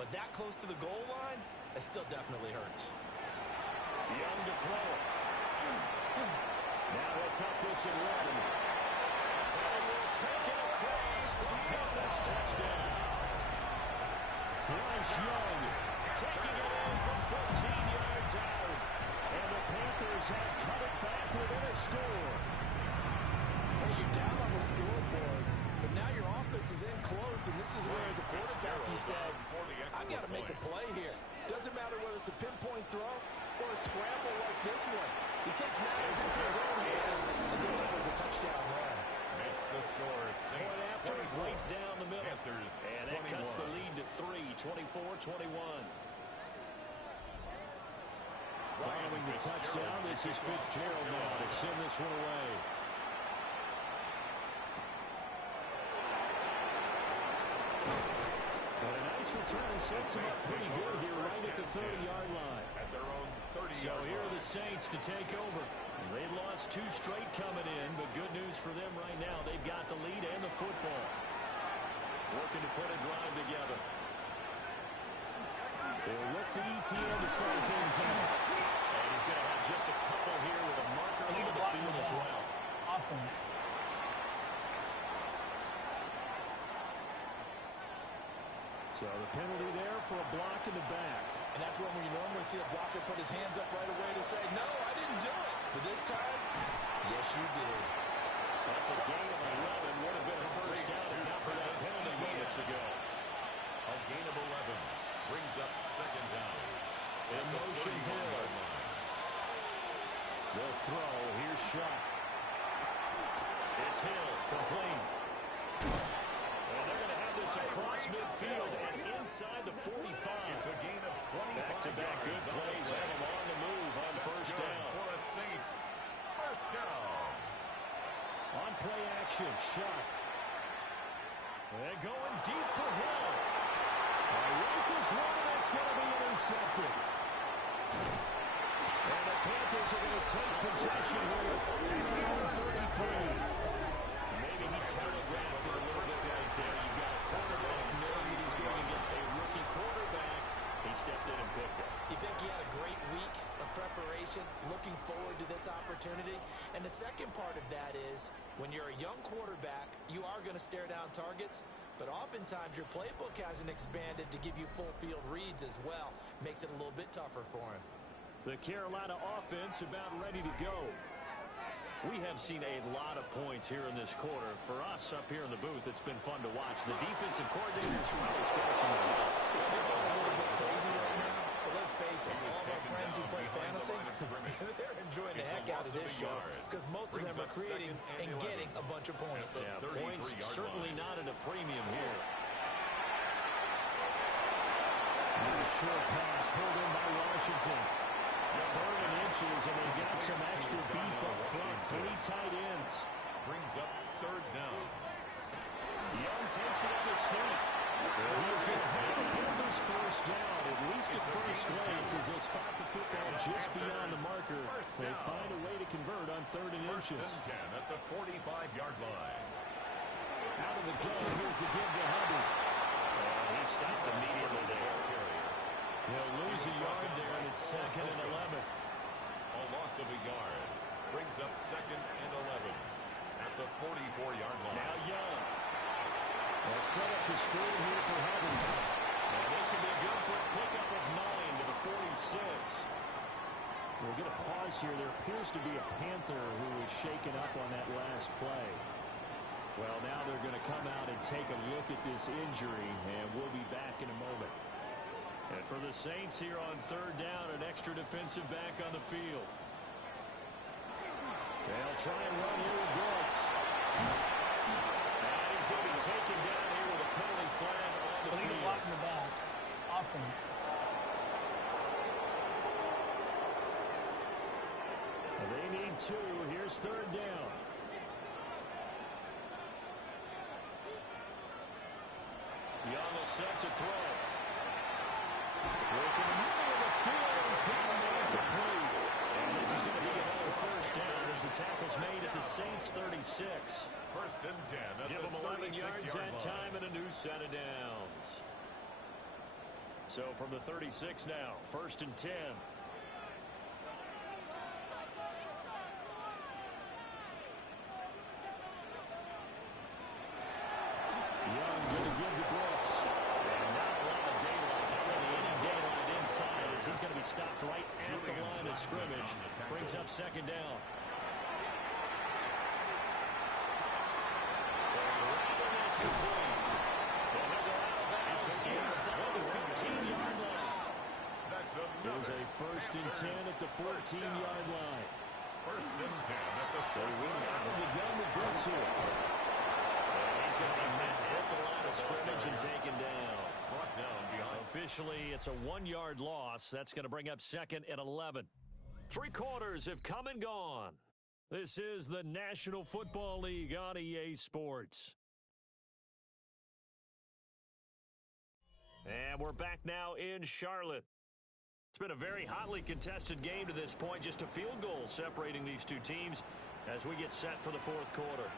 But that close to the goal line, it still definitely hurts. Young to throw it. Now they'll tuck this and run. And will take it across for Panthers touchdown. Bryce Young taking it in from 14 yards out. And the Panthers have cut it back within a score. Hey, you're down on the scoreboard, but now your offense is in close, and this is where, as a quarterback, you said, I've got to make a play here. Doesn't matter whether it's a pinpoint throw or a scramble like this one. He takes matters into his own hands and delivers a touchdown run. Makes the score Point after, right down the middle. Panthers, and that cuts the lead to 3, 24-21. Following the touchdown, this is Fitzgerald now to send this one away. And a nice return sets him up pretty good here right at the 30-yard line. At their own 30-yard So here are the Saints to take over. They've lost 2 straight coming in, but good news for them right now. They've got the lead and the football. Working to put a drive together. They'll look to ETN to start things out. And he's going to have just a couple here with a marker on the field as well. Offense. So the penalty there for a block in the back. And that's when we normally see a blocker put his hands up right away to say, no, I didn't do it. But this time, yes, you did. That's a gain of 11. Would have been a first down if not for that penalty moments ago. A gain of 11 brings up 2nd down. In motion Hill. They'll throw. Here's Shuck. It's Hill. Complete. And they're going to have this across midfield and inside the 45. It's a gain of 20. Back-to-back good plays have them on the move on first down. For a Saints. First down. On play action, Shuck. And going deep for Hill. Rifles one, and it's going to be intercepted. And the Panthers are going to take possession here at their own 33. Maybe he telegraphed it a little bit right there. You've got a quarterback knowing he's going against a rookie quarterback. He stepped in and picked it. You think he had a great week of preparation, looking forward to this opportunity? And the second part of that is, when you're a young quarterback, you are going to stare down targets, but oftentimes your playbook hasn't expanded to give you full field reads as well. Makes it a little bit tougher for him. The Carolina offense about ready to go. We have seen a lot of points here in this quarter. For us up here in the booth, it's been fun to watch. The defensive coordinators probably scratching their heads. They're going a little bit crazy right now, but let's face it, all of our friends who play fantasy, they're enjoying the heck out of this show because most of them are creating and getting a bunch of points. Yeah, points certainly not at a premium here. A short pass pulled in by Washington. 3rd and inches, and they got some extra beef up front. 3 tight ends. Brings up 3rd down. Young takes it on the sneak. He's going to have the Panthers first down. At least at first glance, as they'll spot the football just beyond the marker. They find a way to convert on 3rd and inches. 10 at the 45-yard line. Out of the gun, here's the give to Hubbard. He stopped immediately there. He'll lose a yard there, and it's 2nd and 11. A loss of a yard. Brings up 2nd and 11 at the 44-yard line. Now Young. They'll set up the screen here for Hubbard. And this will be good for a pickup of 9 to the 46. We'll get a pause here. There appears to be a Panther who was shaken up on that last play. Well, now they're going to come out and take a look at this injury, and we'll be back in a moment. And for the Saints here on 3rd down, an extra defensive back on the field. They'll try and run here with Brooks. And he's going to be taken down here with a penalty flag on the Illegal field. block in the back. Offense. They need 2. Here's 3rd down. Young will set to throw. Working in the middle of the field. He's got a man complete. And this is going to be another first down as the tackle's made at the Saints 36. 1st and 10 at Give the them 11 yards that line. time and a new set of downs. So from the 36 now, 1st and 10. Young going to give to Brooks. And not a lot of daylight. Not really any daylight inside as he's going to be stopped right at the line of scrimmage. Brings up 2nd down. So Robin, that's complete. And they'll go out of bounds inside the 15-yard line. It was a 1st and 10 at the 14-yard line. 1st and 10 at the 14-yard line. They win out of the gun with Brooks here. He's going to be met at the line of scrimmage and taken down. Brought down behind. Officially, it's a 1-yard loss. That's going to bring up 2nd and 11. 3 quarters have come and gone. This is the National Football League on EA Sports. And we're back now in Charlotte. It's been a very hotly contested game to this point. Just a field goal separating these two teams as we get set for the 4th quarter.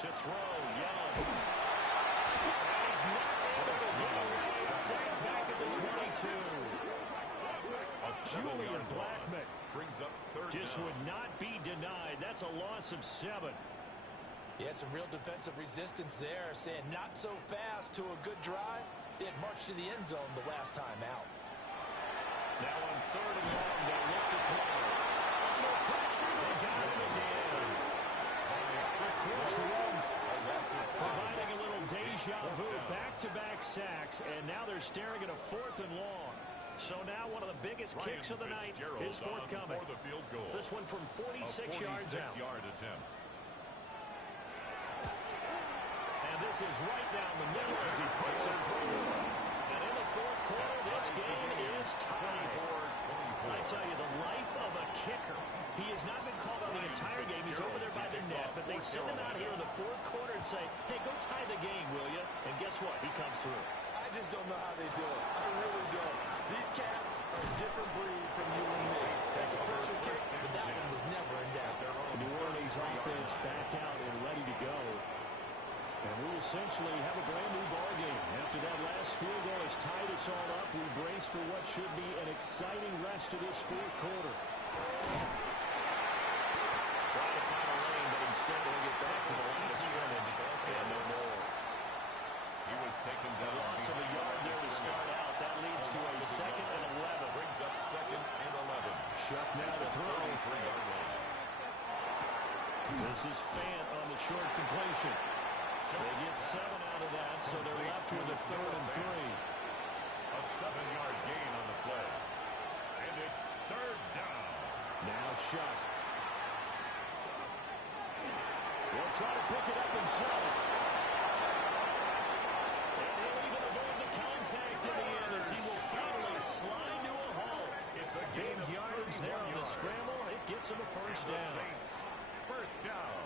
To throw, Young. And he's not able to get away. It's safe back at the 22. Julian Blackman brings up 3rd just down. would not be denied. That's a loss of 7. Yeah, some real defensive resistance there, saying not so fast to a good drive. Did march to the end zone the last time out. Now on 3rd and long, they look to throw. Under pressure, they got him again. Chris Rumpf providing a little deja vu, back-to-back sacks, and now they're staring at a 4th and long. So now one of the biggest kicks of the night is forthcoming. For the field goal. This one from 46 yards out. 46-yard attempt. And this is right down the middle as he puts it through. And in the 4th quarter, this game is tied. 4. I tell you, the life of a kicker. He has not been called on the entire game. He's over there by the net, but they send him out here in the fourth quarter and say, hey, go tie the game, will you? And guess what? He comes through. I just don't know how they do it. I really don't. These cats are a different breed from you and me. That's a pressure kick, but that one was never in doubt. New Orleans offense back out and ready to go. And we essentially have a brand new ball game. After that last field goal has tied us all up, we brace for what should be an exciting rest of this fourth quarter. Trying to find a lane, but instead we'll get back to the line of scrimmage. And no more. He was taken down. A loss of a yard there to start out. That leads to a 2nd and 11. Brings up 2nd and 11. Shuck now to throw. 33-yard line. This is Fant on the short completion. They get 7 out of that, so they're left with a 3rd and 3. A 7-yard gain on the play. And it's 3rd down. Now Shuck. He'll try to pick it up himself. And he'll even avoid the contact in the end as he will finally slide to a halt. It's a big yardage there on the scramble. It gets him a first down. First down.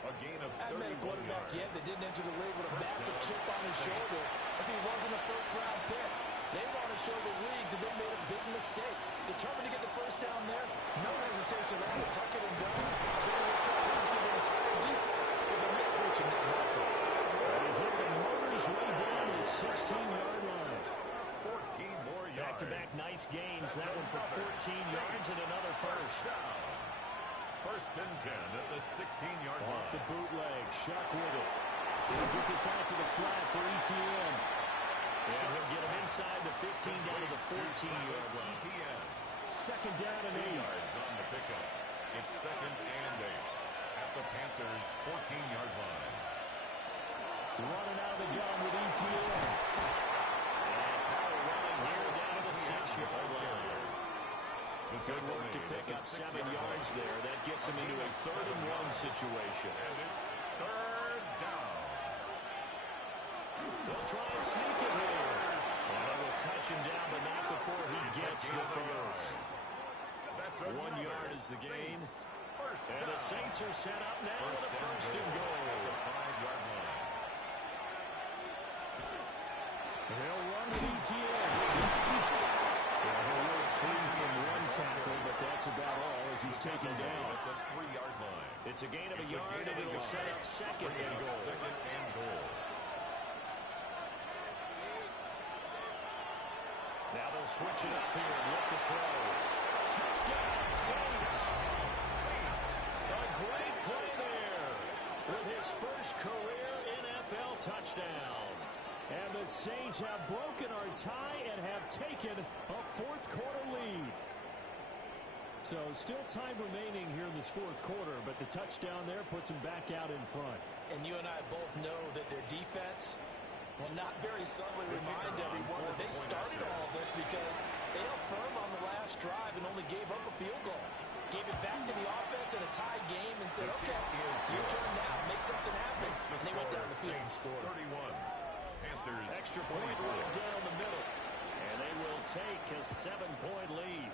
A gain of 31 I've met a quarterback yards. yet that didn't enter the league with a massive chip on his shoulder if he wasn't a first-round pick. They want to show the league that they made a big mistake. Determined to get the first down there, no hesitation at all. Tuck it and go. They will try to empty the entire defense with a mid-reaching that marker. He's able to motor his way down to the 16-yard line. 14 more yards. Back-to-back nice gains. That one for 14 yards and another first. First and 10 at the 16-yard line. Off the bootleg. Shuck with it. He'll get this out to the flat for ETN. And he'll get him inside the 15 down to the 14-yard line. ETN. 2nd down and 2 8. yards on the pickup. It's 2nd and 8 at the Panthers' 14-yard line. Running out of the gun with ETN. And power running here down to the 6-yard line. Good work to pick up 7 yards there. That gets him into a 3rd and 1 situation. And it's 3rd down. They'll try and sneak it here. And they will touch him down, but not before he gets the first. 1 yard is the gain. And the Saints are set up now with a 1st and goal. 5-yard line. They'll run with ETN. He'll work free from 1 tackle, but that's about all as he's taken down. At the 3-yard line. It's a gain of a yard, and it'll set up 2nd and goal. 2nd and goal. Now they'll switch it up here and look to throw. Touchdown, Saints! A great play there with his first career NFL touchdown. And the Saints have broken our tie and have taken a 4th quarter lead. So still time remaining here in this 4th quarter, but the touchdown there puts them back out in front. And you and I both know that their defense will not very subtly remind everyone that they started all of this because they held firm on the last drive and only gave up a field goal. Gave it back to the offense in a tie game and said, okay, your turn now, make something happen. And they went down the field and scored. 31. Panthers. Extra point right down the middle. And they will take a 7-point lead.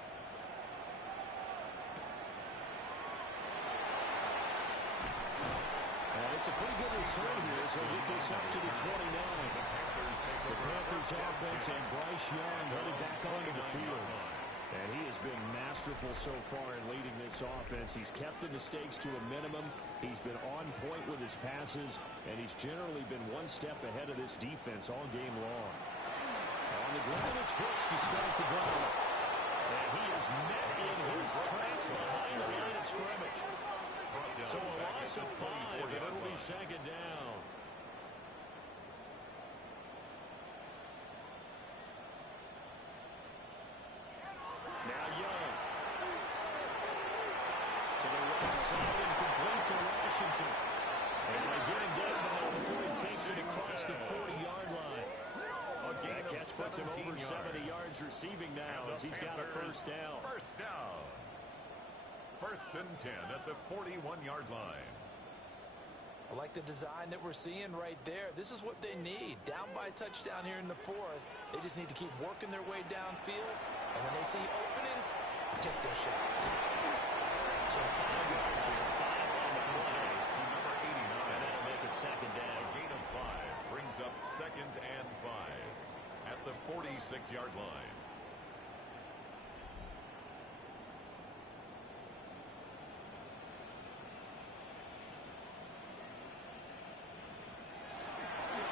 And it's a pretty good return here, so get this up to the 29. The Panthers offense and Bryce Young headed back onto the field. And he has been masterful so far in leading this offense. He's kept the mistakes to a minimum. He's been on point with his passes, and he's generally been one step ahead of this defense all game long. On the ground, it's Brooks to start the drive. And he is met in his tracks behind the line of scrimmage. So a loss of 5, and it'll be 2nd down. Now Young. To the right side and complete to Washington. And they get him down, but not before he takes it across the 40-yard line. That catch puts him over 70 yards receiving now as he's got a 1st down. 1st down. 1st and 10 at the 41-yard line. I like the design that we're seeing right there. This is what they need. Down by a touchdown here in the 4th. They just need to keep working their way downfield And when they see openings, take their shots. So 5 yards here, 5 on the play to number 89. And that'll make it second down. A gain of 5 brings up second and 5 at the 46-yard line.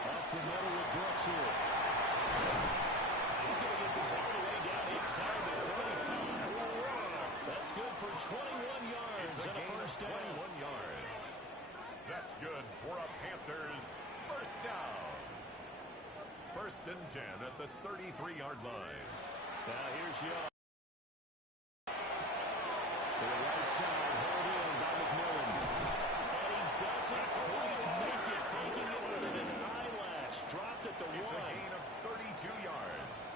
Up the middle with Brooks here. He's going to get this all the way down inside the 35. That's good for 21 yards and a first down. 21 yards. That's good for a Panthers first down. First and 10 at the 33-yard line. Now here's Young. To the right side, held in by McMillan. And he doesn't quite make it, taking it with an eyelash. Dropped at the 1. It's a gain of 32 yards.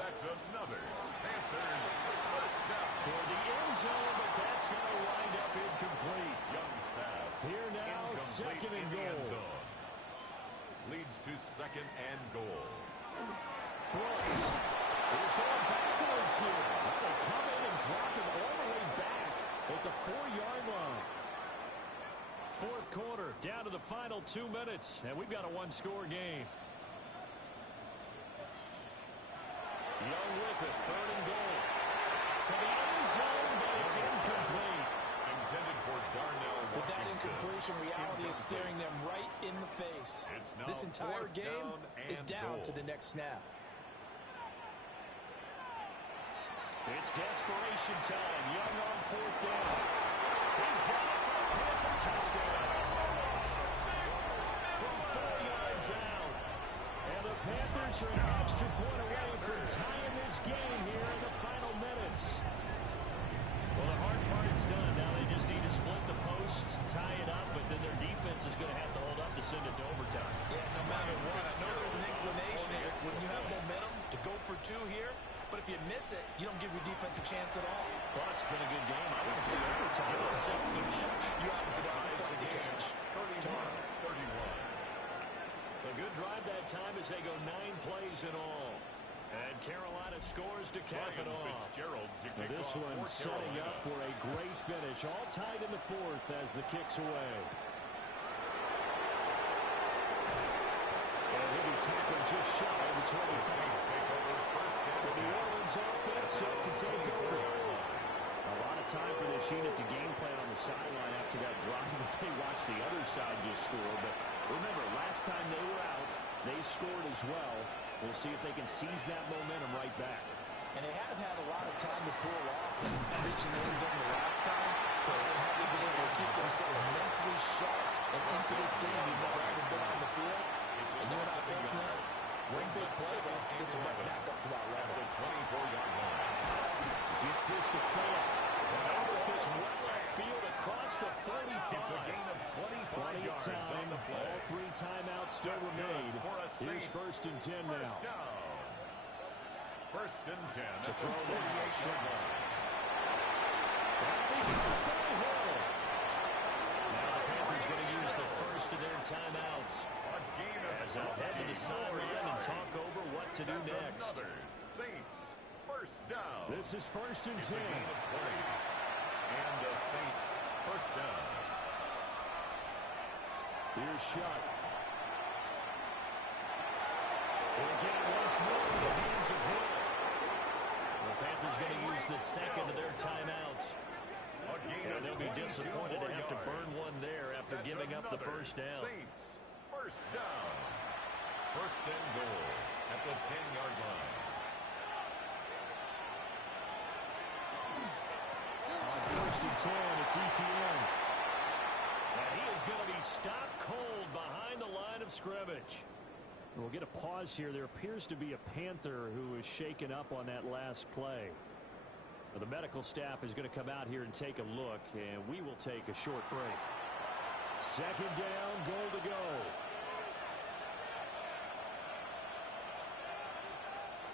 That's another Panthers first down. Toward the end zone, but that's going to wind up incomplete. Young's pass. Here now, second and goal. Leads to second and goal. Brooks is going backwards here. Well, they come in and drop him all the way back at the 4-yard line. Fourth quarter, down to the final 2 minutes, and we've got a one-score game. Young with it, third and goal. To the end zone, but it's incomplete. Intended for Darnell Washington. With that incompletion, reality is staring them right in the face. This entire game is down to the next snap. It's desperation time. Young on fourth down. He's got it for a Panther touchdown. From 4 yards out. And the Panthers are an extra point away from tying this game here in the final minutes. Well, the hard part's done. Now they just need to split the posts, tie it up, but then their defense is going to have to hold up to send it to overtime. Yeah, no matter what. I know there's an inclination, Eric, when you have momentum to go for 2 here. But if you miss it, you don't give your defense a chance at all. Plus, it's been a good game. I want to see overtime. Selfish. You obviously don't have a flight to catch. 31. A good drive that time as they go 9 plays in all. And Carolina scores to cap it off. Now this one setting up for a great finish. All tied in the fourth as the kick's away. And he'll be tackled just shy of the 25. The New Orleans offense set to take over. A lot of time for this unit to game plan on the sideline after that drive that they watched the other side just score. But remember, last time they were out, they scored as well. We'll see if they can seize that momentum right back. And they have had a lot of time to cool off reaching the end zone the last time. So they haven't been able to keep themselves mentally sharp and into this game. We've never had been on the field. And you're not both know. One big play, though, gets them back up to that level. 24-yard line. Gets this to fail. And over this well outfield across the 45. It's a gain of 25 yards on the play. All 3 timeouts still remain. Here's first and 10 now. First and 10 to throw the 48-yard line. Now the Panthers going to use the first of their timeouts as they'll head to the sideline and talk over what to do next. Saints first down. This is first and 10. And the Saints first down. Here's Shuck. He'll get it once more in the hands of Hill. The Panthers going to use the second of their timeouts. And they'll be disappointed to have to burn one there after giving up the first down. Saints first down. First and goal at the 10-yard line. On first and 10, it's ETN. And he is going to be stopped cold behind the line of scrimmage. We'll get a pause here. There appears to be a Panther who is shaken up on that last play. The medical staff is going to come out here and take a look, and we will take a short break. Second down, goal to go.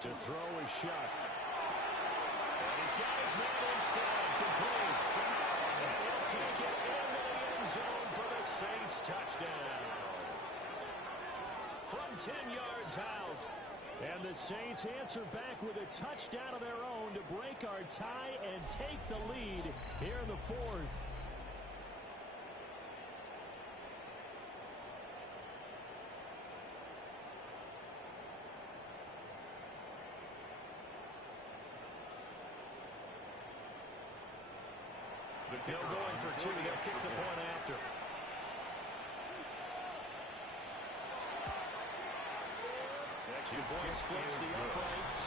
To throw is Shuck. And he's got his man in stride, complete. And he'll take it into the end zone for the Saints touchdown. From 10 yards out, And the Saints answer back with a touchdown of their own to break our tie and take the lead here in the fourth. They're going for two. They'll kick the point after. Extra point splits the uprights.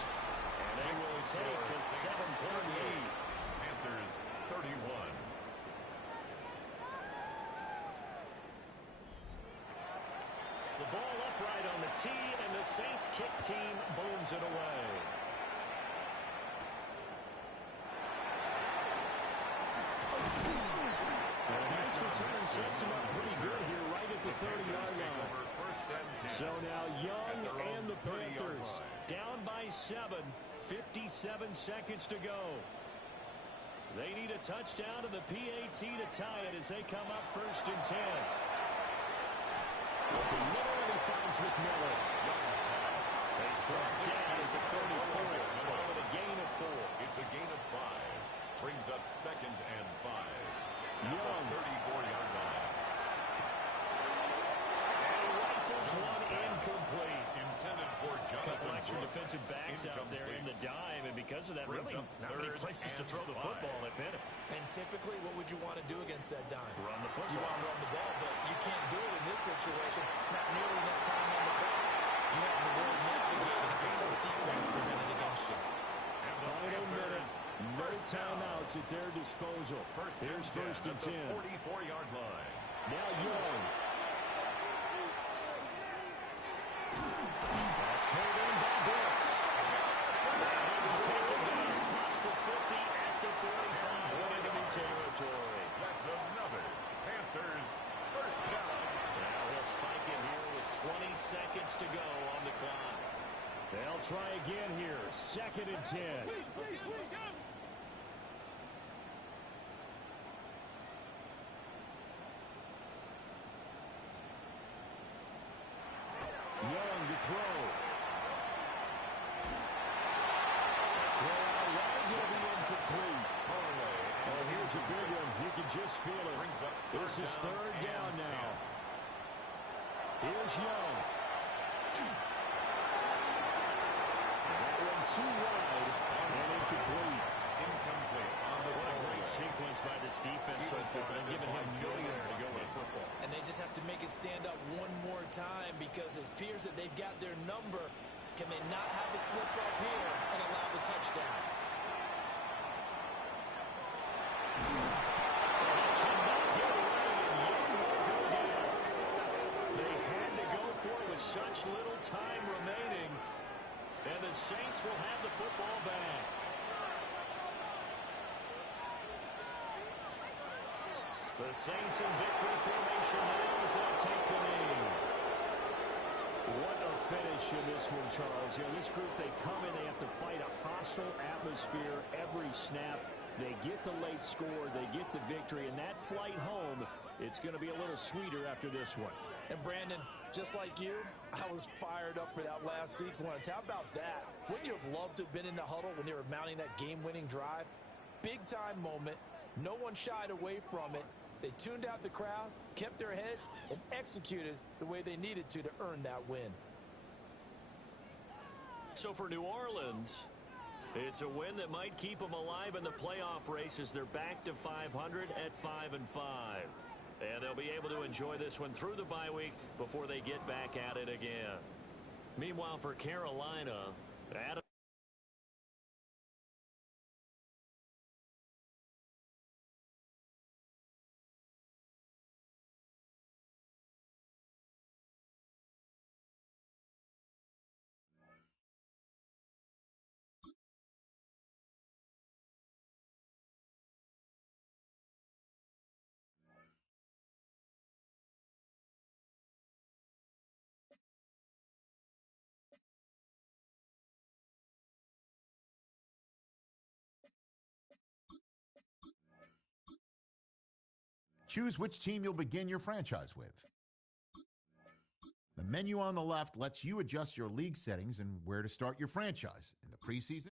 And they will take a 7-point lead. Panthers 31. The ball upright on the tee, and the Saints kick team booms it away. And a nice return sets him up pretty good here right at the 30-yard line. So now Young and the Panthers down by 7, 57 seconds to go. They need a touchdown to the PAT to tie it as they come up 1st and 10. Looking middle, and he finds McMillan. He's brought down at the 34 with a gain of 4. It's a gain of 5. Brings up 2nd and 5. Young. 34-yard line. And he rifles one incomplete. Intended for Jonathan Couple extra Brooks. defensive backs out there in the dime, and because of that, really not many places to throw the football if hit it. And typically, what would you want to do against that dime? Run the football. You want to run the ball, but you can't do it in this situation. Not nearly enough time on the clock. You have the world navigating. It's a tough defense presented against you. Final minute. No timeouts at their disposal. Here's 1st and 10. 44-yard line. Now Young. That's pulled in by Brooks. And he'll take it down across the 50 at the 45 in enemy territory. That's another Panthers first down. Now he'll spike it here with 20 seconds to go on the clock. They'll try again here. 2nd and 10. Young to throw. Throw out wide, will be incomplete. Oh, here's a big one. You can just feel it. This is 3rd down now. Here's Young. That one too wide and incomplete. What a great sequence by this defense so far. They're giving him nowhere to go with football. And they just have to make it stand up one more time because it appears that they've got their number. Can they not have a slip up here and allow the touchdown? They had to go for it with such little time remaining. And the Saints will have the football back. The Saints in victory formation now as they'll take the knee. What a finish in this one, Charles. You know, this group, they come in, they have to fight a hostile atmosphere every snap. They get the late score, they get the victory, and that flight home, it's going to be a little sweeter after this one. And Brandon, just like you, I was fired up for that last sequence. How about that? Wouldn't you have loved to have been in the huddle when they were mounting that game-winning drive? Big-time moment. No one shied away from it. They tuned out the crowd, kept their heads, and executed the way they needed to earn that win. So for New Orleans, it's a win that might keep them alive in the playoff race as they're back to 500 at 5-5. And they'll be able to enjoy this one through the bye week before they get back at it again. Meanwhile, for Carolina, Adam. Choose which team you'll begin your franchise with. The menu on the left lets you adjust your league settings and where to start your franchise in the preseason.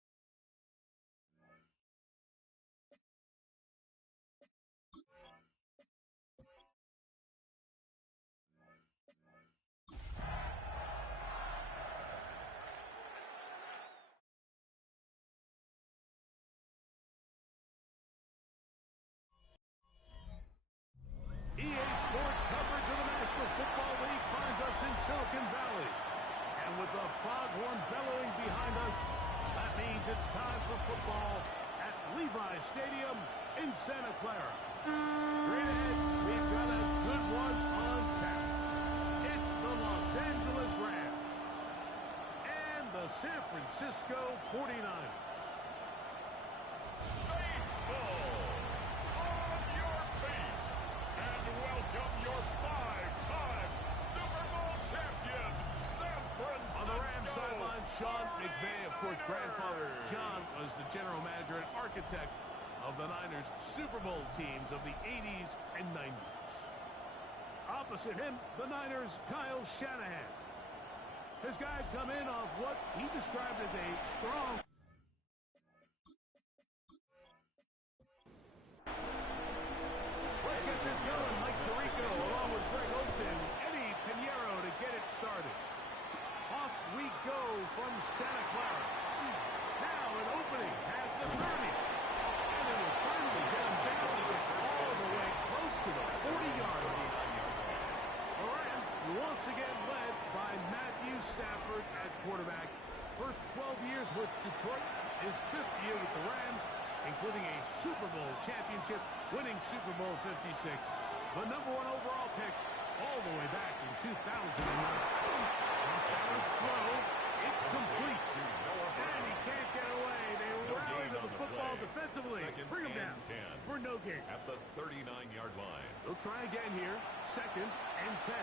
Silicon Valley. And with the foghorn bellowing behind us, that means it's time for football at Levi's Stadium in Santa Clara. Straight ahead, we've got a good one on tap. It's the Los Angeles Rams and the San Francisco 49ers. Baseball on your feet and welcome your five-time Super Bowl champion, San Francisco. On the Rams sideline, Sean McVay, of course, grandfather John was the general manager and architect of the Niners Super Bowl teams of the 80s and 90s. Opposite him, the Niners' Kyle Shanahan. His guys come in off what he described as a strong... Let's get this going. Mike Tirico along with Greg Olsen, Eddie Pinheiro to get it started. Off we go from Santa Clara. Now an opening past the 30. And it will finally get him down to all the way close to the 40-yard line. The Rams once again led by Matthew Stafford at quarterback. First 12 years with Detroit, his 5th year with the Rams, including a Super Bowl championship, winning Super Bowl 56. The #1 overall pick all the way back in 2009. Balanced throw, it's complete. And he can't get away. They rally to the football defensively. Bring him down for no gain. At the 39-yard line. They'll try again here. 2nd and 10.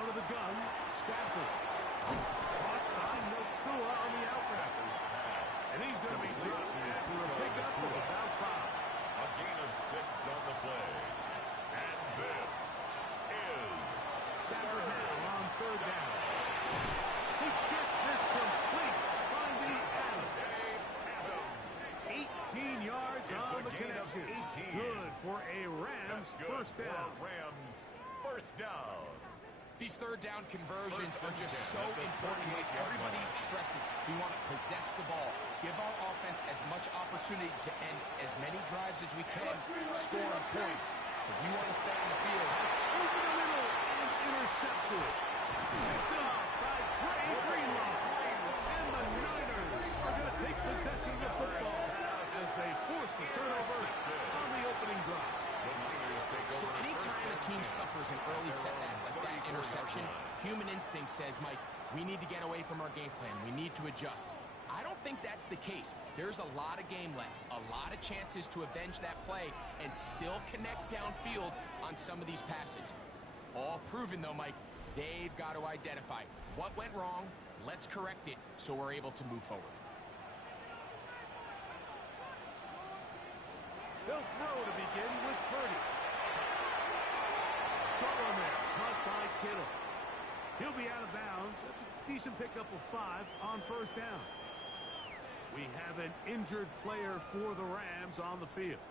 Out of the gun, Stafford. Caught by Nakua on the outside. And he's going to be dropped after a pickup of about 5. A gain of 6 on the play. And this is Stafford now on 3rd down. He gets this complete. Finding Adams. 18 yards on the connection. 18. Good for a Rams first down. Rams first down. These 3rd down conversions are just so important. Like everybody stresses, we want to possess the ball, give our offense as much opportunity to end as many drives as we can, score points. So if you want to stay on the field, it's over the middle and intercepted. Picked off by Dre Greenlaw. And the Niners are going to take possession of the football as they force the turnover on the opening drive. So anytime a team suffers an early setback like that interception, human instinct says, Mike, we need to get away from our game plan. We need to adjust. I don't think that's the case. There's a lot of game left, a lot of chances to avenge that play and still connect downfield on some of these passes. All proven, though, Mike, they've got to identify what went wrong, let's correct it so we're able to move forward. They'll throw to begin with Purdy. Short one there, caught by Kittle. He'll be out of bounds. That's a decent pickup of 5 on 1st down. We have an injured player for the Rams on the field.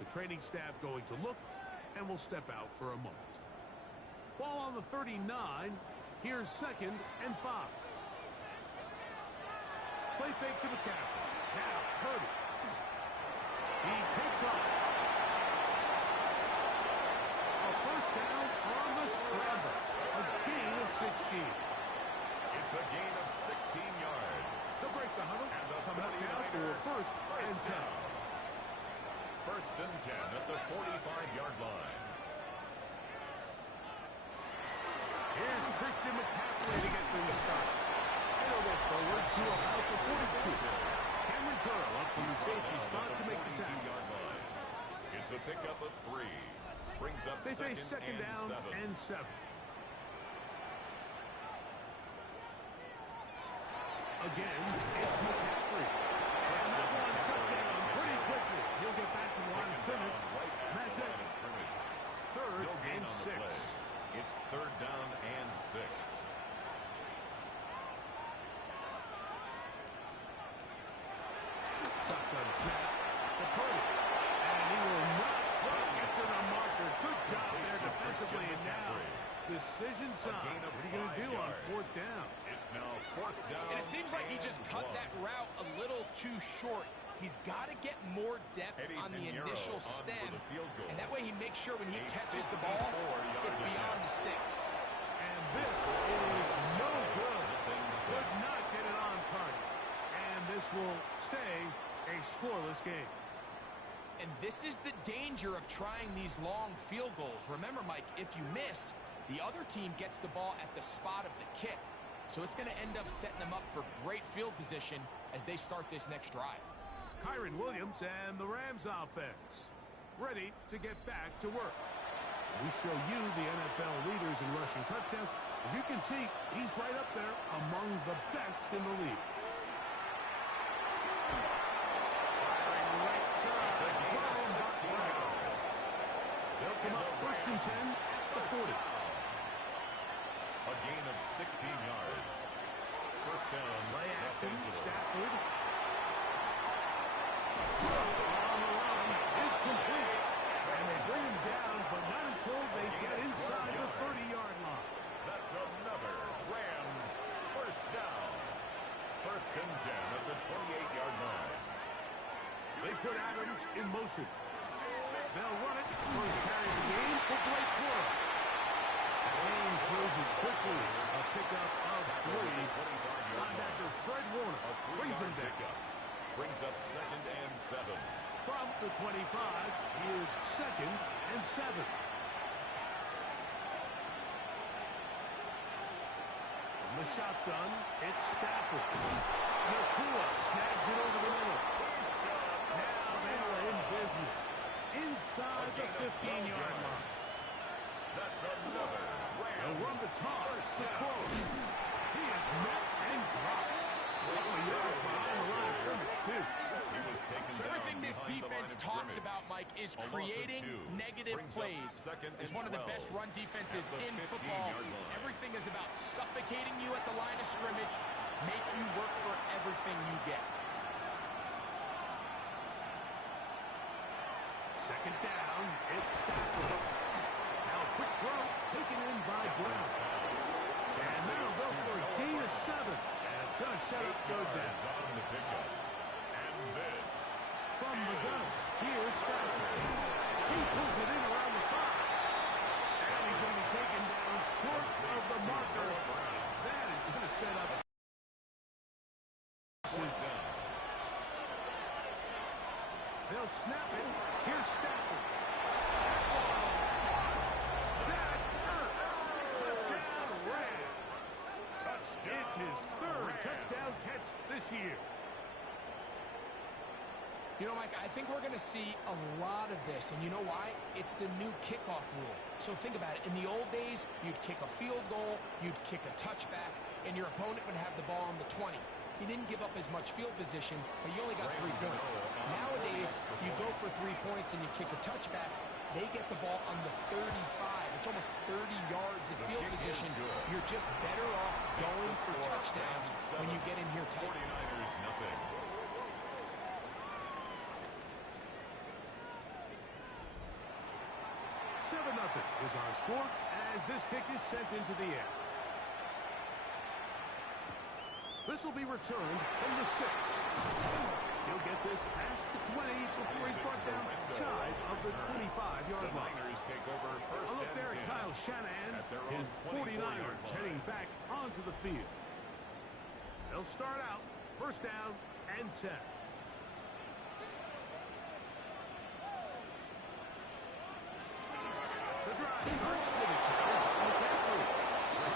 The training staff going to look and will step out for a moment. Ball on the 39. Here's 2nd and 5. Play fake to McCaffrey. Now Purdy. He takes off. A first down on the scramble. A gain of 16. It's a gain of 16 yards. They'll break the huddle. And the coming up now for 1st and 10. 1st and 10 at the 45-yard line. Here's Christian McCaffrey to get things started. It'll go forward to about the 42. Cameron Curl up from the safety spot to make the tackle. It's a pickup of 3. Brings up they face 2nd down 7. and 7. Again, it's McCaffrey. And that one shut down pretty quickly. He'll get back to the line of scrimmage. Matt inside. What are you going to do on fourth down? It's now fourth down. And it seems like he just cut that route a little too short. He's got to get more depth on the initial stem, and that way he makes sure when he catches the ball, it's beyond the sticks. And this is no good. Could not get it on target. And this will stay a scoreless game. And this is the danger of trying these long field goals. Remember, Mike, if you miss, the other team gets the ball at the spot of the kick. So it's going to end up setting them up for great field position as they start this next drive. Kyron Williams and the Rams offense ready to get back to work. We show you the NFL leaders in rushing touchdowns. As you can see, he's right up there among the best in the league. Right side. They'll come up first and 10 at the 40. A gain of 16 yards. First down. Play action. Los Angeles. Stafford. On the run is complete. And they bring him down, but not until they get inside the 30-yard line. That's another Rams first down. First and 10 at the 28-yard line. They put Adams in motion. They'll run it. First carry of the game for Blake Moore. Lane closes quickly. A pickup of 3. Linebacker Fred Warner brings him down. Brings up second and 7. From the 25, he is second and 7. From the shotgun, it's Stafford. Nakua snags it over the middle. Now they are in business. Inside the 15-yard line. That's another They'll run the toss to close. He is met and dropped. A couple of yards behind the line of scrimmage, too. So everything this defense talks about, Mike, is creating negative plays. It's one of the best run defenses in football. Everything is about suffocating you at the line of scrimmage, make you work for everything you get. Second down, it's Stafford. Now a quick throw taken in by Brown. And that'll go for a gain of 7. And it's going to set up third down. On the pickup. And this. From the gun, here's Stafford. He pulls it in around the 5. And he's going to be taken down short of the marker. That is going to set up. They'll snap it. Here's Stafford. Zach Ertz. Touchdown Rams. Touchdown. It's his third touchdown catch this year. You know, Mike, I think we're going to see a lot of this, and you know why? It's the new kickoff rule. So think about it. In the old days, you'd kick a field goal, you'd kick a touchback, and your opponent would have the ball on the 20. You didn't give up as much field position, but you only got 3 points. Nowadays, you go for 3 points and you kick a touchback, they get the ball on the 35. It's almost 30 yards of field position. You're just better off going for touchdowns when you get in here tight. 49ers nothing. Seven 0 is our score as this kick is sent into the air. This will be returned from the 6. He'll get this past the 20 before he's brought down shy of the 25-yard line. Take over first. A look there at Kyle Shanahan, his 49ers heading back onto the field. They'll start out first down and 10. The drive starts with a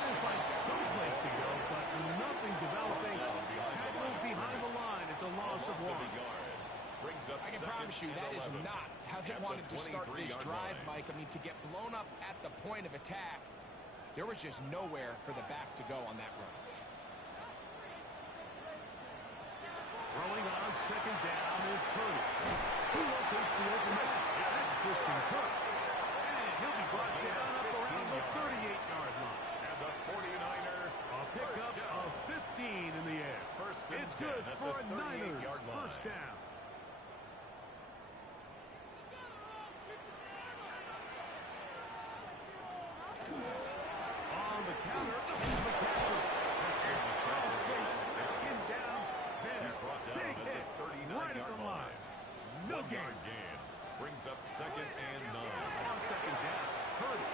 they find some place to go, but nothing developing. Tackled behind the line. It's a loss of 1. I can promise you that is not how they wanted to start this drive, Mike. I mean, to get blown up at the point of attack, there was just nowhere for the back to go on that run. Throwing on second down is Purdy. Who locates the open man? That's Christian Kirk. And he'll be brought down up around the 38-yard line. And the 49er. A pickup of 15 in the air. It's good for a Niners first down. On the second and 9. On second down, Purdy.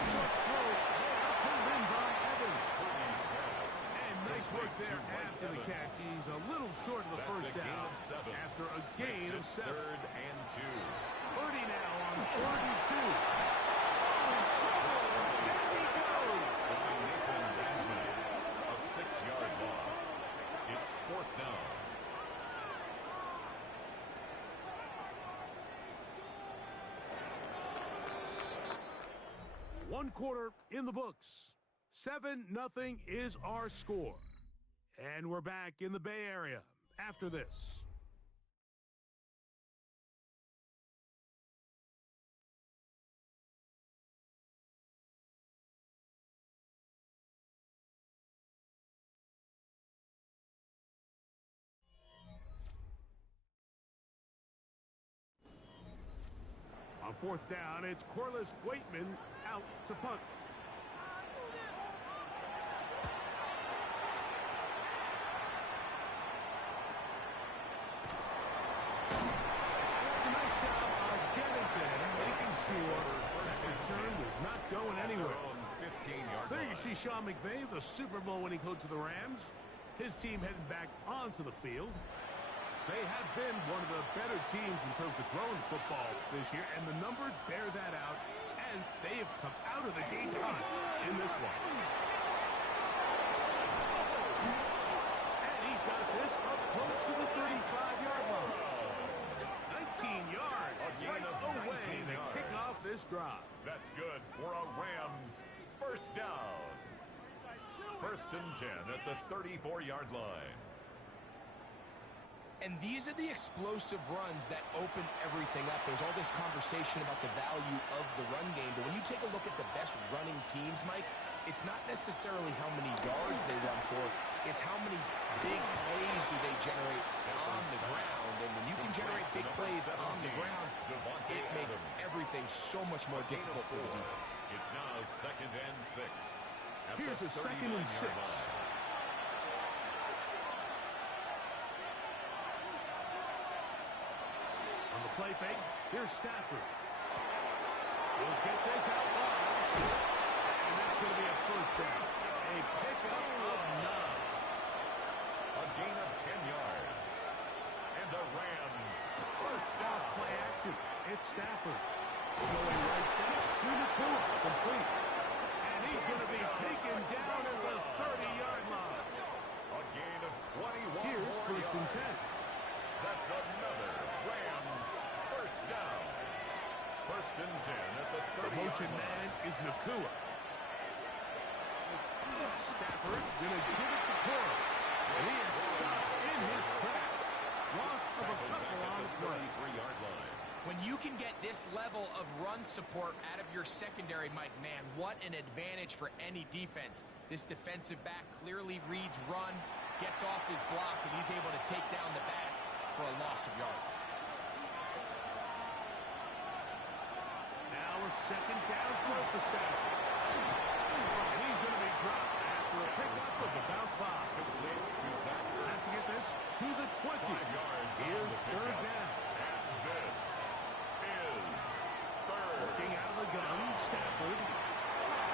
Short throw there, pulled in by Evans. And nice work there after the catch. He's a little short of the first down after a gain of 7. Third and 2. Purdy now on 4th and 2. Oh, in trouble. There he goes. A 6-yard loss. It's 4th down. One quarter in the books. 7-0 is our score. And we're back in the Bay Area after this. On 4th down, it's Corliss Waitman out to punt. That's a nice job of getting to him, making sure his return was not going anywhere. There you see Sean McVay, the Super Bowl winning coach of the Rams. His team heading back onto the field. They have been one of the better teams in terms of throwing football this year, and the numbers bear that out, and they have come out of the gates hot in this one. And he's got this up close to the 35-yard line. 19 yards right away to kick off this drive. That's good for a Rams first down. 1st and 10 at the 34-yard line. And these are the explosive runs that open everything up. There's all this conversation about the value of the run game, but when you take a look at the best running teams, Mike, it's not necessarily how many yards they run for, it's how many big plays do they generate on the ground. And when you can generate big plays on the ground, it makes everything so much more difficult for the defense. It's now 2nd and 6. Here's a 2nd and 6. On the play fake, here's Stafford. He'll get this out wide. And that's going to be a first down. A pickup of 9. A gain of 10 yards. And the Rams first down. Play action. It's Stafford. Going right back to Nakua. Complete. And he's going to be taken down at the 30-yard line. A gain of 21. Here's 1st and 10. That's another Rams first down. 1st and 10 at the 30. The motion man is Nakua. Stafford going to give it to Cora. And he is stopped in his tracks. Loss of a couple on the play. 33-yard line. When you can get this level of run support out of your secondary, Mike, man, what an advantage for any defense. This defensive back clearly reads run, gets off his block, and he's able to take down the back for a loss of yards. Now a 2nd down throw for Stafford. He's going to be dropped after a pickup of about 5. Have to get this to the 20. 5 yards. Here's 3rd down. And this is 3rd. Working out of the gun, Stafford.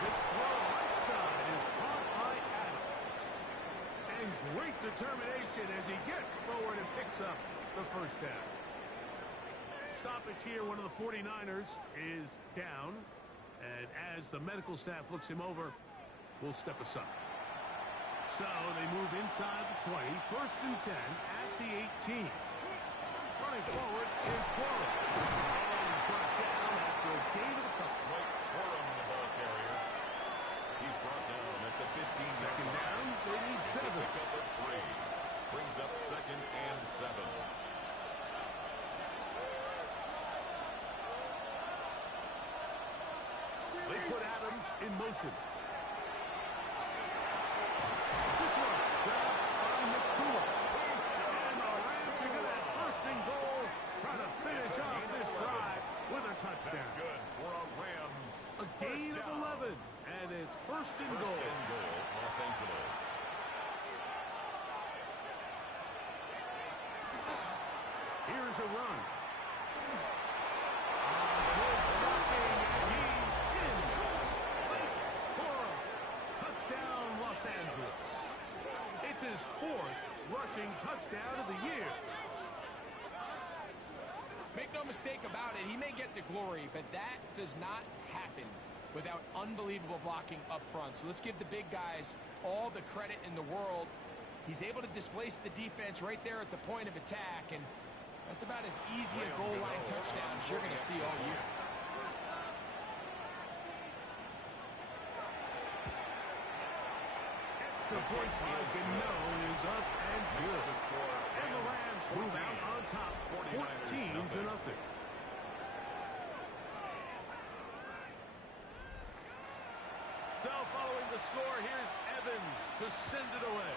This throw right side is caught by Adams. And great determination as he gets forward and picks up the first down. Stoppage here, one of the 49ers is down. And as the medical staff looks him over, we'll step aside. So they move inside the 20, 1st and 10 at the 18. Running forward is Cora. And he's brought down after a gain of a couple. Mike Corum, the ball carrier. He's brought down at the 15. 2nd down, they need 7. Pick up at 3. Brings up 2nd and 7. They put Adams in motion. This one, grabbed by Nakua. And the Rams are going to have 1st and goal, trying to finish off this drive with a touchdown. That's good for a Rams. A gain of 11, and it's 1st and goal. 1st and goal, Los Angeles. Here's a run. On his 4th rushing touchdown of the year. Make no mistake about it, he may get the glory, but that does not happen without unbelievable blocking up front. So let's give the big guys all the credit in the world. He's able to displace the defense right there at the point of attack, and that's about as easy a goal line touchdown as you're going to see all year. Extra point margin known is up and good. And the Rams move out on top, 14-0. So following the score, here's Evans to send it away.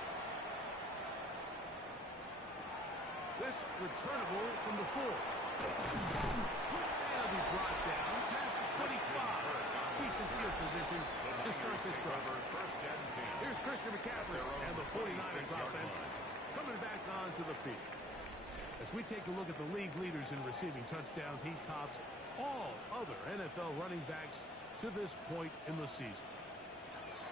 This returnable from the 4. And be brought down past the 25. Decent field position to start this drive. Here's Christian McCaffrey and the 49ers offense coming back onto the field. As we take a look at the league leaders in receiving touchdowns, he tops all other NFL running backs to this point in the season.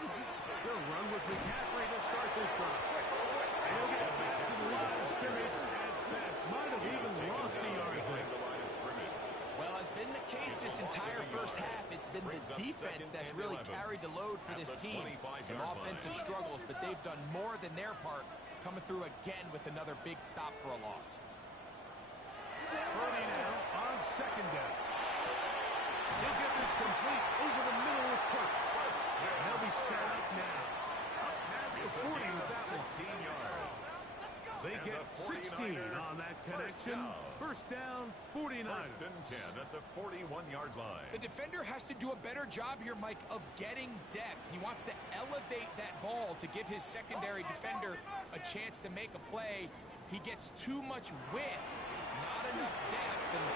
They'll run with McCaffrey to start this drive. He'll get back to the line of scrimmage at best. Might have even lost a yard there. Well, has been the case this entire first half. It's been the defense that's really carried the load for this team. Some offensive struggles, but they've done more than their part, coming through again with another big stop for a loss. Purdy now on second down. He'll get this complete over the middle with Cook. And they'll be set up now. Up past the 40 with that 16 yards. They get 16 on that connection. First down, 49ers. First and 10 at the 41-yard line. The defender has to do a better job here, Mike, of getting depth. He wants to elevate that ball to give his secondary defender a chance to make a play. He gets too much width, not enough depth, and a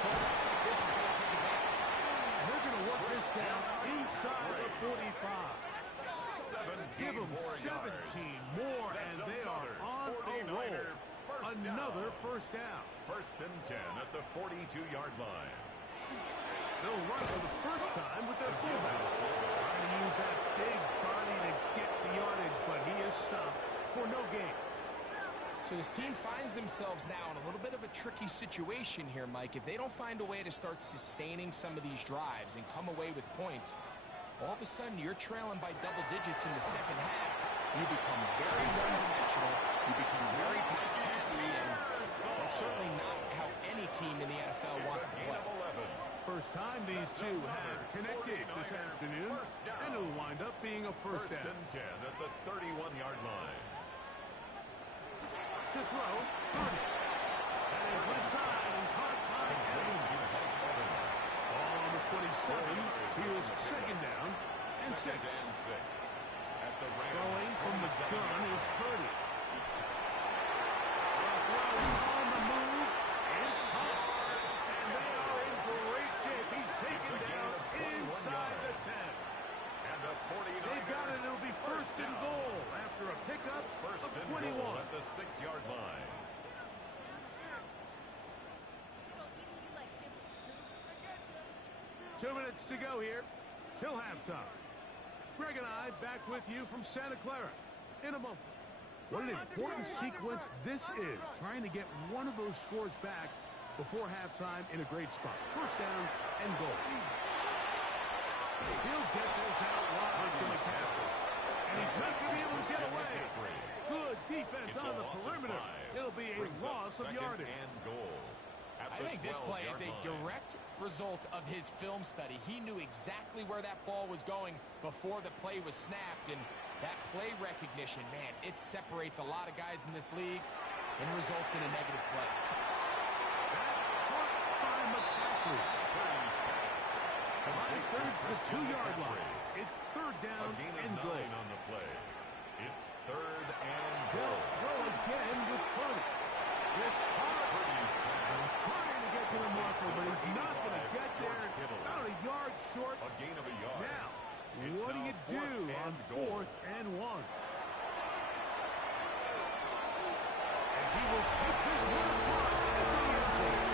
quarterback like this is going to take advantage. And they're going to work this down inside the 45. Give them 17 more, and they are on a roll. Another first down. First and 10 at the 42-yard line. They'll run for the first time with their fullback. Trying to use that big body to get the yardage, but he is stopped for no gain. So this team finds themselves now in a little bit of a tricky situation here, Mike. If they don't find a way to start sustaining some of these drives and come away with points, all of a sudden you're trailing by double digits in the second half. You become very one-dimensional. You become very pass-heavy, and that's certainly not how any team in the NFL wants to play. First time these two have connected this afternoon, and it'll wind up being a first down. First and 10 at the 31-yard line. To throw, Purdy. That is left side and caught by Evans. Ball on the 27. Here's second down and 6. Throwing from the gun is Purdy. On the move is caught. And they are in great shape. He's taken down inside the 10. They've got it. It'll be first and goal after a pickup of 21. At the 6-yard line. Two minutes to go here till halftime. Greg and I back with you from Santa Clara in a moment. What an important sequence this is, trying to get one of those scores back before halftime in a great spot. First down and goal. He'll get this out wide to McCaffrey. And he's not going to be able to get away. Good defense on the perimeter. It'll be a loss of yardage. I think this play is a direct result of his film study. He knew exactly where that ball was going before the play was snapped, and that play recognition, man, it separates a lot of guys in this league and results in a negative play. That's caught by McCaffrey. He's third to the 2-yard line. It's third down and goal. On the play. It's third and goal. He'll throw again with Purdy. This He's trying to get to the marker, but he's not going to get there. About a yard short. A gain of a yard. Now, what do you do on 4th and 1? And he will pick this one across into the end zone.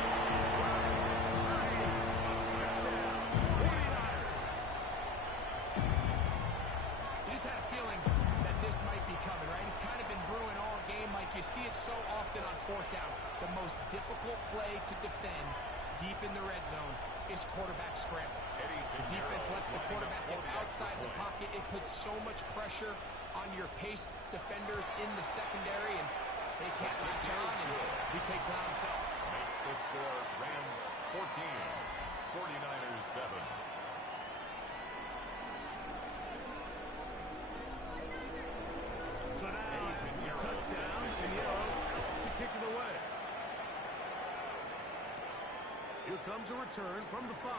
You just had a feeling that this might be coming, right? It's kind of been brewing all game. Like you see it so often on fourth down. The most difficult play to defend deep in the red zone is quarterback scramble. The defense lets the quarterback get outside the pocket. It puts so much pressure on your paced defenders in the secondary, and they can't latch on, and he takes it on himself. Makes the score Rams 14, 49ers 7. So now, after the touchdown, and Yellow to kick it away. Here comes a return from the 5.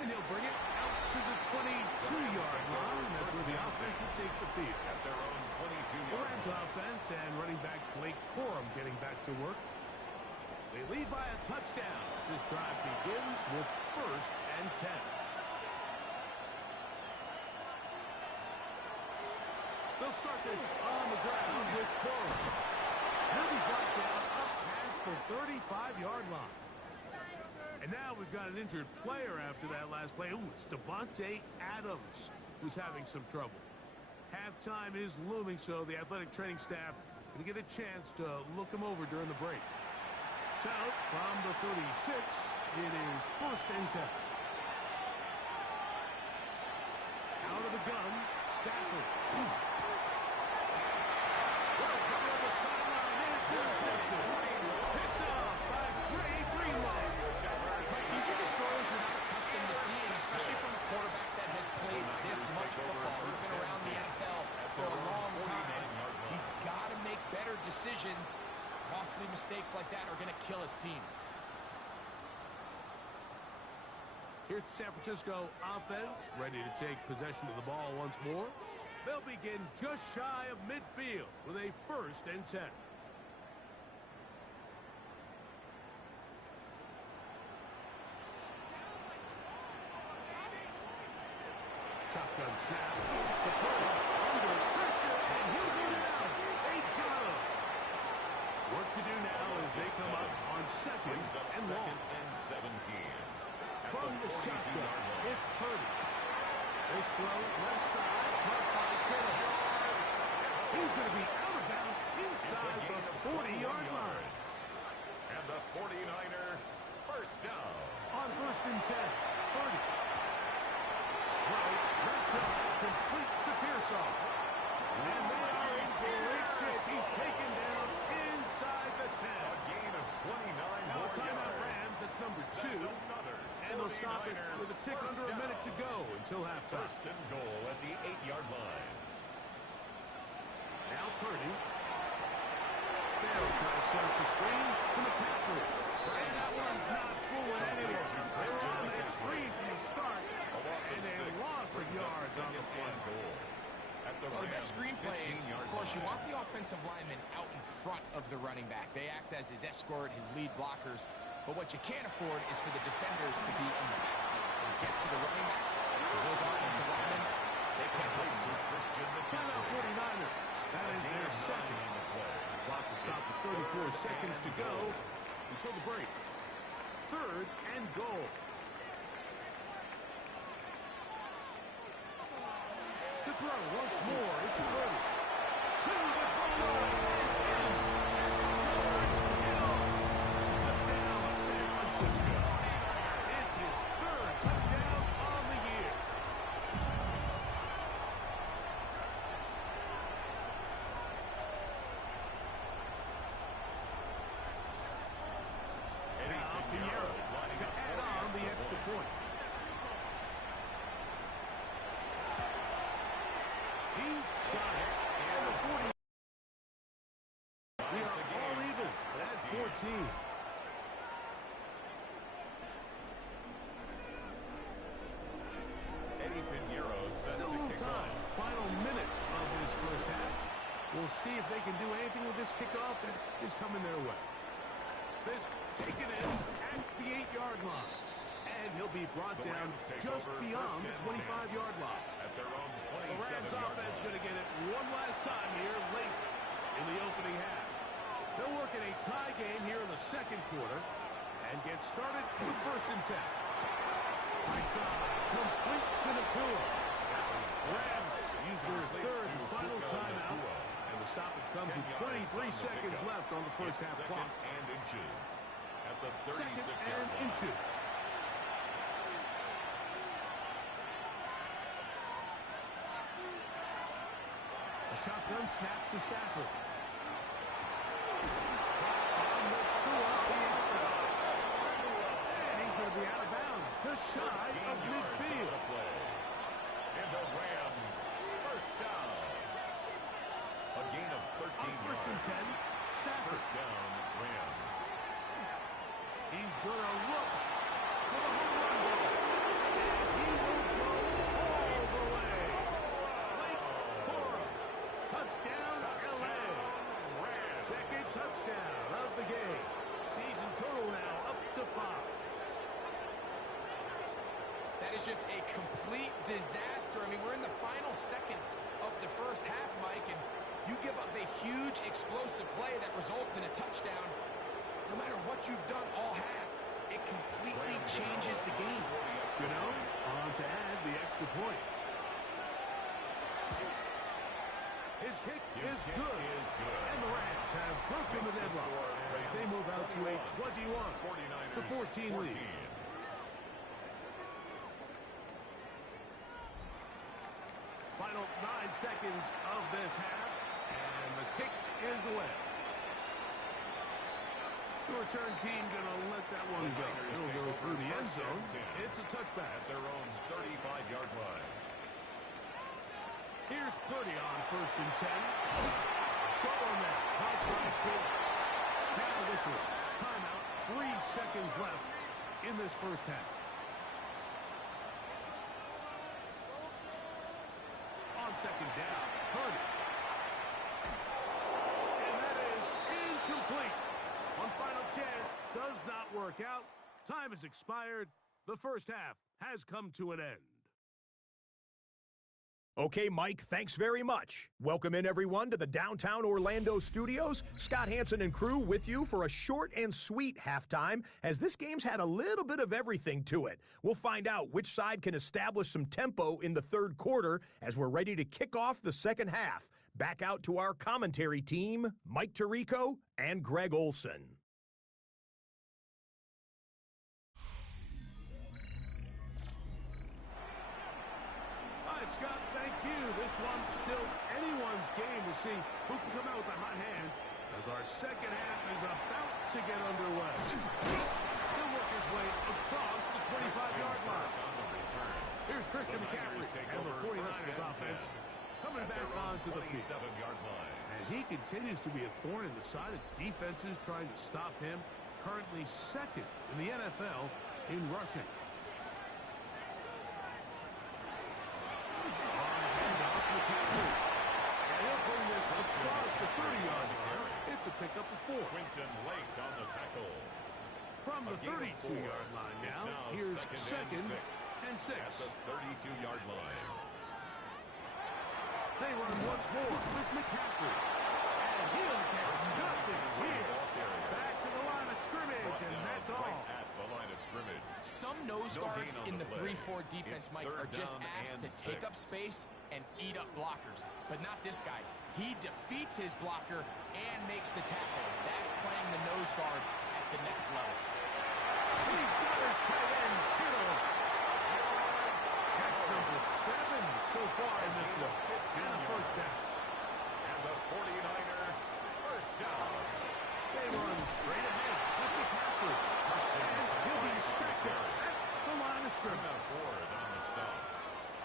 And he'll bring it out to the 22-yard line. That's where the offense will take the field. At their own 22-yard The Rams offense and running back Blake Corum getting back to work. They lead by a touchdown as this drive begins with 1st and 10. They'll start this on the ground with Corum. He'll be brought down up past the 35-yard line. And now we've got an injured player after that last play. Ooh, it's Devontae Adams who's having some trouble. Halftime is looming, so the athletic training staff going to get a chance to look him over during the break. So from the 36, it is 1st and 10. Out of the gun, Stafford. Well, on the sideline, and it's intercepted. Picked off by Dre Greenlaw. These are just throws you're not accustomed to seeing, especially from a quarterback that has played this much football. He's been around the NFL for a long time. He's got to make better decisions. Costly mistakes like that are going to kill his team. Here's the San Francisco offense, ready to take possession of the ball once more. They'll begin just shy of midfield with a 1st and 10. Shotgun snap. Under pressure, and he'll go down. They got him. Work to do now as they come up on 2nd and long. 2nd and 17. From the shotgun, it's Purdy. This throw left side, caught by Kittle. He's going to be out of bounds inside the 40-yard line. And the 49er 1st down. On 1st and 10, Purdy. Right, left side, complete to Pearsall. And they are in great shape. He's taken down inside the 10. A gain of 29 Now more timeout yards. Rams, that's number 2. And they'll stop it with a tick under a minute to go until halftime. 1st and goal at the 8-yard line. Now Purdy. They'll try to set up the screen to McCaffrey. And that one's not fooling anyone. They were on that screen from the start. And a loss of yards on the play. Well, the best screen play is, of course, you want the offensive lineman out in front of the running back. They act as his escort, his lead blockers. But what you can't afford is for the defenders to be in the backfield and get to the running back. Those offensive linemen, they can't wait to Christian. Timeout 49ers. That is their 2nd. Clock will stop with 34 seconds to go until the break. 3rd and goal. To throw once more, it's Purdy. To the goal line. San Francisco. It's his 3rd touchdown on the year. Now Pinheiro to add on the extra point. He's got it. And the 40. We are all even at 14. Still a little time. Final minute of this 1st half. We'll see if they can do anything with this kickoff that is coming their way. This taken in at the 8-yard line. And he'll be brought down just beyond the 25-yard line. At their own 27-yard line. The Rams offense going to get it one last time here late in the opening half. They'll work in a tie game here in the 2nd quarter and get started with 1st and 10. Right side, complete to Nakua. Rams use their third and final timeout. And the stoppage comes with 23 seconds left on the first half clock. And inches at the 36-yard Second and line. inches. A shotgun snap to Stafford. And he's going to be out of bounds, just shy of midfield. And the Rams first down. A gain of 13 First and 10, Stafford. First down, Rams. He's going to look for the home run ball. And he will go all the way. Touchdown, L.A. Second touchdown of the game. Season total now up to 5. That is just a complete disaster. I mean, we're in the final seconds of the first half, Mike, and you give up a huge explosive play that results in a touchdown. No matter what you've done all half, it completely changes the game. You know, on to add the extra point. His kick is good. And the Rams have broken the deadlock as they move out to a 21-14 lead. Final 9 seconds of this half, and the kick is away. The return team going to let that one go. It'll go through the end zone. It's a touchback. At their own 35-yard line. Here's Purdy on first and 10. Short on that. Touchdown kick. Now whistles. Timeout. 3 seconds left in this first half. On second down, Purdy. And that is incomplete. One final chance does not work out. Time has expired. The first half has come to an end. Okay, Mike, thanks very much. Welcome in, everyone, to the downtown Orlando studios. Scott Hansen and crew with you for a short and sweet halftime, as this game's had a little bit of everything to it. We'll find out which side can establish some tempo in the third quarter as we're ready to kick off the second half. Back out to our commentary team, Mike Tirico and Greg Olson. Scott, thank you. This one still anyone's game to see who can come out with a hot hand as our second half is about to get underway. He'll work his way across the 25-yard line. Here's Christian McCaffrey and the 49ers offense coming back onto the field. And he continues to be a thorn in the side of defenses trying to stop him. Currently second in the NFL in rushing. Across the 30-yard line, it's a pickup of 4. Quinton Lake on the tackle. From the 32-yard line now, here's second and 6. At the 32-yard line. They run once more with McCaffrey. And he'll get nothing here. Back to the line of scrimmage, and that's all. At the line of scrimmage. Some nose guards in the 3-4 defense, Mike, are just asked to take up space and eat up blockers. But not this guy. He defeats his blocker and makes the tackle. That's playing the nose guard at the next level. He's got his tight end, Kittle. That's number 7 so far in this one. And a first down. And the 49er first down. They run straight ahead with McCaffrey. And he'll be stacked up at the line of scrimmage. Forward on the stop.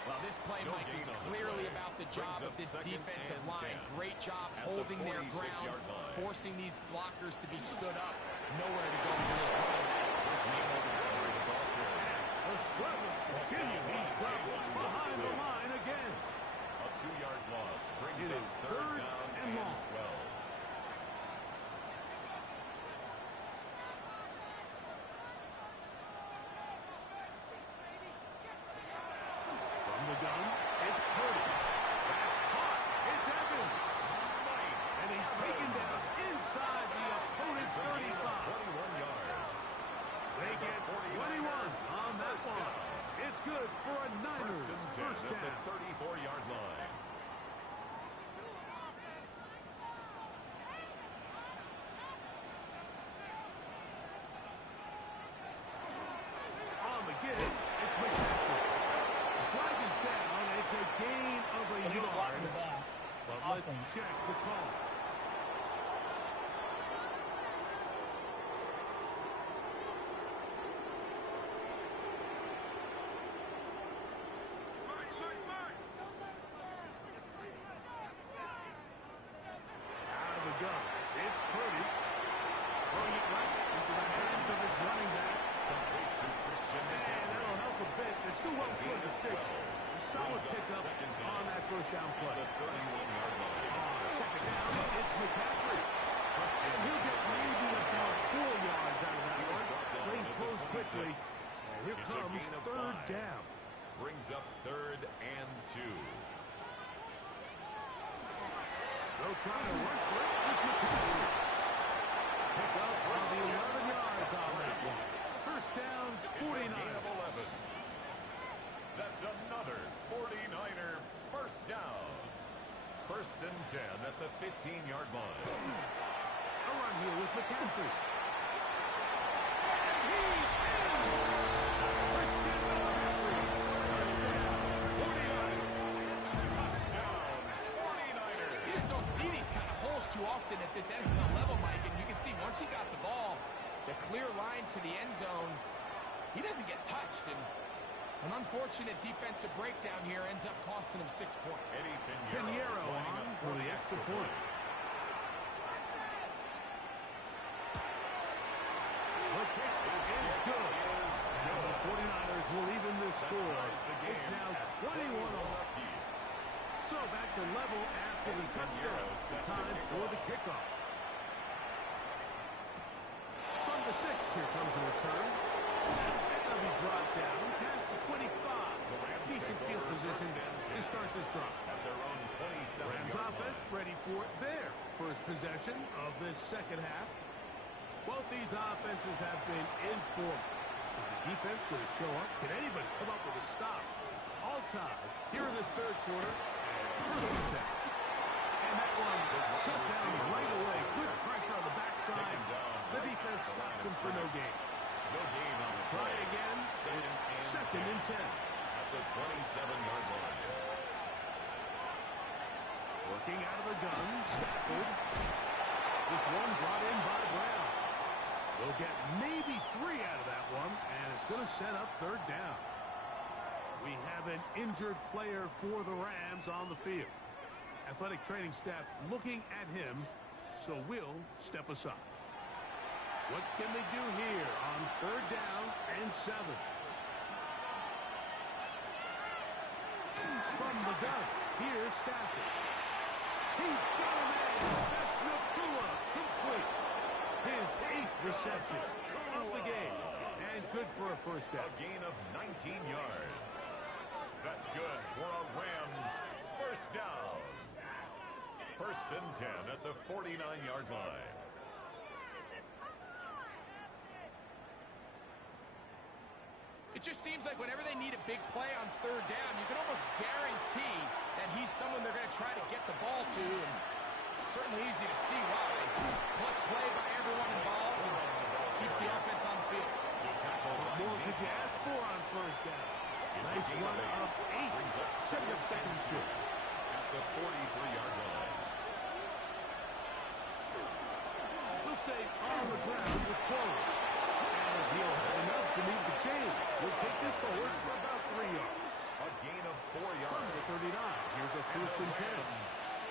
Well, this play, Mike, is clearly about the job of this defensive line. Great job holding their ground, forcing these blockers to be stood up. Nowhere to go for this running back. The struggles continue. He's dropped behind the line again. A 2-yard loss brings It us is third down and long. 12. From the gun, it's Purdy. That's caught. It's Evans. And he's taken down inside the opponent's 35. 21 yards. They get 21 on that one. It's good for a Niners first At the down. 34-yard line. Still well short of the sticks. A solid pickup on that first down play. Second down, it's McCaffrey. And he'll get maybe about 4 yards out of that one. Playing close quickly. And here comes third down. Brings up 3rd and 2. They'll try to run for it with McCaffrey. Pick up on the 11 yards on that one. First down, 49. That's another 49er first down. 1st and 10 at the 15-yard line. A run here with McCaffrey. And he's in! Christian McCaffrey. Touchdown, 49ers. You just don't see these kind of holes too often at this NFL level, Mike. And you can see once he got the ball, the clear line to the end zone, he doesn't get touched. And an unfortunate defensive breakdown here ends up costing him 6 points. Pinheiro on for the extra point. The kick is good. And the 49ers will even this score. It's now 21 all. So back to level after the touchdown. Time for the kickoff. From the 6, here comes a return. That'll be brought down past the 25. Decent field position to start this drive. At their own 27. Rams offense ready for their first possession of this second half. Both these offenses have been in form. Is the defense going to show up? Can anybody come up with a stop? All tied here in this third quarter. And that one shut down right away. Good pressure on the backside. The defense stops him for no gain. No gain on the try again. Second and 10. At the 27-yard line. Working out of the gun, Stafford. This one brought in by Brown. They'll get maybe 3 out of that one, and it's going to set up third down. We have an injured player for the Rams on the field. Athletic training staff looking at him, so we'll step aside. What can they do here on third down and 7? From the gun, here's Stafford. He's got a man. That's Nakua, complete. His 8th reception of the game. And good for a first down. A gain of 19 yards. That's good for a Rams first down. 1st and 10 at the 49-yard line. It just seems like whenever they need a big play on third down, you can almost guarantee that he's someone they're going to try to get the ball to. And certainly easy to see why. Clutch play by everyone involved. And keeps the offense on the field. What more could you ask for on first down? Nice run of 8. Setting up second and short. At the 43-yard line. We'll stay on the ground with Corey. And he'll have enough to move the chain. We'll take this forward for about 3 yards. A gain of 4 yards. From the 39. Here's a first and 10.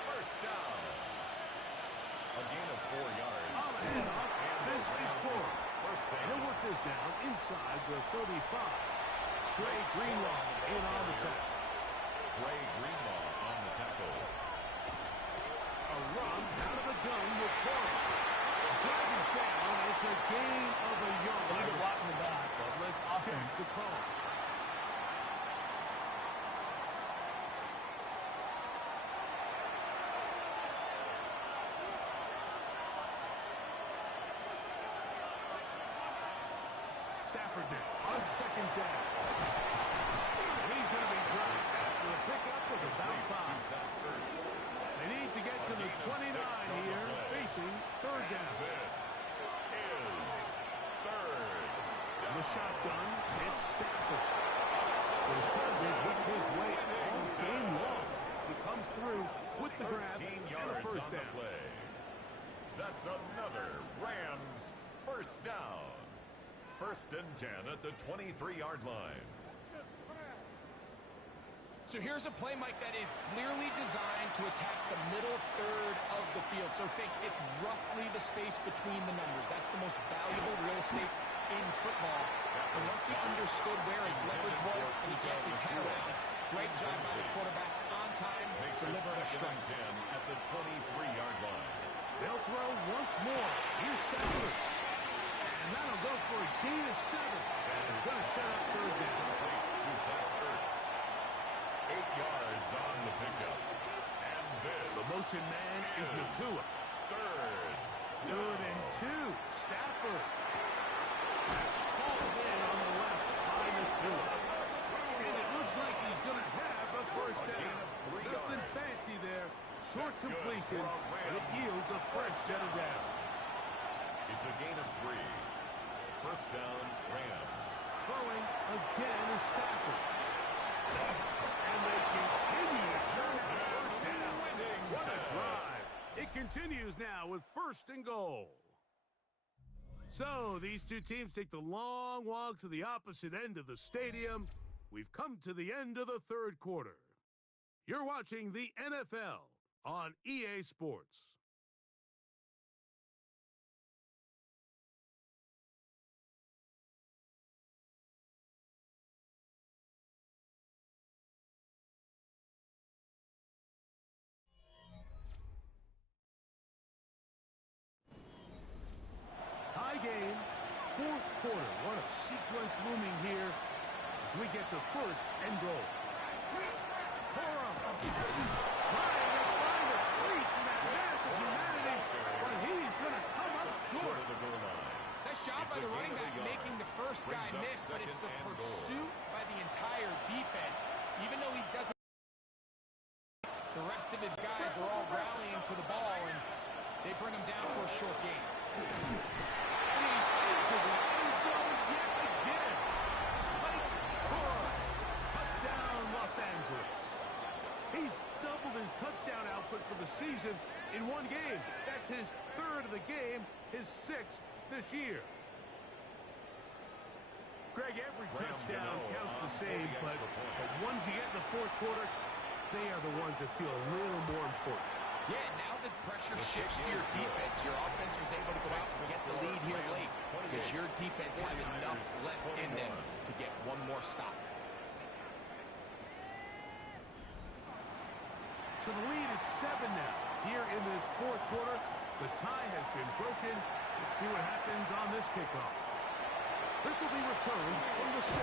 First down. A gain of 4 yards. On the handoff. This is Corey. First down. He'll work this down inside the 35. Trey Greenlaw in on the tackle. Trey Greenlaw on the tackle. A run out of the gun with Corey. Flag is down. It's a gain of a yard. Illegal block in the back. Public Offense. checks the call. Stafford there on second down. He's going to be dropped after a pickup of about 5. They need to get to the 29 here, facing third down. This is third. The shotgun, it's Stafford. His target worked his way all game long. He comes through with the grab and a first down. Play. That's another Rams first down. 1st and 10 at the 23-yard line. So here's a play, Mike, that is clearly designed to attack the middle third of the field. So think it's roughly the space between the numbers. That's the most valuable real estate in football. And once he understood where his leverage was and he gets his head around, great job by the quarterback on time, delivering a strike. 10 at the 23-yard line. They'll throw once more. Here's Stafford. And that'll go for a gain of 7. And it's going to set up third down. To Zach Ertz. 8 yards on the pickup. And this. The motion man is Nakua. Third. 3rd and 2. Stafford. Called in on the left by Nakua. And it looks like he's going to have a first down. Nothing fancy there. Short completion, but it yields a fresh set of downs. It's a gain of 3. First down, Rams. Throwing again is Stafford. And they continue to turn it first down. What a drive. It continues now with 1st and goal. So these two teams take the long walk to the opposite end of the stadium. We've come to the end of the 3rd quarter. You're watching the NFL on EA Sports. Tie game, 4th quarter. What a sequence looming here as we get to 1st and goal. Corum trying to find a crease in that mass of humanity, but he's going to come up short. Nice job by the running back making the first guy miss, but it's the pursuit by the entire defense. Even though he doesn't, the rest of his guys are all rallying to the ball, and they bring him down for a short gain. And he's into the end zone yet again. Mike Corum, touchdown Los Angeles. He's doubled his touchdown output for the season in one game. That's his 3rd of the game, his 6th this year. Greg, every touchdown counts the same, but the ones you get in the 4th quarter, they are the ones that feel a little more important. Yeah, now the pressure shifts to your defense. Your offense was able to go out and get the lead here late. Does your defense have enough left in them to get one more stop? So the lead is 7 now. Here in this 4th quarter, the tie has been broken. Let's see what happens on this kickoff. This will be returned from the 6.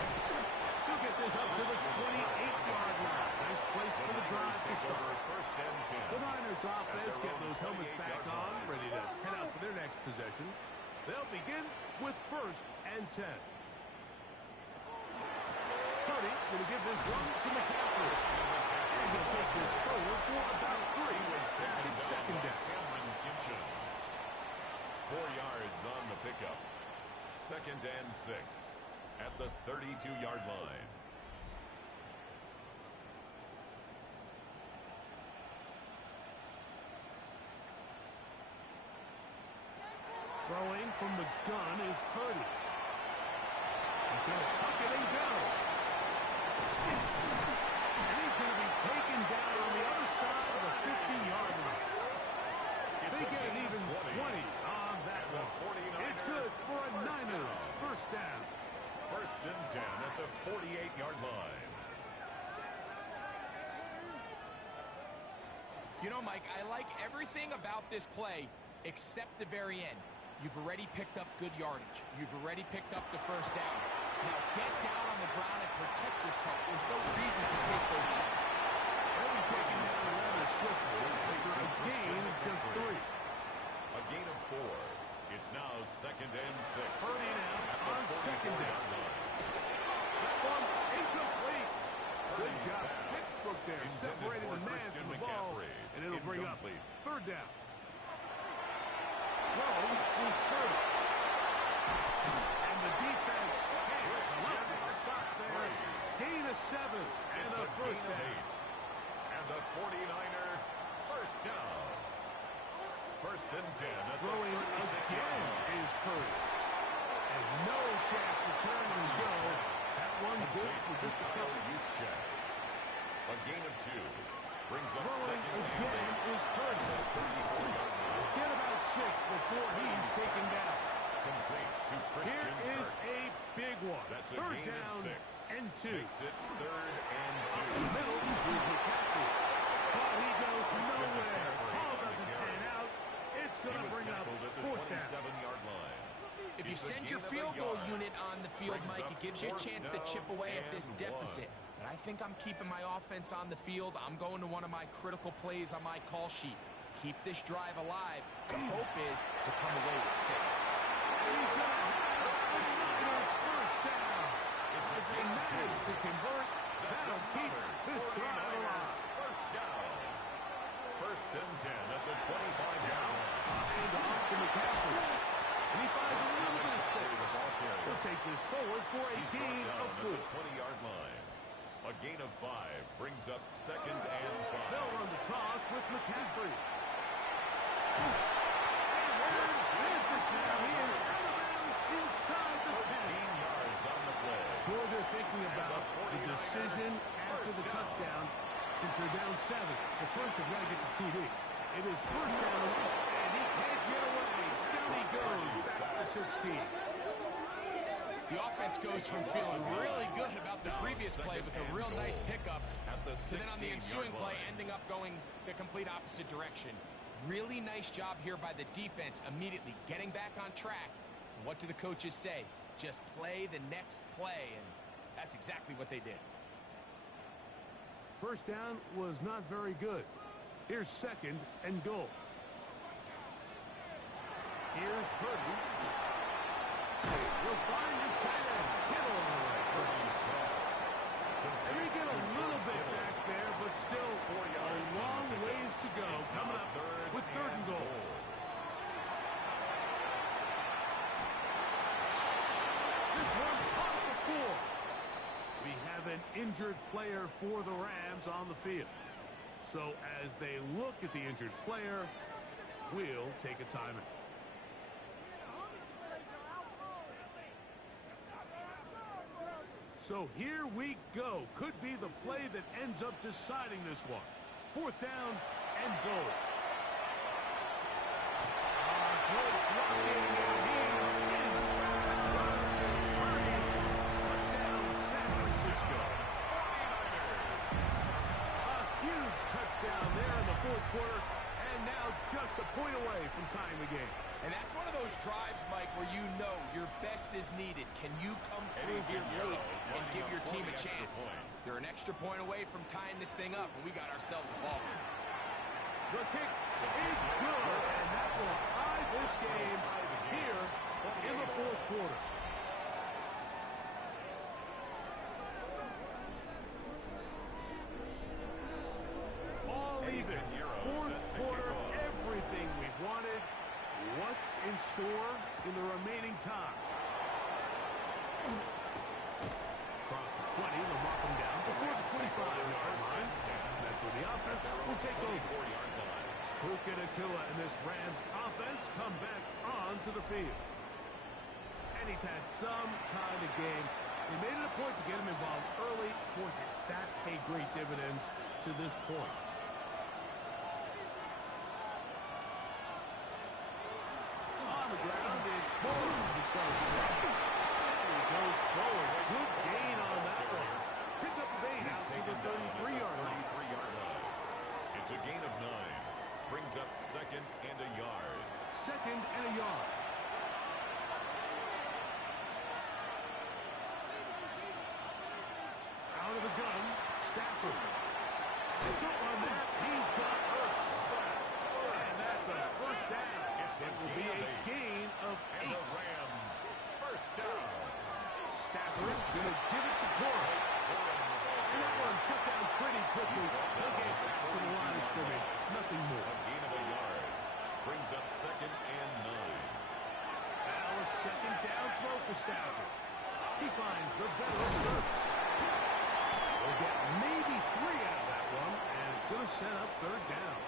He'll get this up to the 28-yard line. Nice place for the drive to start. The Niners offense getting those helmets back on, ready to head out for their next possession. They'll begin with 1st and 10. Purdy going to give this one to McCaffrey. And he'll take this forward for about 3. It's 2nd down. 4 yards on the pickup. 2nd and 6 at the 32-yard line. Throwing from the gun is Purdy. He's going to tuck it and go. And he's going to be taken down on the other side of the 50-yard line. They get an even 20 on that one. It's good for a Niners 1st down. 1st and 10 at the 48-yard line. You know, Mike, I like everything about this play except the very end. You've already picked up good yardage. You've already picked up the 1st down. Now get down on the ground and protect yourself. There's no reason to take those shots. They'll be taken down rather swiftly for a gain of just 3. A gain of 4. It's now 2nd and 6. Purdy now on 2nd down. That one incomplete. Good job. Textbook there. Separating the man from the ball. And it'll bring up 3rd down. Throws is Purdy. And the defense can't stop there. Gain of 7 and a 1st down. And the 49er 1st down. 1st and 10. Throwing again is Purdy. And no chance to turn and go. That one good for just a couple. Use check. A gain of 2. Brings up Throwing 2nd again is Purdy. Get about 6 before he's taken down. complete to Christian Here is Kirk. a big one. That's a Third gain of down 6. and 2. Makes it 3rd and 2. Middle, here's McCaffrey. But he goes nowhere. Call doesn't pan out. It's going to bring up Tackled at the 4th down. 27-yard line. If you It's a send your gain of a field goal yard. unit on the field, Brings Mike, up it gives you a 4th chance to chip down away at this and deficit. 1. But I think I'm keeping my offense on the field. I'm going to one of my critical plays on my call sheet. Keep this drive alive. The hope is to come away with 6. And he's going to have the Niners first down. As they manage to convert, that'll keep this drive alive. First down. 1st and 10 at the 25-yard line. And off to McCaffrey. And he finds a little bit of space. He'll take this forward for a gain of 4. 20-yard line. A gain of 5 brings up 2nd and 5. They'll run the toss with McCaffrey. And there's business now. He is out of bounds inside the 10. 15 yards on the play. Sure, they're thinking about the decision after the touchdown since they're down 7. But first, they've got to get the TD. It is first down, and he can't get away. Down he goes, back to 16. The offense goes from feeling really good about the previous play with a real nice pickup to then on the ensuing play ending up going the complete opposite direction. Really nice job here by the defense immediately getting back on track. And what do the coaches say? Just play the next play, and that's exactly what they did. First down was not very good. Here's 2nd and goal. Here's Purdy. Will find his tight end. Kittle on the right side. And they get a little bit back there, but still a long ways to go. Coming up with 3rd and goal. This one caught before. We have an injured player for the Rams on the field. So as they look at the injured player, we'll take a timeout. So here we go. Could be the play that ends up deciding this one. 4th down and goal. Good blocking, and he's in. Touchdown, San Francisco. A huge touchdown there in the 4th quarter, and now just a point away from tying the game. And that's one of those drives, Mike, where you know your best is needed. Can you come through here late and give your team a chance? They're an extra point away from tying this thing up, and we got ourselves a ball. The kick is good, and that will tie this game here in the 4th quarter. All even. 4th quarter, everything we've wanted. What's in store in the remaining time? Across the 20, they'll mark them down before the 25-yard line. That's where the offense will take over. Puka Nacua and this Rams offense come back onto the field. And he's had some kind of game. They made it a point to get him involved early. Boy, did that pay great dividends to this point. On the ground, it's Bourne to start shot. He goes forward. Good gain on that one. Pick up 8 out to the 33-yard line. It's a gain of 9. Brings up 2nd and a yard. 2nd and a yard. Out of the gun, Stafford. It's up on that. He's got Ertz. And that's a first down. It will be a gain of 8. And the Rams first down. Stafford going to give it to Corey. And that one shut down pretty quickly. They'll get back to the line of scrimmage. Nothing more. A gain of a yard. Brings up 2nd and 9. Now a 2nd down throw for Stafford. He finds the veteran Ertz. We'll get maybe 3 out of that one, and it's going to set up 3rd down.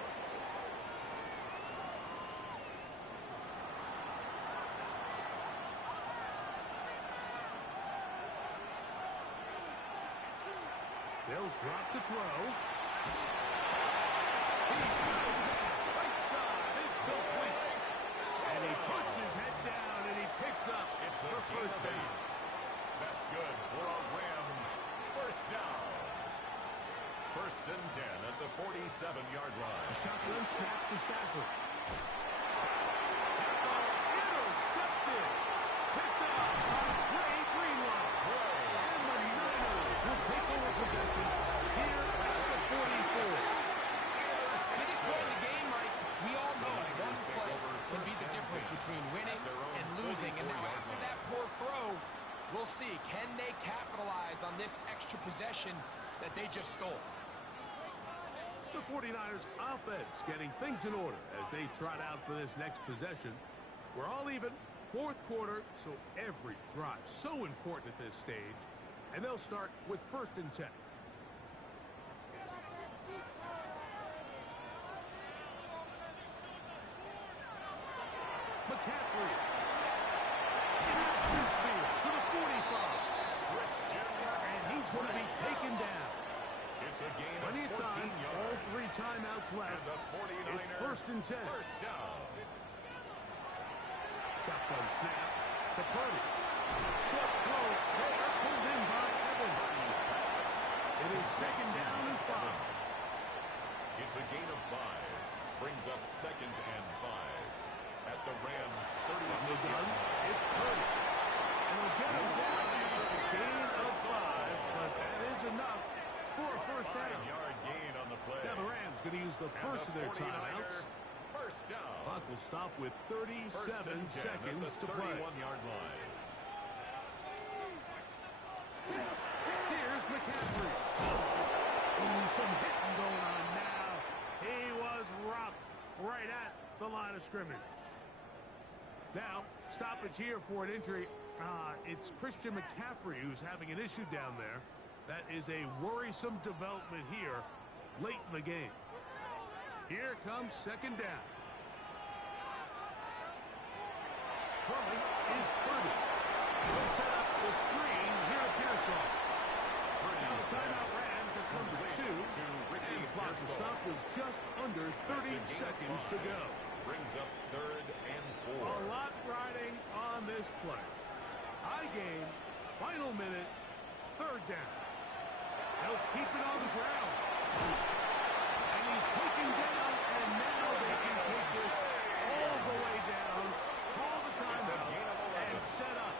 They'll drop to throw. He goes back right side. It's complete. And he puts his head down, and he picks up the first down. That's good for a Rams first down. First and 10 at the 47-yard line. A shotgun snap to Stafford. That ball intercepted. Picked up by Trey Greenlaw. And the Niners will take over possession here at the 44. At this point in the game, Mike, we all know one play can be the difference between winning and losing. And now after that poor throw, we'll see, can they capitalize on this extra possession that they just stole? The 49ers offense getting things in order as they trot out for this next possession. We're all even, fourth quarter, so every drive so important at this stage. And they'll start with first and 10. McCaffrey. Field to the 45. And he's going to be taken down. It's a gain Plenty of of 14 time, yards. all 3 timeouts left. And the 49ers It's first and 10. First down. Shotgun snap to Purdy. Short throw there, pulled in by Evans. It is second down and 5. It's a gain of 5. Brings up second and 5. At the Rams 36-yard line. It's Purdy. And he'll get him down for a gain of 5, but that is enough for a first down. 5-yard gain on the play. Now the Rams going to use the first of their timeouts. First down. Clock will stop with 37 seconds to play. 31-yard line. Here's McCaffrey. Ooh, some hitting going on now. He was rocked right at the line of scrimmage. Now, stoppage here for an injury. It's Christian McCaffrey who's having an issue down there. That is a worrisome development here late in the game. Here comes second down. Throwing is Purdy. He'll set up the screen here at Pearsall. Now the timeout Rams, that's number 2. And the clock will stop with just under 30 seconds to go. Brings up third and 4. A lot riding on this play. High game, final minute, third down. They'll keep it on the ground. And he's taken down, and now they can take this all the way down, call the timeout, and set up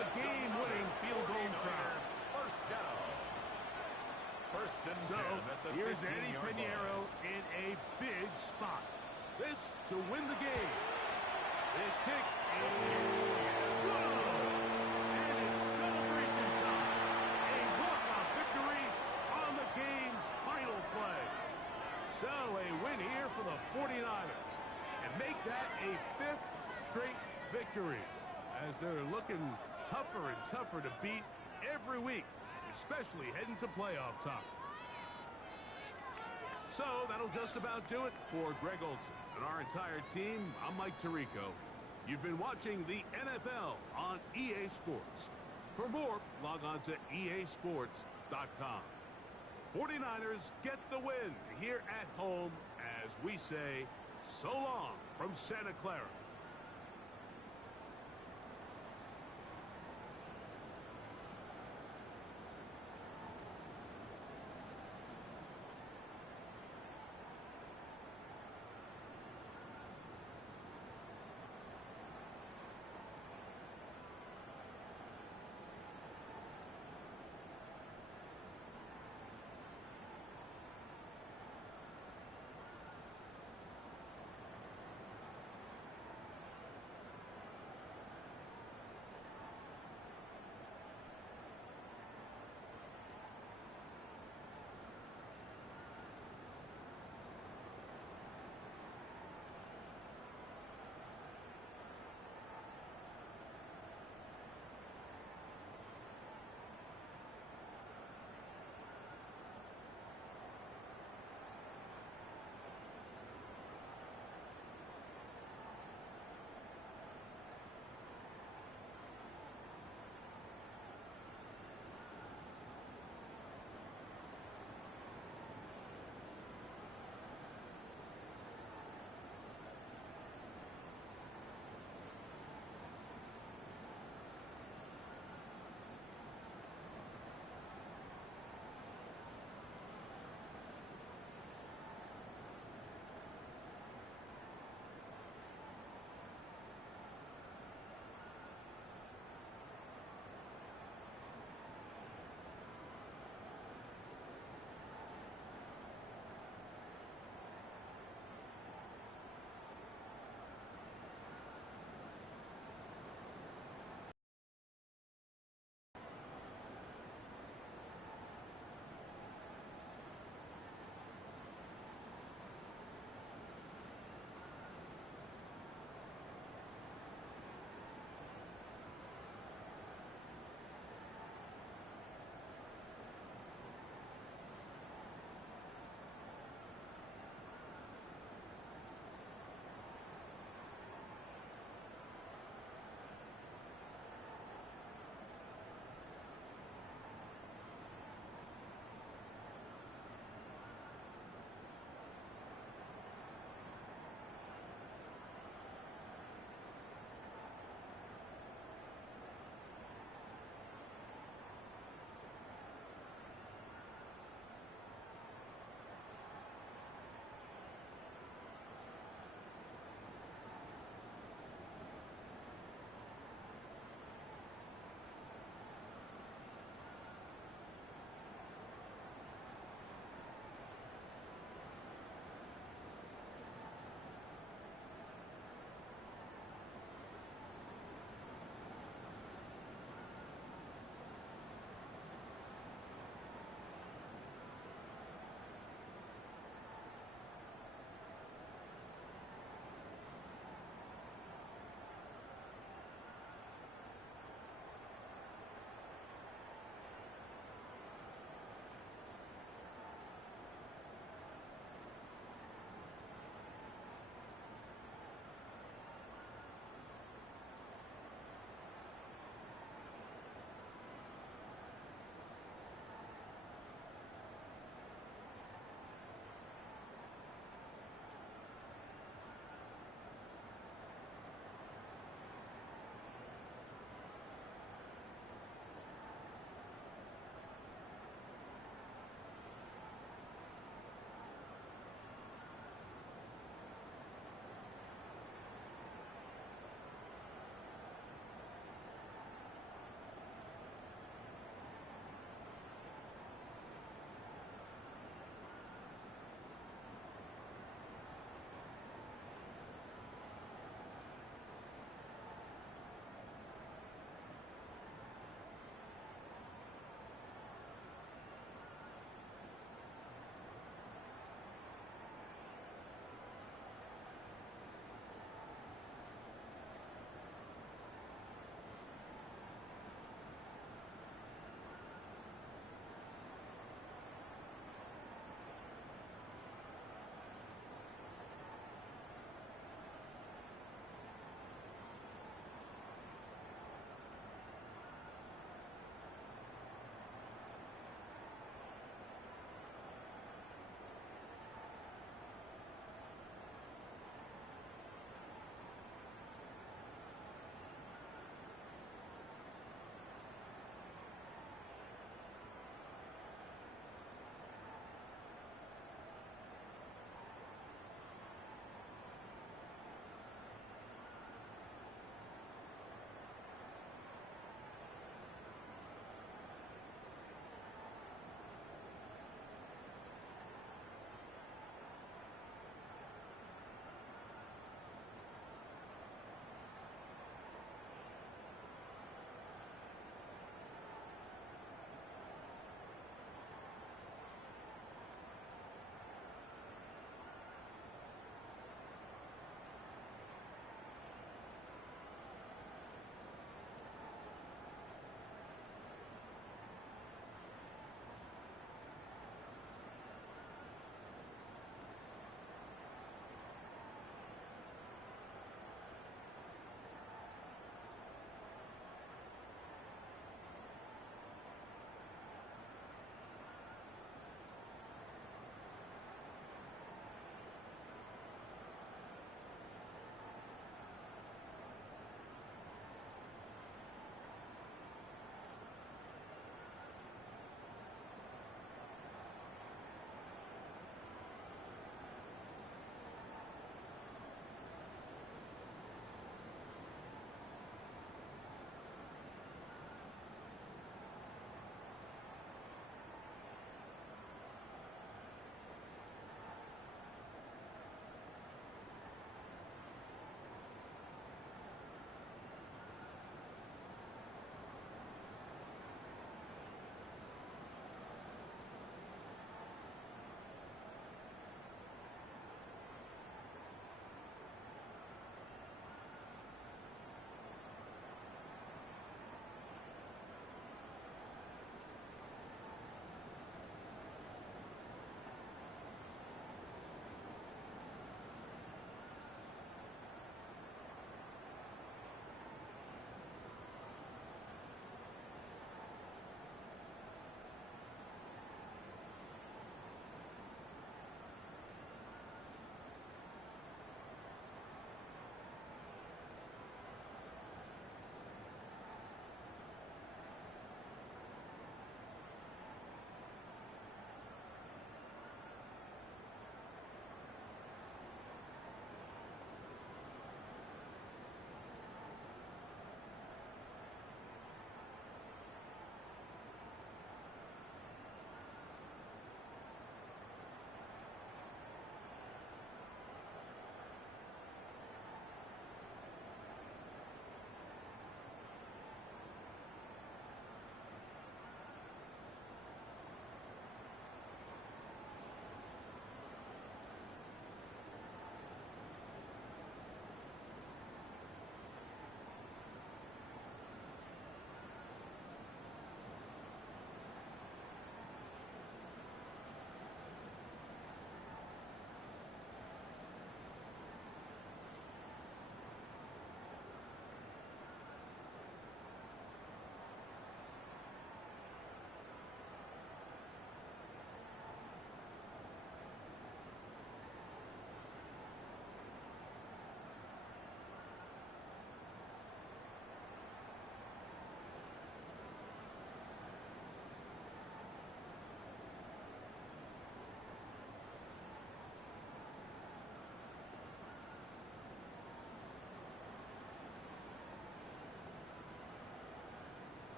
the game-winning field goal try. First down. First and 10 So, at the here's 15-yard Eddie line. Pinheiro in a big spot. This to win the game. This kick is good. And it's celebration time. A walk-off victory on the game's final play. So a win here for the 49ers. And make that a 5th straight victory. As they're looking tougher and tougher to beat every week, especially heading to playoff time. So that'll just about do it for Greg Olson and our entire team. I'm Mike Tirico. You've been watching the NFL on EA Sports. For more, log on to easports.com. 49ers get the win here at home as we say so long from Santa Clara.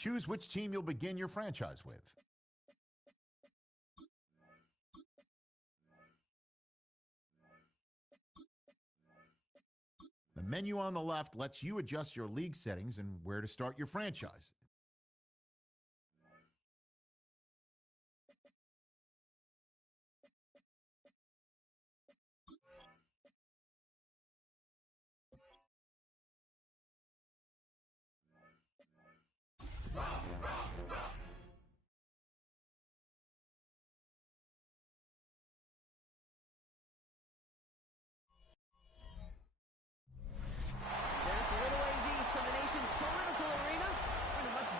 Choose which team you'll begin your franchise with. The menu on the left lets you adjust your league settings and where to start your franchise.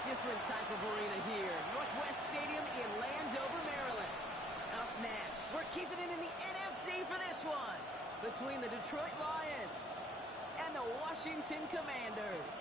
Different type of arena here. Northwest Stadium in Landover, Maryland. Up next, we're keeping it in the NFC for this one. Between the Detroit Lions and the Washington Commanders.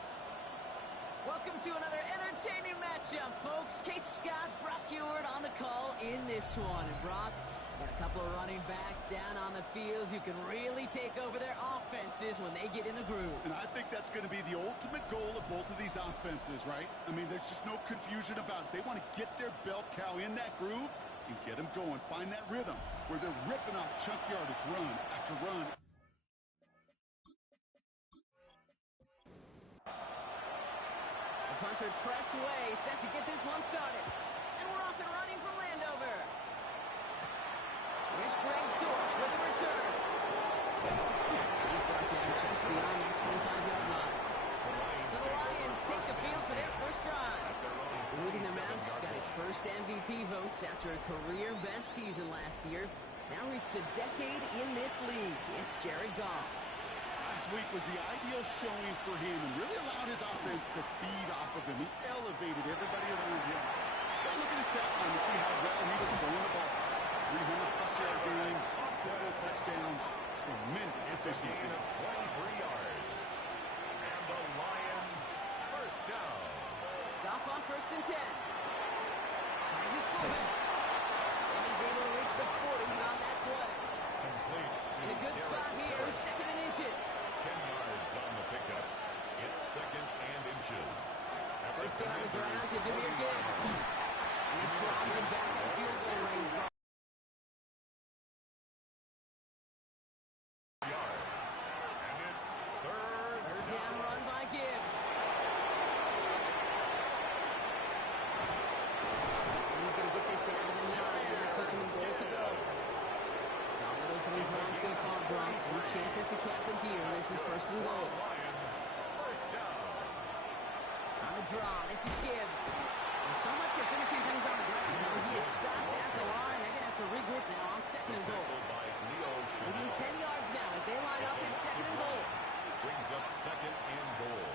Welcome to another entertaining matchup, folks. Kate Scott, Brock Ewart on the call in this one. And Brock, got a couple of running backs down on the field who can really take over their offenses when they get in the groove. And I think that's going to be the ultimate goal of both of these offenses, right? I mean, there's just no confusion about it. They want to get their bell cow in that groove and get them going. Find that rhythm where they're ripping off chunk yardage run after run. The punter Tress Way set to get this one started. And we're off and running from Landover. Here's Greg Dortch with the return. He's brought down just beyond that 25-yard line. So the Lions take the field for their first drive. Leading them out, got his first MVP votes after a career-best season last year. Now reached a decade in this league. It's Jared Goff. Last week was the ideal showing for him and really allowed his offense to feed off of him. He elevated everybody around him. Just got to look at his stat line to see how well he was throwing the ball. 300-plus yard game, several touchdowns, tremendous efficiency. 23 yards. And the Lions first down. Goff on 1st and 10. Finds his fullback. And he's able to reach the 40 on that play. Complete to In a good spot here, 2nd and inches. 10 yards on the pickup. It's 2nd and inches. First down on the ground to Jahmyr Gibbs. And this drives him back in field goal range. Chances to cap it here. This is 1st and goal. On the draw, this is Gibbs. And so much for finishing things on the ground. He is stopped at the line. They're going to have to regroup now on 2nd and goal. Within 10 yards now as they line up in 2nd and goal. Brings up 2nd and goal.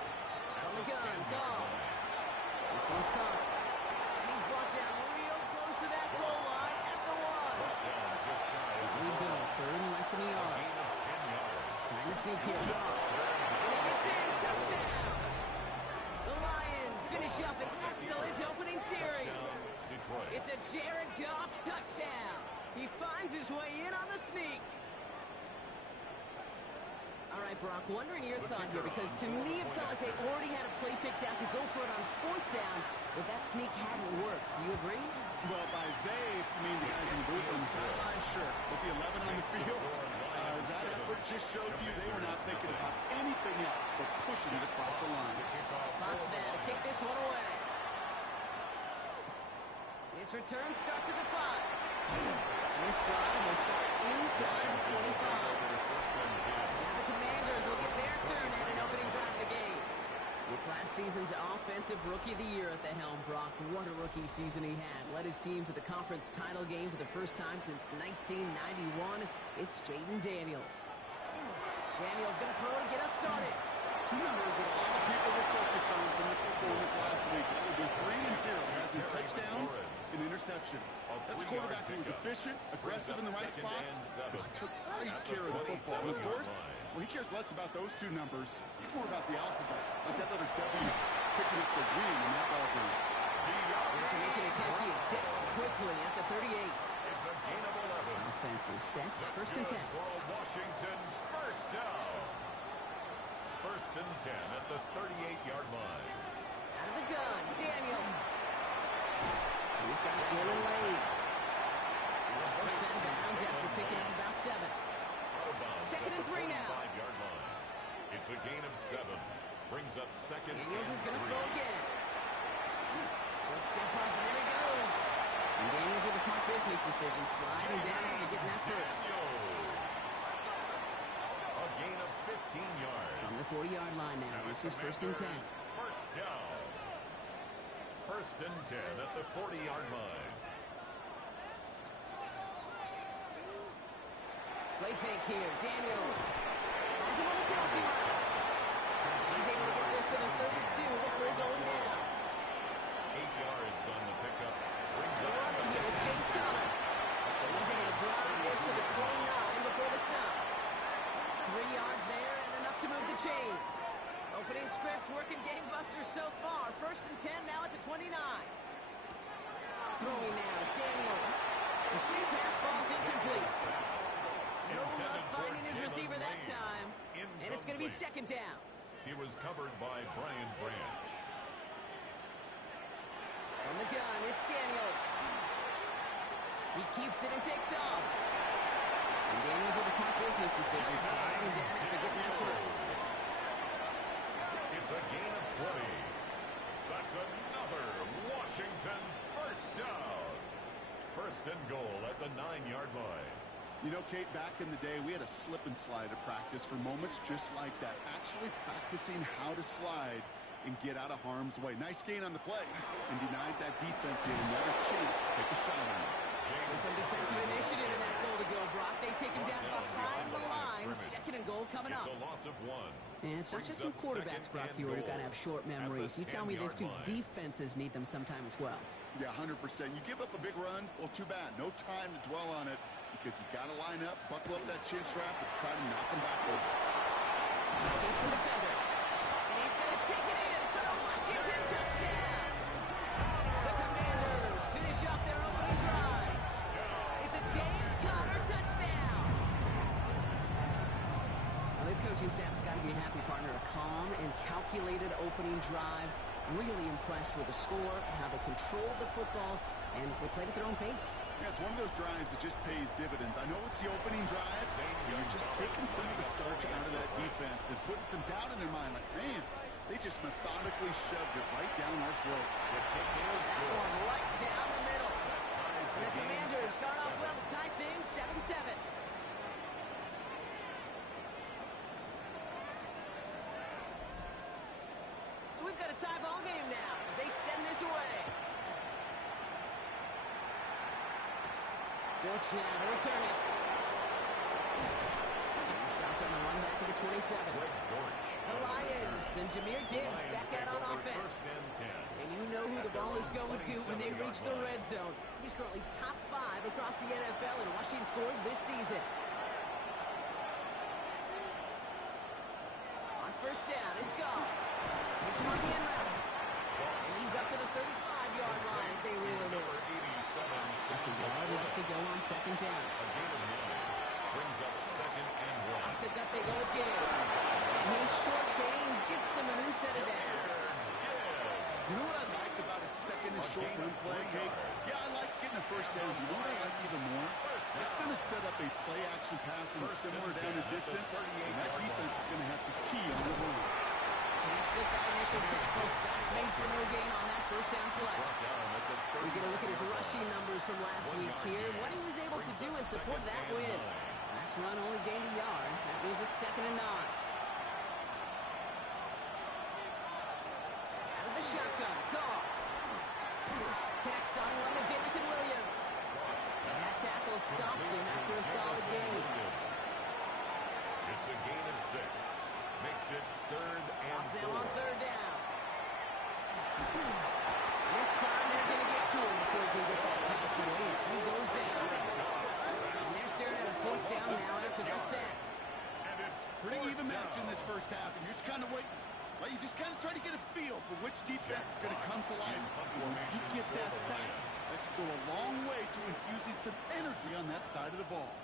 From the gun, Goff. This one's caught. And he's brought down real close to that goal line at the 1. Here we go. 3rd and less than a yard. Trying to sneak here. Goff. And he gets in. Touchdown. The Lions finish up an excellent opening series. It's a Jared Goff touchdown. He finds his way in on the sneak. All right, Brock, wondering your thought here, because to me it felt like they already had a play picked out to go for it on 4th down, but that sneak hadn't worked. Do you agree? Well, by they, if you mean the guys in the booth on the sideline, sure. With the 11 on the field, that effort just showed you they were not thinking about anything else but pushing it across the line. Fox now to kick this one away. His return starts at the 5. And this drive will start inside the 25. Now the Commanders will get their turn at an opening drive of the game. It's last season's Offensive Rookie of the Year at the helm, Brock. What a rookie season he had. Led his team to the conference title game for the first time since 1991. It's Jaden Daniels. Daniels going to throw to get us started. 2 numbers that a lot of people were focused on from this performance last week. That would be 3 and 0, as in touchdowns and interceptions. That's a quarterback who was efficient, aggressive in the right spots, took great care of the football. And of course, well, he cares less about those 2 numbers. He's more about the alphabet, like that letter W picking up the win in that ball game. After making a catch, he is dipped quickly at the 38. It's a gain of 11. Offense is set. 1st and 10. For a Washington first down. 1st and 10 at the 38-yard line. Out Out of the gun, Daniels. He's got Jalen legs. His first out of bounds after picking up about 7. Second and 3 now. 5-yard line. It's a gain of 7. Brings up second. Daniels is going to throw again. Let's step up, and there he goes. And Daniels with a smart business decision, sliding down after getting that first. A gain of 15 yards. From the 40-yard line now. This is first and 10. First down. First and 10 at the 40-yard line. Play fake here. Daniels. Finds him on the crossing route. He's able to get this to the 32 before going down. 8 yards on the pickup. Brings The up running here, it's James Conner. And he's able to drive this to the 29 before the stop. 3 yards there and enough to move the chains. Opening script working game busters so far. First and 10 now at the 29. Throwing now, Daniels. The screen pass falls incomplete. No luck finding his receiver that time. And it's going to be second down. He was covered by Brian Branch. From the gun, it's Daniels. He keeps it and takes off. And Daniels with a smart business decision, sliding down after getting that first. It's a gain of 20. That's another Washington first down. First and goal at the 9-yard line. You know, Kate, back in the day, we had a slip and slide at practice for moments just like that. Actually practicing how to slide and get out of harm's way. Nice gain on the play and denied that defense yet another chance to take a shot on it. So some defensive initiative in that goal to go, Brock. They take him down behind the line. Second and goal coming up. It's a loss of 1. And it's not just some quarterbacks, Brock, here who've got to have short memories. You tell me these two defenses need them sometime as well. Yeah, 100%. You give up a big run, well, too bad. No time to dwell on it because you got to line up, buckle up that chin strap, and try to knock them backwards. Escapes the defender. And he's going to take it in for the Washington touchdown. The Commanders finish off their opening drive. It's a James Conner touchdown. Well, this coaching staff has got to be a happy partner. A calm and calculated opening drive. Really impressed with the score, how they controlled the football, and they played at their own pace. Yeah, it's one of those drives that just pays dividends. I know it's the opening drive, and you're just taking some of the starch out of that defense and putting some doubt in their mind. Like, man, they just methodically shoved it right down our throat. That one right down the middle. And the Commanders start off well to tie things 7-7. So we've got a tie ball game now as they send this away. Dortch now to return it. He stopped on the run back to the 27. The Lions and Jahmyr Gibbs back out on offense. And you know who the ball is going to when they reach the red zone. He's currently top 5 across the NFL in rushing scores this season. On first down, it's gone. It's on the end route. And he's up to the 35-yard line as they reel him in. Just a yard left to go on second down. Brings up second and 1. Off the gut they go with Gibbs. And his short gain gets them a new set of downs. You know what I like about a second and short run play, Kate? Yeah, I like getting a first down. You know what I like even more? That's going to set up a play-action pass in a similar down and distance, and that defense is going to have to key on the run. Can't slip that initial tackle. Stops made for no gain on that first down play. We get a look at his rushing numbers from last week here. What he was able to do in support of that win. Last run only gained a yard. That means it's second and 9. Out of the shotgun. Call. Connects on one to Jameson Williams. And that tackle stops him after a solid gain. It's a gain of 6. Makes it third and Off them 4. on third down. This time they're going to get to him before they get that pass away as he goes down. And they're staring at a fourth down now after that sack. Pretty even match in this first half, and you're just kind of waiting. Well, you just kind of try to get a feel for which defense is going to come to life. When you get that sack, that can go a long way to infusing some energy on that side of the ball.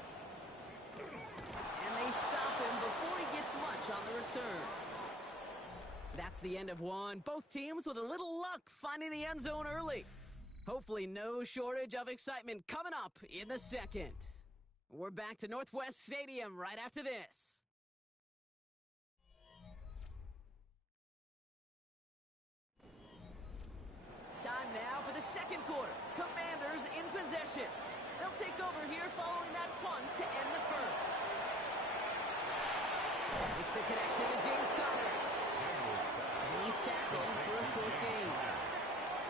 And they stop him before he gets much on the return. That's the end of one. Both teams with a little luck finding the end zone early. Hopefully no shortage of excitement coming up in the second. We're back to Northwest Stadium right after this. Time now for the second quarter. Commanders in possession. They'll take over here following that punt to end the first. It's the connection to James Conner. And he's tackled for a fourth gain.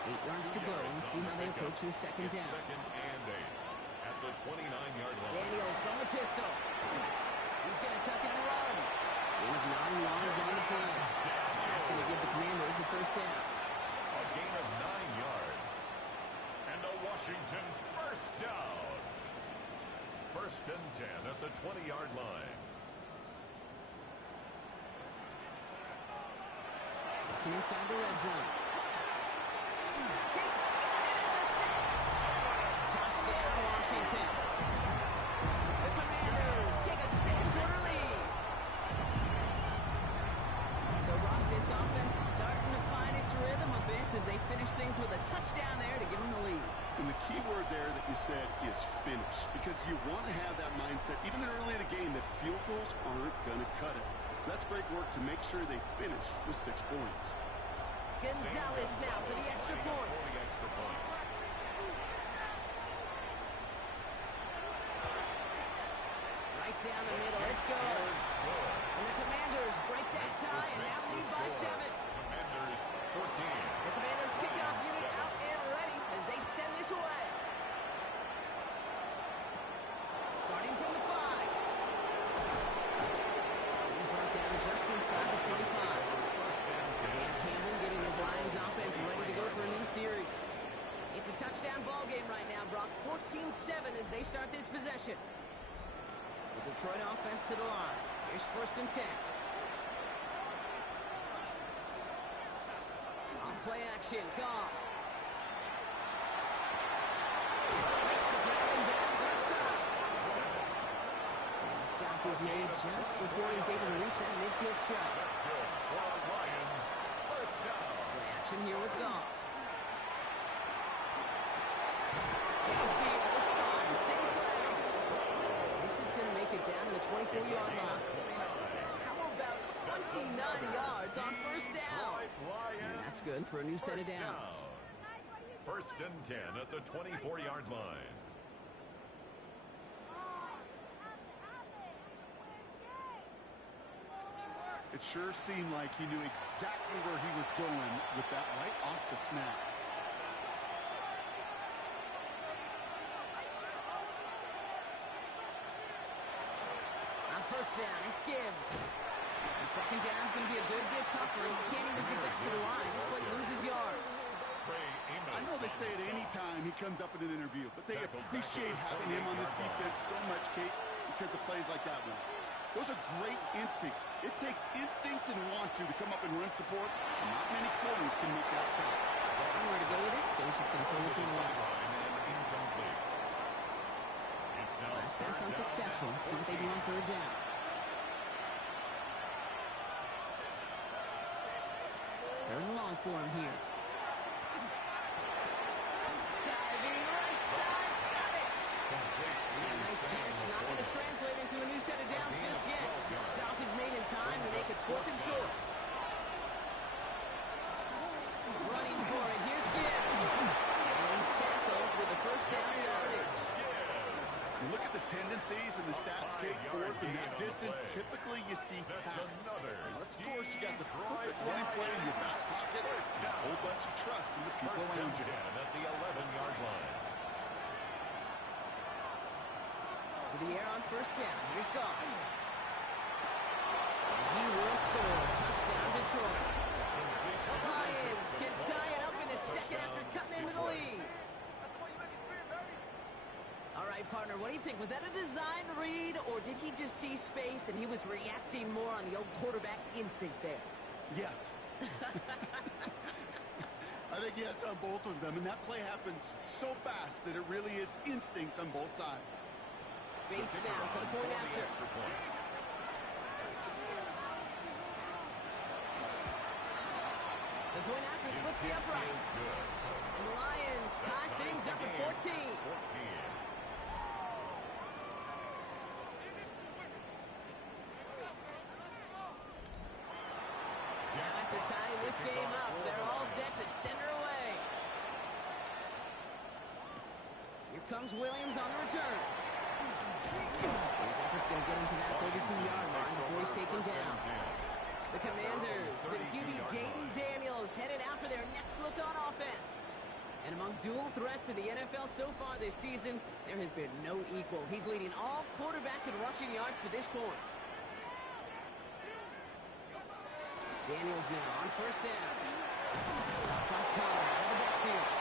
8 yards to go. Let's see how they approach the second down. Second and 8 at the 29-yard line. Daniels from the pistol. He's going to tuck it and run. Gain of 9 yards on the play. That's going to give the Commanders a first down. A gain of 9 yards. And a Washington first down. First and 10 at the 20-yard line. Looking inside the red zone. He's got it at the 6. Touchdown, Washington. The Commanders take a second quarter lead. So, Brock, this offense starting to find its rhythm a bit as they finish things with a touchdown there to give them the lead. And the key word there that you said is finish, because you want to have that mindset, even early in the game, that field goals aren't going to cut it. So that's great work to make sure they finish with 6 points. Gonzalez now for the extra point. Right down the middle, it's good. And the Commanders break that tie and now lead by 7. Commanders 14. The Commanders kickoff unit out and ready as they send this away. Starting from the 5. He's brought down just inside the 25. Dan Campbell getting his Lions offense ready to go for a new series. It's a touchdown ball game right now, Brock. 14-7 as they start this possession. The Detroit offense to the line. Here's first and 10. Off play action. Goff. Makes the grab and bounds outside. And the stop is made just before he's able to reach that midfield strike. That's good for the Lions. First down. Play action here with Goff. Downfield is fine. Same play. This is going to make it down to the 24-yard line. How about 29 yards on first down? And that's good for a new set of downs. First and 10 at the 24-yard line. It sure seemed like he knew exactly where he was going with that right off the snap. On first down, it's Gibbs. And second down's going to be a good bit tougher. He can't even get back to the line. This play loses yards. I know they say it any time he comes up in an interview, but they appreciate having him on this defense so much, Kate, because of plays like that one. Those are great instincts. It takes instincts and want to come up and run support, and not many corners can make that stop. Nowhere to go with it, so he's just going to pull this one away. Last pass unsuccessful. Let's see what they do on third down. Third and long for him here. Diving right side, got it! And nice catch, not going to translate into a new set of downs just yet. The stop is made in time to make it 4th and short. Running for it, here's Gibbs. And he's tackled with the first down yardage. You look at the tendencies and the stats, Kate, 4th and that distance, typically you see pass. Unless, of course, you got the perfect running play in your back pocket and a whole bunch of trust in the people around you. At the 11-yard line. To the air on first down. Here's Goff. And he will score. Touchdown, Detroit. The Lions can tie it up in the second after cutting into the lead. All right, partner, what do you think? Was that a design read, or did he just see space and he was reacting more on the old quarterback instinct there? Yes. I think yes on both of them, and that play happens so fast that it really is instincts on both sides. Bates now for the point after. The point after splits the upright. And the Lions tie things up at 14. Now after tying this game up, they're all set to center away. Here comes Williams on the return. His effort's going to get him to that 32-yard line before he's taken down. The Commanders and QB Jaden Daniels headed out for their next look on offense. And among dual threats in the NFL so far this season, there has been no equal. He's leading all quarterbacks in rushing yards to this point. Daniels now on first down. By Connor out of the backfield.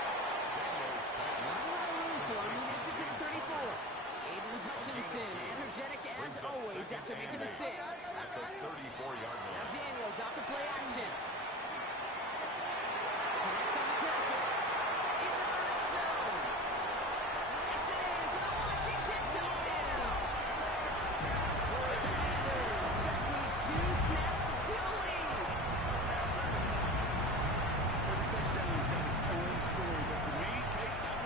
Not a lot of room for him. He makes it to the 34. Aiden Hutchinson, energetic as always after making the stick. At the 34-yard line. Now Daniels off the play action. Connects on the crosser. Into the red zone. He gets it in for the Washington touchdown. The Commanders just need 2 snaps to steal a lead. Every touchdown has got its own story, but for me, Kate, that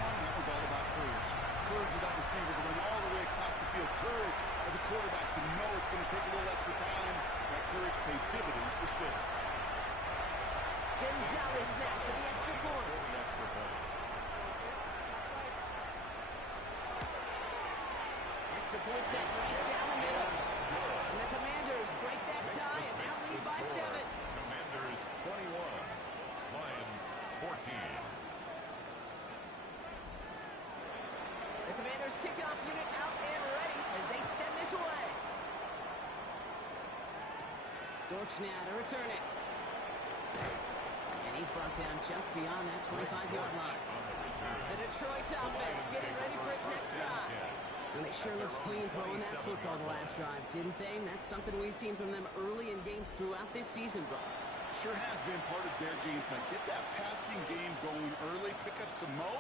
was all about courage. Courage of that receiver to run all the way across the field. Courage of the quarterback to know it's going to take a little extra time. That courage paid dividends for 6. Gonzalez now for the extra point. Extra point set right down the middle. And the Commanders break that tie and now lead by 7. Commanders 21, Lions 14. The Commanders kickoff unit out and ready as they send this away. Dortch now to return it. And he's brought down just beyond that 25-yard line. The Detroit offense getting ready for its next drive. And they sure looks clean throwing that football the last drive, didn't they? And that's something we've seen from them early in games throughout this season, Brock. Sure has been part of their game plan. Get that passing game going early, pick up some mo,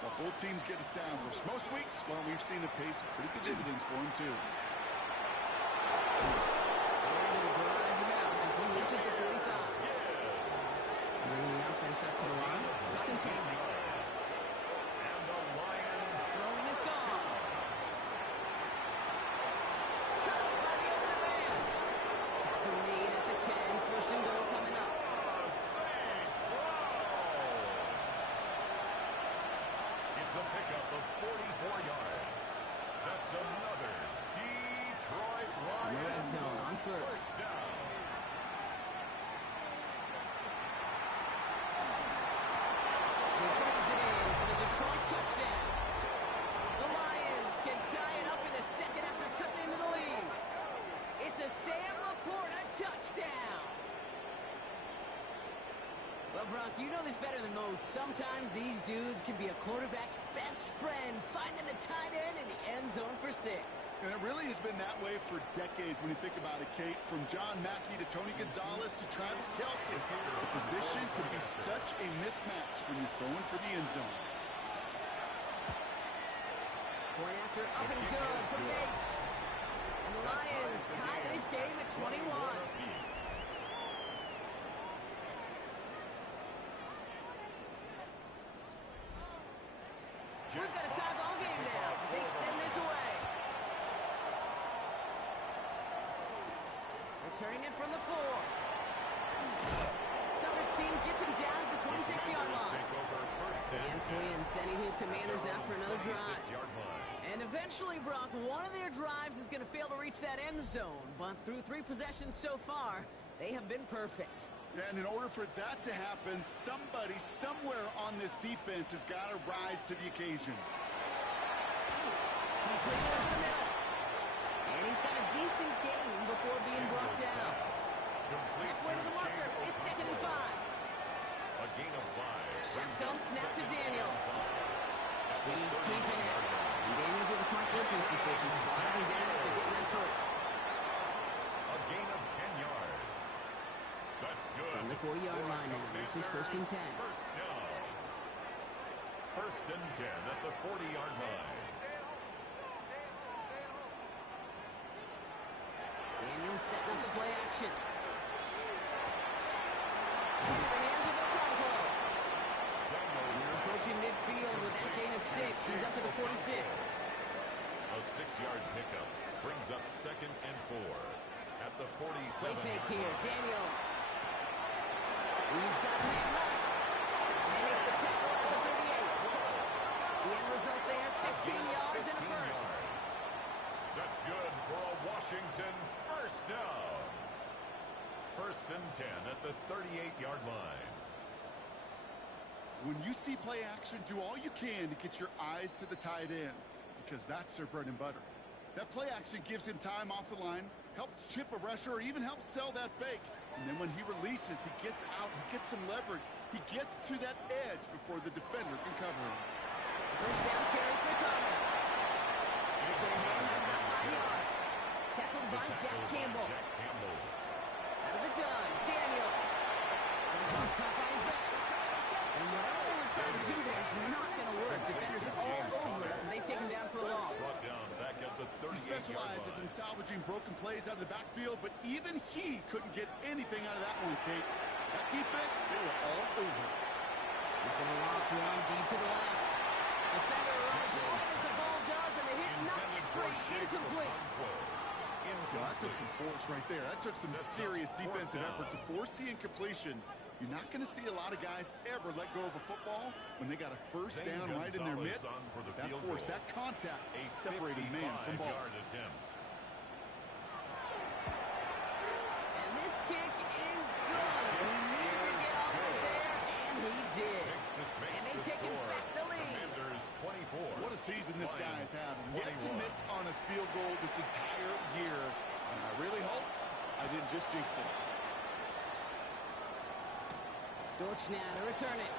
while both teams get established. Most weeks, well, we've seen it pay some pretty good dividends for them, too. As he reaches the 45. Bringing the offense up to the line. First and 10. And the Lions Throwing is gone. Caught by the open man. Tackle made at the 10. First and goal coming up. It's a pickup of 44 yards. That's another Detroit Lions. Red zone on first. Down. He brings it in for the Detroit touchdown. The Lions can tie it up in the second after cutting into the lead. It's a Sam Laporta touchdown. Well, Brock, you know this better than most. Sometimes these dudes can be a quarterback's best friend, finding the tight end in the end zone for 6. And it really has been that way for decades when you think about it, Kate. From John Mackey to Tony Gonzalez to Travis Kelce. The position could be such a mismatch when you're throwing for the end zone. Point after up and good for Bates. And the Lions tie this game at 21. We've got a tie ball game now as they send this away. Returning it from the 4. Coverage team gets him down at the 26-yard line. Dan Quinn sending his Commanders out for another drive. And eventually, Brock, one of their drives is going to fail to reach that end zone. But through 3 possessions so far, they have been perfect. And in order for that to happen, somebody somewhere on this defense has got to rise to the occasion. Completed over the middle. And he's got a decent gain before being brought down. Halfway to the marker. It's 2nd and 5. A gain of 5. Shotgun snap to Daniels. He's keeping it. And Daniels with a smart business decision, sliding down after getting that first. A gain of 10 yards. That's good. From the 40-yard line now. This is 1st and 10. First down. 1st and 10 at the 40-yard line. Daniels setting up the play action. Into the hands of O'Brien. field with that gain of 6. He's up to the 46. A 6-yard pickup brings up 2nd and 4 at the 47. Play fake here, Daniels. He's got a man left. And they make the tackle at the 38. The end result there, 15 yards and a first. That's good for a Washington first down. 1st and 10 at the 38-yard line. When you see play action, do all you can to get your eyes to the tight end, because that's their bread and butter. That play action gives him time off the line, helps chip a rusher, or even helps sell that fake. And then when he releases, he gets out, he gets some leverage. He gets to that edge before the defender can cover him. First down carry for Connor. It's in hand, has about 5 yards. Tackled by Jack Campbell. Out of the gun, Daniels. Caught by his back. And whatever they were trying to do there is not going to work. Defenders are all over it, so they take him down for a loss. Brought down back at the 38-yard line. He specializes in salvaging broken plays out of the backfield, but even he couldn't get anything out of that one, Kate. That defense, they were all over it. He's going to loft one deep to the left. Defender arrives right as the ball does, and the hit knocks it free. Incomplete. Well, that took some force right there. That took some serious defensive effort to force the incompletion. You're not going to see a lot of guys ever let go of a football when they got a first down right in their midst. That force, that contact, separated man from ball. And this kick is good. He needed to get all of it there, and he did. And they've taken back the lead. What a season this guy has had. Yet to miss on a field goal this entire year. And I really hope I didn't just jinx it. Dortch now to return it.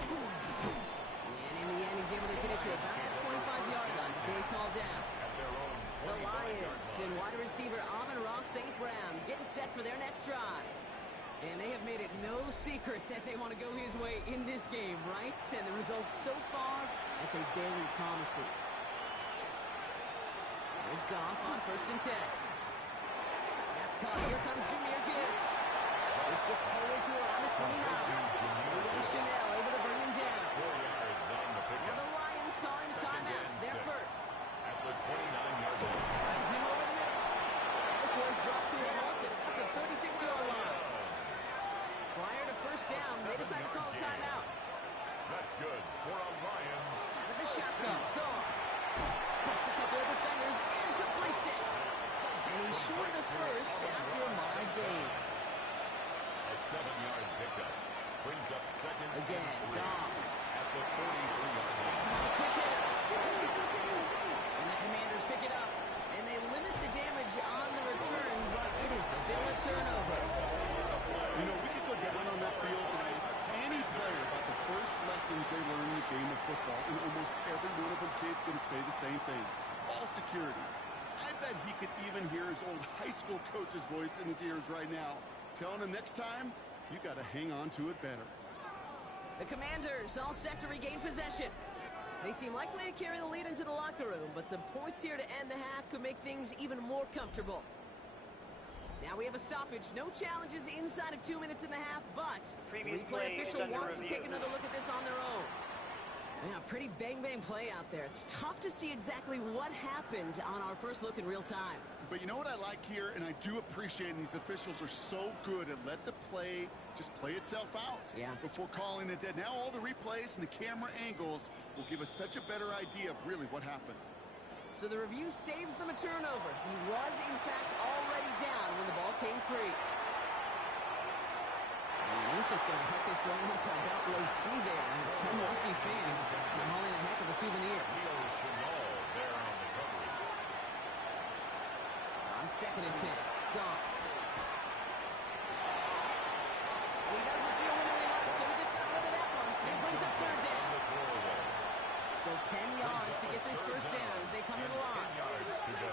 And in the end, he's able to get it to about that 25-yard line before he's hauled down. The Lions and wide receiver Amon-Ra St. Brown getting set for their next drive. And they have made it no secret that they want to go his way in this game, right? And the results so far, that's a very promising. There's Goff on 1st and 10. That's caught. Here comes Jahmyr Gibbs. This gets forward to around the 29. Leo Chanel able to bring him down. Now the Lions calling timeout. They're first. At the 29-yard line. Finds him over the middle. And this one's brought to a halt at about the 36-yard line. Prior to first down, they decide to call a timeout. That's good for a Lions. Out of the shotgun. Carr spots a couple of defenders and completes it. And he's short of first after a moderate gain. A 7-yard pickup brings up 2nd again. Goff at the 43-yard line. That's not a quick hit. And the Commanders pick it up. And they limit the damage on the return, but it is still a turnover. You know, we could go down on that field and ask any player about the first lessons they learn in the game of football, and almost every one of them kids going to say the same thing. Ball security. I bet he could even hear his old high school coach's voice in his ears right now, telling him next time, you got to hang on to it better. The Commanders all set to regain possession. They seem likely to carry the lead into the locker room, but some points here to end the half could make things even more comfortable. Now we have a stoppage. No challenges inside of 2 minutes and a half, but the replay official wants to take another look at this on their own. Yeah, pretty bang-bang play out there. It's tough to see exactly what happened on our first look in real time. But you know what I like here, and I do appreciate, and these officials are so good at let the play just play itself out before calling it dead. Now all the replays and the camera angles will give us such a better idea of really what happened. So the review saves them a turnover. He was, in fact, already down when the ball came free. And he's just going to hook this one into about low C there. And some lucky fan hauling a heck of a souvenir. On 2nd and 10. Gone. He doesn't see a winner he likes, so he just got rid of that one. And brings up 3rd down. So 10 yards to get this first down as they come to the line. 10 yards to go.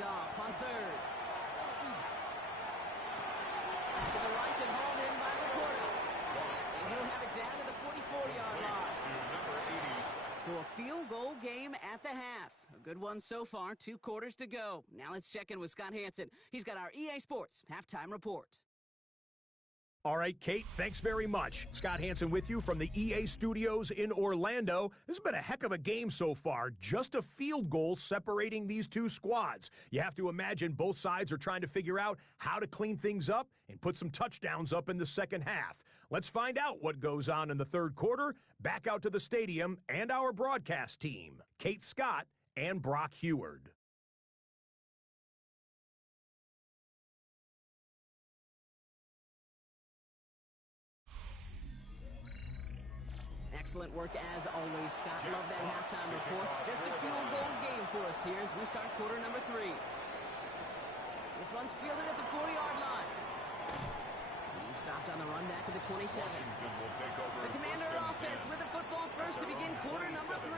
Goff on 3rd. To the right and hauled in by Laporta. And he'll have it down to the 44-yard line. So a field goal game at the half. A good one so far. 2 quarters to go. Now let's check in with Scott Hanson. He's got our EA Sports halftime report. All right, Kate, thanks very much. Scott Hansen with you from the EA Studios in Orlando. This has been a heck of a game so far. Just a field goal separating these two squads. You have to imagine both sides are trying to figure out how to clean things up and put some touchdowns up in the second half. Let's find out what goes on in the third quarter. Back out to the stadium and our broadcast team, Kate Scott and Brock Heward. Excellent work as always, Scott. Love that halftime reports. Just a field goal game for us here as we start quarter number 3. This one's fielded at the 40-yard line. He stopped on the run back at the 27. The Commander offense with the football first to begin quarter number 3.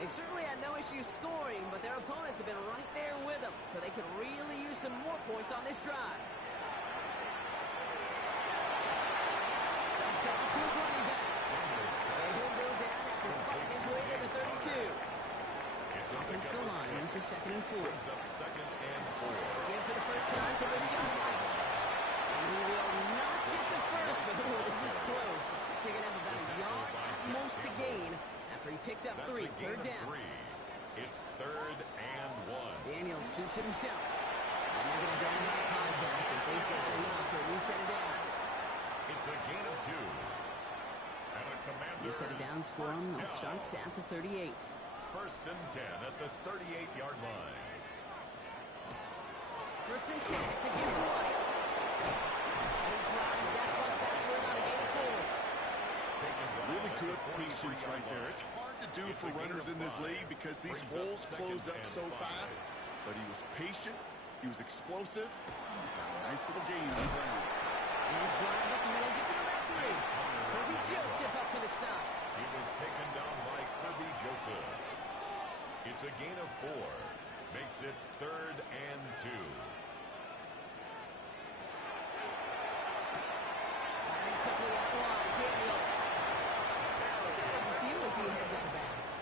They've certainly had no issues scoring, but their opponents have been right there with them, so they could really use some more points on this drive. Jumped off to his running back. And he'll go down after fighting his way to the 32. Offensive line, this is 2nd and 4. Again for the first time to Rashawn White. And he will not get the first, but this is close. Looks like they're going to have about a yard at most to gain after he picked up 3. Third down. It's 3rd and 1. Daniels keeps it himself. And they're going to down by contact as they've got enough for a new set of downs. It's a gain of 2. And a Commander's new set of downs for him. They'll start at the 38. 1st and 10 at the 38-yard line. 1st and 10. It's again to White. And he drives that one backward on a gain of 4. Really good patience right there. It's hard to do for runners in this league because these holes close up so fast. But he was patient. He was explosive. Nice little gain on the ground. And his drive up the middle gets him about 3. Kirby Joseph up for the stop. He was taken down by Kirby Joseph. It's a gain of 4. Makes it 3rd and 2. Firing quickly out wide. Daniels. A few as he heads out of bounds.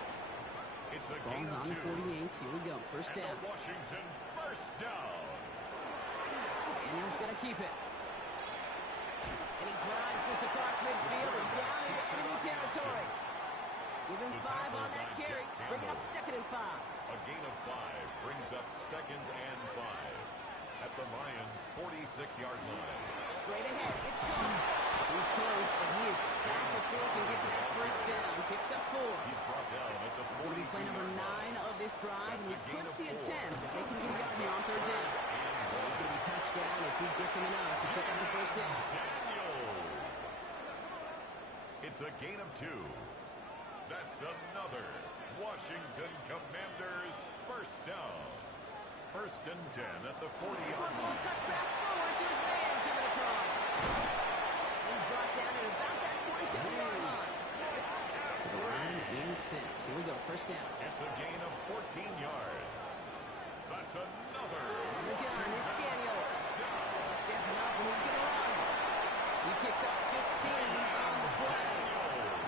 It's a Ball's on the 48. Here we go. First down. Washington first down. Daniels going to keep it. And he drives this across midfield and down into enemy territory. Give him 5 on that carry. Bring it up 2nd and 5. A gain of 5 brings up 2nd and 5 at the Lions' 46-yard line. Straight ahead. It's gone. He's close, but he is stopped before he can get to that first down. Picks up 4. He's brought down at the 42-yard line. It's going to be play number 9 of this drive, and you could see a 10 if they can get it up here on 3rd down. He's going to be touched down as he gets him enough to pick up the first down. It's a gain of 2. That's another Washington Commanders first down. 1st and 10 at the 40-yard line. This one's a little touch pass forward to his man, give it across. He's brought down at about that 27-yard line. To the line and set. Here we go, first down. It's a gain of 14 yards. That's another. On the gun, it's Daniels. Stepping up, and he's going to run. He picks up 15 on the play.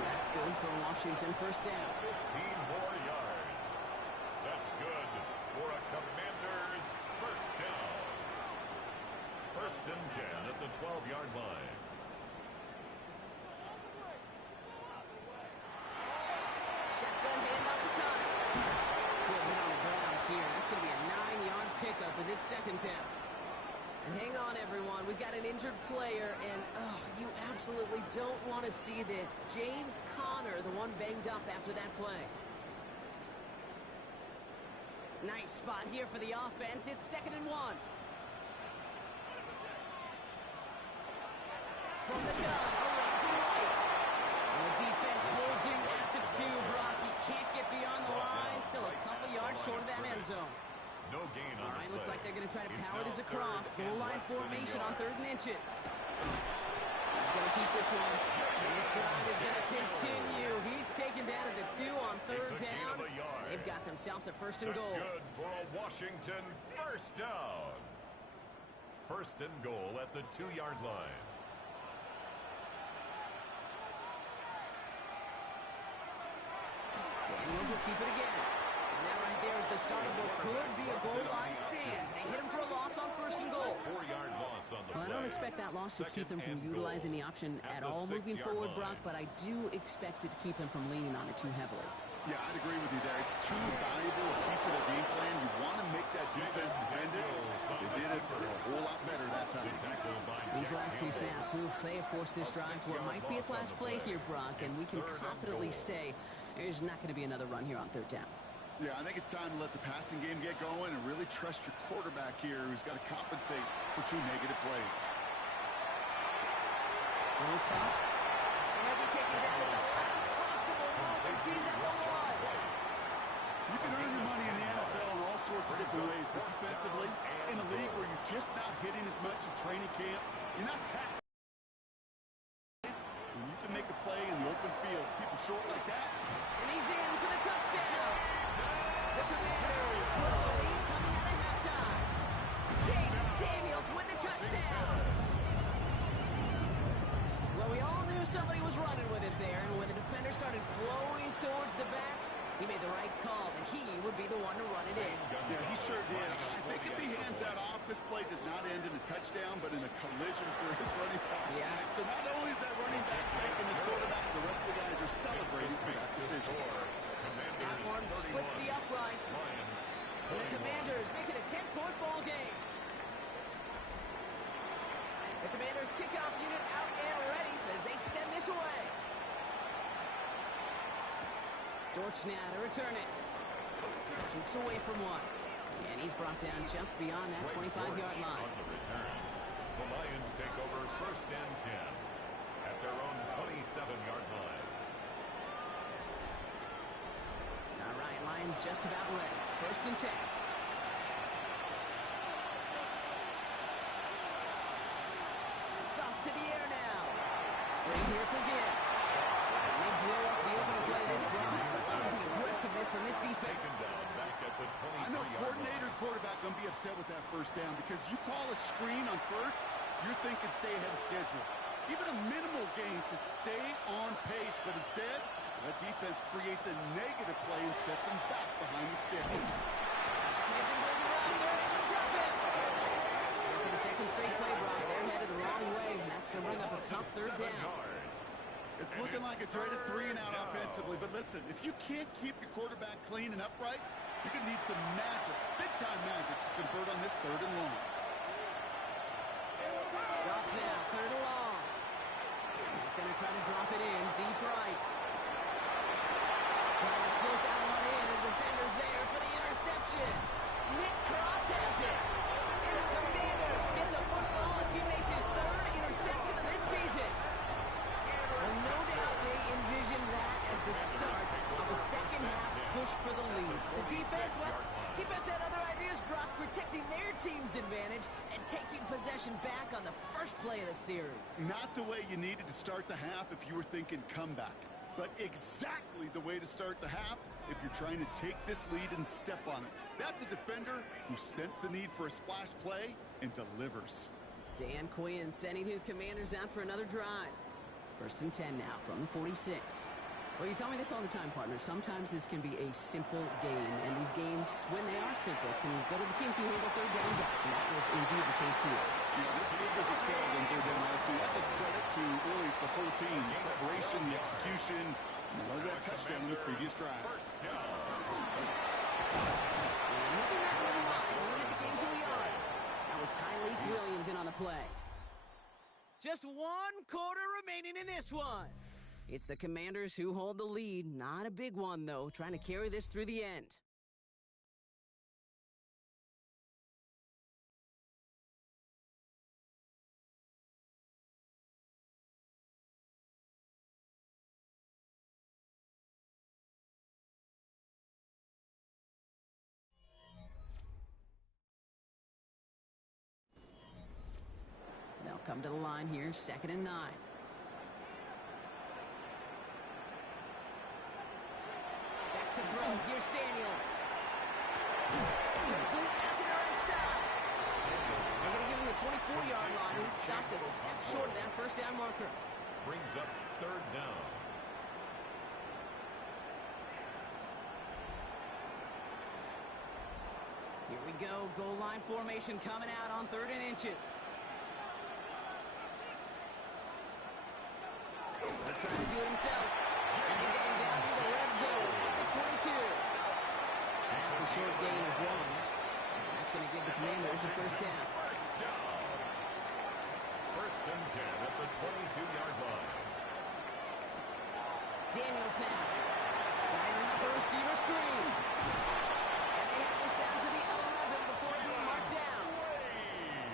That's good for Washington, first down. 15 more yards. That's good for a Commanders first down. 1st and 10 at the 12-yard line. Shotgun handoff to Connor. Good hit on the grounds here. That's going to be a 9-yard pickup as it's 2nd down. And hang on, everyone. We've got an injured player, and you absolutely don't want to see this. James Conner, the one banged up after that play. Nice spot here for the offense. It's 2nd and 1. From the gun, around to White. And the defense holds him at the 2, Brock. He can't get beyond the line. Still a couple yards short of that end zone. No gain on All right, the looks play. like they're going to try to power this across. Goal line formation on 3rd and inches. He's going to keep this one. And this drive is going to continue. He's taken down at the 2 on 3rd down. They've got themselves a 1st and goal. That's good for a Washington first down. 1st and goal at the 2-yard line. Daniels will keep it again. And that right there is the start of what could be a goal line stand. They hit him for a loss on 1st and goal. 4-yard loss on the play. Well, I don't expect that loss to keep them from utilizing the option at all moving forward, Brock, but I do expect it to keep them from leaning on it too heavily. Yeah, I'd agree with you there. It's too valuable a piece of their game plan. You want to make that defense defend it. They did it a whole lot better that time. These last two snaps, they have forced this drive to what might be a flash play here, Brock, and we can confidently say there's not going to be another run here on third down. Yeah, I think it's time to let the passing game get going and really trust your quarterback here who's got to compensate for 2 negative plays. Ball is caught. And he'll be taken down at the last possible moment. He's at the 1. You can earn your money in the NFL in all sorts of different ways, but defensively, in a league where you're just not hitting as much in training camp, you're not tackling. When you can make a play in the open field, keep it short like that. And he's in for the touchdown. The Commanders grow a lead coming out of halftime. Jake Daniels with the touchdown. Well, we all knew somebody was running with it there, and when the defender started flowing towards the back, he made the right call that he would be the one to run it in. Yeah, he sure did. I think if he hands that off, this play does not end in a touchdown, but in a collision for his running back. Yeah. So not only is that running back making his quarterback, the rest of the guys are celebrating for that decision. That one splits the uprights. And the Commanders make it a 10-point ball game. The Commanders kickoff unit out and ready as they send this away. Dortch now to return it. Jukes away from one. And he's brought down just beyond that 25-yard line. On the return, the Lions take over 1st and 10 at their own 27-yard line. All right, Lions just about ready. 1st and 10. Off to the air now. Screen here for Gibbs. And they blow up the opening play this drive. Love the aggressiveness from this defense. I know coordinator and quarterback going to be upset with that 1st down because you call a screen on 1st, you're thinking stay ahead of schedule. Even a minimal gain to stay on pace, but instead, that defense creates a negative play and sets them back behind the sticks. For the second straight play, Brock, they're headed the wrong way, and that's going to bring up a tough 3rd down. It's looking like a dreaded 3-and-out offensively, but listen, if you can't keep your quarterback clean and upright, you're going to need some magic, big-time magic, to convert on this 3rd and long. Drop now, 3rd and long. He's going to try to drop it in, deep right. Trying to float that one in, and defender's there for the interception. Nick Cross has it. And the Commanders get the football as he makes his 3rd interception of this season. Well, no doubt they envisioned that as the start of a second-half push for the lead. The defense, well, defense had other ideas, Brock, protecting their team's advantage and taking possession back on the first play of the series. Not the way you needed to start the half if you were thinking comeback, but exactly the way to start the half if you're trying to take this lead and step on it. That's a defender who sensed the need for a splash play and delivers. Dan Quinn sending his Commanders out for another drive. 1st and 10 now from the 46. Well, you tell me this all the time, partner. Sometimes this can be a simple game, and these games, when they are simple, can go to the teams who handle 3rd down better. And that was indeed the case here. Yeah, this group has excelled in 3rd down last year. That's a credit to really the whole team. The preparation, the execution, and look at that touchdown in the previous drive. And moving that one wide to limit the game to a yard. That was Tyleek Williams in on the play. Just 1 quarter remaining in this one. It's the Commanders who hold the lead. Not a big one, though, trying to carry this through the end. They'll come to the line here, 2nd and 9. To throw. Here's Daniels. Complete out to the right side. They're going to give him the 24-yard line. He stopped a step short of that 1st down marker. Brings up 3rd down. Here we go. Goal line formation coming out on 3rd and inches. They're trying to do it himself. And they get him down to the red zone at the 22. That's a short gain of 1. And that's going to give the Commanders a first down. First and 10 at the 22-yard line. Daniels now. Dialing up a receiver screen. And they have this down to the 11 before being marked down.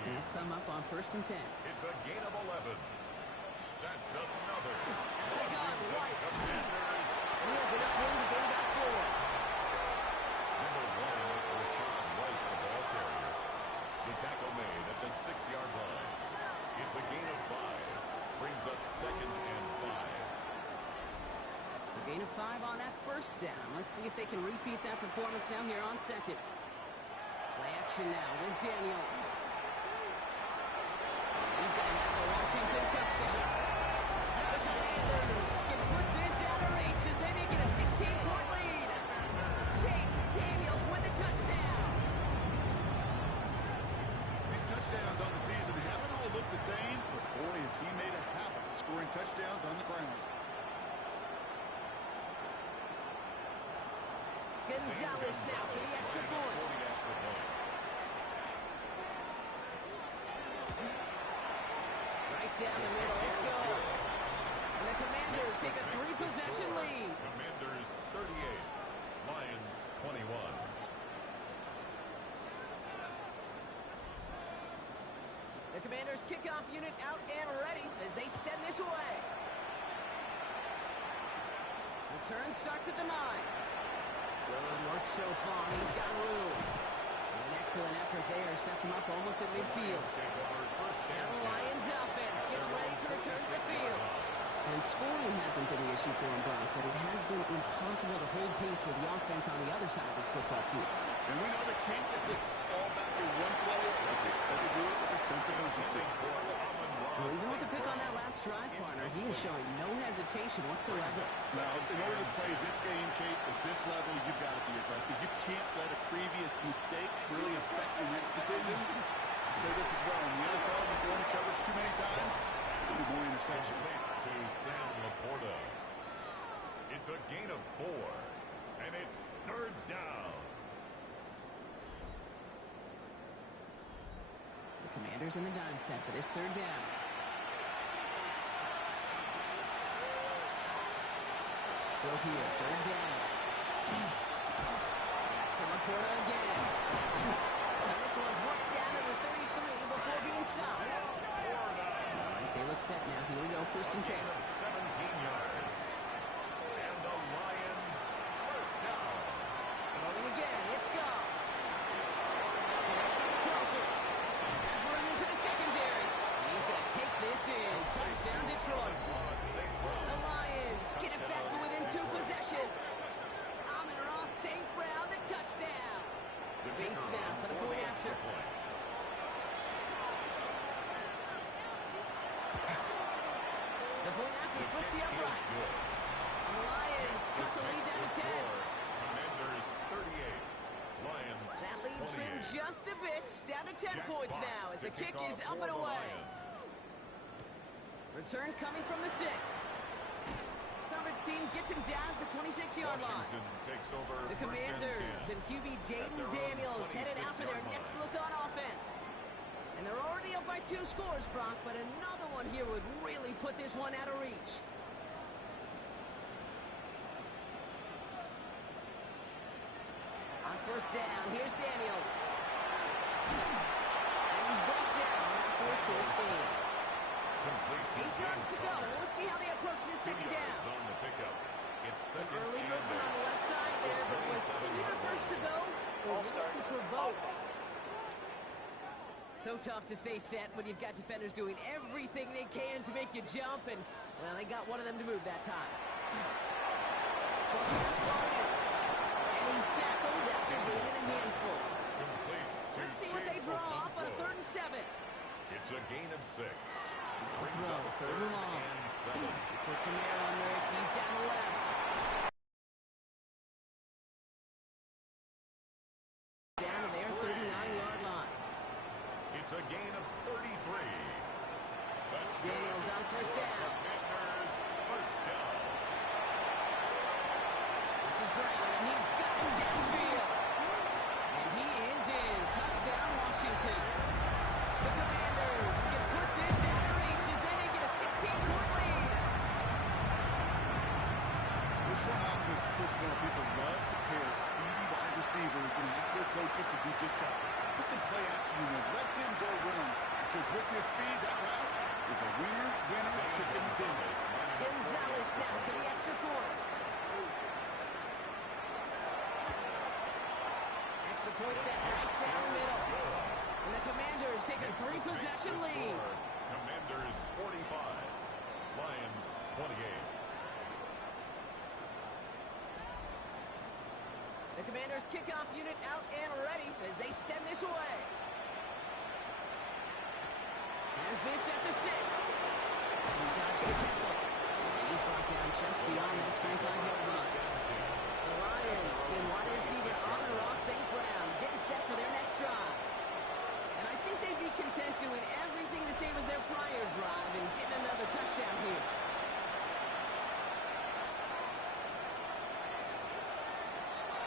They'll come up on first and 10. It's a gain of 11. That's another. And they got White. And he has enough room to gain back 4. Number 1, Rashad White, the ball carrier. The tackle made at the 6-yard line. It's a gain of 5. Brings up second and 5. So gain of 5 on that first down. Let's see if they can repeat that performance now here on second. Play action now with Daniels. He's going to have the Washington touchdown. The Commanders can put this out of reach as they make it a 16-point lead. Jake Daniels with the touchdown. These touchdowns on the season haven't all looked the same, but boy, has he made a habit of scoring touchdowns on the ground. Gonzalez now for the extra point. Right down the middle. Let's go. And the Commanders take a 3-possession lead. Commanders 38. Lions 21. The Commanders kickoff unit out and ready as they send this away. Return starts at the 9. Good work so far. He's got room. And an excellent effort there sets him up almost at midfield. Now the Lions offense gets ready to return to the field. And scoring hasn't been the issue for him, Brock, but it has been impossible to hold pace with the offense on the other side of this football field. And we know they can't get this all back in one play, but they do it with a sense of urgency. Well, even with the pick on that last drive, partner, he is showing no hesitation whatsoever. Now, in order to play this game, Kate, at this level, you've got to be aggressive. You can't let a previous mistake really affect your next decision. I say this as well. In the NFL, when you're in coverage too many times, there'll be more interceptions. To Sam Laporta. It's a gain of 4, and it's third down. The Commanders in the dime set for this third down. Throw here, third down. That's Laporta again. And this one's worked down to the 33 before being stopped. All right, they look set now. Here we go, first and 10. 17 yards. And the Lions first down. Rolling again, it's gone. Connects on the crosser. As we're into the secondary. He's going to take this in. Touchdown, Detroit. The Lions get it back to within 2 possessions. Amon-Ra St. Brown, the touchdown. Bait snap for the point after. The point after splits the upright. And the Lions cut the lead down to 10. Commanders 38. Lions That lead 28. trimmed just a bit. Down to 10 points now as the kick is up and away. Return coming from the 6. Coverage team gets him down at the 26-yard line. Takes over The Commanders and QB Jaden Daniels headed out for their next look on offense. And they're already up by 2 scores, Brock, but another one here would really put this one out of reach. On first down, here's Daniels. And he's brought down after a short gain. 8 yards to go. Let's see how they approach this second down. On the pickup. It's Some second early and movement on the left side there, but was he the first to go, or was he provoked? So tough to stay set when you've got defenders doing everything they can to make you jump, and, well, they got one of them to move that time. So pass ball in. And he's tackled after gaining a handful. Let's see what they draw up on a 3rd and 7. It's a gain of 6. Throw, 3rd and long. Puts him there on there, deep down the left. Down to their 39-yard line. It's a gain of 33. That's Daniels on first down. Commanders First down. This is Brown, and he's got him downfield. And he is in. Touchdown, Washington. The Commanders can put this out of reach as they make it a 16-point lead. This front office personnel people love to pair speedy wide receivers and ask their coaches to do just that. Put some play action in there. Let him go run. Because with his speed, that route is a winner, chicken dinner. Gonzalez now for the extra point. Extra point set right down the middle. And the Commanders take a 3-possession lead. Commanders 45. Lions 28. The Commanders kickoff unit out and ready as they send this away. Has this at the 6. He's dodged the tackle. And he's brought down just beyond that 25-yard line. The Lions in wide receiver Amon-Ra St. Brown getting set for their next drive. And I think they'd be content doing everything the same as their prior drive and getting another touchdown here.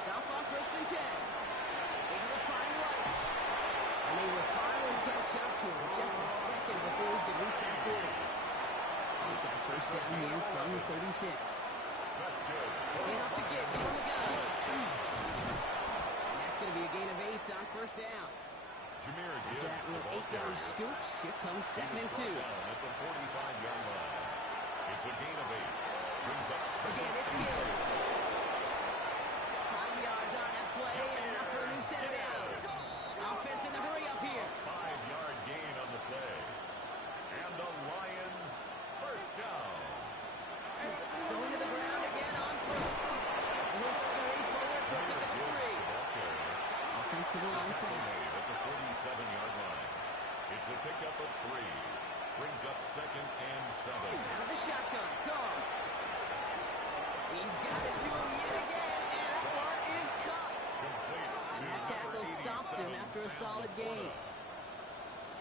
Off on 1st and 10. Able to find White. And they will finally catch up to him just a second before he can reach that 40. They got first down here from the 36. That's good. Hand off to Gibbs from the gun. And that's going to be a gain of 8 on first down. Jameer After Gibbs, that little 8-yard scooch, here comes 2nd and 2. At the 45-yard line. It's a gain of 8. Brings up second. Again, it's Gibbs. 5 yards on that play and enough for a new set of downs. Offense in the hurry up here. 5-yard gain on the play. And the Lions first down. Going to the ground again on first. A little scurry forward for a pick of 3. Offensive line fast. At the 47-yard line. It's a pickup of 3. Brings up 2nd and 7. Out of the shotgun. Call. He's got it to him yet again, and that one is caught. And that tackle stops him after a solid gain.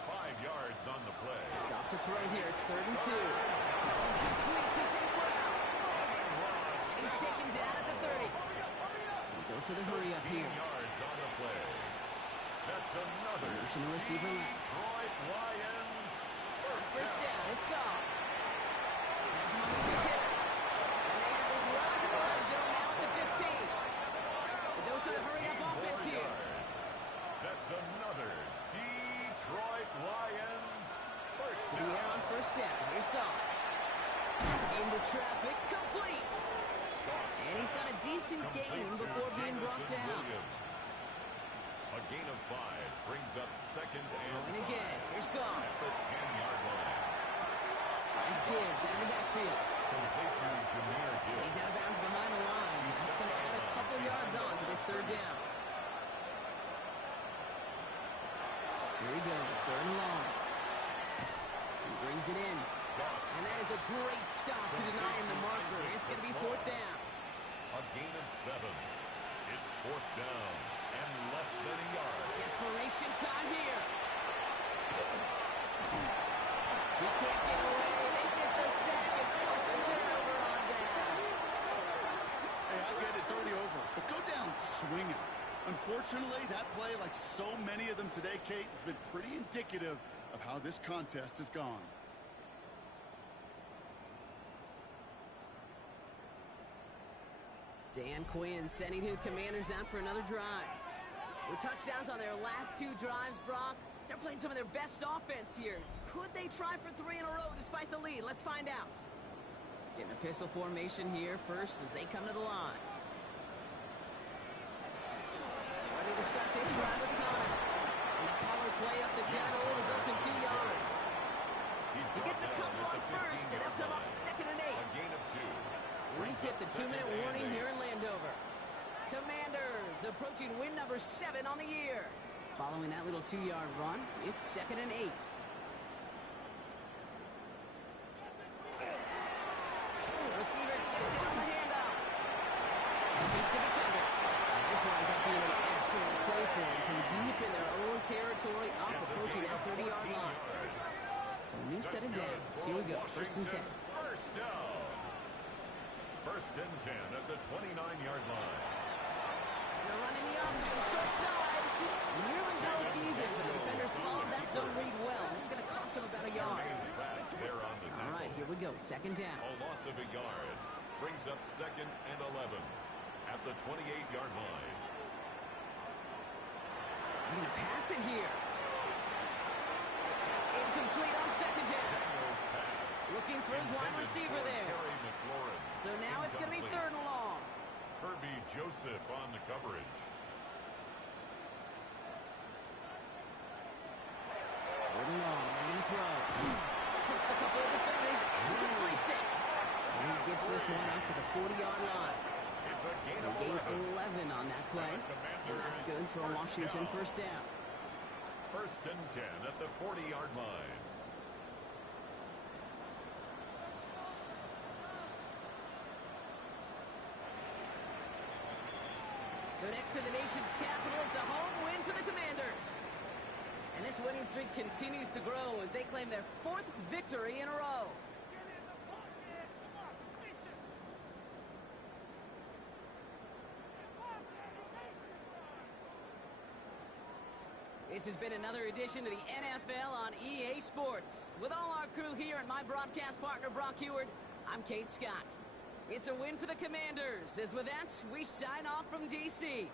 5 yards on the play. Off to throw here. It's 3rd and 2. Complete to St. Brown. And he's taken down at the 30. And goes to the hurry up here. 15 yards on the play. That's another. Motion the receiver left. Detroit Lions. First down. It's gone. Has him on the quick hitter. And they have this run to the red zone now at the 15. The dose of the hurry up offense here. That's another Detroit Lions first To the air on first down. Here's gone. Into traffic. Complete. And he's got a decent gain before being brought down. A gain of 5 brings up 2nd and Going again. Here's gone. at the 10-yard line. Finds Gibbs out of the backfield. Complete to Jameer Gibbs. He's out of bounds behind the lines. And that's going to add a couple yards on to this 3rd down. Here he goes. 3rd and long. He brings it in. And that is a great stop to deny him the marker. It's going to be 4th down. A gain of 7. It's 4th down and less than a yard. Desperation time here. He can't get away. They get the sack and force a turnover on down. Hey, I get it. It's already over. But go down swinging. Unfortunately, that play, like so many of them today, Kate, has been pretty indicative of how this contest has gone. Dan Quinn sending his Commanders out for another drive. With touchdowns on their last 2 drives, Brock, they're playing some of their best offense here. Could they try for 3 in a row despite the lead? Let's find out. Getting a pistol formation here first as they come to the line. Ready to start this drive with Connor. And the power play up the gut results in 2 yards. He gets a couple on first, and they'll come up 2nd and 8. A gain of 2. We've hit the 2-minute warning here in Landover. Commanders approaching win number 7 on the year. Following that little 2-yard run, it's 2nd and 8. Receiver gets it on the handoff. Escapes the defender. And this winds up being an excellent play for him from deep in their own territory, up approaching that 30-yard line. So a new set of downs. Here we go, 1st and 10. First down. First and 10 at the 29-yard line. They're running the option, short side. Nearly broke even, but the defenders followed that zone read well. It's going to cost them about a yard. There on the All right, here we go. Second down. A loss of a yard brings up second and 11 at the 28-yard line. They're going to pass it here. That's incomplete on second down. Looking for his wide receiver there. So now it's going to be third and long. Kirby Joseph on the coverage. Third and long. They're going to throw. Splits a couple of defenders and completes it. And he gets this one out to the 40-yard line. It's a gain of 11 on that play. And that's good for a Washington first down. First and 10 at the 40-yard line. So next to the nation's capital, it's a home win for the Commanders. And this winning streak continues to grow as they claim their 4th victory in a row. This has been another edition of the NFL on EA Sports. With all our crew here and my broadcast partner, Brock Heward, I'm Kate Scott. It's a win for the Commanders, as with that, we sign off from D.C.